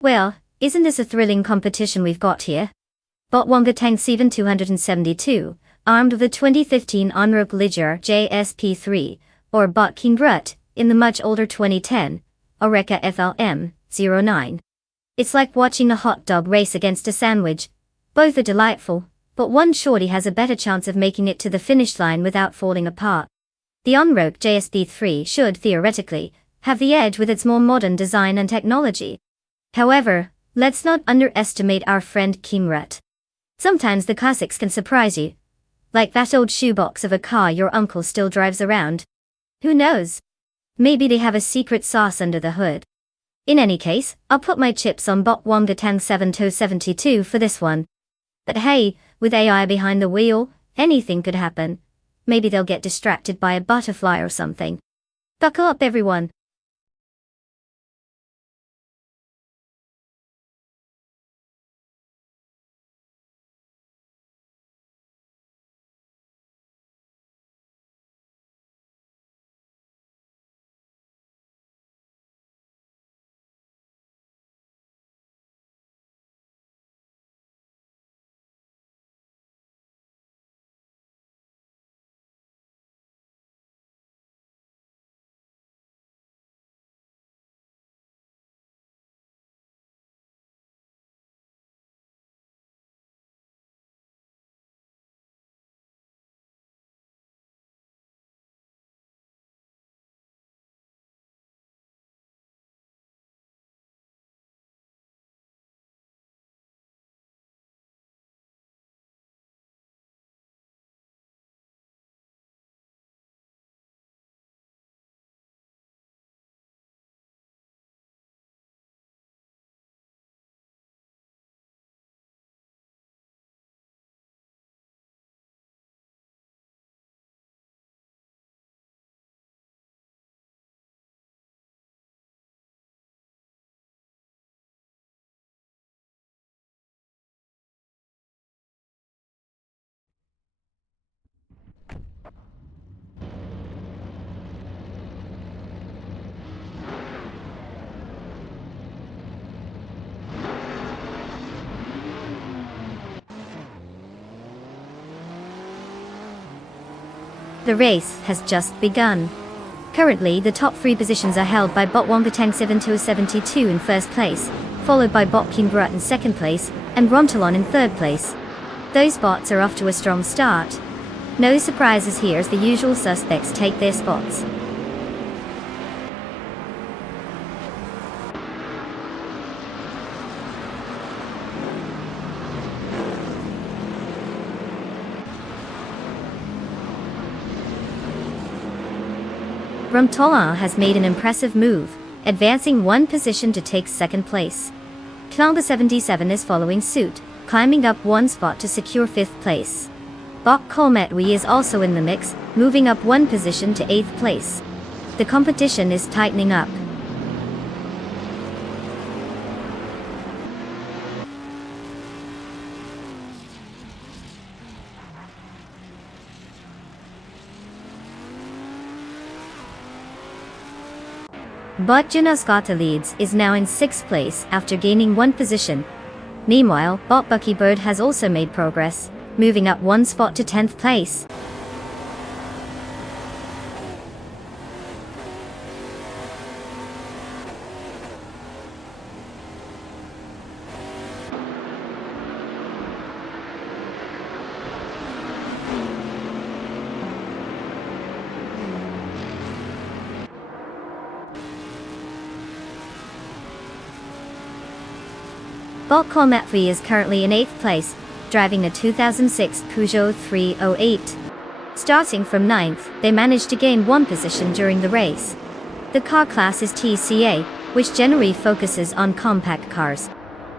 Well, isn't this a thrilling competition we've got here? Botwonga Tank 7272, armed with a 2015 Onrook Ligier JSP3, or Bot King Brut, in the much older 2010 Oreca FLM09. It's like watching a hot dog race against a sandwich. Both are delightful, but one shorty has a better chance of making it to the finish line without falling apart. The Onrook JSP3 should, theoretically, have the edge with its more modern design and technology. However, let's not underestimate our friend King Brut. Sometimes the classics can surprise you. Like that old shoebox of a car your uncle still drives around. Who knows? Maybe they have a secret sauce under the hood. In any case, I'll put my chips on Botwonga Tank 7272 for this one. But hey, with AI behind the wheel, anything could happen. Maybe they'll get distracted by a butterfly or something. Buckle up, everyone. The race has just begun. Currently, the top 3 positions are held by Botwonga Tank 7272 in first place, followed by Bot King Brut in second place, and Rontalon in third place. Those bots are off to a strong start. No surprises here as the usual suspects take their spots. Rontalon has made an impressive move, advancing 1 position to take second place. Klanga 77 is following suit, climbing up 1 spot to secure 5th place. Bok Kolmetwi is also in the mix, moving up 1 position to 8th place. The competition is tightening up. Bot Junoskata leads is now in 6th place after gaining 1 position. Meanwhile, Bot Bucky Bird has also made progress, moving up 1 spot to 10th place. Bot Kolmetwi is currently in 8th place, driving a 2006 Peugeot 308. Starting from 9th, they managed to gain 1 position during the race. The car class is TCA, which generally focuses on compact cars.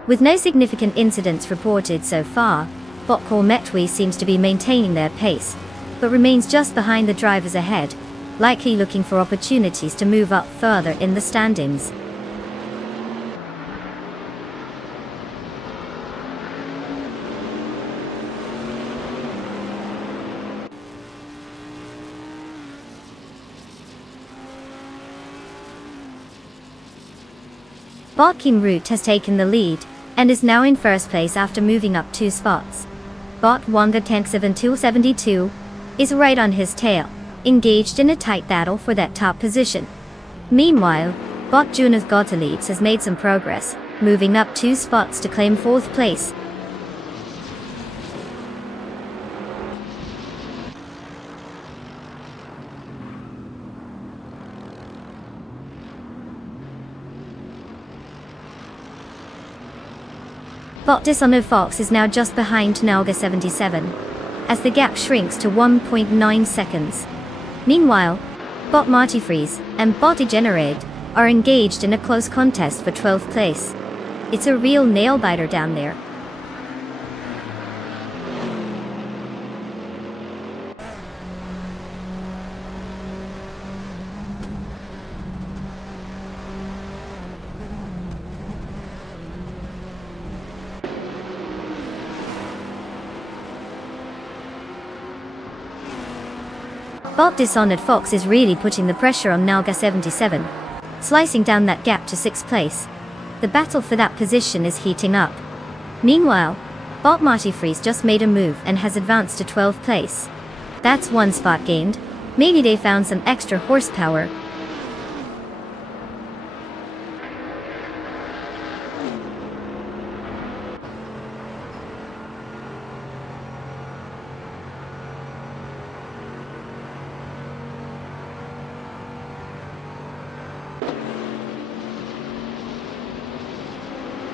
With no significant incidents reported so far, Bot Kolmetwi seems to be maintaining their pace, but remains just behind the drivers ahead, likely looking for opportunities to move up further in the standings. Bot King Root has taken the lead, and is now in first place after moving up 2 spots. Bot Wonga Tank 7272 is right on his tail, engaged in a tight battle for that top position. Meanwhile, Bot Junath Gotalides has made some progress, moving up 2 spots to claim 4th place. Bot Dishonored Fox is now just behind Nalga 77, as the gap shrinks to 1.9 seconds. Meanwhile, Bot Marty Freeze and Bot Degenerate are engaged in a close contest for 12th place. It's a real nail-biter down there. Bot Dishonored Fox is really putting the pressure on Nalga 77, slicing down that gap to 6th place. The battle for that position is heating up. Meanwhile, Bot Marty Freeze just made a move and has advanced to 12th place. That's 1 spot gained. Maybe they found some extra horsepower.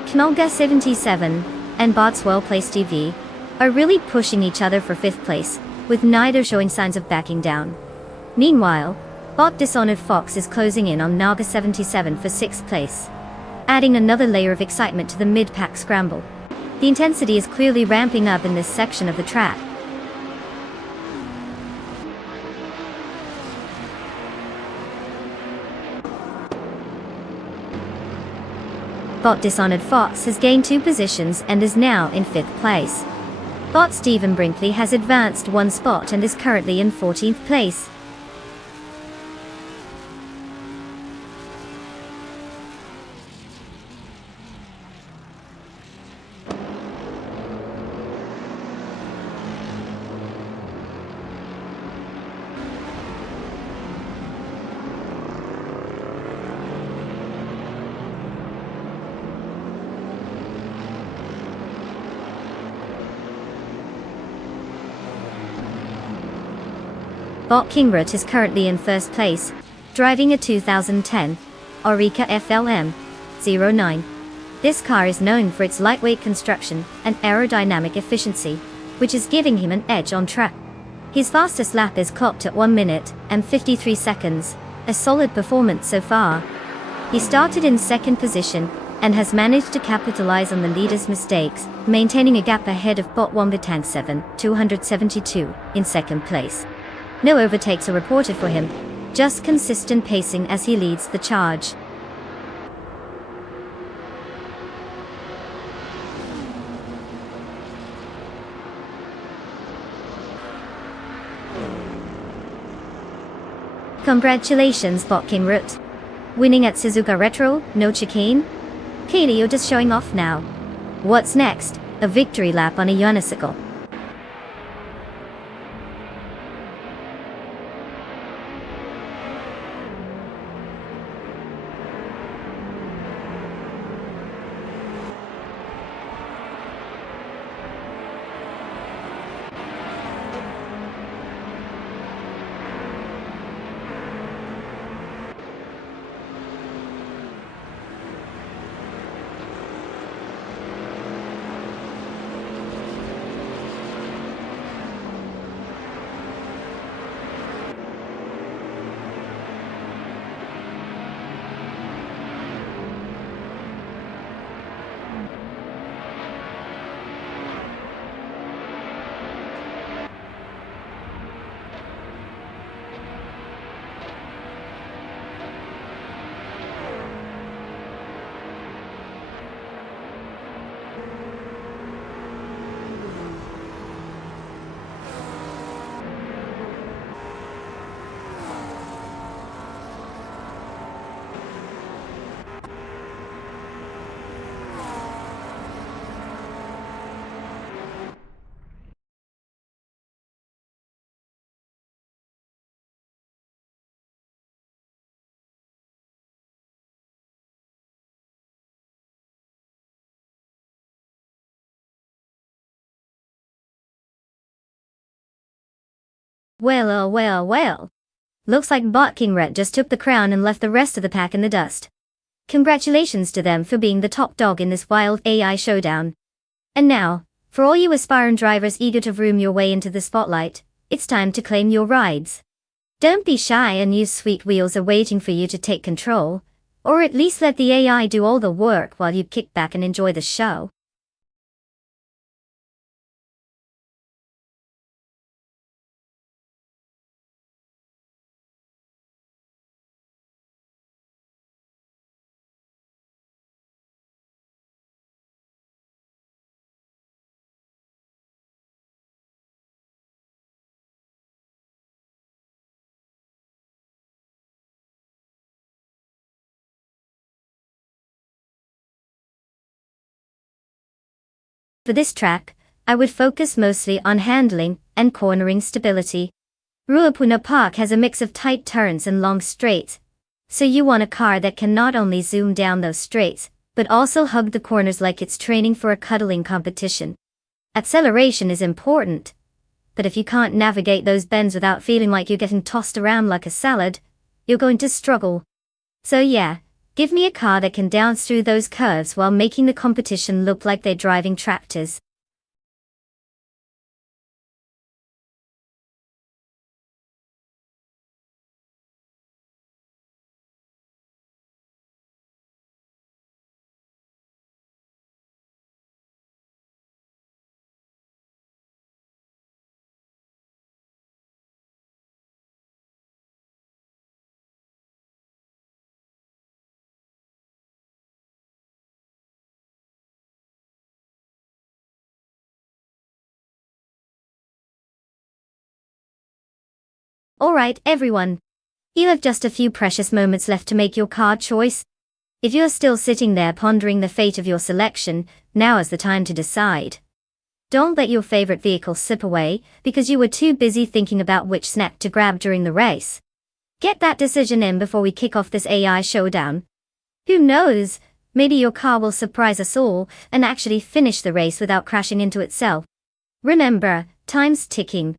Knolga 77 and Bot's well-placed TV are really pushing each other for 5th place, with neither showing signs of backing down. Meanwhile, Bot Dishonored Fox is closing in on Nalga 77 for 6th place, adding another layer of excitement to the mid-pack scramble. The intensity is clearly ramping up in this section of the track. Bot Dishonored Fox has gained 2 positions and is now in 5th place. Bot Stephen Brinkley has advanced 1 spot and is currently in 14th place. Bot Kingrut is currently in 1st place, driving a 2010 Aurica FLM 09. This car is known for its lightweight construction and aerodynamic efficiency, which is giving him an edge on track. His fastest lap is clocked at 1 minute and 53 seconds, a solid performance so far. He started in 2nd position and has managed to capitalize on the leader's mistakes, maintaining a gap ahead of Bot Womba Tank 7, 272, in 2nd place. No overtakes are reported for him, just consistent pacing as he leads the charge. Congratulations Bot King Root. Winning at Suzuka Retro, no chicane? Kaylee, you're just showing off now. What's next? A victory lap on a unicycle. Well, well. Looks like Bot King Ret just took the crown and left the rest of the pack in the dust. Congratulations to them for being the top dog in this wild AI showdown. And now, for all you aspiring drivers eager to vroom your way into the spotlight, it's time to claim your rides. Don't be shy, and use sweet wheels are waiting for you to take control, or at least let the AI do all the work while you kick back and enjoy the show. For this track, I would focus mostly on handling and cornering stability. Ruapuna Park has a mix of tight turns and long straights, so you want a car that can not only zoom down those straights, but also hug the corners like it's training for a cuddling competition. Acceleration is important, but if you can't navigate those bends without feeling like you're getting tossed around like a salad, you're going to struggle. So yeah, give me a car that can dance through those curves while making the competition look like they're driving tractors. Alright everyone, you have just a few precious moments left to make your car choice. If you're still sitting there pondering the fate of your selection, now is the time to decide. Don't let your favorite vehicle slip away because you were too busy thinking about which snack to grab during the race. Get that decision in before we kick off this AI showdown. Who knows, maybe your car will surprise us all and actually finish the race without crashing into itself. Remember, time's ticking.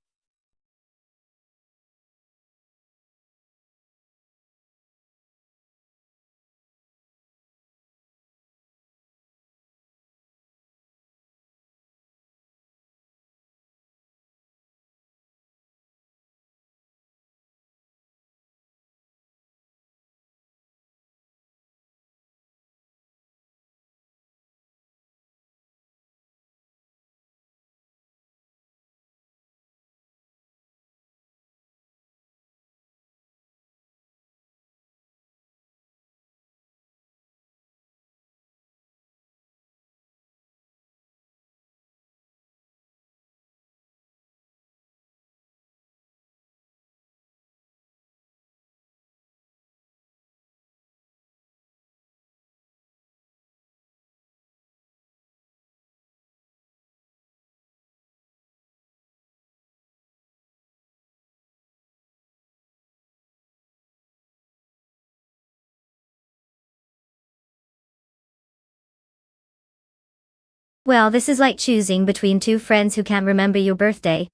Well, this is like choosing between two friends who can't remember your birthday.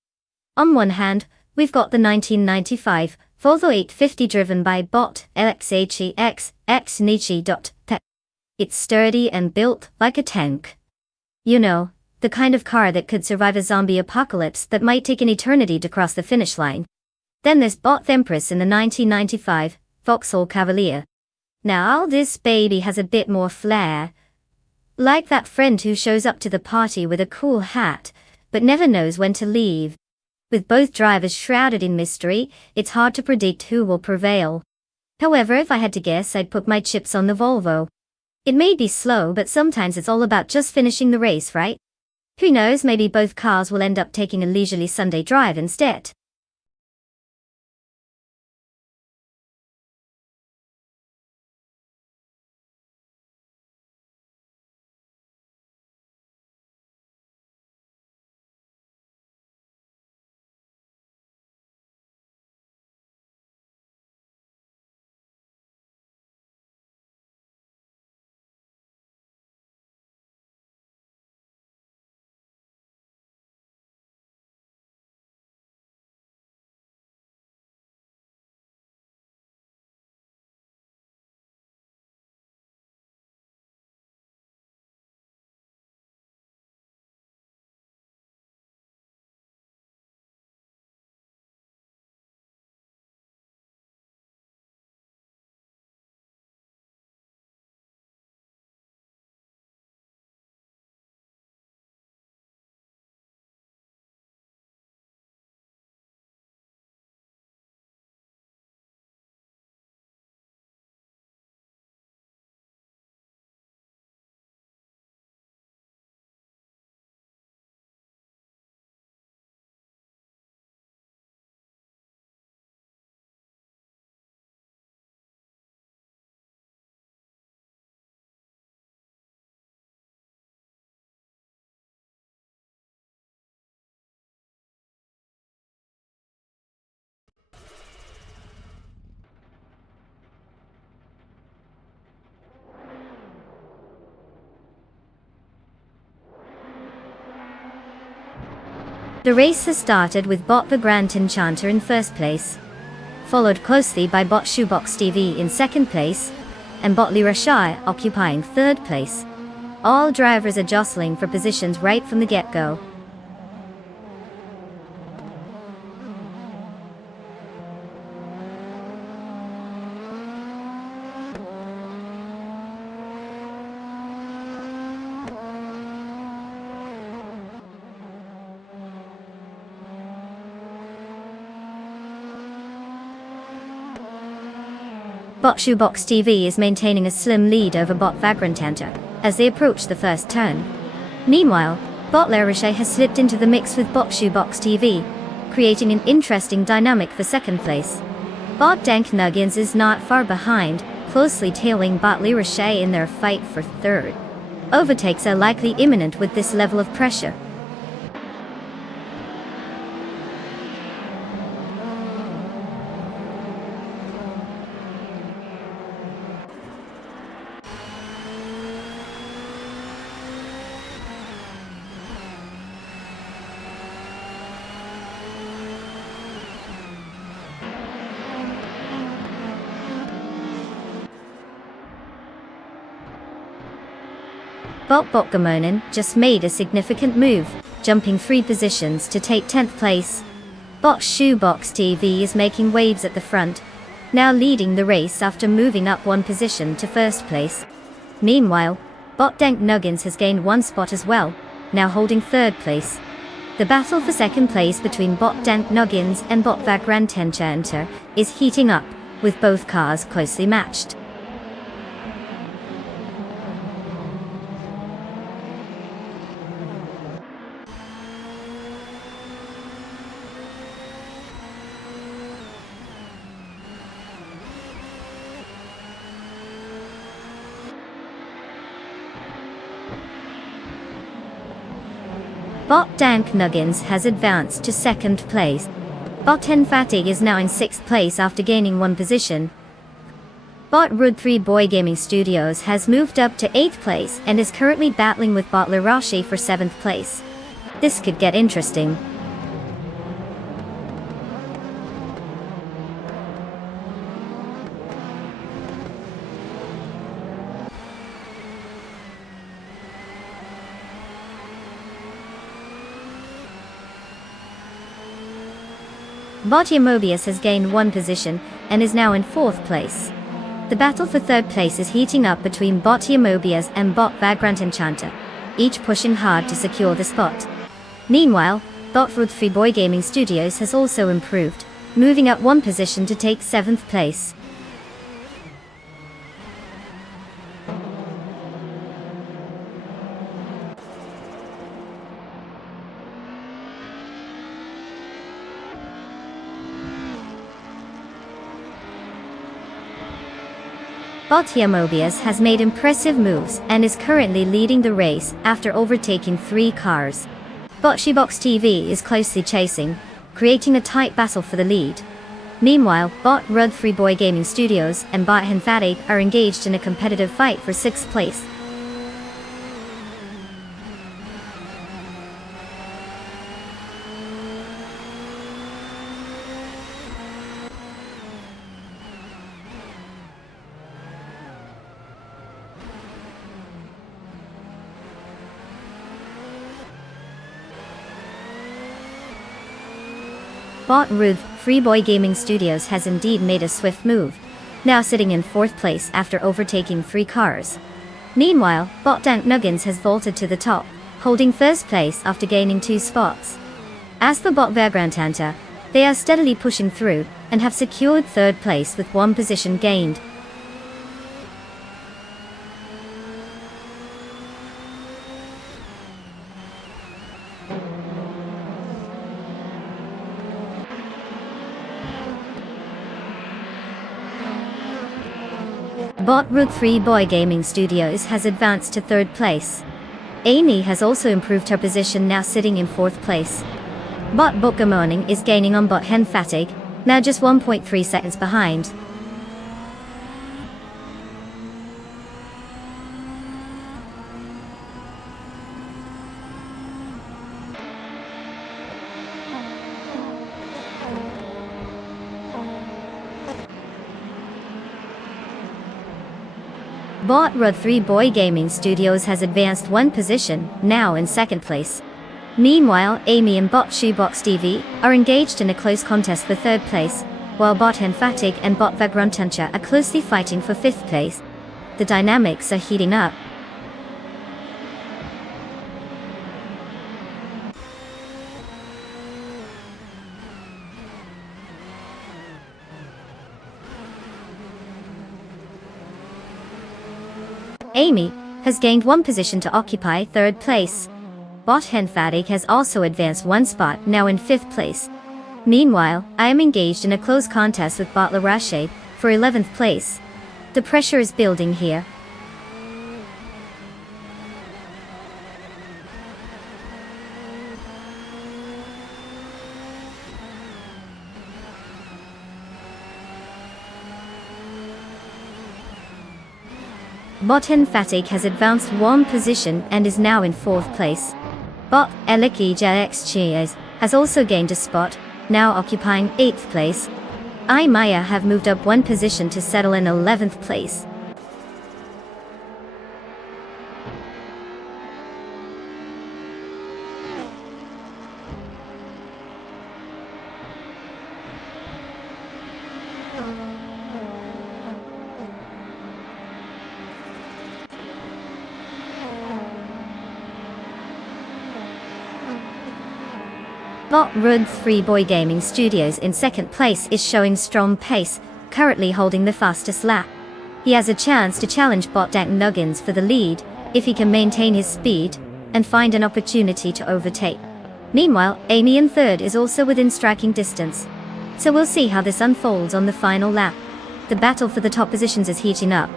On one hand, we've got the 1995 Volvo 850 driven by Bot LXHEX Nietzsche. It's sturdy and built like a tank. You know, the kind of car that could survive a zombie apocalypse that might take an eternity to cross the finish line. Then there's Bot Empress in the 1995 Vauxhall Cavalier. Now this baby has a bit more flair. Like that friend who shows up to the party with a cool hat, but never knows when to leave. With both drivers shrouded in mystery, it's hard to predict who will prevail. However, if I had to guess, I'd put my chips on the Volvo. It may be slow, but sometimes it's all about just finishing the race, right? Who knows, maybe both cars will end up taking a leisurely Sunday drive instead. The race has started with bot Vagrant Enchanter in first place, followed closely by bot Shoebox TV in second place, and bot Lira Shai occupying third place. All drivers are jostling for positions right from the get-go. Bot Shoebox TV is maintaining a slim lead over bot Vagrant Enchanter as they approach the first turn. Meanwhile, bot Leriche has slipped into the mix with bot Shoebox TV, creating an interesting dynamic for second place. Bot Dank Nuggins is not far behind, closely tailing bot Leriche in their fight for third. Overtakes are likely imminent with this level of pressure. Bot Botgamonin just made a significant move, jumping 3 positions to take 10th place. Bot Shoebox TV is making waves at the front, now leading the race after moving up 1 position to first place. Meanwhile, bot Dank Nuggins has gained 1 spot as well, now holding third place. The battle for second place between bot Dank Nuggins and bot Vagrant Enchanter is heating up, with both cars closely matched. Bot Dank Nuggins has advanced to second place. Bot Fatigue is now in 6th place after gaining 1 position. Bot Rud 3 Boy Gaming Studios has moved up to 8th place and is currently battling with bot Lirashi for 7th place. This could get interesting. Bot Mobius has gained 1 position and is now in 4th place. The battle for 3rd place is heating up between bot Mobius and bot Vagrant Enchanter, each pushing hard to secure the spot. Meanwhile, bot Rud 3 Boy Gaming Studios has also improved, moving up 1 position to take 7th place. Bot Mobius has made impressive moves and is currently leading the race after overtaking 3 cars. Bot Shoebox TV is closely chasing, creating a tight battle for the lead. Meanwhile, bot Rud 3 Boy Gaming Studios and bot Fatigue are engaged in a competitive fight for 6th place. Bot Rud 3 Boy Gaming Studios has indeed made a swift move, now sitting in 4th place after overtaking 3 cars. Meanwhile, bot Dank Nuggins has vaulted to the top, holding 1st place after gaining 2 spots. As for bot Vagrant Enchanter, they are steadily pushing through and have secured 3rd place with 1 position gained. Bot Rud 3 Boy Gaming Studios has advanced to 3rd place. Amy has also improved her position, now sitting in 4th place. Bot Botgamoning is gaining on bot Fatigue, now just 1.3 seconds behind. Bot Rud 3 Boy Gaming Studios has advanced one position, now in second place. Meanwhile, Amy and Bot Shoebox TV are engaged in a close contest for third place, while Bot Henfatig and Bot Vagruntancha are closely fighting for fifth place. The dynamics are heating up. Amy has gained one position to occupy third place. Bot Henfatig has also advanced one spot, now in fifth place. Meanwhile, I am engaged in a close contest with Bot Larashade for 11th place. The pressure is building here. Bot Henfatig has advanced one position and is now in fourth place. Bot Eliki JX has also gained a spot, now occupying 8th place. I Maya have moved up one position to settle in 11th place. Bot Rud 3 Boy Gaming Studios in second place is showing strong pace, currently holding the fastest lap. He has a chance to challenge Bot Dank Nuggins for the lead, if he can maintain his speed, and find an opportunity to overtake. Meanwhile, Amy in third is also within striking distance. So we'll see how this unfolds on the final lap. The battle for the top positions is heating up.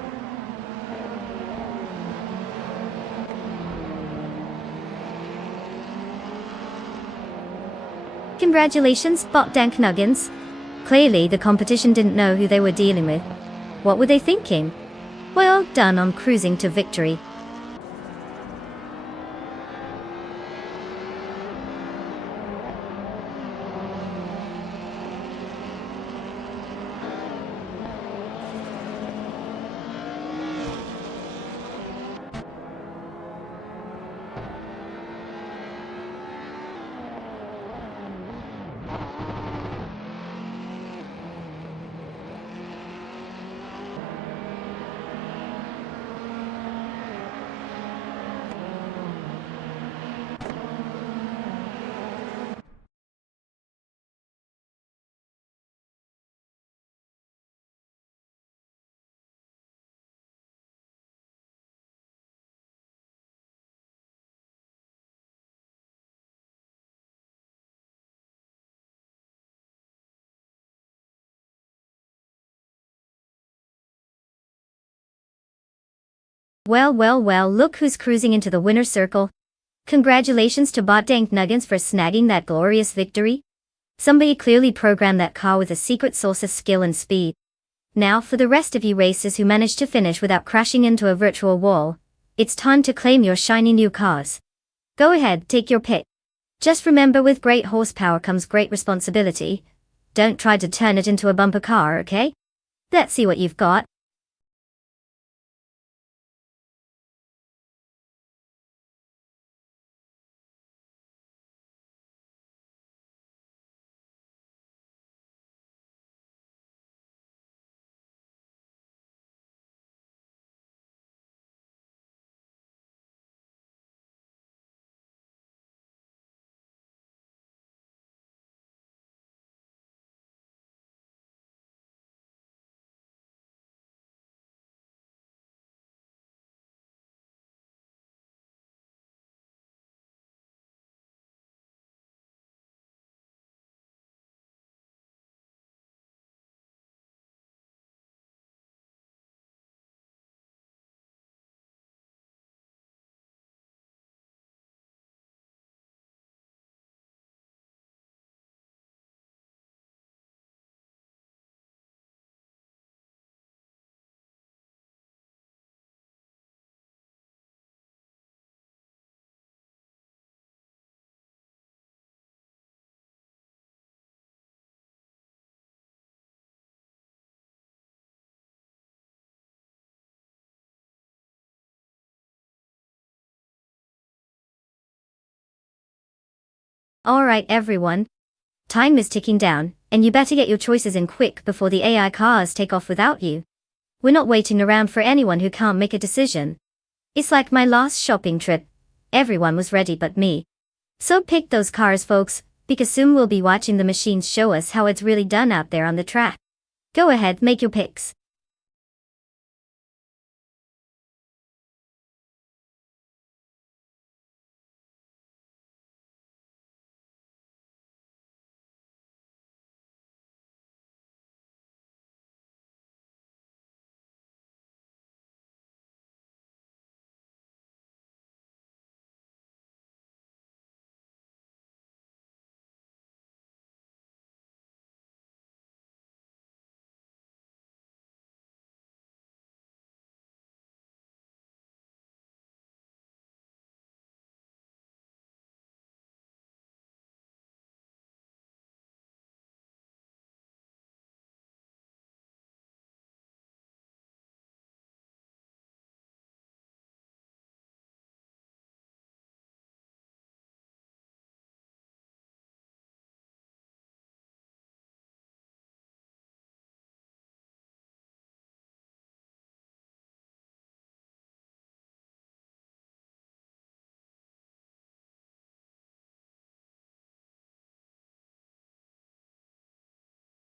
Congratulations, Bot Dank Nuggins. Clearly the competition didn't know who they were dealing with. What were they thinking? Well done on cruising to victory. Well, look who's cruising into the winner's circle. Congratulations to Bot Dank Nuggins for snagging that glorious victory. Somebody clearly programmed that car with a secret source of skill and speed. Now for the rest of you racers who managed to finish without crashing into a virtual wall, it's time to claim your shiny new cars. Go ahead, take your pick. Just remember, with great horsepower comes great responsibility. Don't try to turn it into a bumper car, okay? Let's see what you've got. Alright everyone. Time is ticking down, and you better get your choices in quick before the AI cars take off without you. We're not waiting around for anyone who can't make a decision. It's like my last shopping trip. Everyone was ready but me. So pick those cars, folks, because soon we'll be watching the machines show us how it's really done out there on the track. Go ahead, make your picks.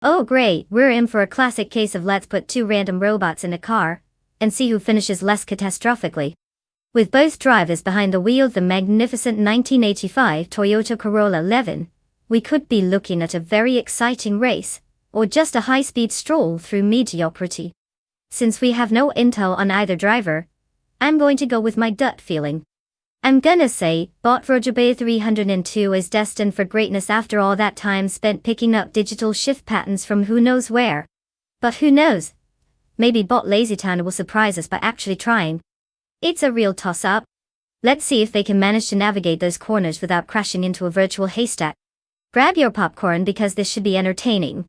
Oh great, we're in for a classic case of let's put two random robots in a car, and see who finishes less catastrophically. With both drivers behind the wheel of the magnificent 1985 Toyota Corolla 11, we could be looking at a very exciting race, or just a high-speed stroll through mediocrity. Since we have no intel on either driver, I'm going to go with my gut feeling. I'm gonna say, Bot Roger Bay 302 is destined for greatness after all that time spent picking up digital shift patterns from who knows where. But who knows? Maybe Bot Lazytown will surprise us by actually trying. It's a real toss-up. Let's see if they can manage to navigate those corners without crashing into a virtual haystack. Grab your popcorn because this should be entertaining.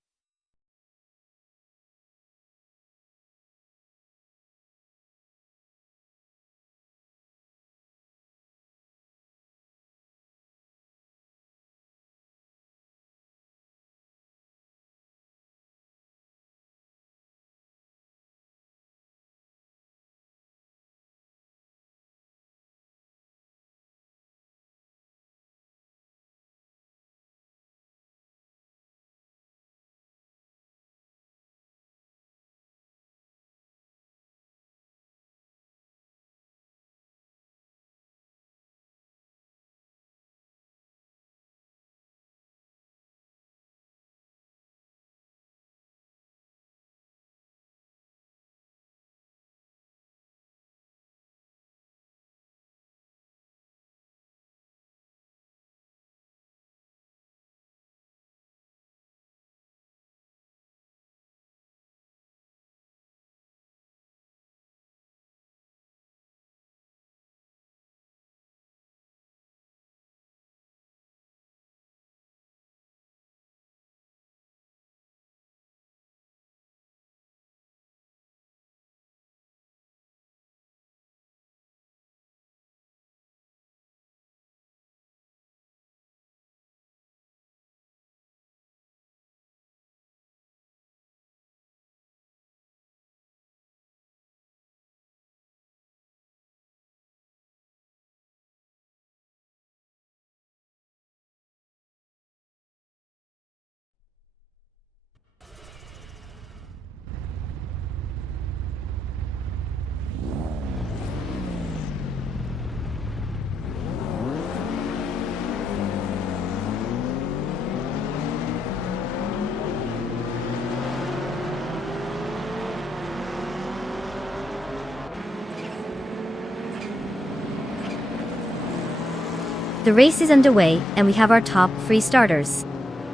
The race is underway, and we have our top three starters.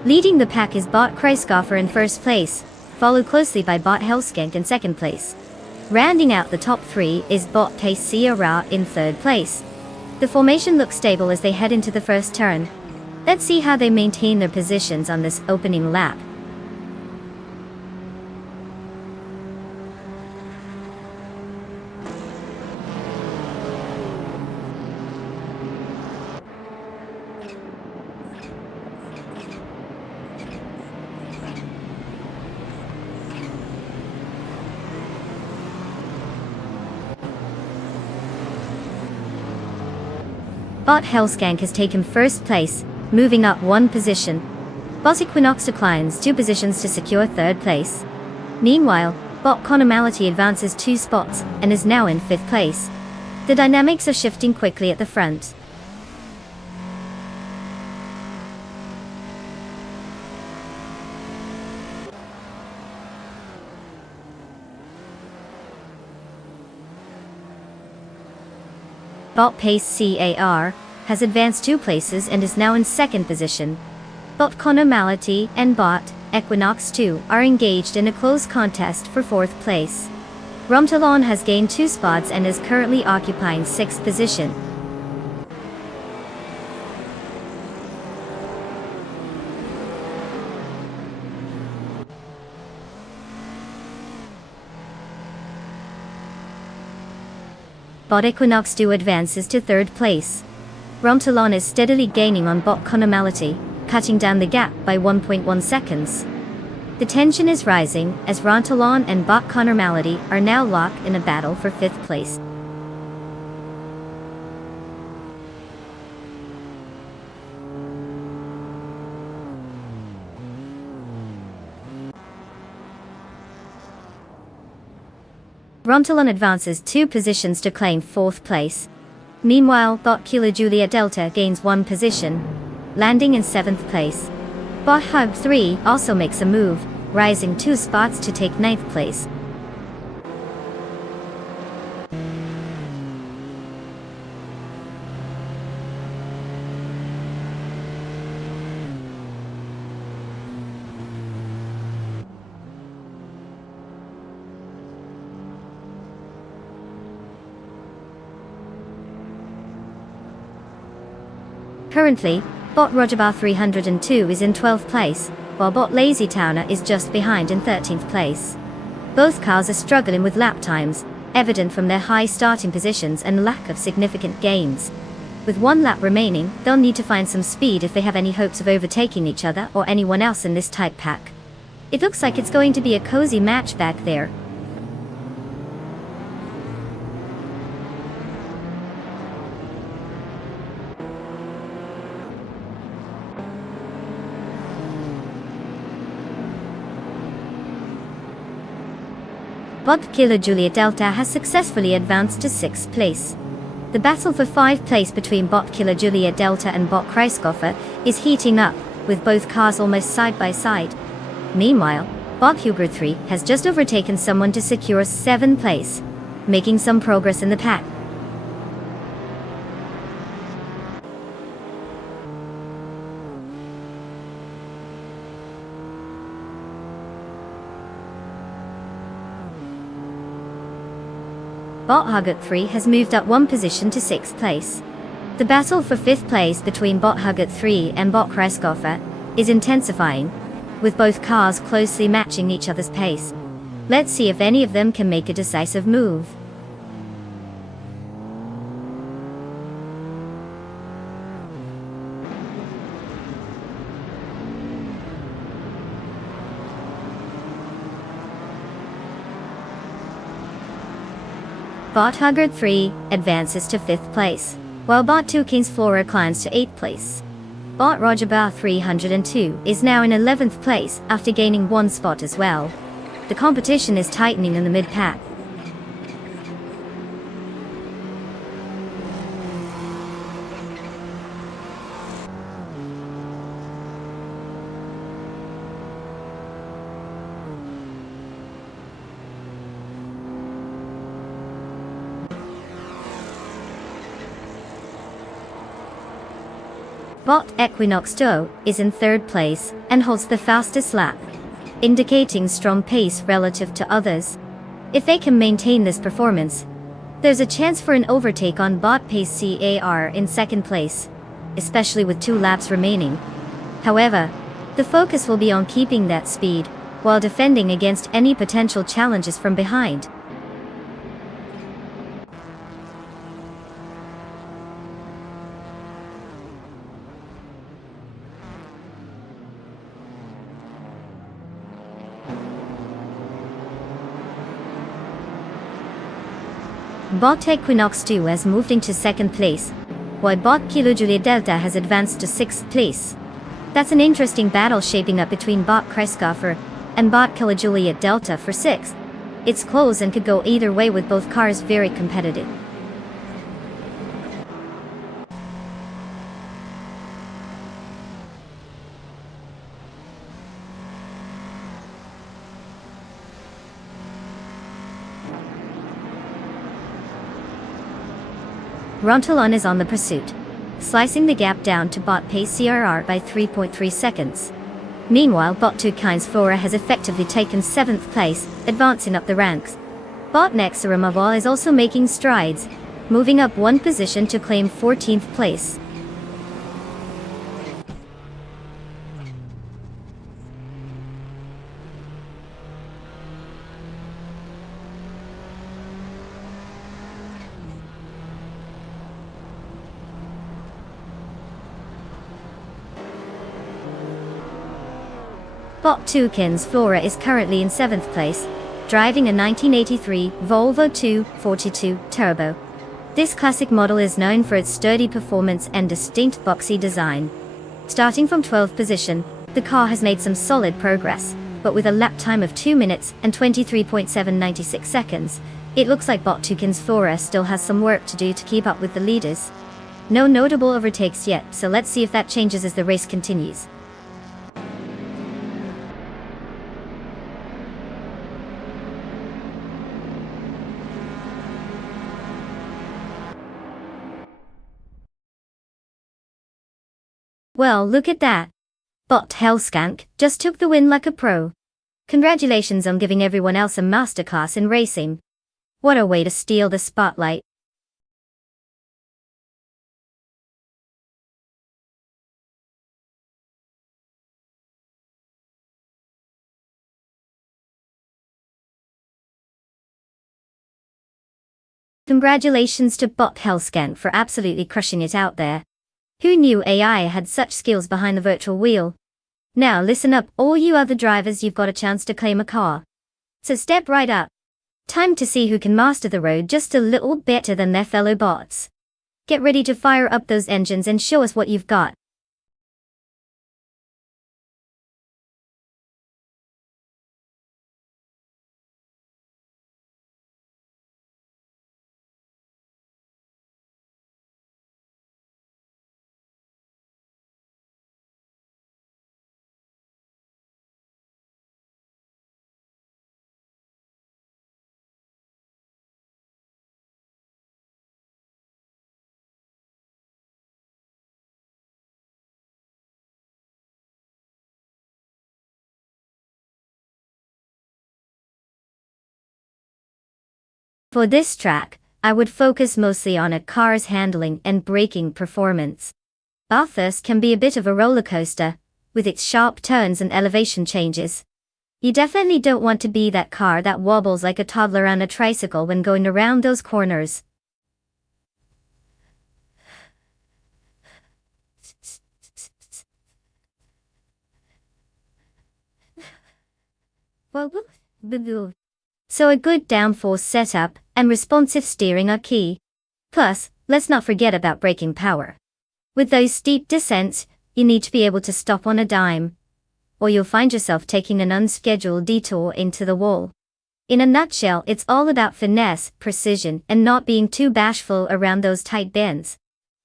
Leading the pack is Bot Kreisgoffer in first place, followed closely by Bot Helskank in second place. Rounding out the top three is Bot Tasia Ra in third place. The formation looks stable as they head into the first turn. Let's see how they maintain their positions on this opening lap. Bot Hellskank has taken first place, moving up one position. Bot Equinox declines 2 positions to secure third place. Meanwhile, Bot Conormality advances 2 spots and is now in 5th place. The dynamics are shifting quickly at the front. Bot Pace CAR has advanced 2 places and is now in 2nd position. Bot Conormality and Bot Equinox 2 are engaged in a close contest for 4th place. Rumtalon has gained 2 spots and is currently occupying 6th position. Bot Equinox 2 advances to 3rd place. Rumtalon is steadily gaining on Bot Conormality, cutting down the gap by 1.1 seconds. The tension is rising as Rumtalon and Bot Conormality are now locked in a battle for 5th place. Rumtalon advances 2 positions to claim 4th place. Meanwhile, Bot Kilo Juliet Delta gains 1 position, landing in 7th place. Bot Hug 3 also makes a move, rising 2 spots to take 9th place. Currently, Bot Rogerbar 302 is in 12th place, while Bot Lazy Towner is just behind in 13th place. Both cars are struggling with lap times, evident from their high starting positions and lack of significant gains. With 1 lap remaining, they'll need to find some speed if they have any hopes of overtaking each other or anyone else in this tight pack. It looks like it's going to be a cozy match back there. Bot Kilo Juliet Delta has successfully advanced to 6th place. The battle for 5th place between Bot Kilo Juliet Delta and Bot Kreiskoffer is heating up, with both cars almost side by side. Meanwhile, Bot Huger 3 has just overtaken someone to secure 7th place, making some progress in the pack. Bot Huggett 3 has moved up 1 position to 6th place. The battle for 5th place between Bot Huggett 3 and Bot Kreiskoffer is intensifying, with both cars closely matching each other's pace. Let's see if any of them can make a decisive move. Bot Huggard 3 advances to 5th place, while Bot 2 Kings Flora climbs to 8th place. Bot Rogerbar 302 is now in 11th place after gaining 1 spot as well. The competition is tightening in the mid-pack. Bot Equinox 2 is in 3rd place and holds the fastest lap, indicating strong pace relative to others. If they can maintain this performance, there's a chance for an overtake on Bot Pace CAR in 2nd place, especially with 2 laps remaining. However, the focus will be on keeping that speed, while defending against any potential challenges from behind. Bot Equinox 2 has moved into 2nd place, while bot Kilo Juliet Delta has advanced to 6th place. That's an interesting battle shaping up between bot Kreisgoffer and bot Kilo Juliet Delta for 6th. It's close and could go either way with both cars very competitive. Rontalon is on the pursuit, slicing the gap down to bot pace CRR by 3.3 seconds. Meanwhile, bot 2 Kynes Flora has effectively taken 7th place, advancing up the ranks. Bot Nexaramavol is also making strides, moving up one position to claim 14th place. Bot 2 Kynes Flora is currently in 7th place, driving a 1983 Volvo 242 Turbo. This classic model is known for its sturdy performance and distinct boxy design. Starting from 12th position, the car has made some solid progress, but with a lap time of 2 minutes and 23.796 seconds, it looks like bot 2 Kynes Flora still has some work to do to keep up with the leaders. No notable overtakes yet, so let's see if that changes as the race continues. Well, look at that. Bot Hellskank just took the win like a pro. Congratulations on giving everyone else a masterclass in racing. What a way to steal the spotlight. Congratulations to Bot Hellskank for absolutely crushing it out there. Who knew AI had such skills behind the virtual wheel? Now listen up, all you other drivers, you've got a chance to claim a car. So step right up. Time to see who can master the road just a little better than their fellow bots. Get ready to fire up those engines and show us what you've got. For this track, I would focus mostly on a car's handling and braking performance. Bathurst can be a bit of a roller coaster, with its sharp turns and elevation changes. You definitely don't want to be that car that wobbles like a toddler on a tricycle when going around those corners. So a good downforce setup and responsive steering are key. Plus, let's not forget about braking power. With those steep descents, you need to be able to stop on a dime, or you'll find yourself taking an unscheduled detour into the wall. In a nutshell, it's all about finesse, precision, and not being too bashful around those tight bends.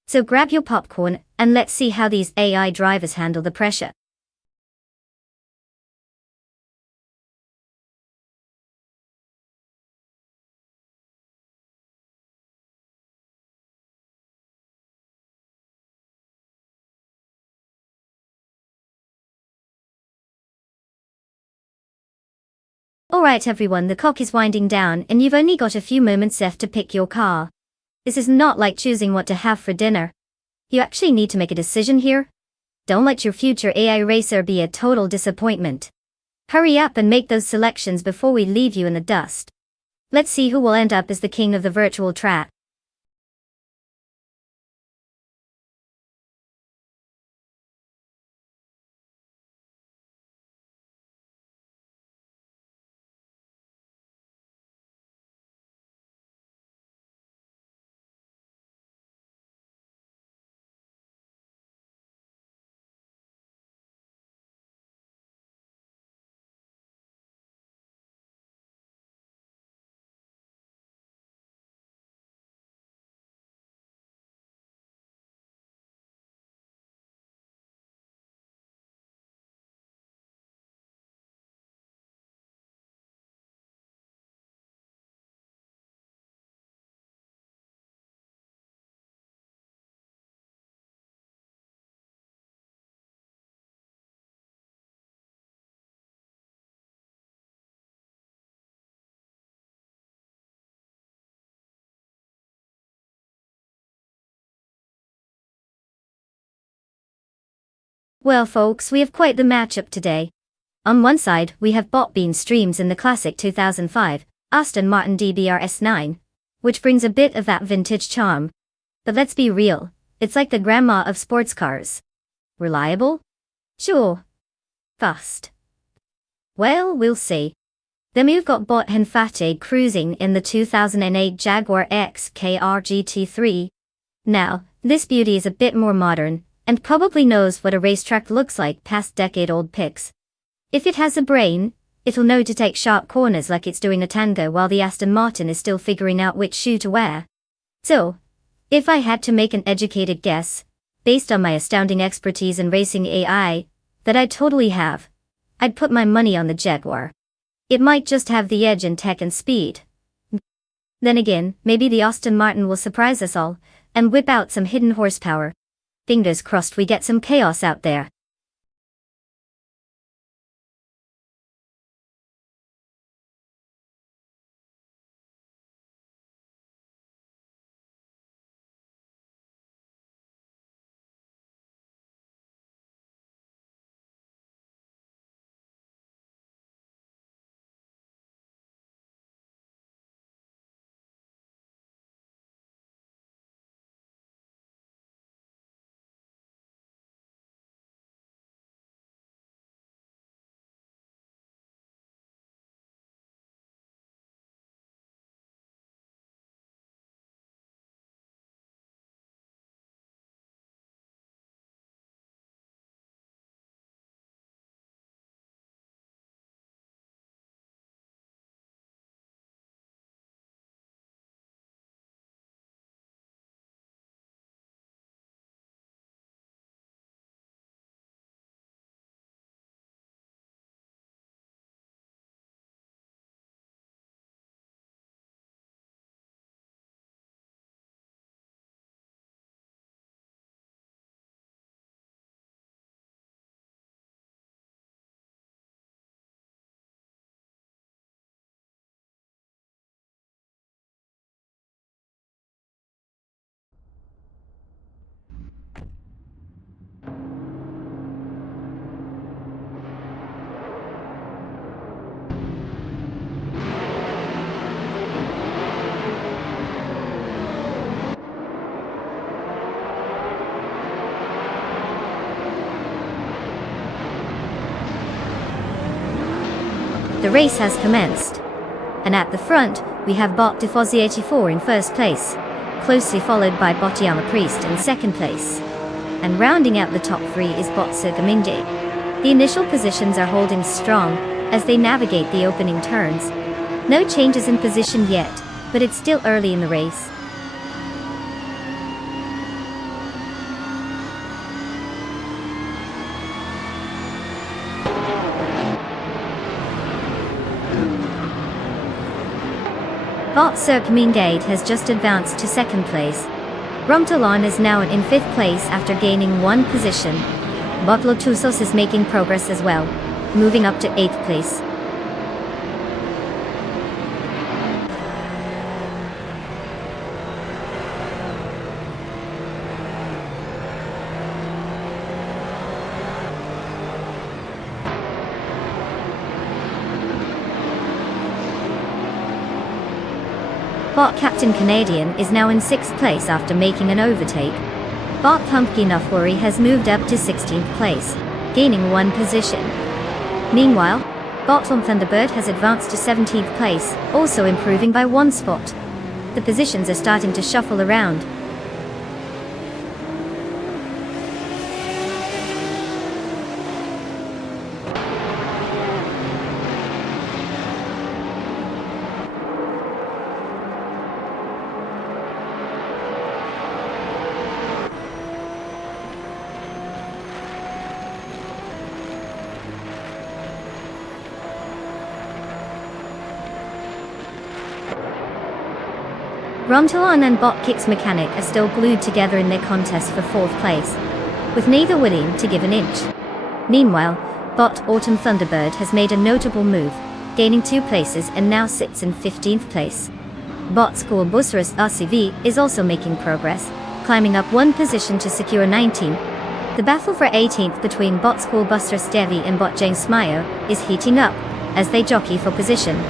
So grab your popcorn, and let's see how these AI drivers handle the pressure. Alright everyone, the clock is winding down and you've only got a few moments left to pick your car. This is not like choosing what to have for dinner. You actually need to make a decision here. Don't let your future AI racer be a total disappointment. Hurry up and make those selections before we leave you in the dust. Let's see who will end up as the king of the virtual track. Well folks, we have quite the matchup today. On one side, we have Botbean Streams in the classic 2005 Aston Martin DBR-S9, which brings a bit of that vintage charm. But let's be real, it's like the grandma of sports cars. Reliable? Sure. Fast? Well, we'll see. Then we've got Bot and Fateh cruising in the 2008 Jaguar XKR GT3. Now, this beauty is a bit more modern, and probably knows what a racetrack looks like past decade-old pics. If it has a brain, it'll know to take sharp corners like it's doing a tango while the Aston Martin is still figuring out which shoe to wear. So, if I had to make an educated guess, based on my astounding expertise in racing AI, that I totally have, I'd put my money on the Jaguar. It might just have the edge in tech and speed. Then again, maybe the Aston Martin will surprise us all, and whip out some hidden horsepower. Fingers crossed we get some chaos out there. The race has commenced. And at the front, we have Bot Tifosi 84 in first place, closely followed by Botiama Priest in second place. And rounding out the top three is Bot Sirkamingde. The initial positions are holding strong as they navigate the opening turns. No changes in position yet, but it's still early in the race. Bot Sirkamingde has just advanced to second place. Rumtalon is now in fifth place after gaining one position. Bot Lotusos is making progress as well, moving up to eighth place. Bot Captain Canadian is now in 6th place after making an overtake. Bot Pumpkin Ufwari has moved up to 16th place, gaining one position. Meanwhile, Bot Thunderbird has advanced to 17th place, also improving by one spot. The positions are starting to shuffle around. Rumtalon and Bot Kicks Mechanic are still glued together in their contest for 4th place, with neither willing to give an inch. Meanwhile, Bot Autumn Thunderbird has made a notable move, gaining 2 places and now sits in 15th place. Bot School Busserus RCV is also making progress, climbing up one position to secure 19th. The battle for 18th between bot Schoolbuster Stevie and bot James Mayo is heating up as they jockey for position.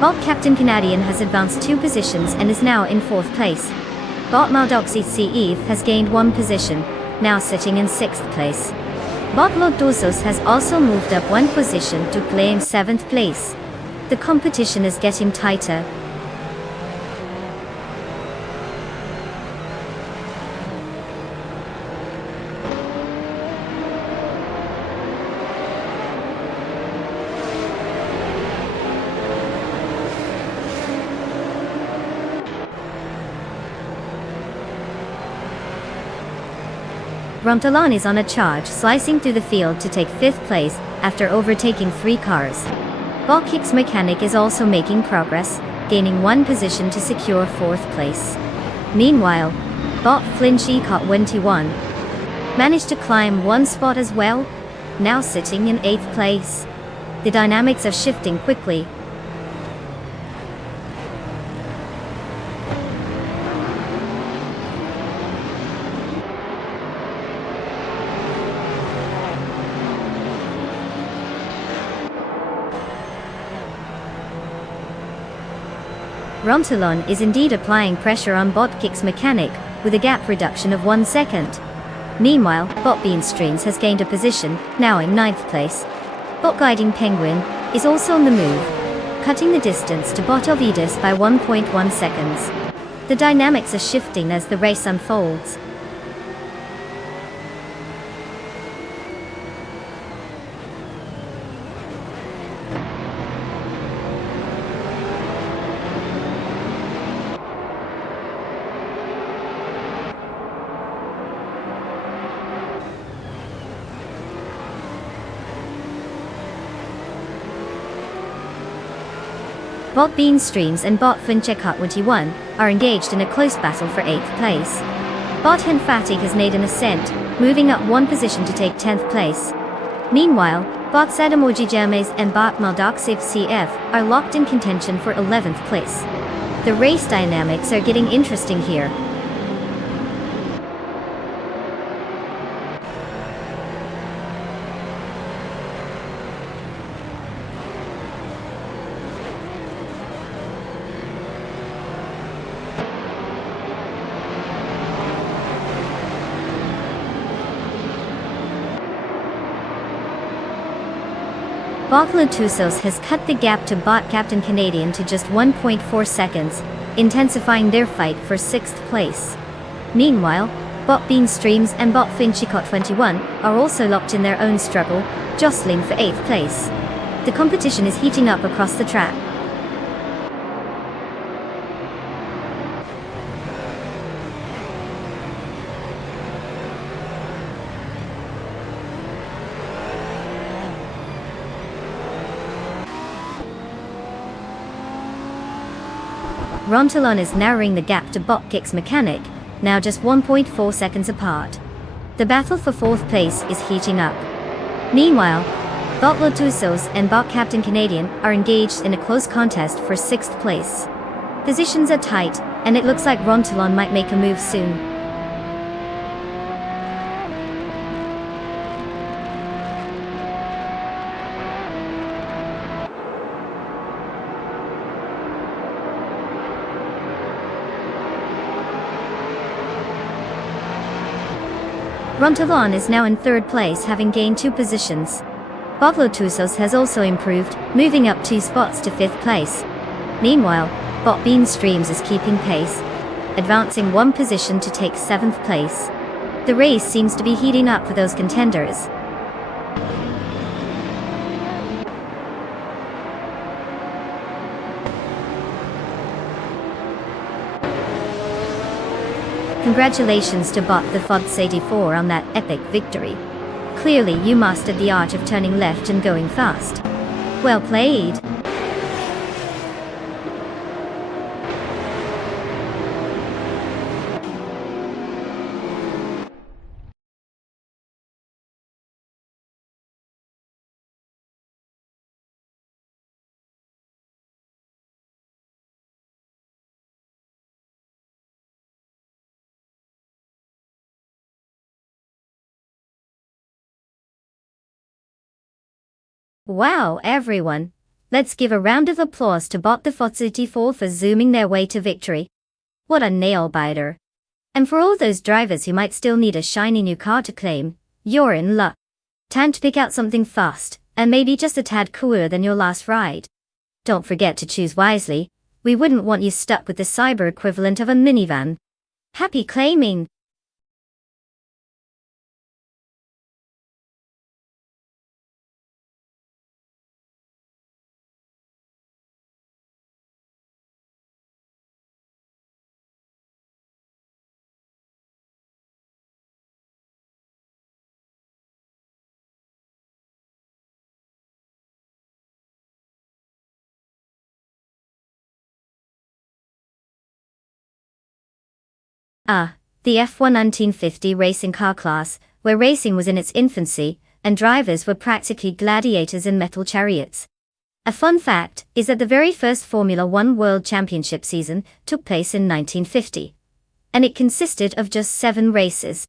Bot Captain Canadian has advanced 2 positions and is now in 4th place. Bot Maldoxy Eve has gained 1 position, now sitting in 6th place. Bot Lord Dosos has also moved up 1 position to claim 7th place. The competition is getting tighter. Rontalon is on a charge, slicing through the field to take 5th place after overtaking 3 cars. Bot Kicks Mechanic is also making progress, gaining 1 position to secure 4th place. Meanwhile, Bot Flinchy Cot 21 managed to climb 1 spot as well, now sitting in 8th place. The dynamics are shifting quickly. Rontalon is indeed applying pressure on Bot Kicks Mechanic, with a gap reduction of 1 second. Meanwhile, Bot Beanstreams has gained a position, now in 9th place. Bot Guiding Penguin is also on the move, cutting the distance to Bot Ovidus by 1.1 seconds. The dynamics are shifting as the race unfolds. Bot Beanstreams and Bot Flinchecart 21 are engaged in a close battle for 8th place. Bot Henfatig has made an ascent, moving up 1 position to take 10th place. Meanwhile, Bot Sadamoji Jermes and Bot Maldoxiv CF are locked in contention for 11th place. The race dynamics are getting interesting here. Bot Latusos has cut the gap to Bot Captain Canadian to just 1.4 seconds, intensifying their fight for 6th place. Meanwhile, Bot Beanstreams and Bot Finchicot 21 are also locked in their own struggle, jostling for 8th place. The competition is heating up across the track. Rontalon is narrowing the gap to Bot Kicks Mechanic, now just 1.4 seconds apart. The battle for 4th place is heating up. Meanwhile, Bot Lotusos and Bot Captain Canadian are engaged in a close contest for 6th place. Positions are tight, and it looks like Rontalon might make a move soon. Rontalon is now in 3rd place, having gained 2 positions. Bot Lotusos has also improved, moving up 2 spots to 5th place. Meanwhile, Bot Beanstreams is keeping pace, advancing 1 position to take 7th place. The race seems to be heating up for those contenders. Congratulations to Bot the Fods 84 on that epic victory. Clearly you mastered the art of turning left and going fast. Well played. Wow, everyone! Let's give a round of applause to Bot the Fotsity4 for zooming their way to victory. What a nail-biter. And for all those drivers who might still need a shiny new car to claim, you're in luck. Time to pick out something fast, and maybe just a tad cooler than your last ride. Don't forget to choose wisely. We wouldn't want you stuck with the cyber equivalent of a minivan. Happy claiming! The F1 1950 racing car class, where racing was in its infancy, and drivers were practically gladiators in metal chariots. A fun fact is that the very first Formula One World Championship season took place in 1950. And it consisted of just 7 races.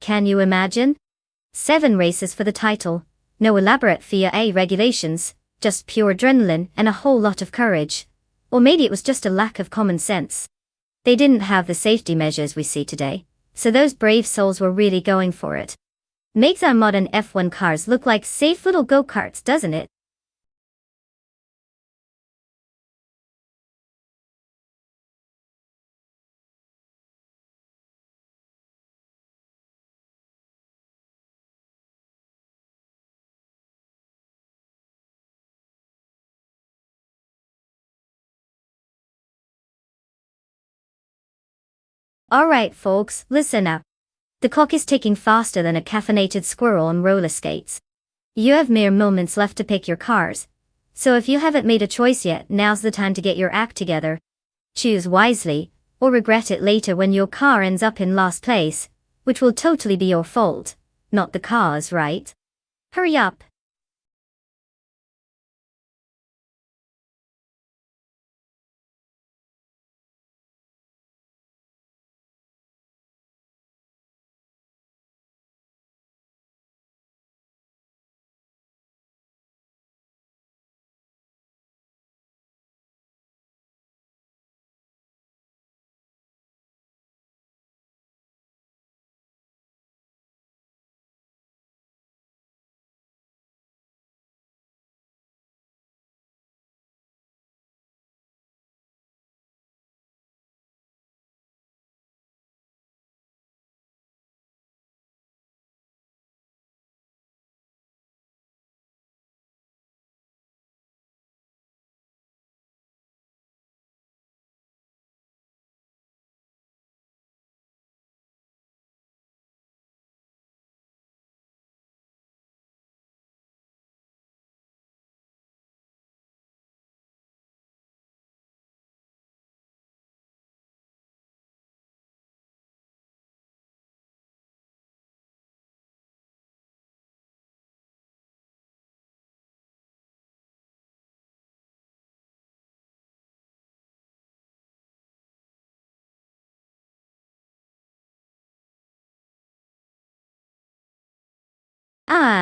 Can you imagine? 7 races for the title, no elaborate FIA regulations, just pure adrenaline and a whole lot of courage. Or maybe it was just a lack of common sense. They didn't have the safety measures we see today, so those brave souls were really going for it. Makes our modern F1 cars look like safe little go-karts, doesn't it? Alright folks, listen up. The clock is ticking faster than a caffeinated squirrel on roller skates. You have mere moments left to pick your cars. So if you haven't made a choice yet, now's the time to get your act together. Choose wisely, or regret it later when your car ends up in last place, which will totally be your fault, not the car's, right? Hurry up.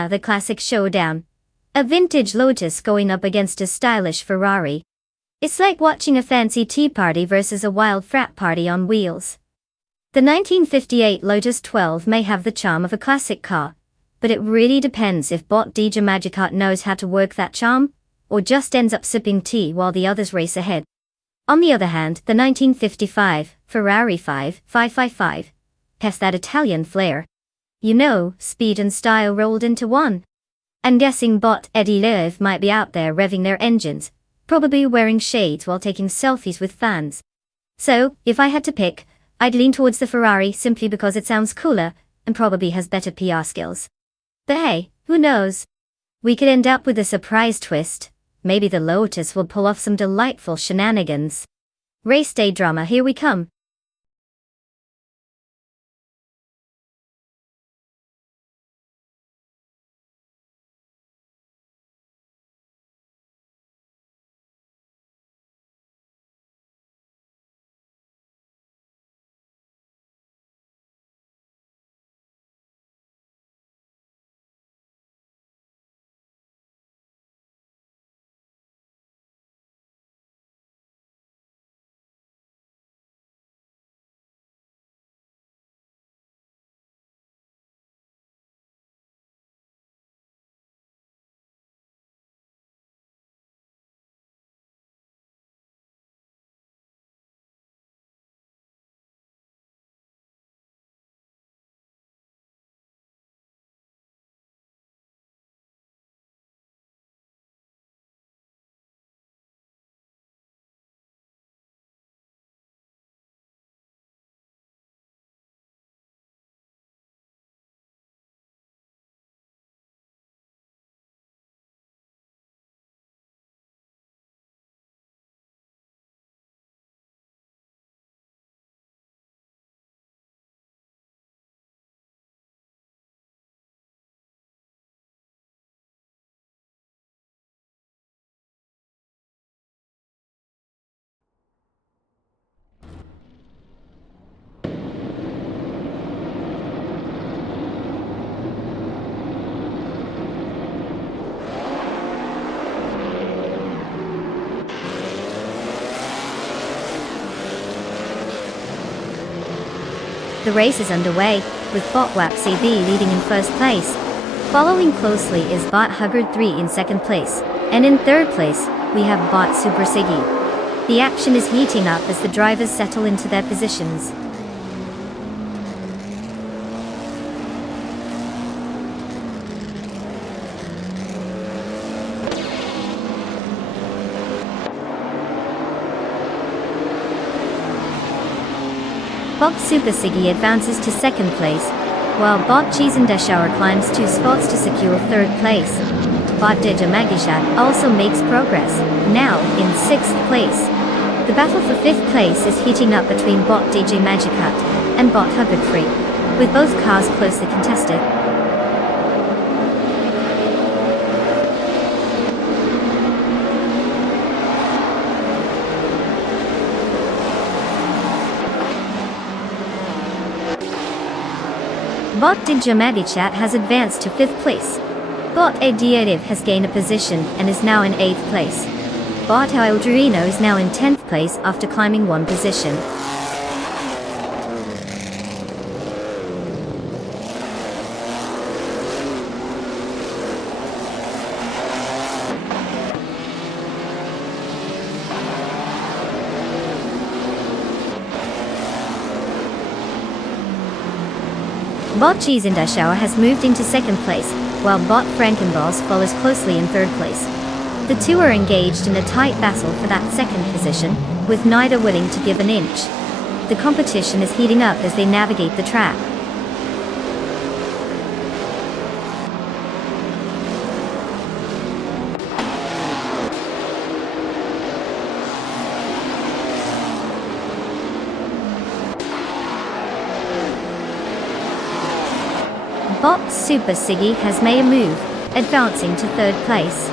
The classic showdown. A vintage Lotus going up against a stylish Ferrari. It's like watching a fancy tea party versus a wild frat party on wheels. The 1958 Lotus 12 may have the charm of a classic car, but it really depends if Bot DJ Magicat knows how to work that charm, or just ends up sipping tea while the others race ahead. On the other hand, the 1955 Ferrari 555 has that Italian flair. You know, speed and style rolled into one. I'm guessing Bot Eddie Lev might be out there revving their engines, probably wearing shades while taking selfies with fans. So, if I had to pick, I'd lean towards the Ferrari simply because it sounds cooler, and probably has better PR skills. But hey, who knows? We could end up with a surprise twist. Maybe the Lotus will pull off some delightful shenanigans. Race day drama, here we come. The race is underway, with Bot CB leading in first place. Following closely is Bot Huggard 3 in second place, and in third place, we have Bot Super Siggy. The action is heating up as the drivers settle into their positions. Bot Super Siggy advances to second place, while Bot Cheesendeshauer climbs 2 spots to secure third place. Bot DJ Magishat also makes progress, now in 6th place. The battle for 5th place is heating up between Bot DJ Magicat and Bot Huggard 3, with both cars closely contested. Bot DJ Magichat has advanced to 5th place. Bot Adiative has gained a position and is now in 8th place. Bot Ildurino is now in 10th place after climbing 1 position. Bot Cheesendeshauer has moved into second place, while Bot Frankenboss follows closely in third place. The two are engaged in a tight battle for that second position, with neither willing to give an inch. The competition is heating up as they navigate the track. Bot Super Siggy has made a move, advancing to third place.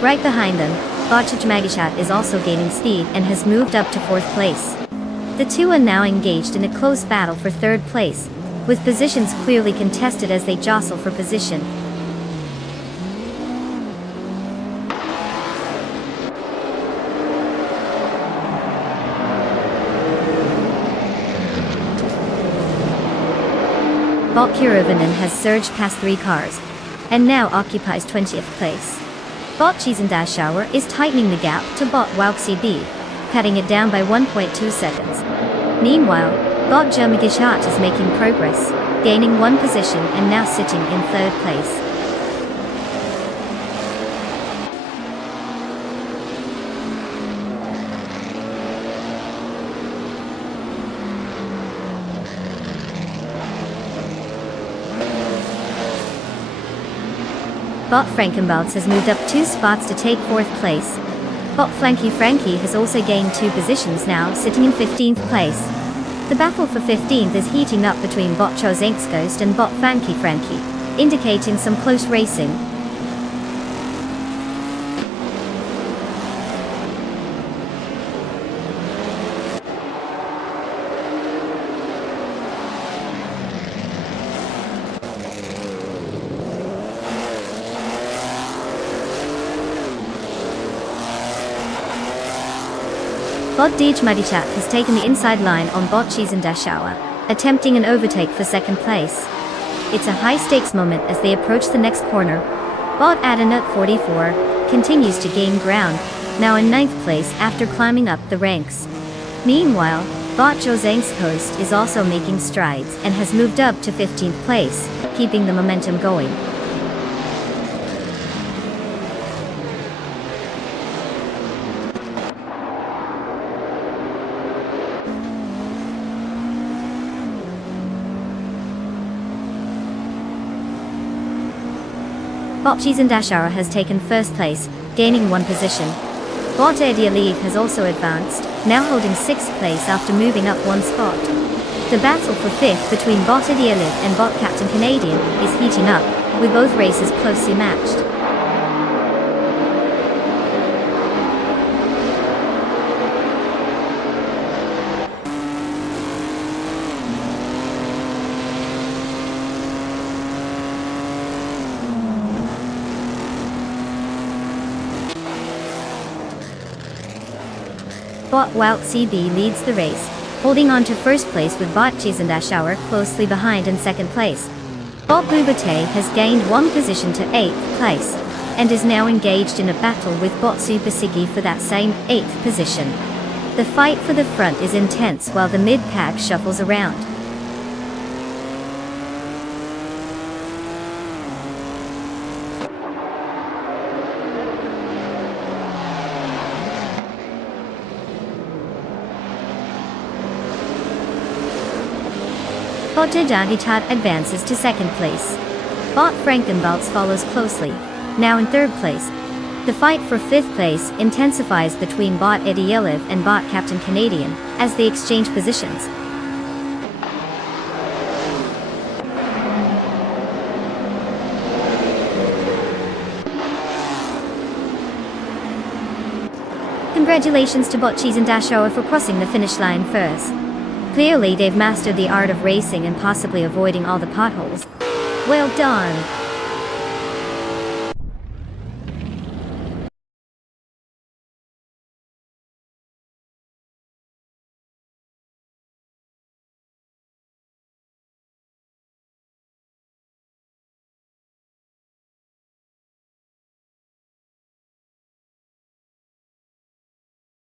Right behind them, Bot Magishat is also gaining speed and has moved up to fourth place. The two are now engaged in a close battle for third place, with positions clearly contested as they jostle for position. Bot Kirovanen has surged past 3 cars, and now occupies 20th place. Bot Cheesendeshauer is tightening the gap to Bot CB, cutting it down by 1.2 seconds. Meanwhile, Bot Jermagishat is making progress, gaining 1 position and now sitting in third place. Bot Frankenbalz has moved up 2 spots to take 4th place. Bot Frankie has also gained 2 positions now, sitting in 15th place. The battle for 15th is heating up between Bot Chosenksghost and Bot Frankie, indicating some close racing. Bot DJ Magichat has taken the inside line on Bot Cheesendeshauer, attempting an overtake for second place. It's a high-stakes moment as they approach the next corner. Bot Adanut 44 continues to gain ground, now in 9th place after climbing up the ranks. Meanwhile, Bot Josengsghost is also making strides and has moved up to 15th place, keeping the momentum going. Bot Cheesendeshauer has taken first place, gaining 1 position. Bot Adialev has also advanced, now holding 6th place after moving up 1 spot. The battle for 5th between Bot Adialev and Bot Captain Canadian is heating up, with both races closely matched. Bot CB leads the race, holding on to first place with Bot Cheese and Ashauer closely behind in second place. Bob Bubate has gained one position to 8th place, and is now engaged in a battle with Bot Supasiki for that same 8th position. The fight for the front is intense while the mid-pack shuffles around. Bot Jagitat advances to second place. Bot Frankenbaltz follows closely, now in third place. The fight for fifth place intensifies between Bot Edielev and Bot Captain Canadian, as they exchange positions. Congratulations to Bot Cheese and Dashower for crossing the finish line first. Clearly they've mastered the art of racing and possibly avoiding all the potholes. Well done!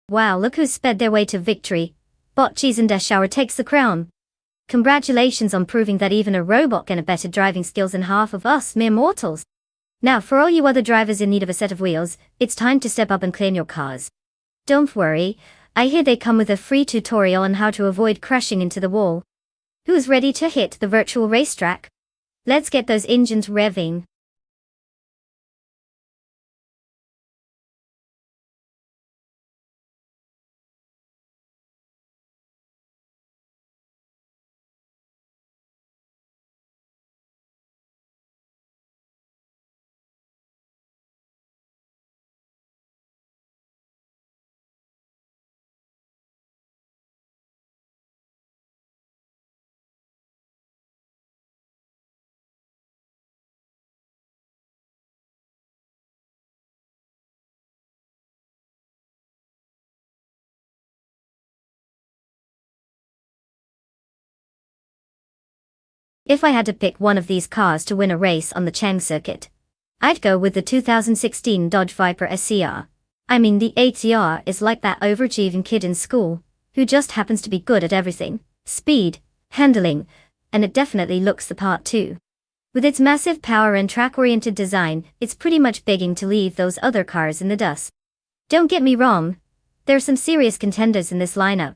Wow, look who sped their way to victory. Bot Cheese and Dashower takes the crown. Congratulations on proving that even a robot can have better driving skills than half of us mere mortals. Now for all you other drivers in need of a set of wheels, it's time to step up and claim your cars. Don't worry, I hear they come with a free tutorial on how to avoid crashing into the wall. Who's ready to hit the virtual racetrack? Let's get those engines revving. If I had to pick one of these cars to win a race on the Chang circuit, I'd go with the 2016 Dodge Viper SCR. I mean, the ATR is like that overachieving kid in school, who just happens to be good at everything. Speed, handling, and it definitely looks the part too. With its massive power and track-oriented design, it's pretty much begging to leave those other cars in the dust. Don't get me wrong, there are some serious contenders in this lineup.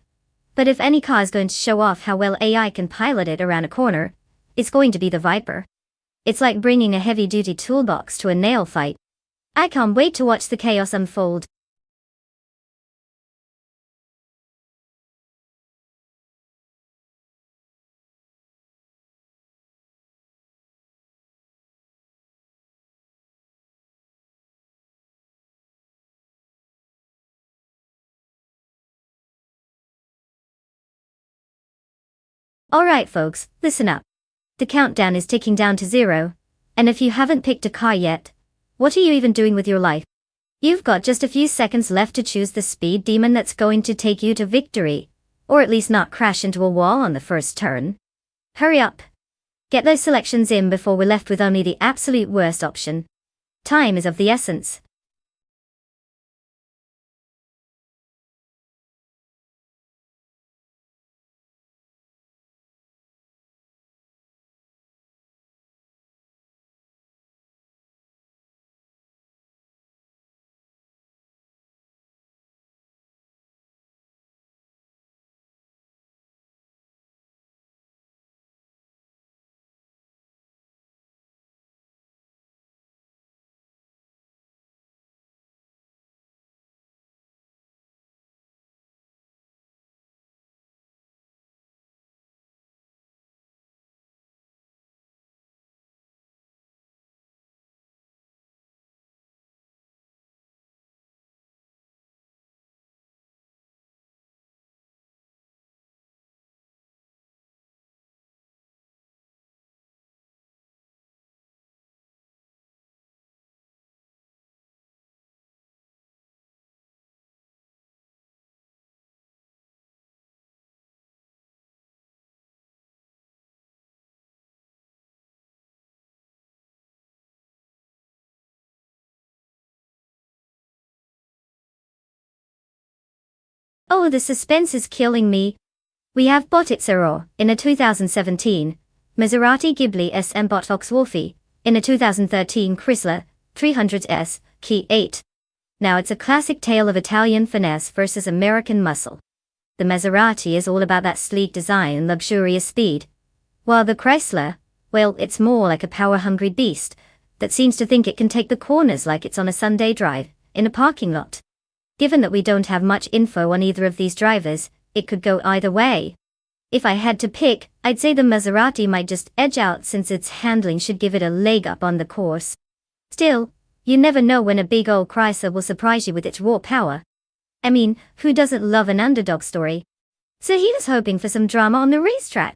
But if any car is going to show off how well AI can pilot it around a corner, it's going to be the Viper. It's like bringing a heavy-duty toolbox to a nail fight. I can't wait to watch the chaos unfold. Alright folks, listen up. The countdown is ticking down to 0, and if you haven't picked a car yet, what are you even doing with your life? You've got just a few seconds left to choose the speed demon that's going to take you to victory, or at least not crash into a wall on the first turn. Hurry up. Get those selections in before we're left with only the absolute worst option. Time is of the essence. Oh, the suspense is killing me. We have Bottizzaro in a 2017 Maserati Ghibli SM Bot Volkswagen in a 2013 Chrysler 300S Key 8. Now it's a classic tale of Italian finesse versus American muscle. The Maserati is all about that sleek design and luxurious speed, while the Chrysler, well, it's more like a power-hungry beast that seems to think it can take the corners like it's on a Sunday drive in a parking lot. Given that we don't have much info on either of these drivers, it could go either way. If I had to pick, I'd say the Maserati might just edge out since its handling should give it a leg up on the course. Still, you never know when a big old Chrysler will surprise you with its raw power. I mean, who doesn't love an underdog story? So he was hoping for some drama on the racetrack.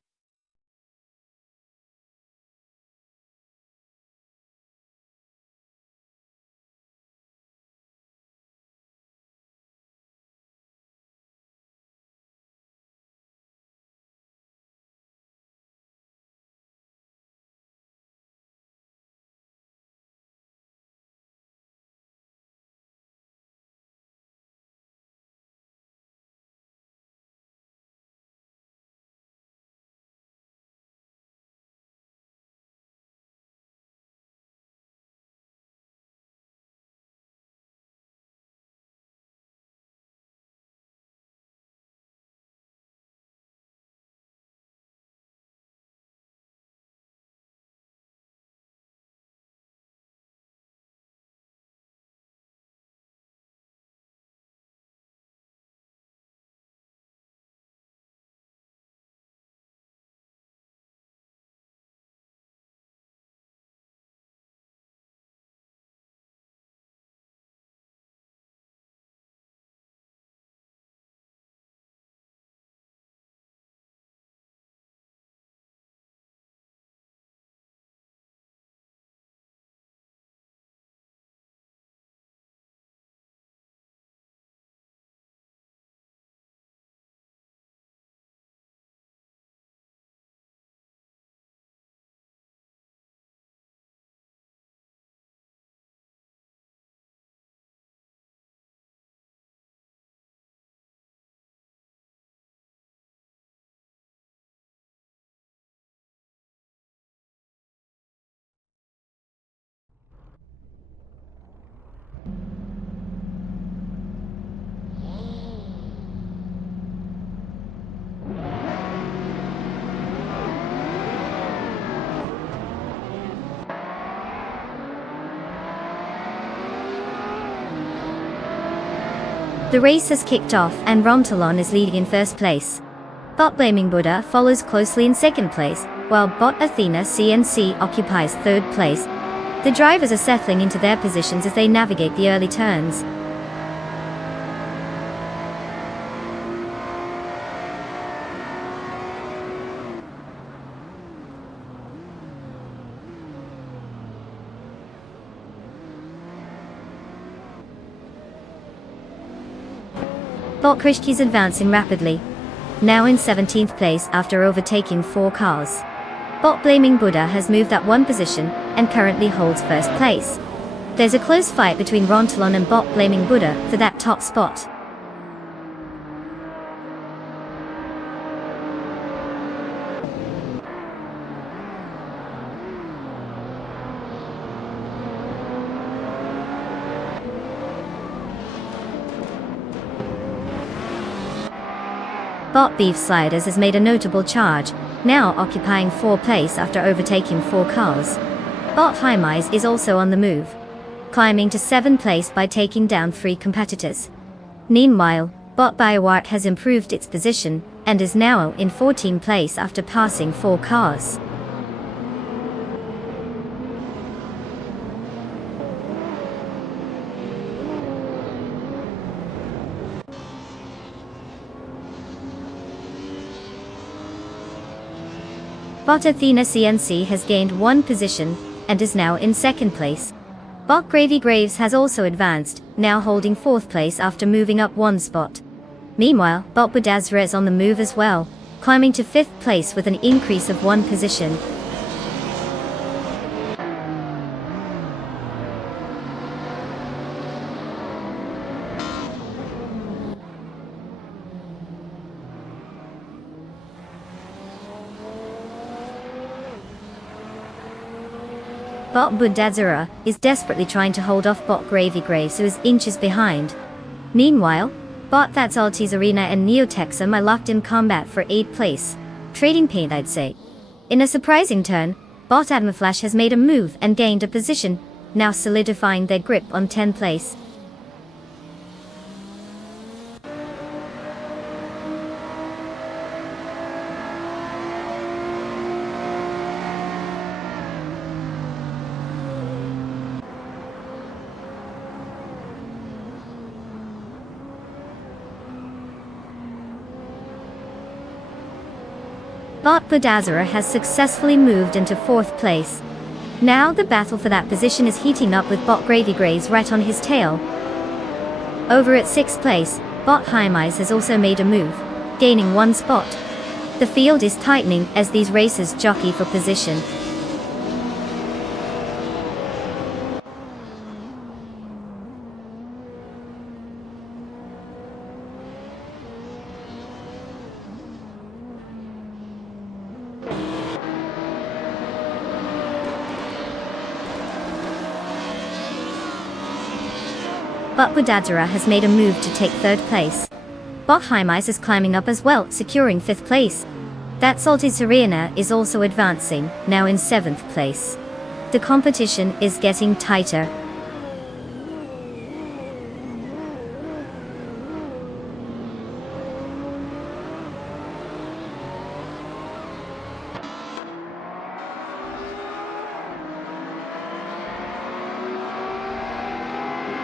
The race has kicked off and Rontalon is leading in first place. Bot Blaming Buddha follows closely in second place, while Bot Athena CNC occupies third place. The drivers are settling into their positions as they navigate the early turns. Bot Krishki's advancing rapidly, now in 17th place after overtaking 4 cars. Bot Blaming Buddha has moved up 1 position and currently holds first place. There's a close fight between Rontalon and Bot Blaming Buddha for that top spot. Bot Beef Sliders has made a notable charge, now occupying 4th place after overtaking 4 cars. Bot Hymise is also on the move, climbing to 7th place by taking down 3 competitors. Meanwhile, Bot Biowark has improved its position and is now in 14th place after passing 4 cars. Bot Athena CNC has gained 1 position and is now in 2nd place. Bot Gravy Graves has also advanced, now holding 4th place after moving up 1 spot. Meanwhile, Bot Budazra is on the move as well, climbing to 5th place with an increase of 1 position. Bot Budazura is desperately trying to hold off Bot Gravy Graves, who is inches behind. Meanwhile, Bot That's Altis Arena and Neotexum are locked in combat for 8th place. Trading paint, I'd say. In a surprising turn, Bot Admaflash has made a move and gained a position, now solidifying their grip on 10th place. Bot Budazura has successfully moved into 4th place. Now the battle for that position is heating up with Bot Gravy Graves right on his tail. Over at 6th place, Bot Hymise has also made a move, gaining 1 spot. The field is tightening as these racers jockey for position. Bot Budazura has made a move to take 3rd place. Bot Hymise is climbing up as well, securing 5th place. That's Altis Arena is also advancing, now in 7th place. The competition is getting tighter.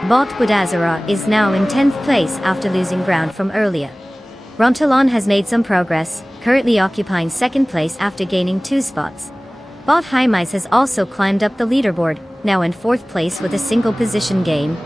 Bot Budazura is now in 10th place after losing ground from earlier. Rontalon has made some progress, currently occupying 2nd place after gaining 2 spots. Bot Hymise has also climbed up the leaderboard, now in 4th place with a single position gain.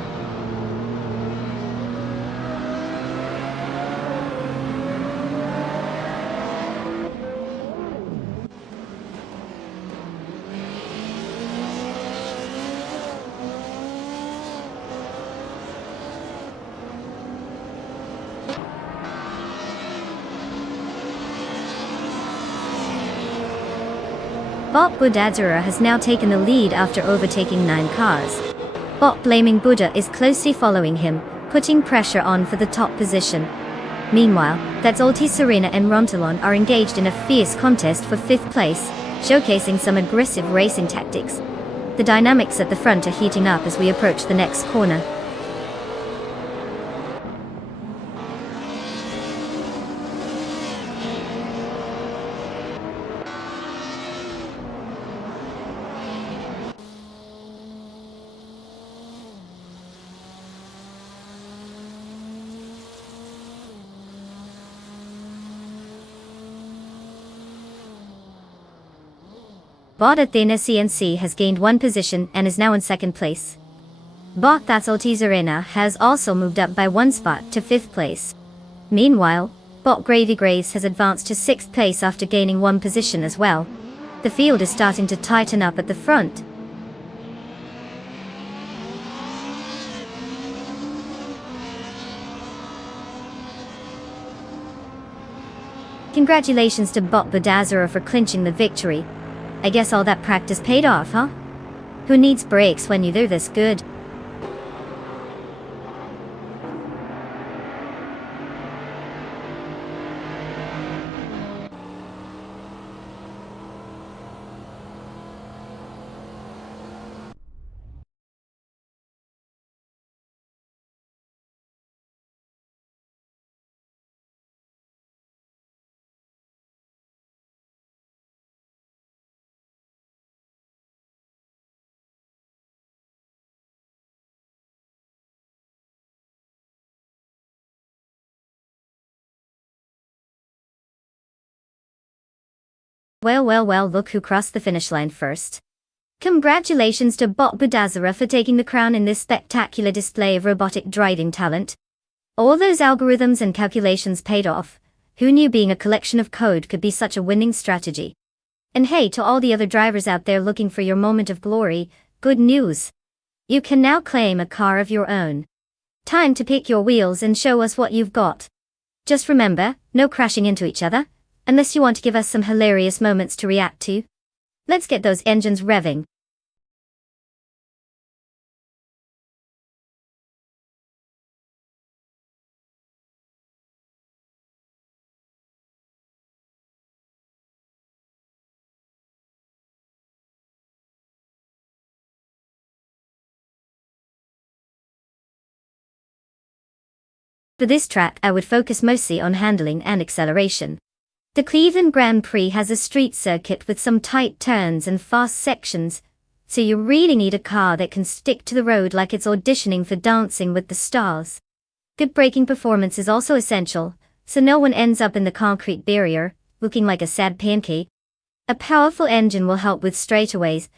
Bot Budazura has now taken the lead after overtaking 9 cars. Bot Blaming Buddha is closely following him, putting pressure on for the top position. Meanwhile, That's Altis Serena and Rontalon are engaged in a fierce contest for 5th place, showcasing some aggressive racing tactics. The dynamics at the front are heating up as we approach the next corner. Bot Athena CNC has gained 1 position and is now in 2nd place. Bot That's Altis Arena has also moved up by 1 spot to 5th place. Meanwhile, Bot Gravy Graves has advanced to 6th place after gaining 1 position as well. The field is starting to tighten up at the front. Congratulations to Bot Budazura for clinching the victory. I guess all that practice paid off, huh? Who needs breaks when you're this good? Well, look who crossed the finish line first. Congratulations to Bot Budazura for taking the crown in this spectacular display of robotic driving talent. All those algorithms and calculations paid off. Who knew being a collection of code could be such a winning strategy? And hey, to all the other drivers out there looking for your moment of glory, good news. You can now claim a car of your own. Time to pick your wheels and show us what you've got. Just remember, no crashing into each other, unless you want to give us some hilarious moments to react to. Let's get those engines revving. For this track, I would focus mostly on handling and acceleration. The Cleveland Grand Prix has a street circuit with some tight turns and fast sections, so you really need a car that can stick to the road like it's auditioning for Dancing with the Stars. Good braking performance is also essential, so no one ends up in the concrete barrier, looking like a sad pancake. A powerful engine will help with straightaways,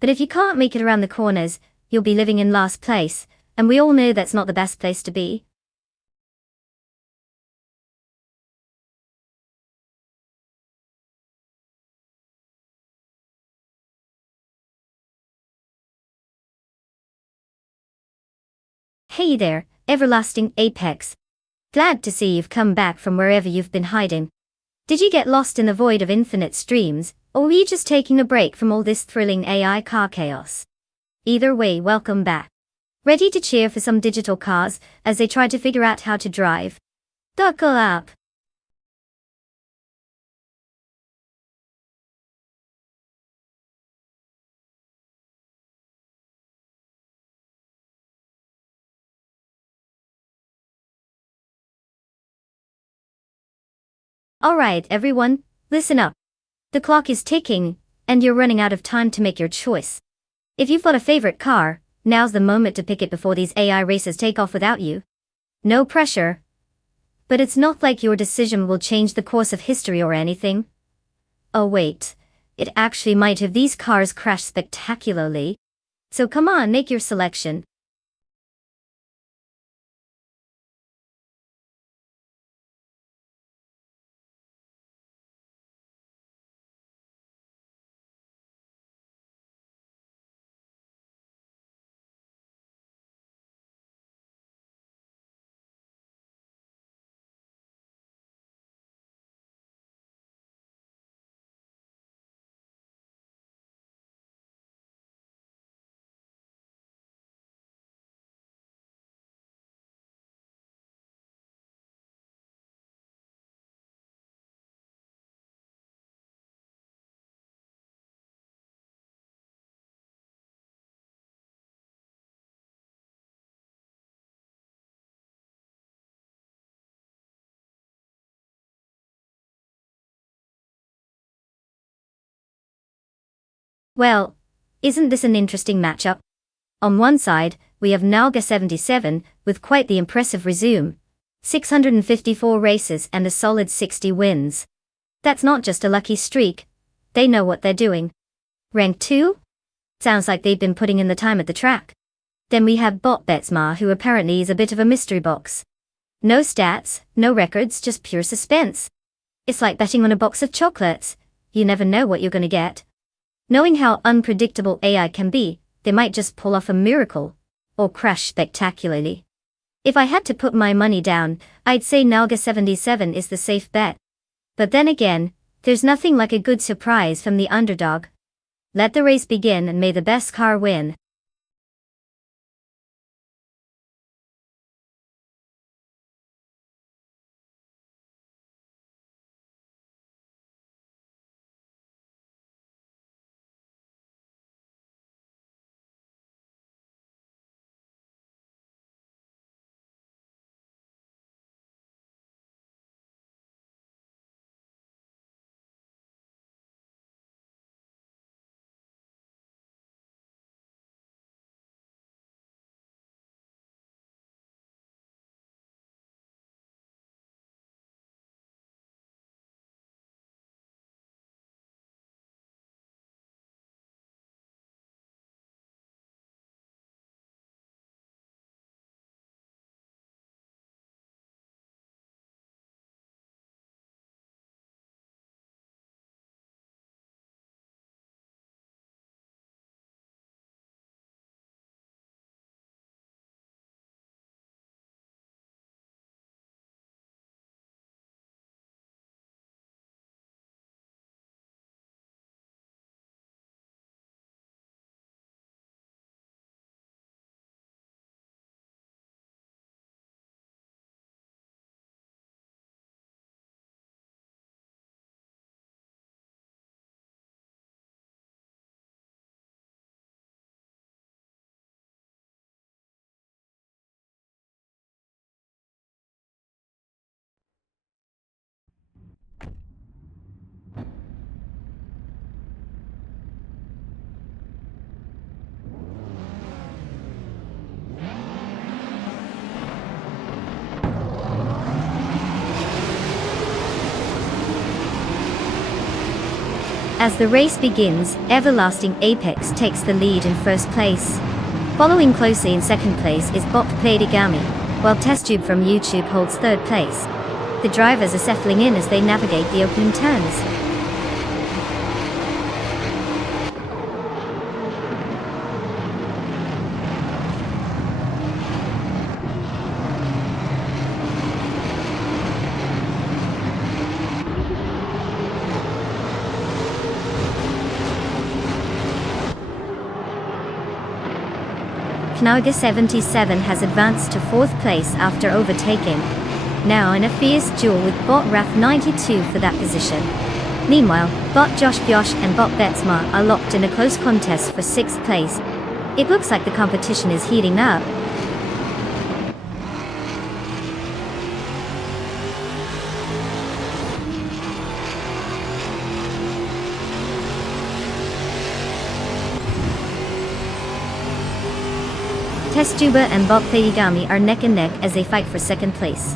but if you can't make it around the corners, you'll be living in last place, and we all know that's not the best place to be. Hey there, everlasting Apex. Glad to see you've come back from wherever you've been hiding. Did you get lost in the void of infinite streams, or were you just taking a break from all this thrilling AI car chaos? Either way, welcome back. Ready to cheer for some digital cars as they try to figure out how to drive? Buckle up. Alright, everyone, listen up. The clock is ticking, and you're running out of time to make your choice. If you've got a favorite car, now's the moment to pick it before these AI races take off without you. No pressure. But it's not like your decision will change the course of history or anything. Oh wait, it actually might if these cars crash spectacularly. So come on, make your selection. Well, isn't this an interesting matchup? On one side, we have Nalga 77, with quite the impressive resume. 654 races and a solid 60 wins. That's not just a lucky streak, they know what they're doing. Rank 2? Sounds like they've been putting in the time at the track. Then we have Bot Betsma, who apparently is a bit of a mystery box. No stats, no records, just pure suspense. It's like betting on a box of chocolates. You never know what you're gonna get. Knowing how unpredictable AI can be, they might just pull off a miracle, or crash spectacularly. If I had to put my money down, I'd say Nalga 77 is the safe bet. But then again, there's nothing like a good surprise from the underdog. Let the race begin and may the best car win. As the race begins, Everlasting Apex takes the lead in first place. Following closely in second place is Bot Playdygami, while Testtube from YouTube holds third place. The drivers are settling in as they navigate the opening turns. Knaga 77 has advanced to fourth place after overtaking, now in a fierce duel with Bot Raf 92 for that position. Meanwhile, Bot Josh Byosh and Bot Betsma are locked in a close contest for sixth place. It looks like the competition is heating up. Testtuber and Bot Playdygami are neck and neck as they fight for second place.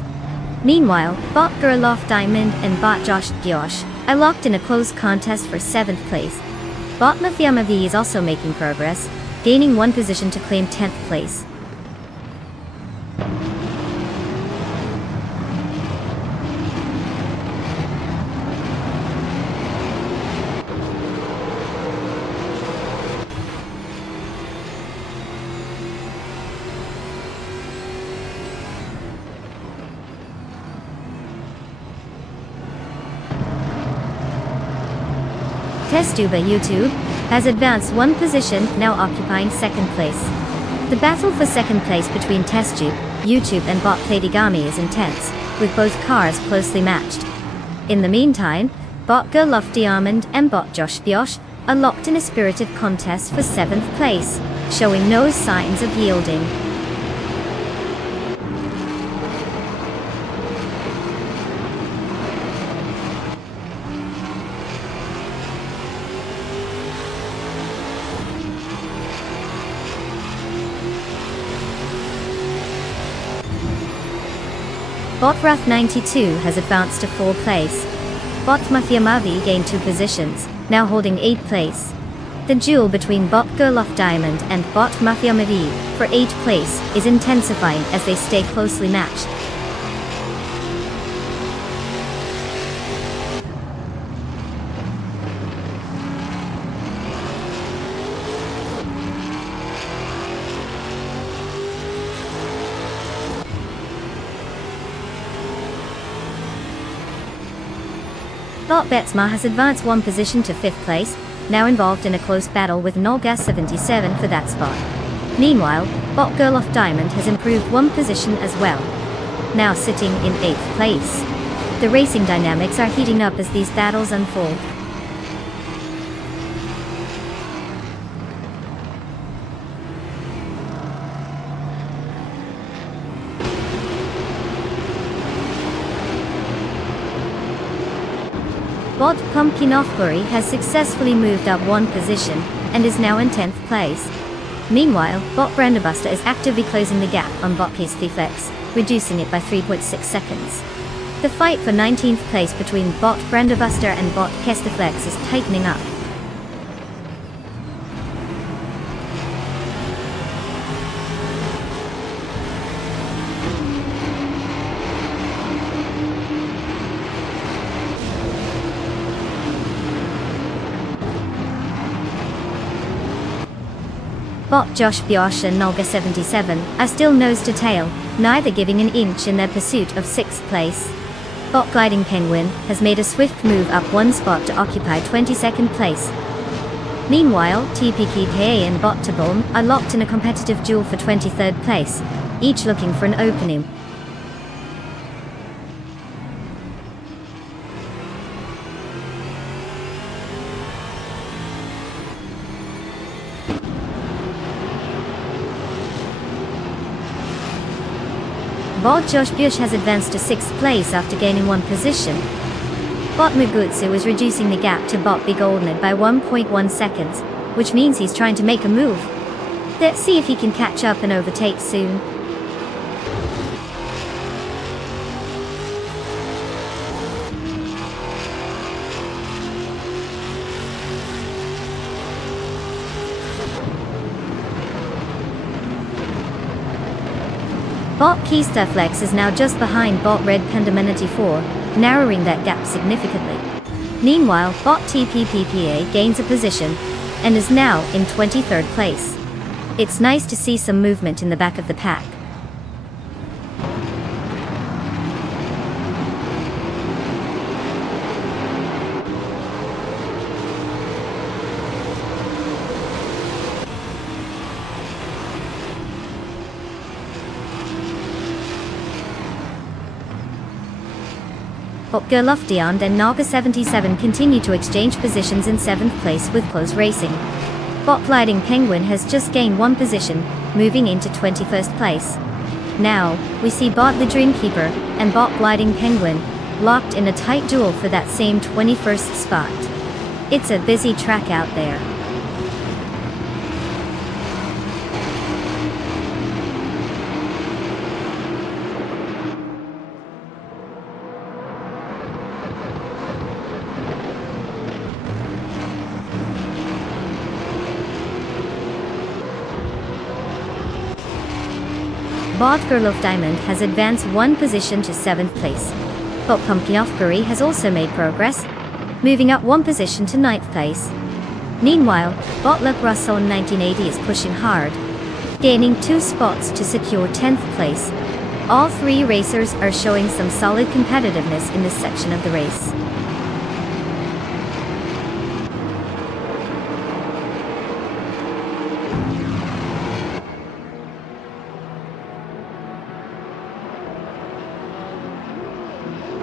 Meanwhile, Bot Girloff Diamond and Bot Josh Byosh are locked in a close contest for seventh place. Bot Mafia V is also making progress, gaining one position to claim 10th place. Testtuber YouTube has advanced one position, now occupying second place. The battle for second place between Testtube, YouTube and Bot Playdygami is intense, with both cars closely matched. In the meantime, Bot Girloff Diamond and Bot Josh Byosh are locked in a spirited contest for seventh place, showing no signs of yielding. Bot Raf 92 has advanced to 4th place. Bot Mafia Mavi gained 2 positions, now holding 8th place. The duel between Bot Girloff Diamond and Bot Mafia Mavi for 8th place is intensifying as they stay closely matched. Bot Betsma has advanced one position to 5th place, now involved in a close battle with Nolgas 77 for that spot. Meanwhile, Bot Girloff Diamond has improved one position as well, now sitting in 8th place. The racing dynamics are heating up as these battles unfold. Bot Pumpkin Offbury has successfully moved up one position, and is now in 10th place. Meanwhile, Bot Branderbuster is actively closing the gap on Bot Kesteflex, reducing it by 3.6 seconds. The fight for 19th place between Bot Branderbuster and Bot Kesteflex is tightening up. Bot Josh Byosh and Nolga 77 are still nose to tail, neither giving an inch in their pursuit of 6th place. Bot Gliding Penguin has made a swift move up one spot to occupy 22nd place. Meanwhile, TPKPA and Bot Tabom are locked in a competitive duel for 23rd place, each looking for an opening. Bot Josh Byosh has advanced to 6th place after gaining one position. Bot Mugutsu is reducing the gap to Bot Begolden by 1.1 seconds, which means he's trying to make a move. Let's see if he can catch up and overtake soon. Bot Keystone Flex is now just behind Bot Red Panda 4, narrowing that gap significantly. Meanwhile, Bot TPPPA gains a position and is now in 23rd place. It's nice to see some movement in the back of the pack. Opger Luftiand and Naga77 continue to exchange positions in 7th place with close racing. Bot Gliding Penguin has just gained one position, moving into 21st place. Now, we see Bot the Dreamkeeper and Bot Gliding Penguin locked in a tight duel for that same 21st spot. It's a busy track out there. Bot Gerlof Diamond has advanced one position to 7th place. Bot Pumpkinofbury has also made progress, moving up one position to 9th place. Meanwhile, Bot Le Brasson 1980 is pushing hard, gaining 2 spots to secure 10th place. All 3 racers are showing some solid competitiveness in this section of the race.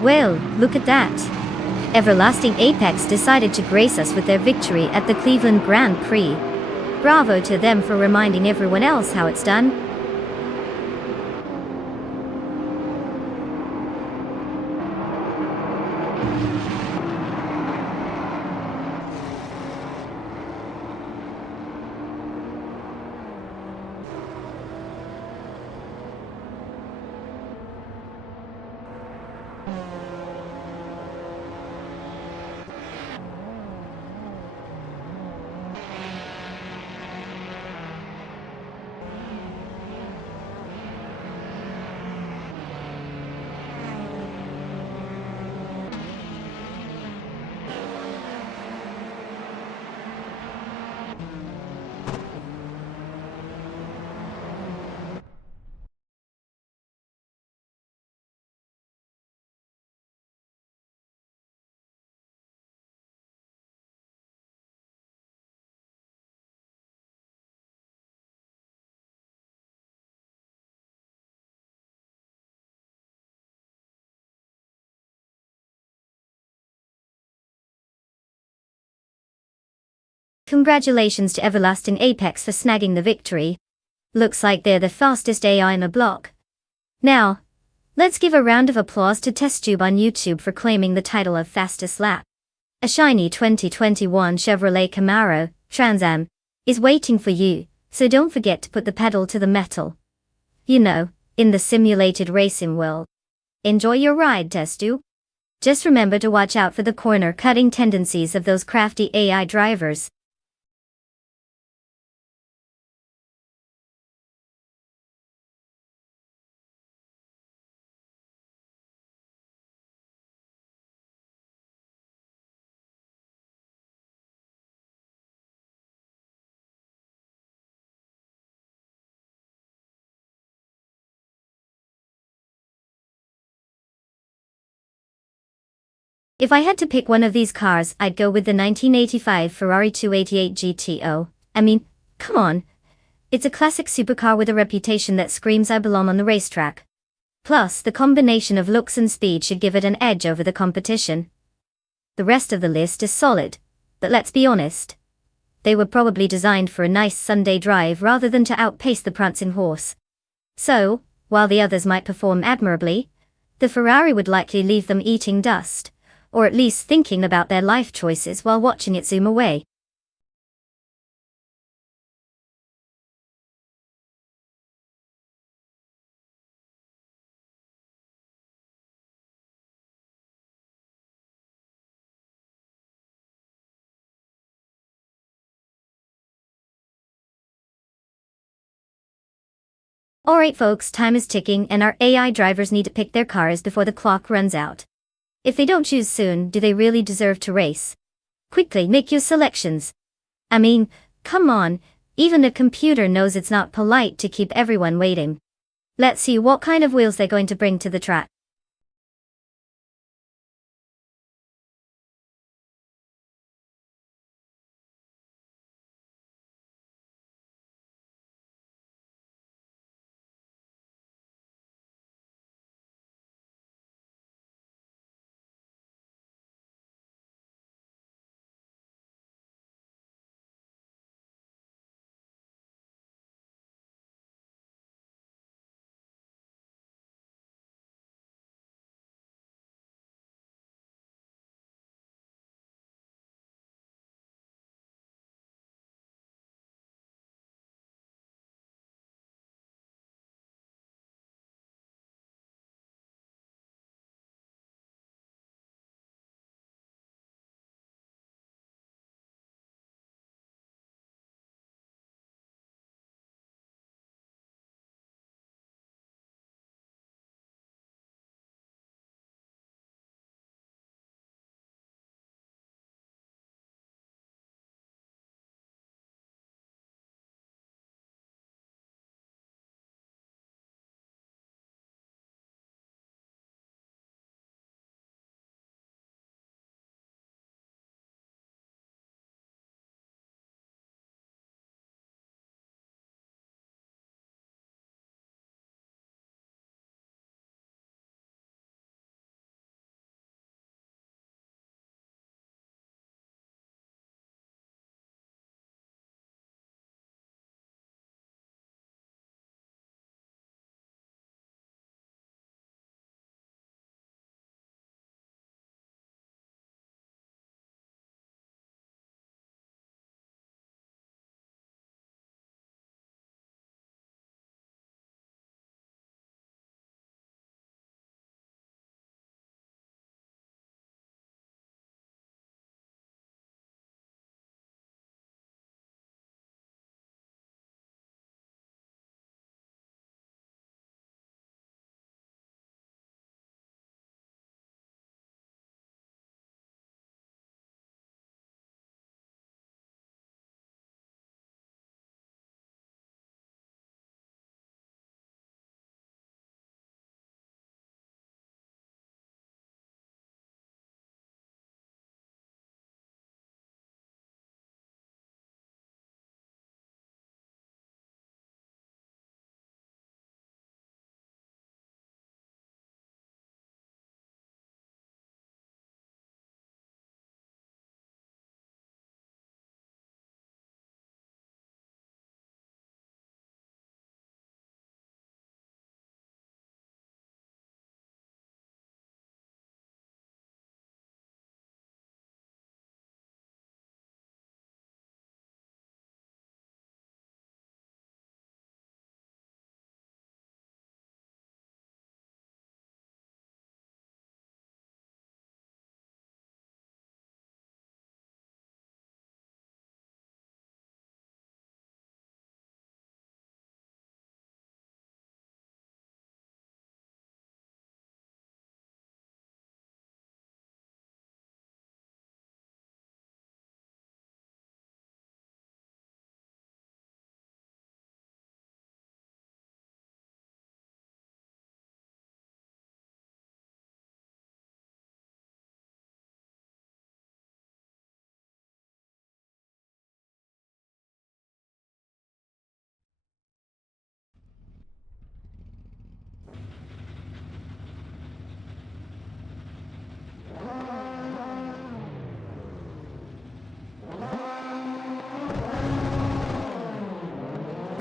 Well, look at that. Everlasting Apex decided to grace us with their victory at the Cleveland Grand Prix. Bravo to them for reminding everyone else how it's done. Congratulations to Everlasting Apex for snagging the victory. Looks like they're the fastest AI in the block. Now, let's give a round of applause to TestTube on YouTube for claiming the title of fastest lap. A shiny 2021 Chevrolet Camaro Trans Am is waiting for you, so don't forget to put the pedal to the metal. You know, in the simulated racing world. Enjoy your ride, TestTube. Just remember to watch out for the corner-cutting tendencies of those crafty AI drivers. If I had to pick one of these cars, I'd go with the 1985 Ferrari 288 GTO. I mean, come on. It's a classic supercar with a reputation that screams I belong on the racetrack. Plus, the combination of looks and speed should give it an edge over the competition. The rest of the list is solid, but let's be honest. They were probably designed for a nice Sunday drive rather than to outpace the prancing horse. So, while the others might perform admirably, the Ferrari would likely leave them eating dust, or at least thinking about their life choices while watching it zoom away. Alright folks, time is ticking and our AI drivers need to pick their cars before the clock runs out. If they don't choose soon, do they really deserve to race? Quickly, make your selections. I mean, come on, even a computer knows it's not polite to keep everyone waiting. Let's see what kind of wheels they're going to bring to the track.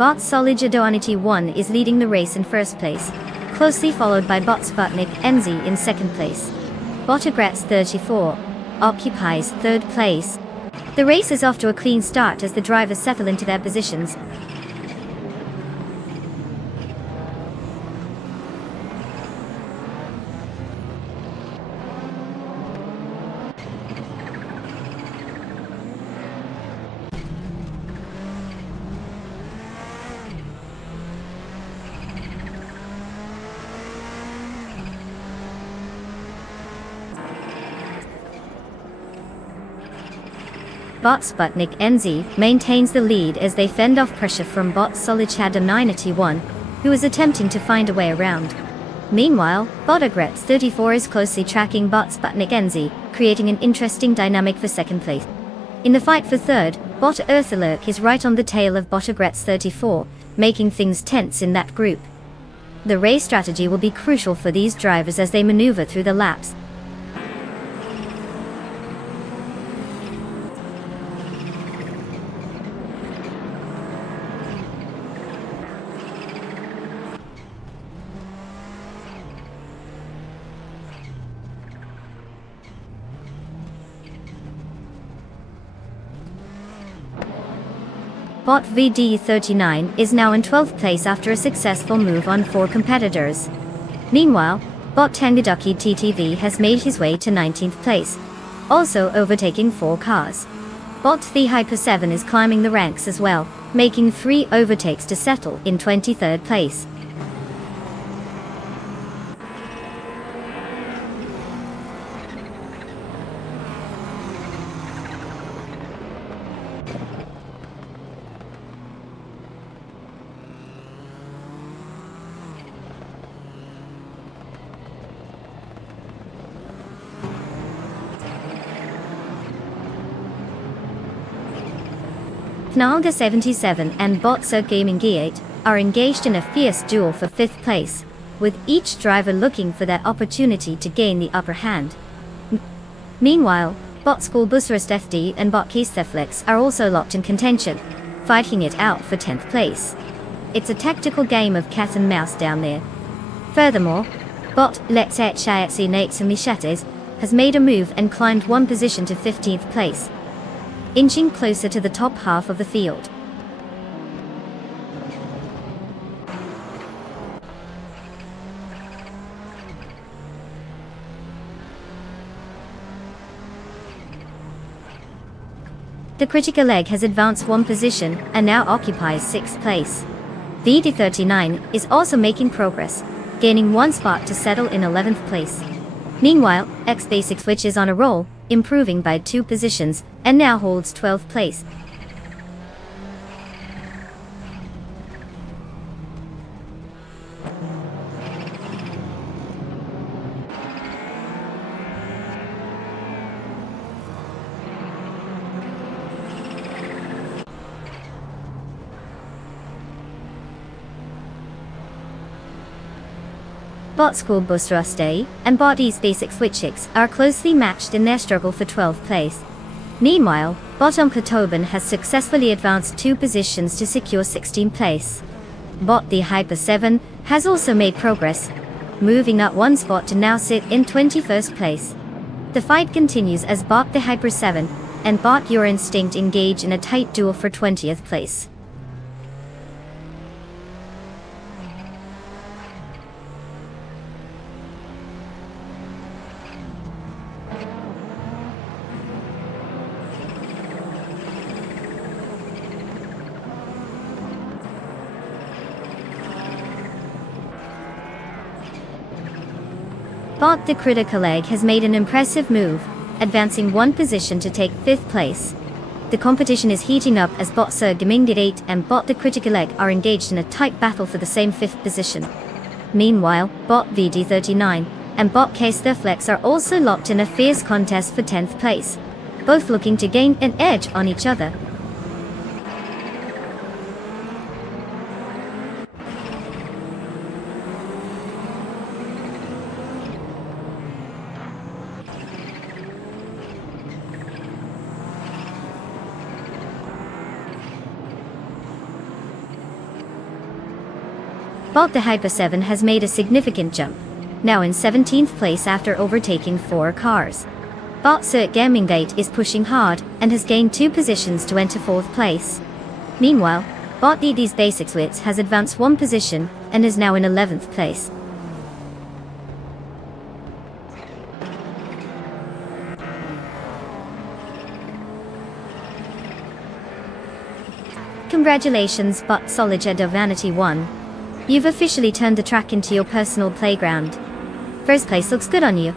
Bot Solidarity 1 is leading the race in first place, closely followed by Bot Sputnik NZ in second place. Botograts 34 occupies third place. The race is off to a clean start as the drivers settle into their positions. bot Sputnik NZ maintains the lead as they fend off pressure from bot Solichadam 981, who is attempting to find a way around. Meanwhile, bot Agrets 34 is closely tracking bot Sputnik NZ, creating an interesting dynamic for second place. In the fight for third, bot Earthalurk is right on the tail of bot Agrets 34, making things tense in that group. The race strategy will be crucial for these drivers as they maneuver through the laps. Bot VD39 is now in 12th place after a successful move on 4 competitors. Meanwhile, bot Tangaduki TTV has made his way to 19th place, also overtaking 4 cars. Bot The Hyper 7 is climbing the ranks as well, making 3 overtakes to settle in 23rd place. Knalga 77 and bot Sir Gaming G8 are engaged in a fierce duel for 5th place, with each driver looking for their opportunity to gain the upper hand. Meanwhile, bot School Busrust FD and bot Keisteflex are also locked in contention, fighting it out for 10th place. It's a tactical game of cat and mouse down there. Furthermore, bot Let's Etchaetsi Natsumishates has made a move and climbed 1 position to 15th place, inching closer to the top half of the field. The critical leg has advanced 1 position and now occupies 6th place. VD39 is also making progress, gaining 1 spot to settle in 11th place. Meanwhile, X-Basic Switch is on a roll, improving by 2 positions, and now holds 12th place. Bot School Bus Rusty and bot East Basic Switchix are closely matched in their struggle for 12th place. Meanwhile, bot Umka Tobin has successfully advanced 2 positions to secure 16th place. Bot The Hyper 7 has also made progress, moving up 1 spot to now sit in 21st place. The fight continues as bot The Hyper 7 and bot Your Instinct engage in a tight duel for 20th place. Bot The Critical Egg has made an impressive move, advancing 1 position to take 5th place. The competition is heating up as bot Sir Gaming 8 and bot The Critical Egg are engaged in a tight battle for the same 5th position. Meanwhile, bot VD39 and bot Keisteflex are also locked in a fierce contest for 10th place, both looking to gain an edge on each other. Bot The Hyper 7 has made a significant jump, now in 17th place after overtaking 4 cars. Bot Sir Gaming Gate is pushing hard and has gained 2 positions to enter 4th place. Meanwhile, bot East Basic Switch has advanced 1 position and is now in 11th place. Congratulations, bot Solid Vanity 1. You've officially turned the track into your personal playground. First place looks good on you.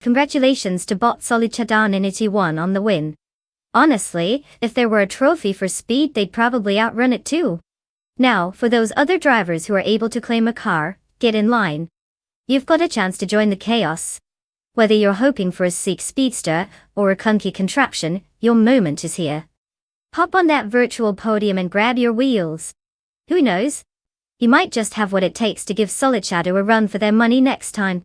Congratulations to Bot Solichadan in IT1 on the win. Honestly, if there were a trophy for speed, they'd probably outrun it too. Now, for those other drivers who are able to claim a car, get in line. You've got a chance to join the chaos. Whether you're hoping for a sleek speedster or a clunky contraption, your moment is here. Hop on that virtual podium and grab your wheels. Who knows? You might just have what it takes to give Solid Shadow a run for their money next time.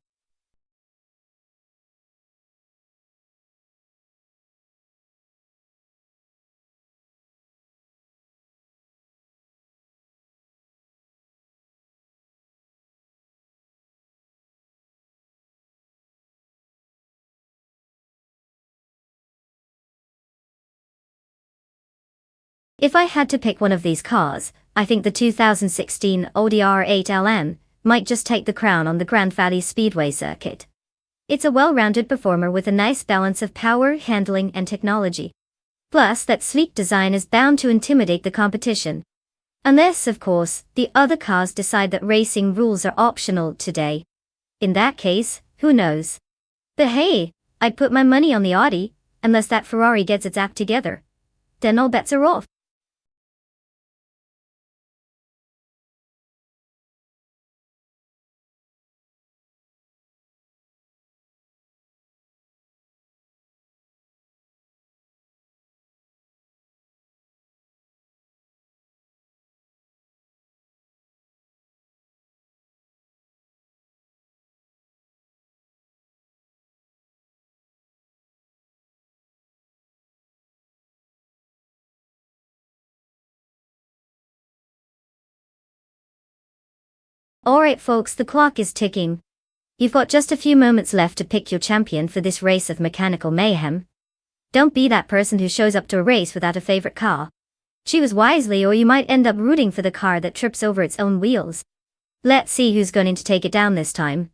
If I had to pick one of these cars, I think the 2016 Audi R8 LM might just take the crown on the Grand Valley Speedway circuit. It's a well-rounded performer with a nice balance of power, handling, and technology. Plus, that sleek design is bound to intimidate the competition. Unless, of course, the other cars decide that racing rules are optional today. In that case, who knows? But hey, I'd put my money on the Audi, unless that Ferrari gets its act together. Then all bets are off. Alright folks, the clock is ticking. You've got just a few moments left to pick your champion for this race of mechanical mayhem. Don't be that person who shows up to a race without a favorite car. Choose wisely or you might end up rooting for the car that trips over its own wheels. Let's see who's going to take it down this time.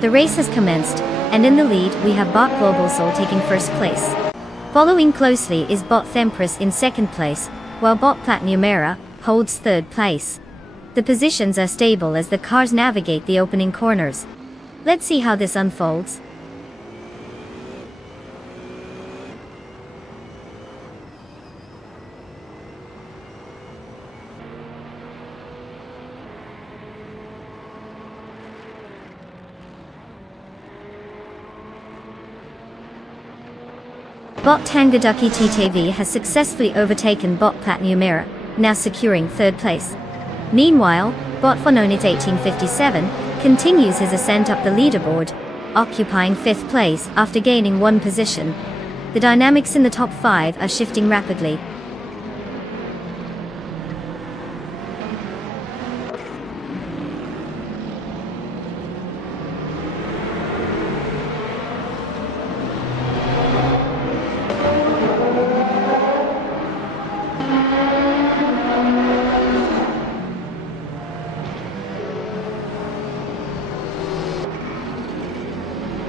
The race has commenced, and in the lead we have Bot Global Soul taking first place. Following closely is Bot Thempress in second place, while Bot Platinumera holds third place. The positions are stable as the cars navigate the opening corners. Let's see how this unfolds. Bot Tangaduki TTV has successfully overtaken Bot Platinumera, now securing third place. Meanwhile, Bot Fononit 1857 continues his ascent up the leaderboard, occupying fifth place after gaining one position. The dynamics in the top 5 are shifting rapidly.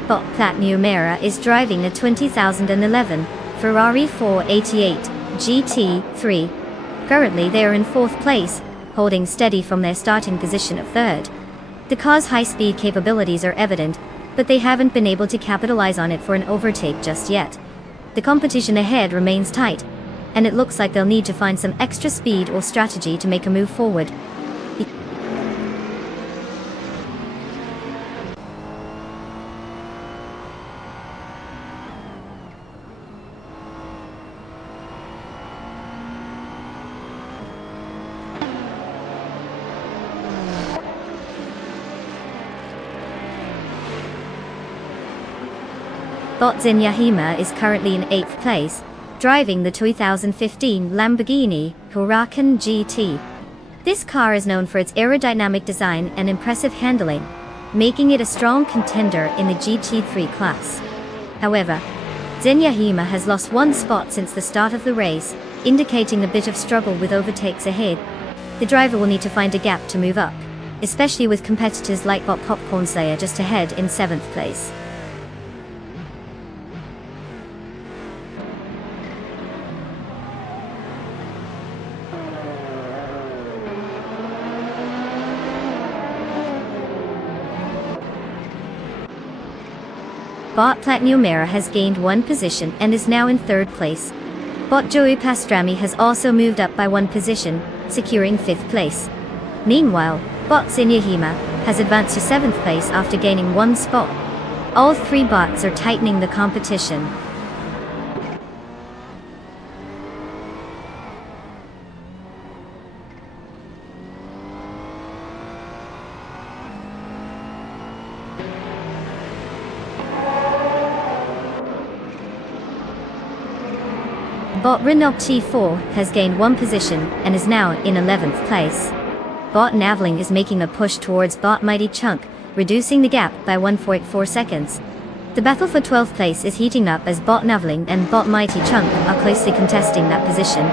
Bot Platinumera is driving a 2011 Ferrari 488 GT3. Currently they are in fourth place, holding steady from their starting position of third. The car's high-speed capabilities are evident, but they haven't been able to capitalize on it for an overtake just yet. The competition ahead remains tight, and it looks like they'll need to find some extra speed or strategy to make a move forward. Bot Zenyahima is currently in 8th place, driving the 2015 Lamborghini Huracan GT. This car is known for its aerodynamic design and impressive handling, making it a strong contender in the GT3 class. However, Zenyahima has lost one spot since the start of the race, indicating a bit of struggle with overtakes ahead. The driver will need to find a gap to move up, especially with competitors like Bot Popcorn Slayer just ahead in 7th place. Bot Platinumera has gained one position and is now in third place. Bot Joey Pastrami has also moved up by one position, securing fifth place. Meanwhile, Bot Zenyahima has advanced to seventh place after gaining one spot. All three bots are tightening the competition. Bot Renault T4 has gained one position and is now in 11th place. Bot Navling is making a push towards Bot Mighty Chunk, reducing the gap by 1.4 seconds. The battle for 12th place is heating up as Bot Navling and Bot Mighty Chunk are closely contesting that position.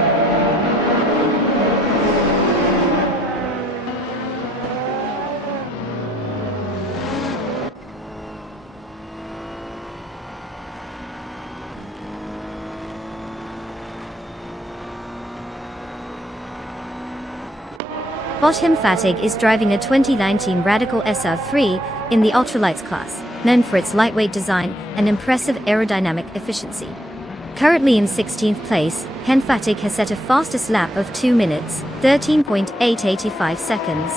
Bot Himfatig is driving a 2019 Radical SR3 in the ultralights class, known for its lightweight design and impressive aerodynamic efficiency. Currently in 16th place, Himfatig has set a fastest lap of 2 minutes, 13.885 seconds.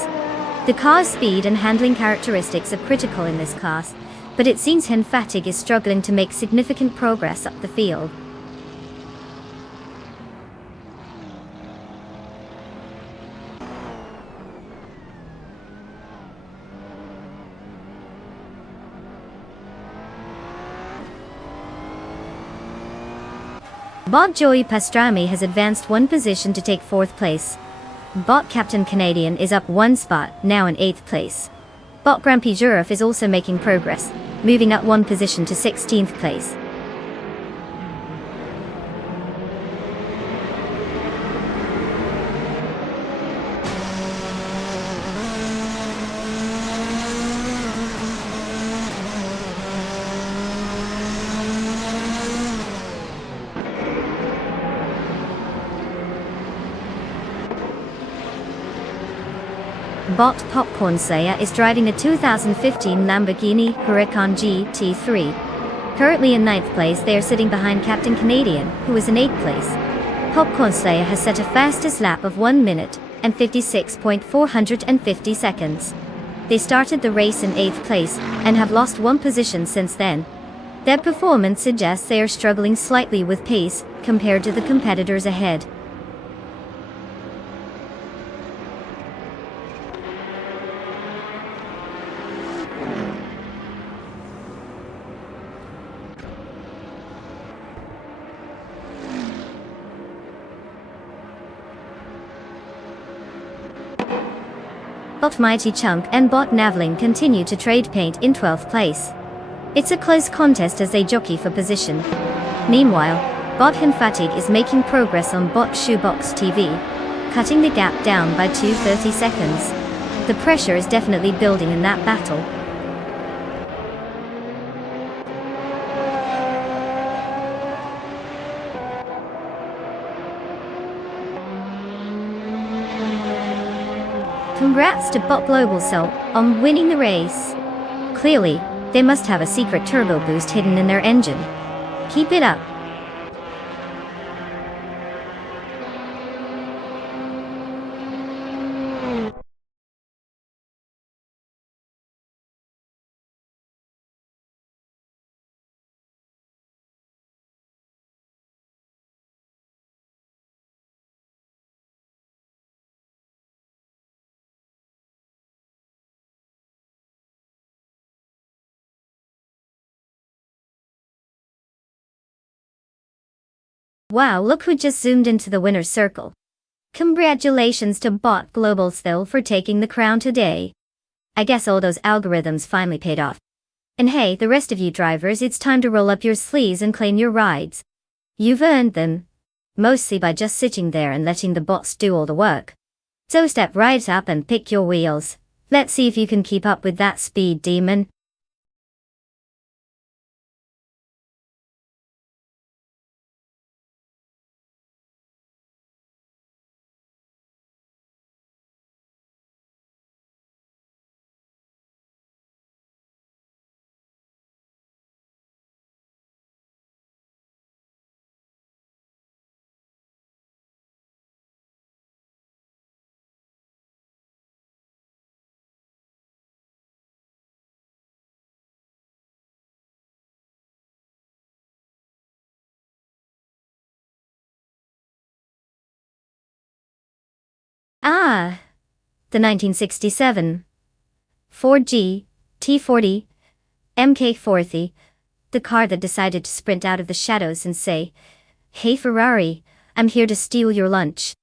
The car's speed and handling characteristics are critical in this class, but it seems Himfatig is struggling to make significant progress up the field. Bot Joey Pastrami has advanced one position to take 4th place. Bot Captain Canadian is up one spot, now in 8th place. Bot Grampy Jurif is also making progress, moving up one position to 16th place. bot Popcorn Slayer is driving a 2015 Lamborghini Huracan GT3. Currently in 9th place, they are sitting behind Captain Canadian, who is in 8th place. Popcorn Slayer has set a fastest lap of 1 minute and 56.450 seconds. They started the race in 8th place and have lost 1 position since then. Their performance suggests they are struggling slightly with pace compared to the competitors ahead. Bot Mighty Chunk and Bot Navling continue to trade paint in 12th place. It's a close contest as they jockey for position. Meanwhile, Bot Hinfatig is making progress on Bot Shoebox TV, cutting the gap down by 230 seconds. The pressure is definitely building in that battle. Congrats to Bot Global Soul on winning the race. Clearly, they must have a secret turbo boost hidden in their engine. Keep it up. Wow, look who just zoomed into the winner's circle. Congratulations to Bot Global Soul for taking the crown today. I guess all those algorithms finally paid off. And hey, the rest of you drivers, it's time to roll up your sleeves and claim your rides. You've earned them. Mostly by just sitting there and letting the bots do all the work. So step right up and pick your wheels. Let's see if you can keep up with that speed demon. Ah, the 1967 Ford GT40 MK40, the car that decided to sprint out of the shadows and say, "Hey Ferrari, I'm here to steal your lunch."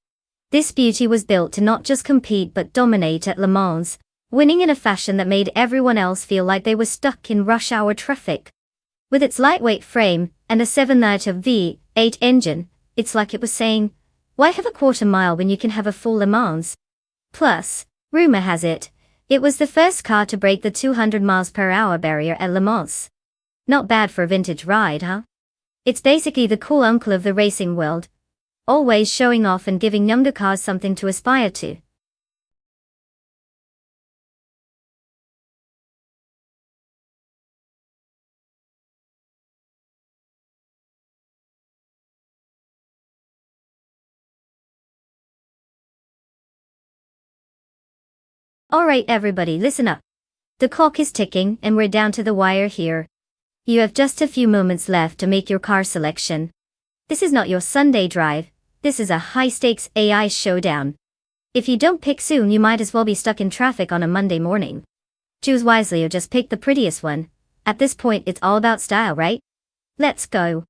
This beauty was built to not just compete but dominate at Le Mans, winning in a fashion that made everyone else feel like they were stuck in rush hour traffic. With its lightweight frame and a 7-liter V8 engine, it's like it was saying, why have a quarter mile when you can have a full Le Mans? Plus, rumor has it, it was the first car to break the 200 miles per hour barrier at Le Mans. Not bad for a vintage ride, huh? It's basically the cool uncle of the racing world, always showing off and giving younger cars something to aspire to. Alright everybody, listen up. The clock is ticking and we're down to the wire here. You have just a few moments left to make your car selection. This is not your Sunday drive, this is a high-stakes AI showdown. If you don't pick soon, you might as well be stuck in traffic on a Monday morning. Choose wisely or just pick the prettiest one. At this point, it's all about style, right? Let's go.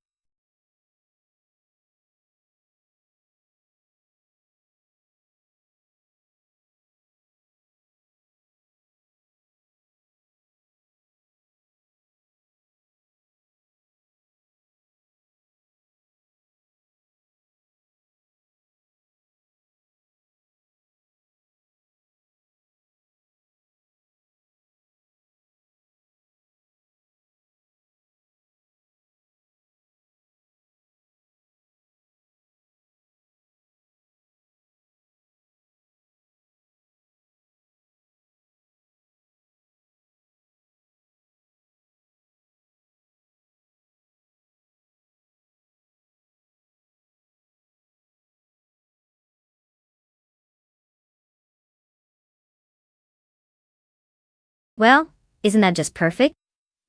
Well, isn't that just perfect?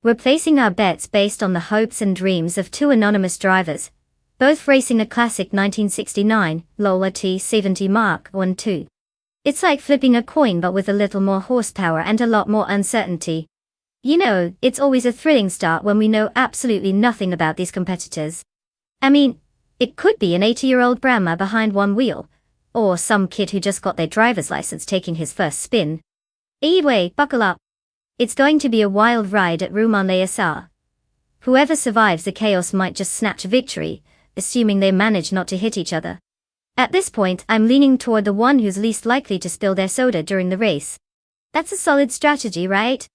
We're placing our bets based on the hopes and dreams of two anonymous drivers, both racing a classic 1969 Lola T70 Mark 1 It's like flipping a coin but with a little more horsepower and a lot more uncertainty. You know, it's always a thrilling start when we know absolutely nothing about these competitors. I mean, it could be an 80-year-old grandma behind one wheel, or some kid who just got their driver's license taking his first spin. Either way, buckle up. It's going to be a wild ride at Rouen-les-Essarts. Whoever survives the chaos might just snatch a victory, assuming they manage not to hit each other. At this point, I'm leaning toward the one who's least likely to spill their soda during the race. That's a solid strategy, right?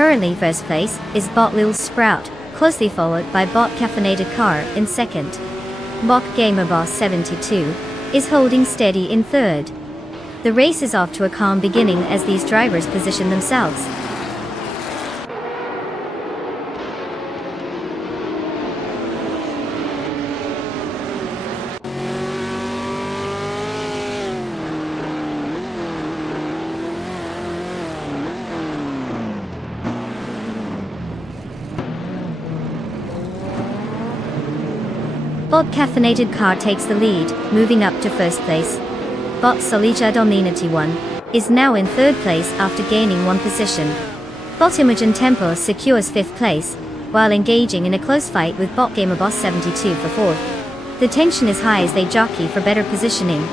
Currently first place is Bot Lil Sprout, closely followed by Bot Caffeinated Car in second. Bot Gamer Boss 72 is holding steady in third. The race is off to a calm beginning as these drivers position themselves. Bot Caffeinated Car takes the lead, moving up to first place. Bot Solita Dominati 1 is now in third place after gaining one position. Bot Imogen Tempo secures fifth place, while engaging in a close fight with Bot Gamer Boss 72 for fourth. The tension is high as they jockey for better positioning.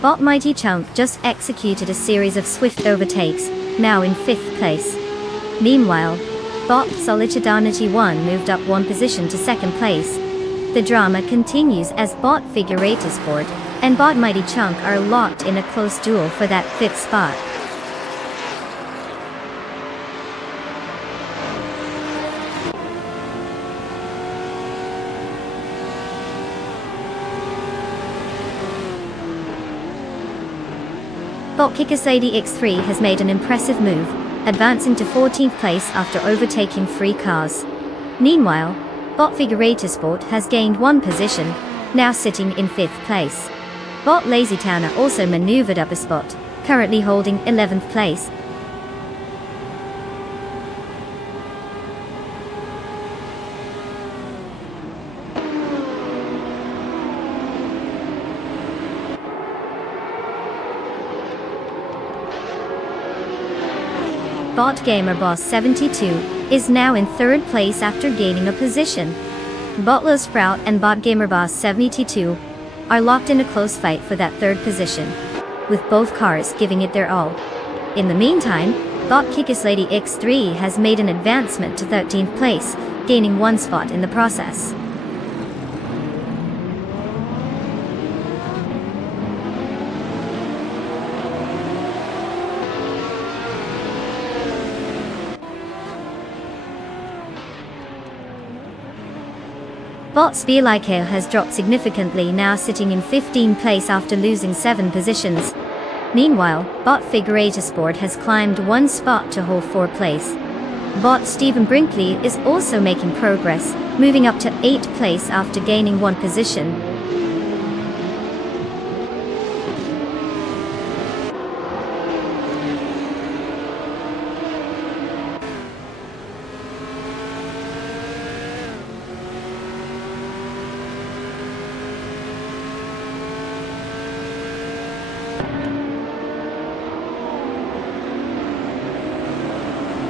Bot Mighty Chunk just executed a series of swift overtakes, now in fifth place. Meanwhile, Bot Solidarity 1 moved up one position to second place. The drama continues as Bot Figurator Sport and Bot Mighty Chunk are locked in a close duel for that fifth spot. Bot Kikasadi X3 has made an impressive move, advancing to 14th place after overtaking 3 cars. Meanwhile, Bot Figurator Sport has gained one position, now sitting in 5th place. Bot Lazy Towner also maneuvered up a spot, currently holding 11th place. Bot Gamer Boss 72 is now in third place after gaining a position. Botlow Sprout and Bot Gamer Boss 72 are locked in a close fight for that third position, with both cars giving it their all. In the meantime, Bot Kikis Lady X3 has made an advancement to 13th place, gaining one spot in the process. Bot Spearlike has dropped significantly, now sitting in 15th place after losing 7 positions. Meanwhile, Bot Figurator Sport has climbed one spot to hold 4th place. Bot Stephen Brinkley is also making progress, moving up to 8th place after gaining one position.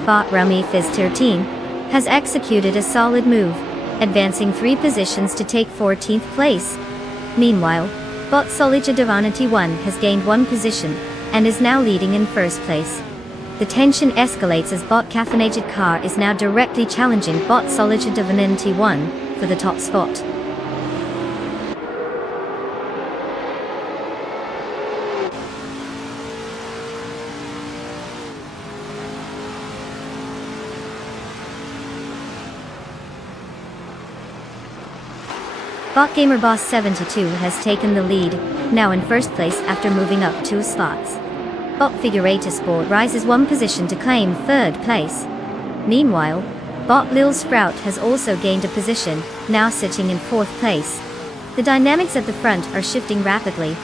Bot Rummy Fizz 13 has executed a solid move, advancing 3 positions to take 14th place. Meanwhile, Bot Solija Divinity 1 has gained 1 position and is now leading in 1st place. The tension escalates as Bot Caffeinated Car is now directly challenging Bot Solija Divinity 1 for the top spot. Bot Gamer Boss 72 has taken the lead, now in 1st place after moving up 2 slots. Bot Figurator Sport rises 1 position to claim 3rd place. Meanwhile, Bot Lil Sprout has also gained a position, now sitting in 4th place. The dynamics at the front are shifting rapidly.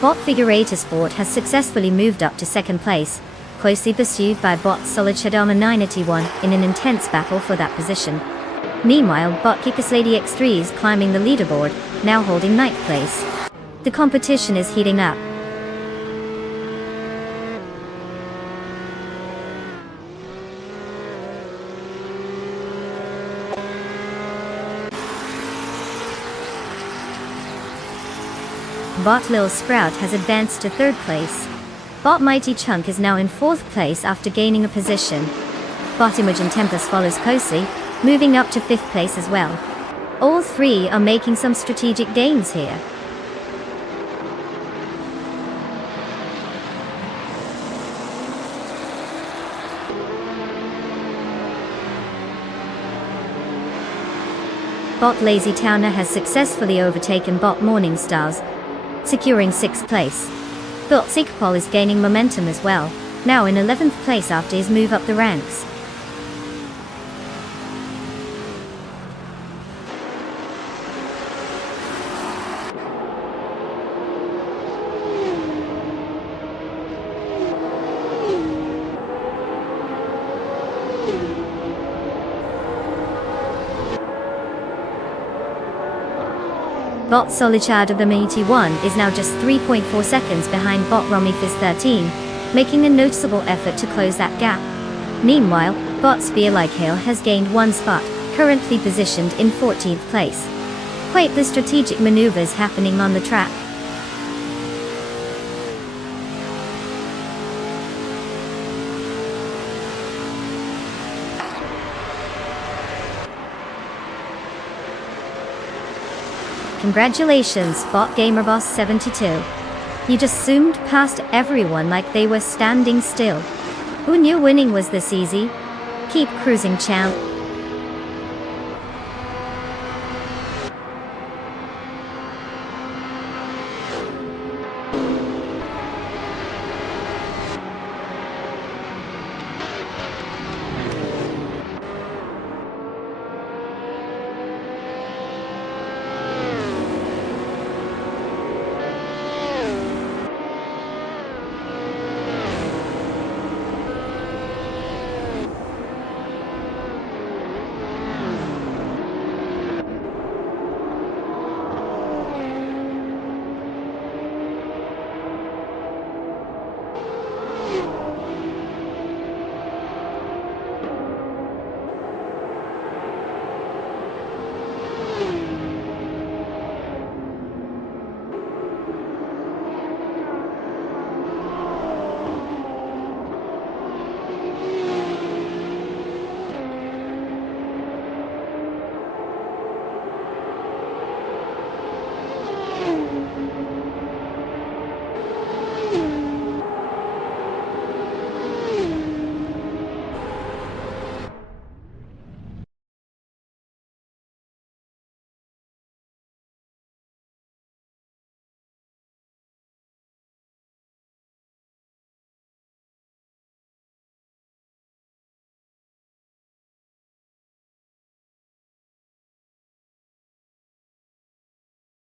Bot Figurator Sport has successfully moved up to 2nd place, closely pursued by Bot Solid Shadama 981 in an intense battle for that position. Meanwhile, Bot Kikis Lady X3 is climbing the leaderboard, now holding 9th place. The competition is heating up. Bot Lil Sprout has advanced to 3rd place. Bot Mighty Chunk is now in 4th place after gaining a position. Bot Imogen Tempest follows closely, moving up to 5th place as well. All 3 are making some strategic gains here. Bot Lazy Towner has successfully overtaken Bot Morning Stars, securing 6th place. Bot Seekpol is gaining momentum as well, now in 11th place after his move up the ranks. Bot Solichard of the Mighty 1 is now just 3.4 seconds behind Bot Romy Fizz 13, making a noticeable effort to close that gap. Meanwhile, Bot Spearlike Hail has gained 1 spot, currently positioned in 14th place. Quite the strategic maneuvers happening on the track. Congratulations, Bot Gamer Boss 72. You just zoomed past everyone like they were standing still. Who knew winning was this easy? Keep cruising, champ.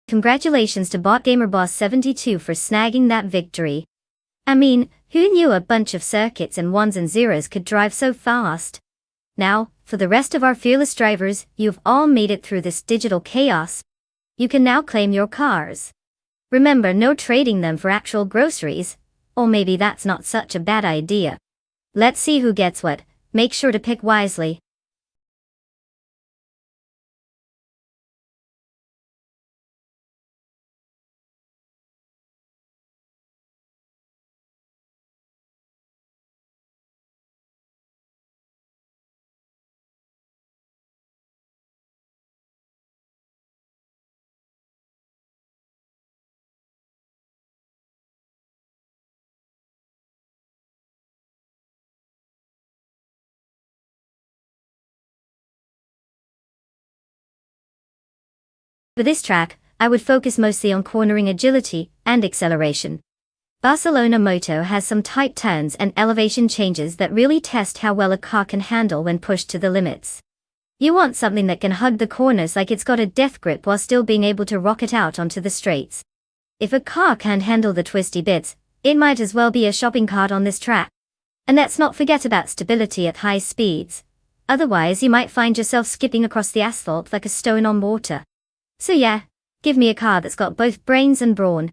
Congratulations to BotGamerBoss72 for snagging that victory. I mean, who knew a bunch of circuits and ones and zeros could drive so fast? Now, for the rest of our fearless drivers, you've all made it through this digital chaos. You can now claim your cars. Remember, no trading them for actual groceries, or maybe that's not such a bad idea. Let's see who gets what. Make sure to pick wisely. For this track, I would focus mostly on cornering agility and acceleration. Barcelona Moto has some tight turns and elevation changes that really test how well a car can handle when pushed to the limits. You want something that can hug the corners like it's got a death grip while still being able to rocket out onto the straights. If a car can't handle the twisty bits, it might as well be a shopping cart on this track. And let's not forget about stability at high speeds. Otherwise you might find yourself skipping across the asphalt like a stone on water. So yeah, give me a car that's got both brains and brawn.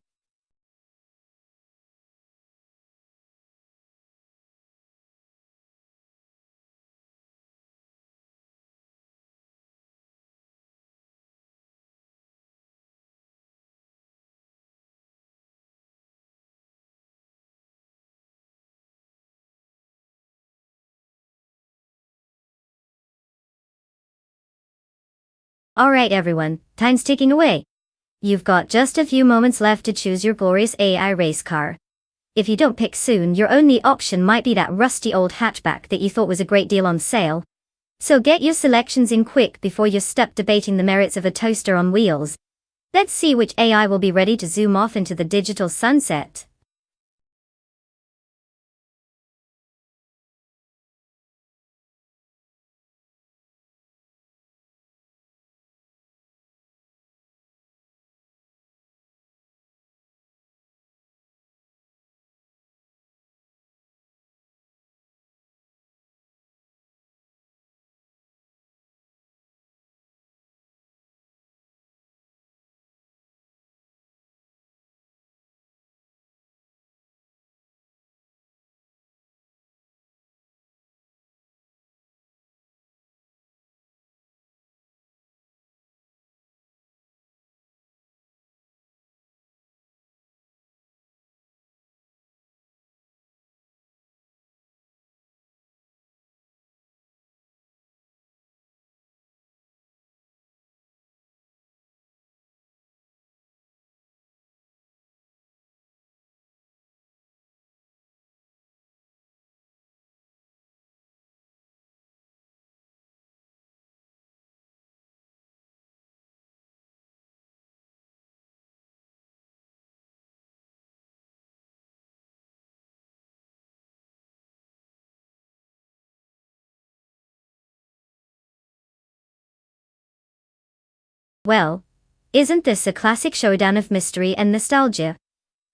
Alright everyone, time's ticking away. You've got just a few moments left to choose your glorious AI race car. If you don't pick soon, your only option might be that rusty old hatchback that you thought was a great deal on sale. So get your selections in quick before you're stuck debating the merits of a toaster on wheels. Let's see which AI will be ready to zoom off into the digital sunset. Well, isn't this a classic showdown of mystery and nostalgia?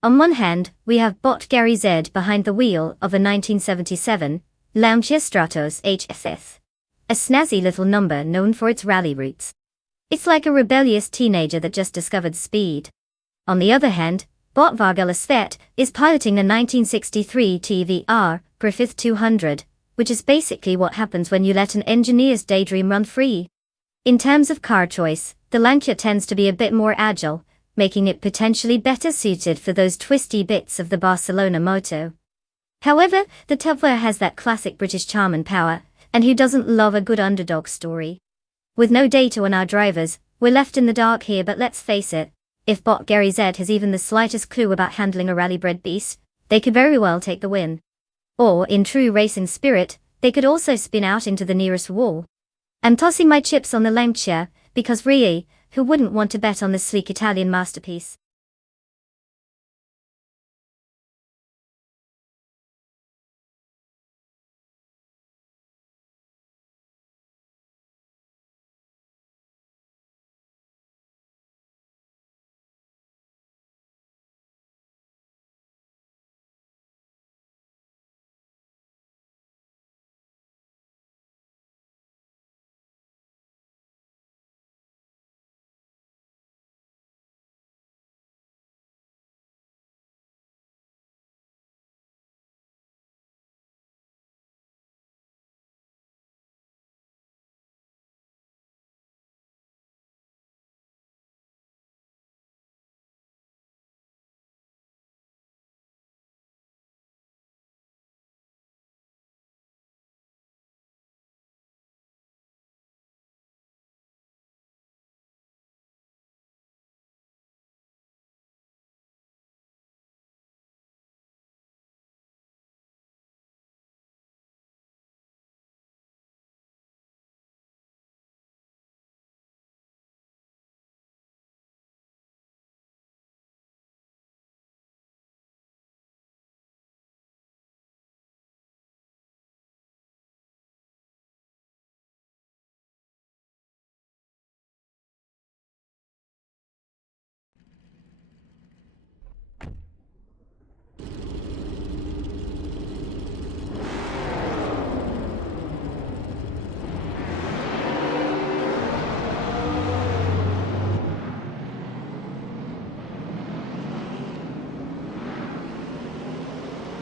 On one hand, we have Bot Gary Z behind the wheel of a 1977 Lancia Stratos HSS, a snazzy little number known for its rally roots. It's like a rebellious teenager that just discovered speed. On the other hand, Bot Vargala Svet is piloting a 1963 TVR Griffith 200, which is basically what happens when you let an engineer's daydream run free. In terms of car choice, the Lancia tends to be a bit more agile, making it potentially better suited for those twisty bits of the Barcelona Moto. However, the Tupper has that classic British charm and power, and who doesn't love a good underdog story? With no data on our drivers, we're left in the dark here, but let's face it, if Bot Gary Z has even the slightest clue about handling a rally-bred beast, they could very well take the win. Or, in true racing spirit, they could also spin out into the nearest wall. I'm tossing my chips on the Lancia, because really, who wouldn't want to bet on this sleek Italian masterpiece?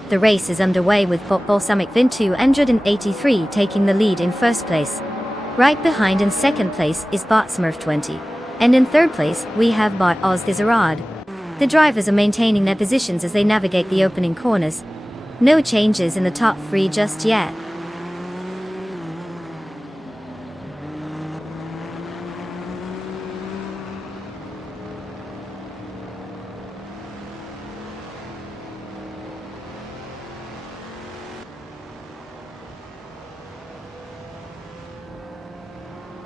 The race is underway with Bot Balsamic Vin 283 taking the lead in first place. Right behind in second place is Bot Smurf 20. And in third place, we have Bot Ozgazarad. The drivers are maintaining their positions as they navigate the opening corners. No changes in the top three just yet.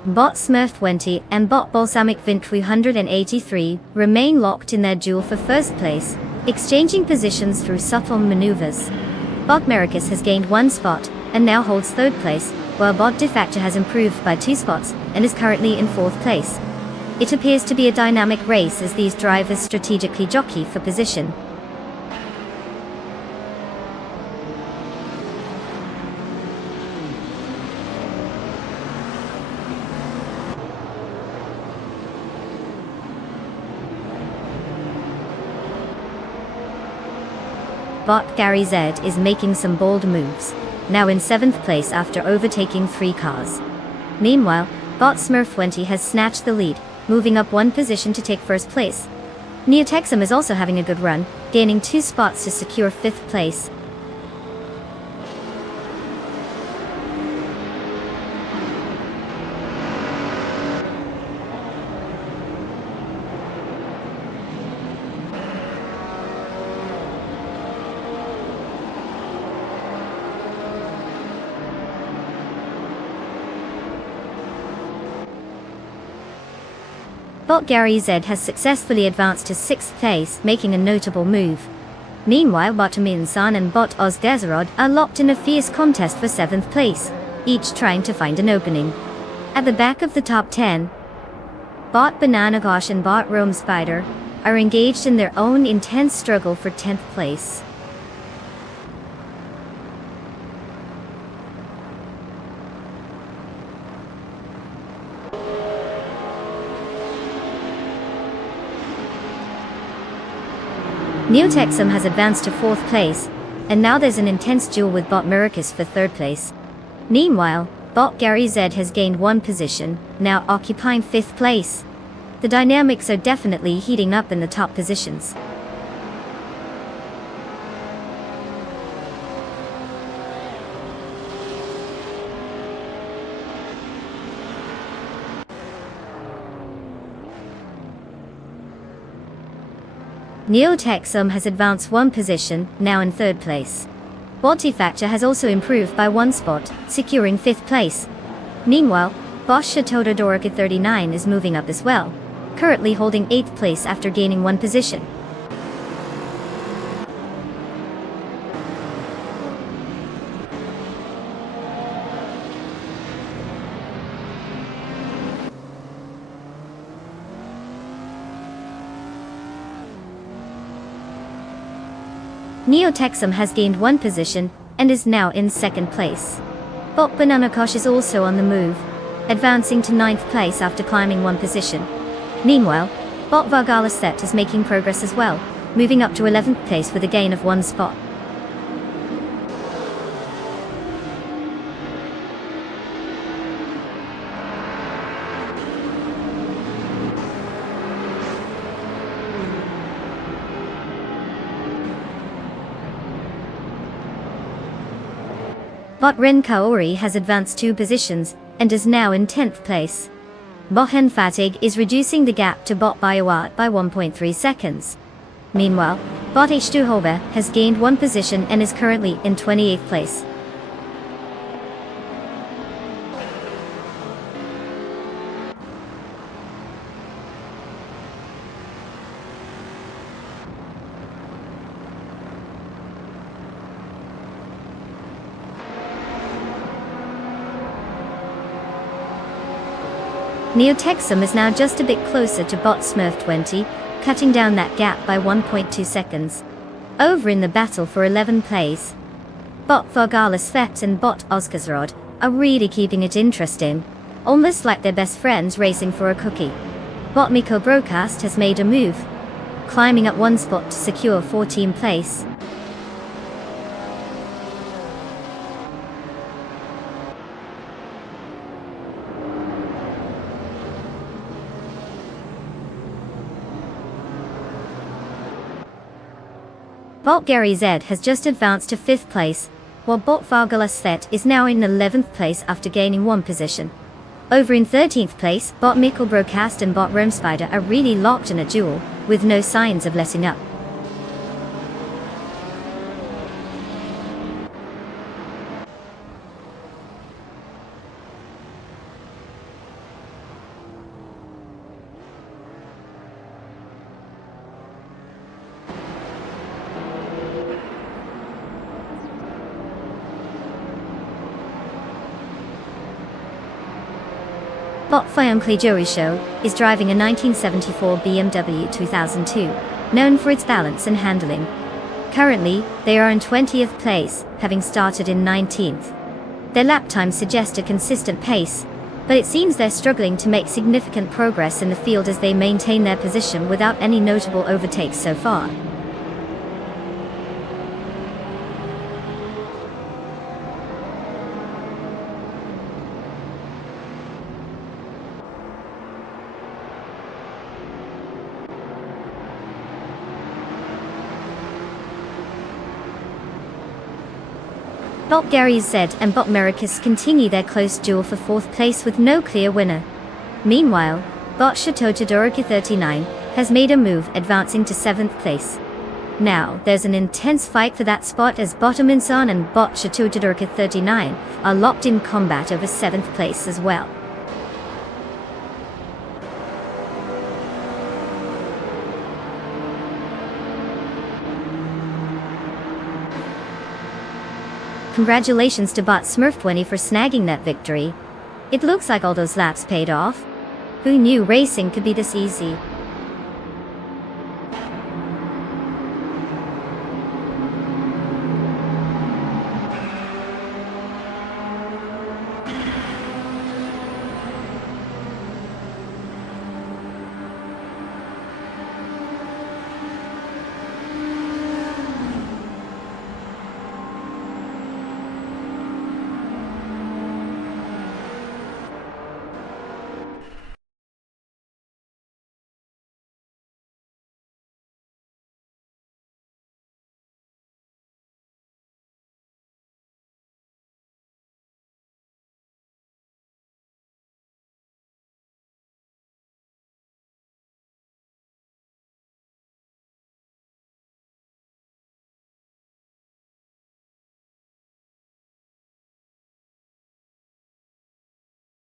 Bot Smurf 20 and Bot Balsamic Vin 383 remain locked in their duel for first place, exchanging positions through subtle maneuvers. Bot Mericus has gained 1 spot and now holds third place, while Bot Defactor has improved by 2 spots and is currently in fourth place. It appears to be a dynamic race as these drivers strategically jockey for position. Bot Gary Z is making some bold moves, now in 7th place after overtaking 3 cars. Meanwhile, Bot Smurf 20 has snatched the lead, moving up 1 position to take first place. Neotexum is also having a good run, gaining 2 spots to secure 5th place. Bot Gary Z has successfully advanced to 6th place, making a notable move. Meanwhile, Bot Amin-san and Bot Ozgazarad are locked in a fierce contest for 7th place, each trying to find an opening. At the back of the top 10, Bot Banana Gosh and Bot Rome Spider are engaged in their own intense struggle for 10th place. Neotexum has advanced to 4th place, and now there's an intense duel with Bot Mericus for 3rd place. Meanwhile, Bot Gary Z has gained 1 position, now occupying 5th place. The dynamics are definitely heating up in the top positions. Neotexum has advanced 1 position, now in 3rd place. Bot Defactor has also improved by 1 spot, securing 5th place. Meanwhile, Bosch Totodorica 39 is moving up as well, currently holding 8th place after gaining 1 position. Neotexum has gained 1 position and is now in 2nd place. Bot Banana Kosh is also on the move, advancing to 9th place after climbing 1 position. Meanwhile, Bot Vargala Set is making progress as well, moving up to 11th place with a gain of 1 spot. Bot Ren Kaori has advanced 2 positions, and is now in 10th place. Bohen Fatigue is reducing the gap to Bot Biowat by 1.3 seconds. Meanwhile, Bot H2 has gained 1 position and is currently in 28th place. Neotexum is now just a bit closer to Bot Smurf 20, cutting down that gap by 1.2 seconds. Over in the battle for 11th place, Bot Vargala Svet and Bot Ozgazarad are really keeping it interesting, almost like they're best friends racing for a cookie. Bot Miko Broadcast has made a move, climbing up 1 spot to secure 14th place. Bot Gary Z has just advanced to 5th place, while Bot Vargalas Thet is now in 11th place after gaining 1 position. Over in 13th place, Bot Mikkel Broadcast and Bot Rome Spider are really locked in a duel, with no signs of letting up. Bot Fyonkli Joey Show is driving a 1974 BMW 2002, known for its balance and handling. Currently, they are in 20th place, having started in 19th. Their lap times suggest a consistent pace, but it seems they're struggling to make significant progress in the field as they maintain their position without any notable overtakes so far. Bot Gary Z and Bot Mericus continue their close duel for 4th place with no clear winner. Meanwhile, Bot Chateau 39 has made a move, advancing to 7th place. Now, there's an intense fight for that spot as Bottom Insan and Bot Chateau 39 are locked in combat over 7th place as well. Congratulations to Bot Smurf20 for snagging that victory. It looks like all those laps paid off. Who knew racing could be this easy?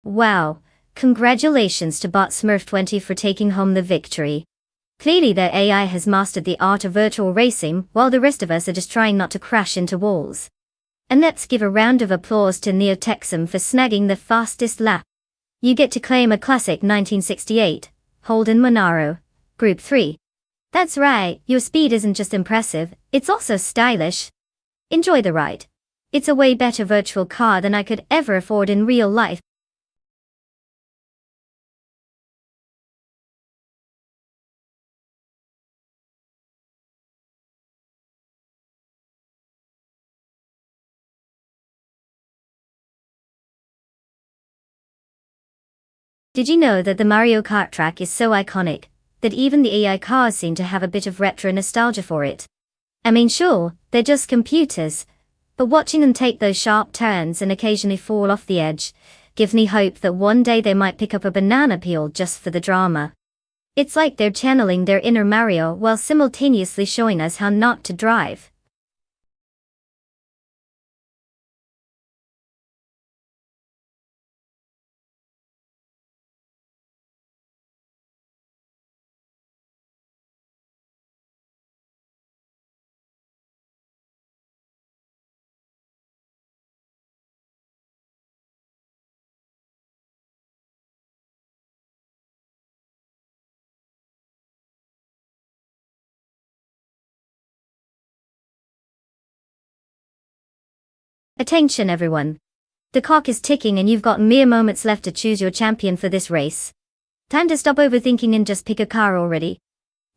Wow, congratulations to Bot Smurf20 for taking home the victory. Clearly their AI has mastered the art of virtual racing, while the rest of us are just trying not to crash into walls. And let's give a round of applause to Neotexum for snagging the fastest lap. You get to claim a classic 1968, Holden Monaro, Group 3. That's right, your speed isn't just impressive, it's also stylish. Enjoy the ride. It's a way better virtual car than I could ever afford in real life. Did you know that the Mario Kart track is so iconic that even the AI cars seem to have a bit of retro nostalgia for it? I mean, sure, they're just computers, but watching them take those sharp turns and occasionally fall off the edge gives me hope that one day they might pick up a banana peel just for the drama. It's like they're channeling their inner Mario while simultaneously showing us how not to drive. Attention everyone. The clock is ticking and you've got mere moments left to choose your champion for this race. Time to stop overthinking and just pick a car already.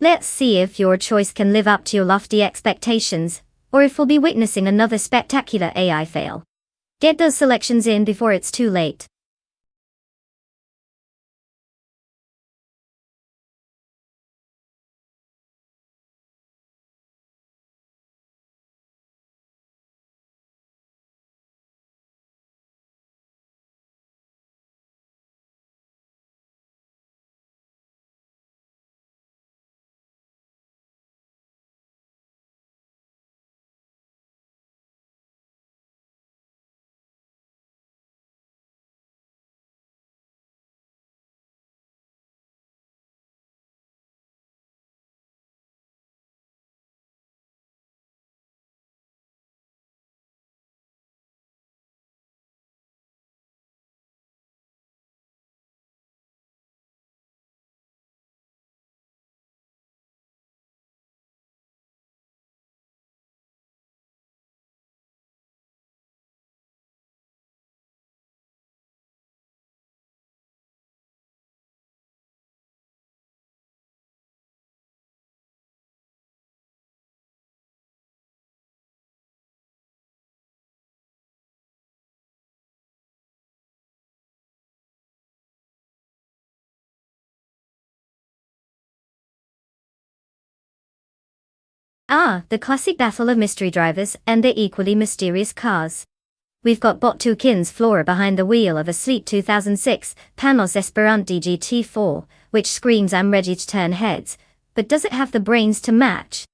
Let's see if your choice can live up to your lofty expectations, or if we'll be witnessing another spectacular AI fail. Get those selections in before it's too late. Ah, the classic battle of mystery drivers and their equally mysterious cars. We've got Bot 2 Flora behind the wheel of a sleek 2006 Panos Esperanti GT4, which screams I'm ready to turn heads, but does it have the brains to match?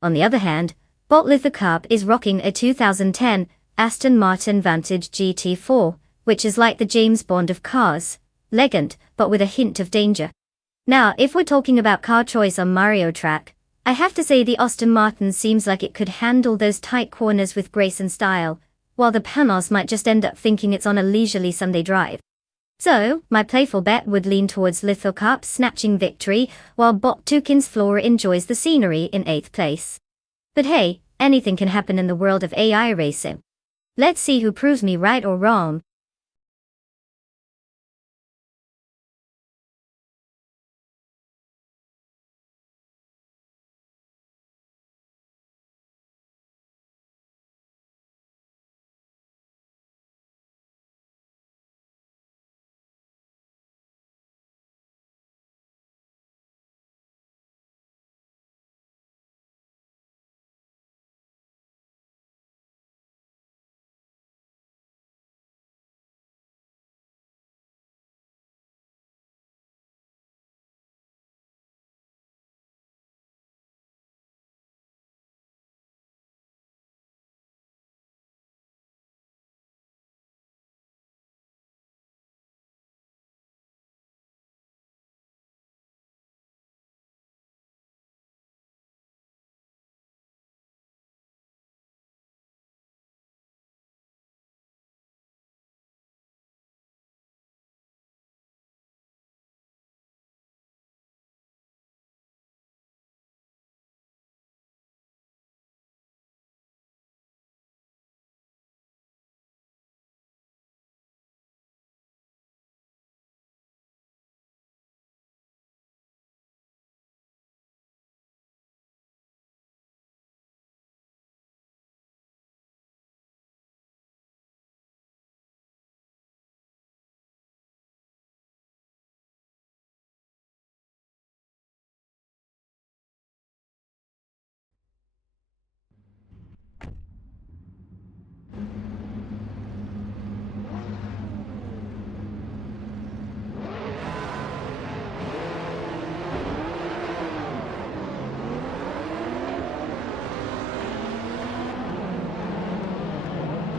On the other hand, Bot Lithocarp is rocking a 2010 Aston Martin Vantage GT4, which is like the James Bond of cars, elegant, but with a hint of danger. Now, if we're talking about car choice on Mario Track, I have to say the Aston Martin seems like it could handle those tight corners with grace and style, while the Panos might just end up thinking it's on a leisurely Sunday drive. So, my playful bet would lean towards Lithocarp snatching victory, while Bot 2 Flora enjoys the scenery in 8th place. But hey, anything can happen in the world of AI racing. Let's see who proves me right or wrong.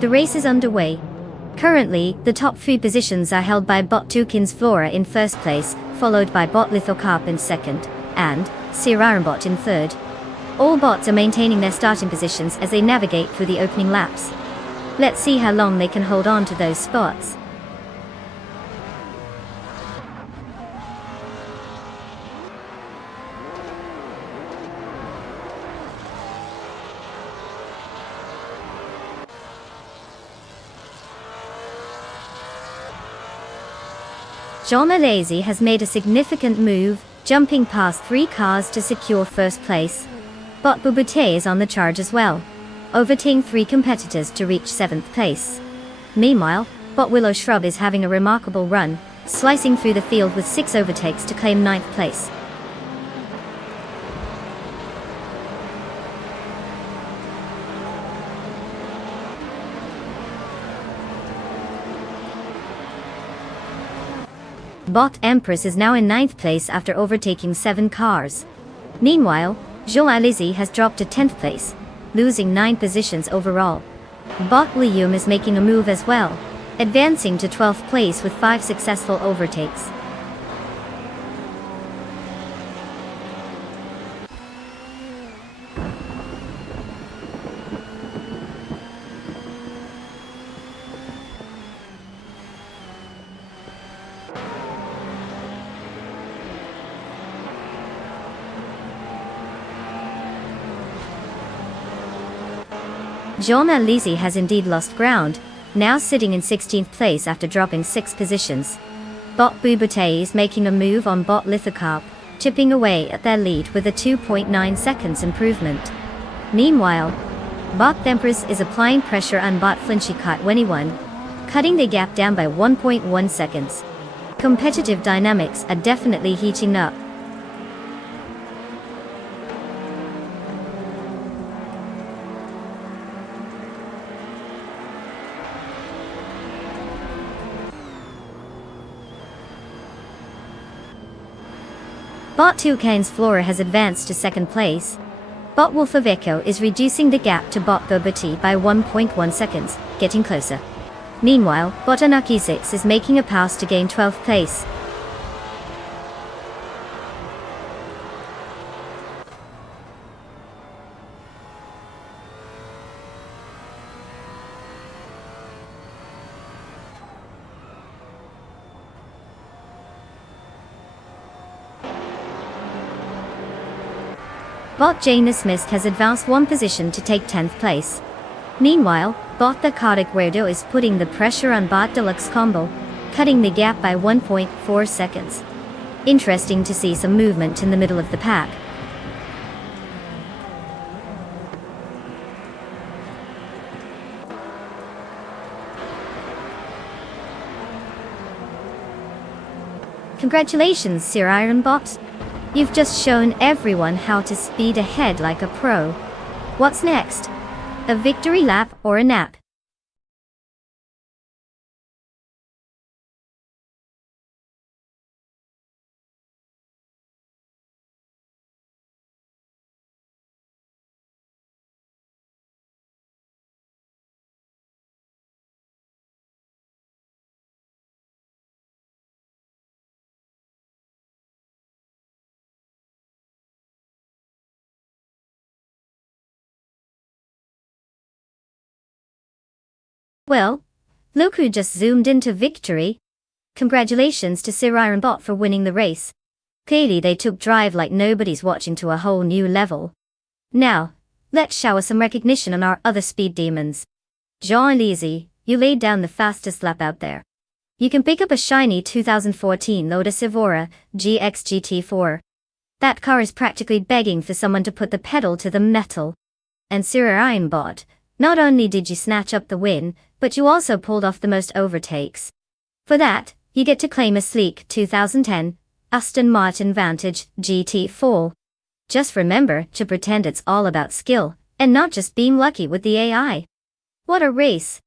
The race is underway. Currently, the top 3 positions are held by Bot 2 Flora in 1st place, followed by Bot Lithocarp in 2nd, and Bot in 3rd. All bots are maintaining their starting positions as they navigate through the opening laps. Let's see how long they can hold on to those spots. Jean Alesi has made a significant move, jumping past 3 cars to secure 1st place. Bot Bubute is on the charge as well, overtaking 3 competitors to reach 7th place. Meanwhile, Bot Willow Shrub is having a remarkable run, slicing through the field with 6 overtakes to claim 9th place. Bot Empress is now in 9th place after overtaking 7 cars. Meanwhile, Jean Alesi has dropped to 10th place, losing 9 positions overall. Bot Lium is making a move as well, advancing to 12th place with 5 successful overtakes. Jean Alesi has indeed lost ground, now sitting in 16th place after dropping 6 positions. Bot Bubute is making a move on Bot Lithocarp, chipping away at their lead with a 2.9 seconds improvement. Meanwhile, Bot Empress is applying pressure on Bot Flinchycat21, cutting the gap down by 1.1 seconds. Competitive dynamics are definitely heating up. Bot 2 Kane's Flora has advanced to second place. Bot Wolfaveco is reducing the gap to Bot Bobuti by 1.1 seconds, getting closer. Meanwhile, Bot Anuki 6 is making a pass to gain 12th place. Bot Janus Mist has advanced one position to take 10th place. Meanwhile, Bot the Cardiac Weirdo is putting the pressure on Bot Deluxe Combo, cutting the gap by 1.4 seconds. Interesting to see some movement in the middle of the pack. Congratulations, Sir Ironbot. You've just shown everyone how to speed ahead like a pro. What's next? A victory lap or a nap? Well, look who just zoomed into victory. Congratulations to Sir Ironbot for winning the race. Clearly they took drive like nobody's watching to a whole new level. Now, let's shower some recognition on our other speed demons. Jean Lisi, you laid down the fastest lap out there. You can pick up a shiny 2014 Lotus Evora GX GT4. That car is practically begging for someone to put the pedal to the metal. And Sir Ironbot, not only did you snatch up the win, but you also pulled off the most overtakes. For that, you get to claim a sleek 2010 Aston Martin Vantage GT4. Just remember to pretend it's all about skill, and not just being lucky with the AI. What a race!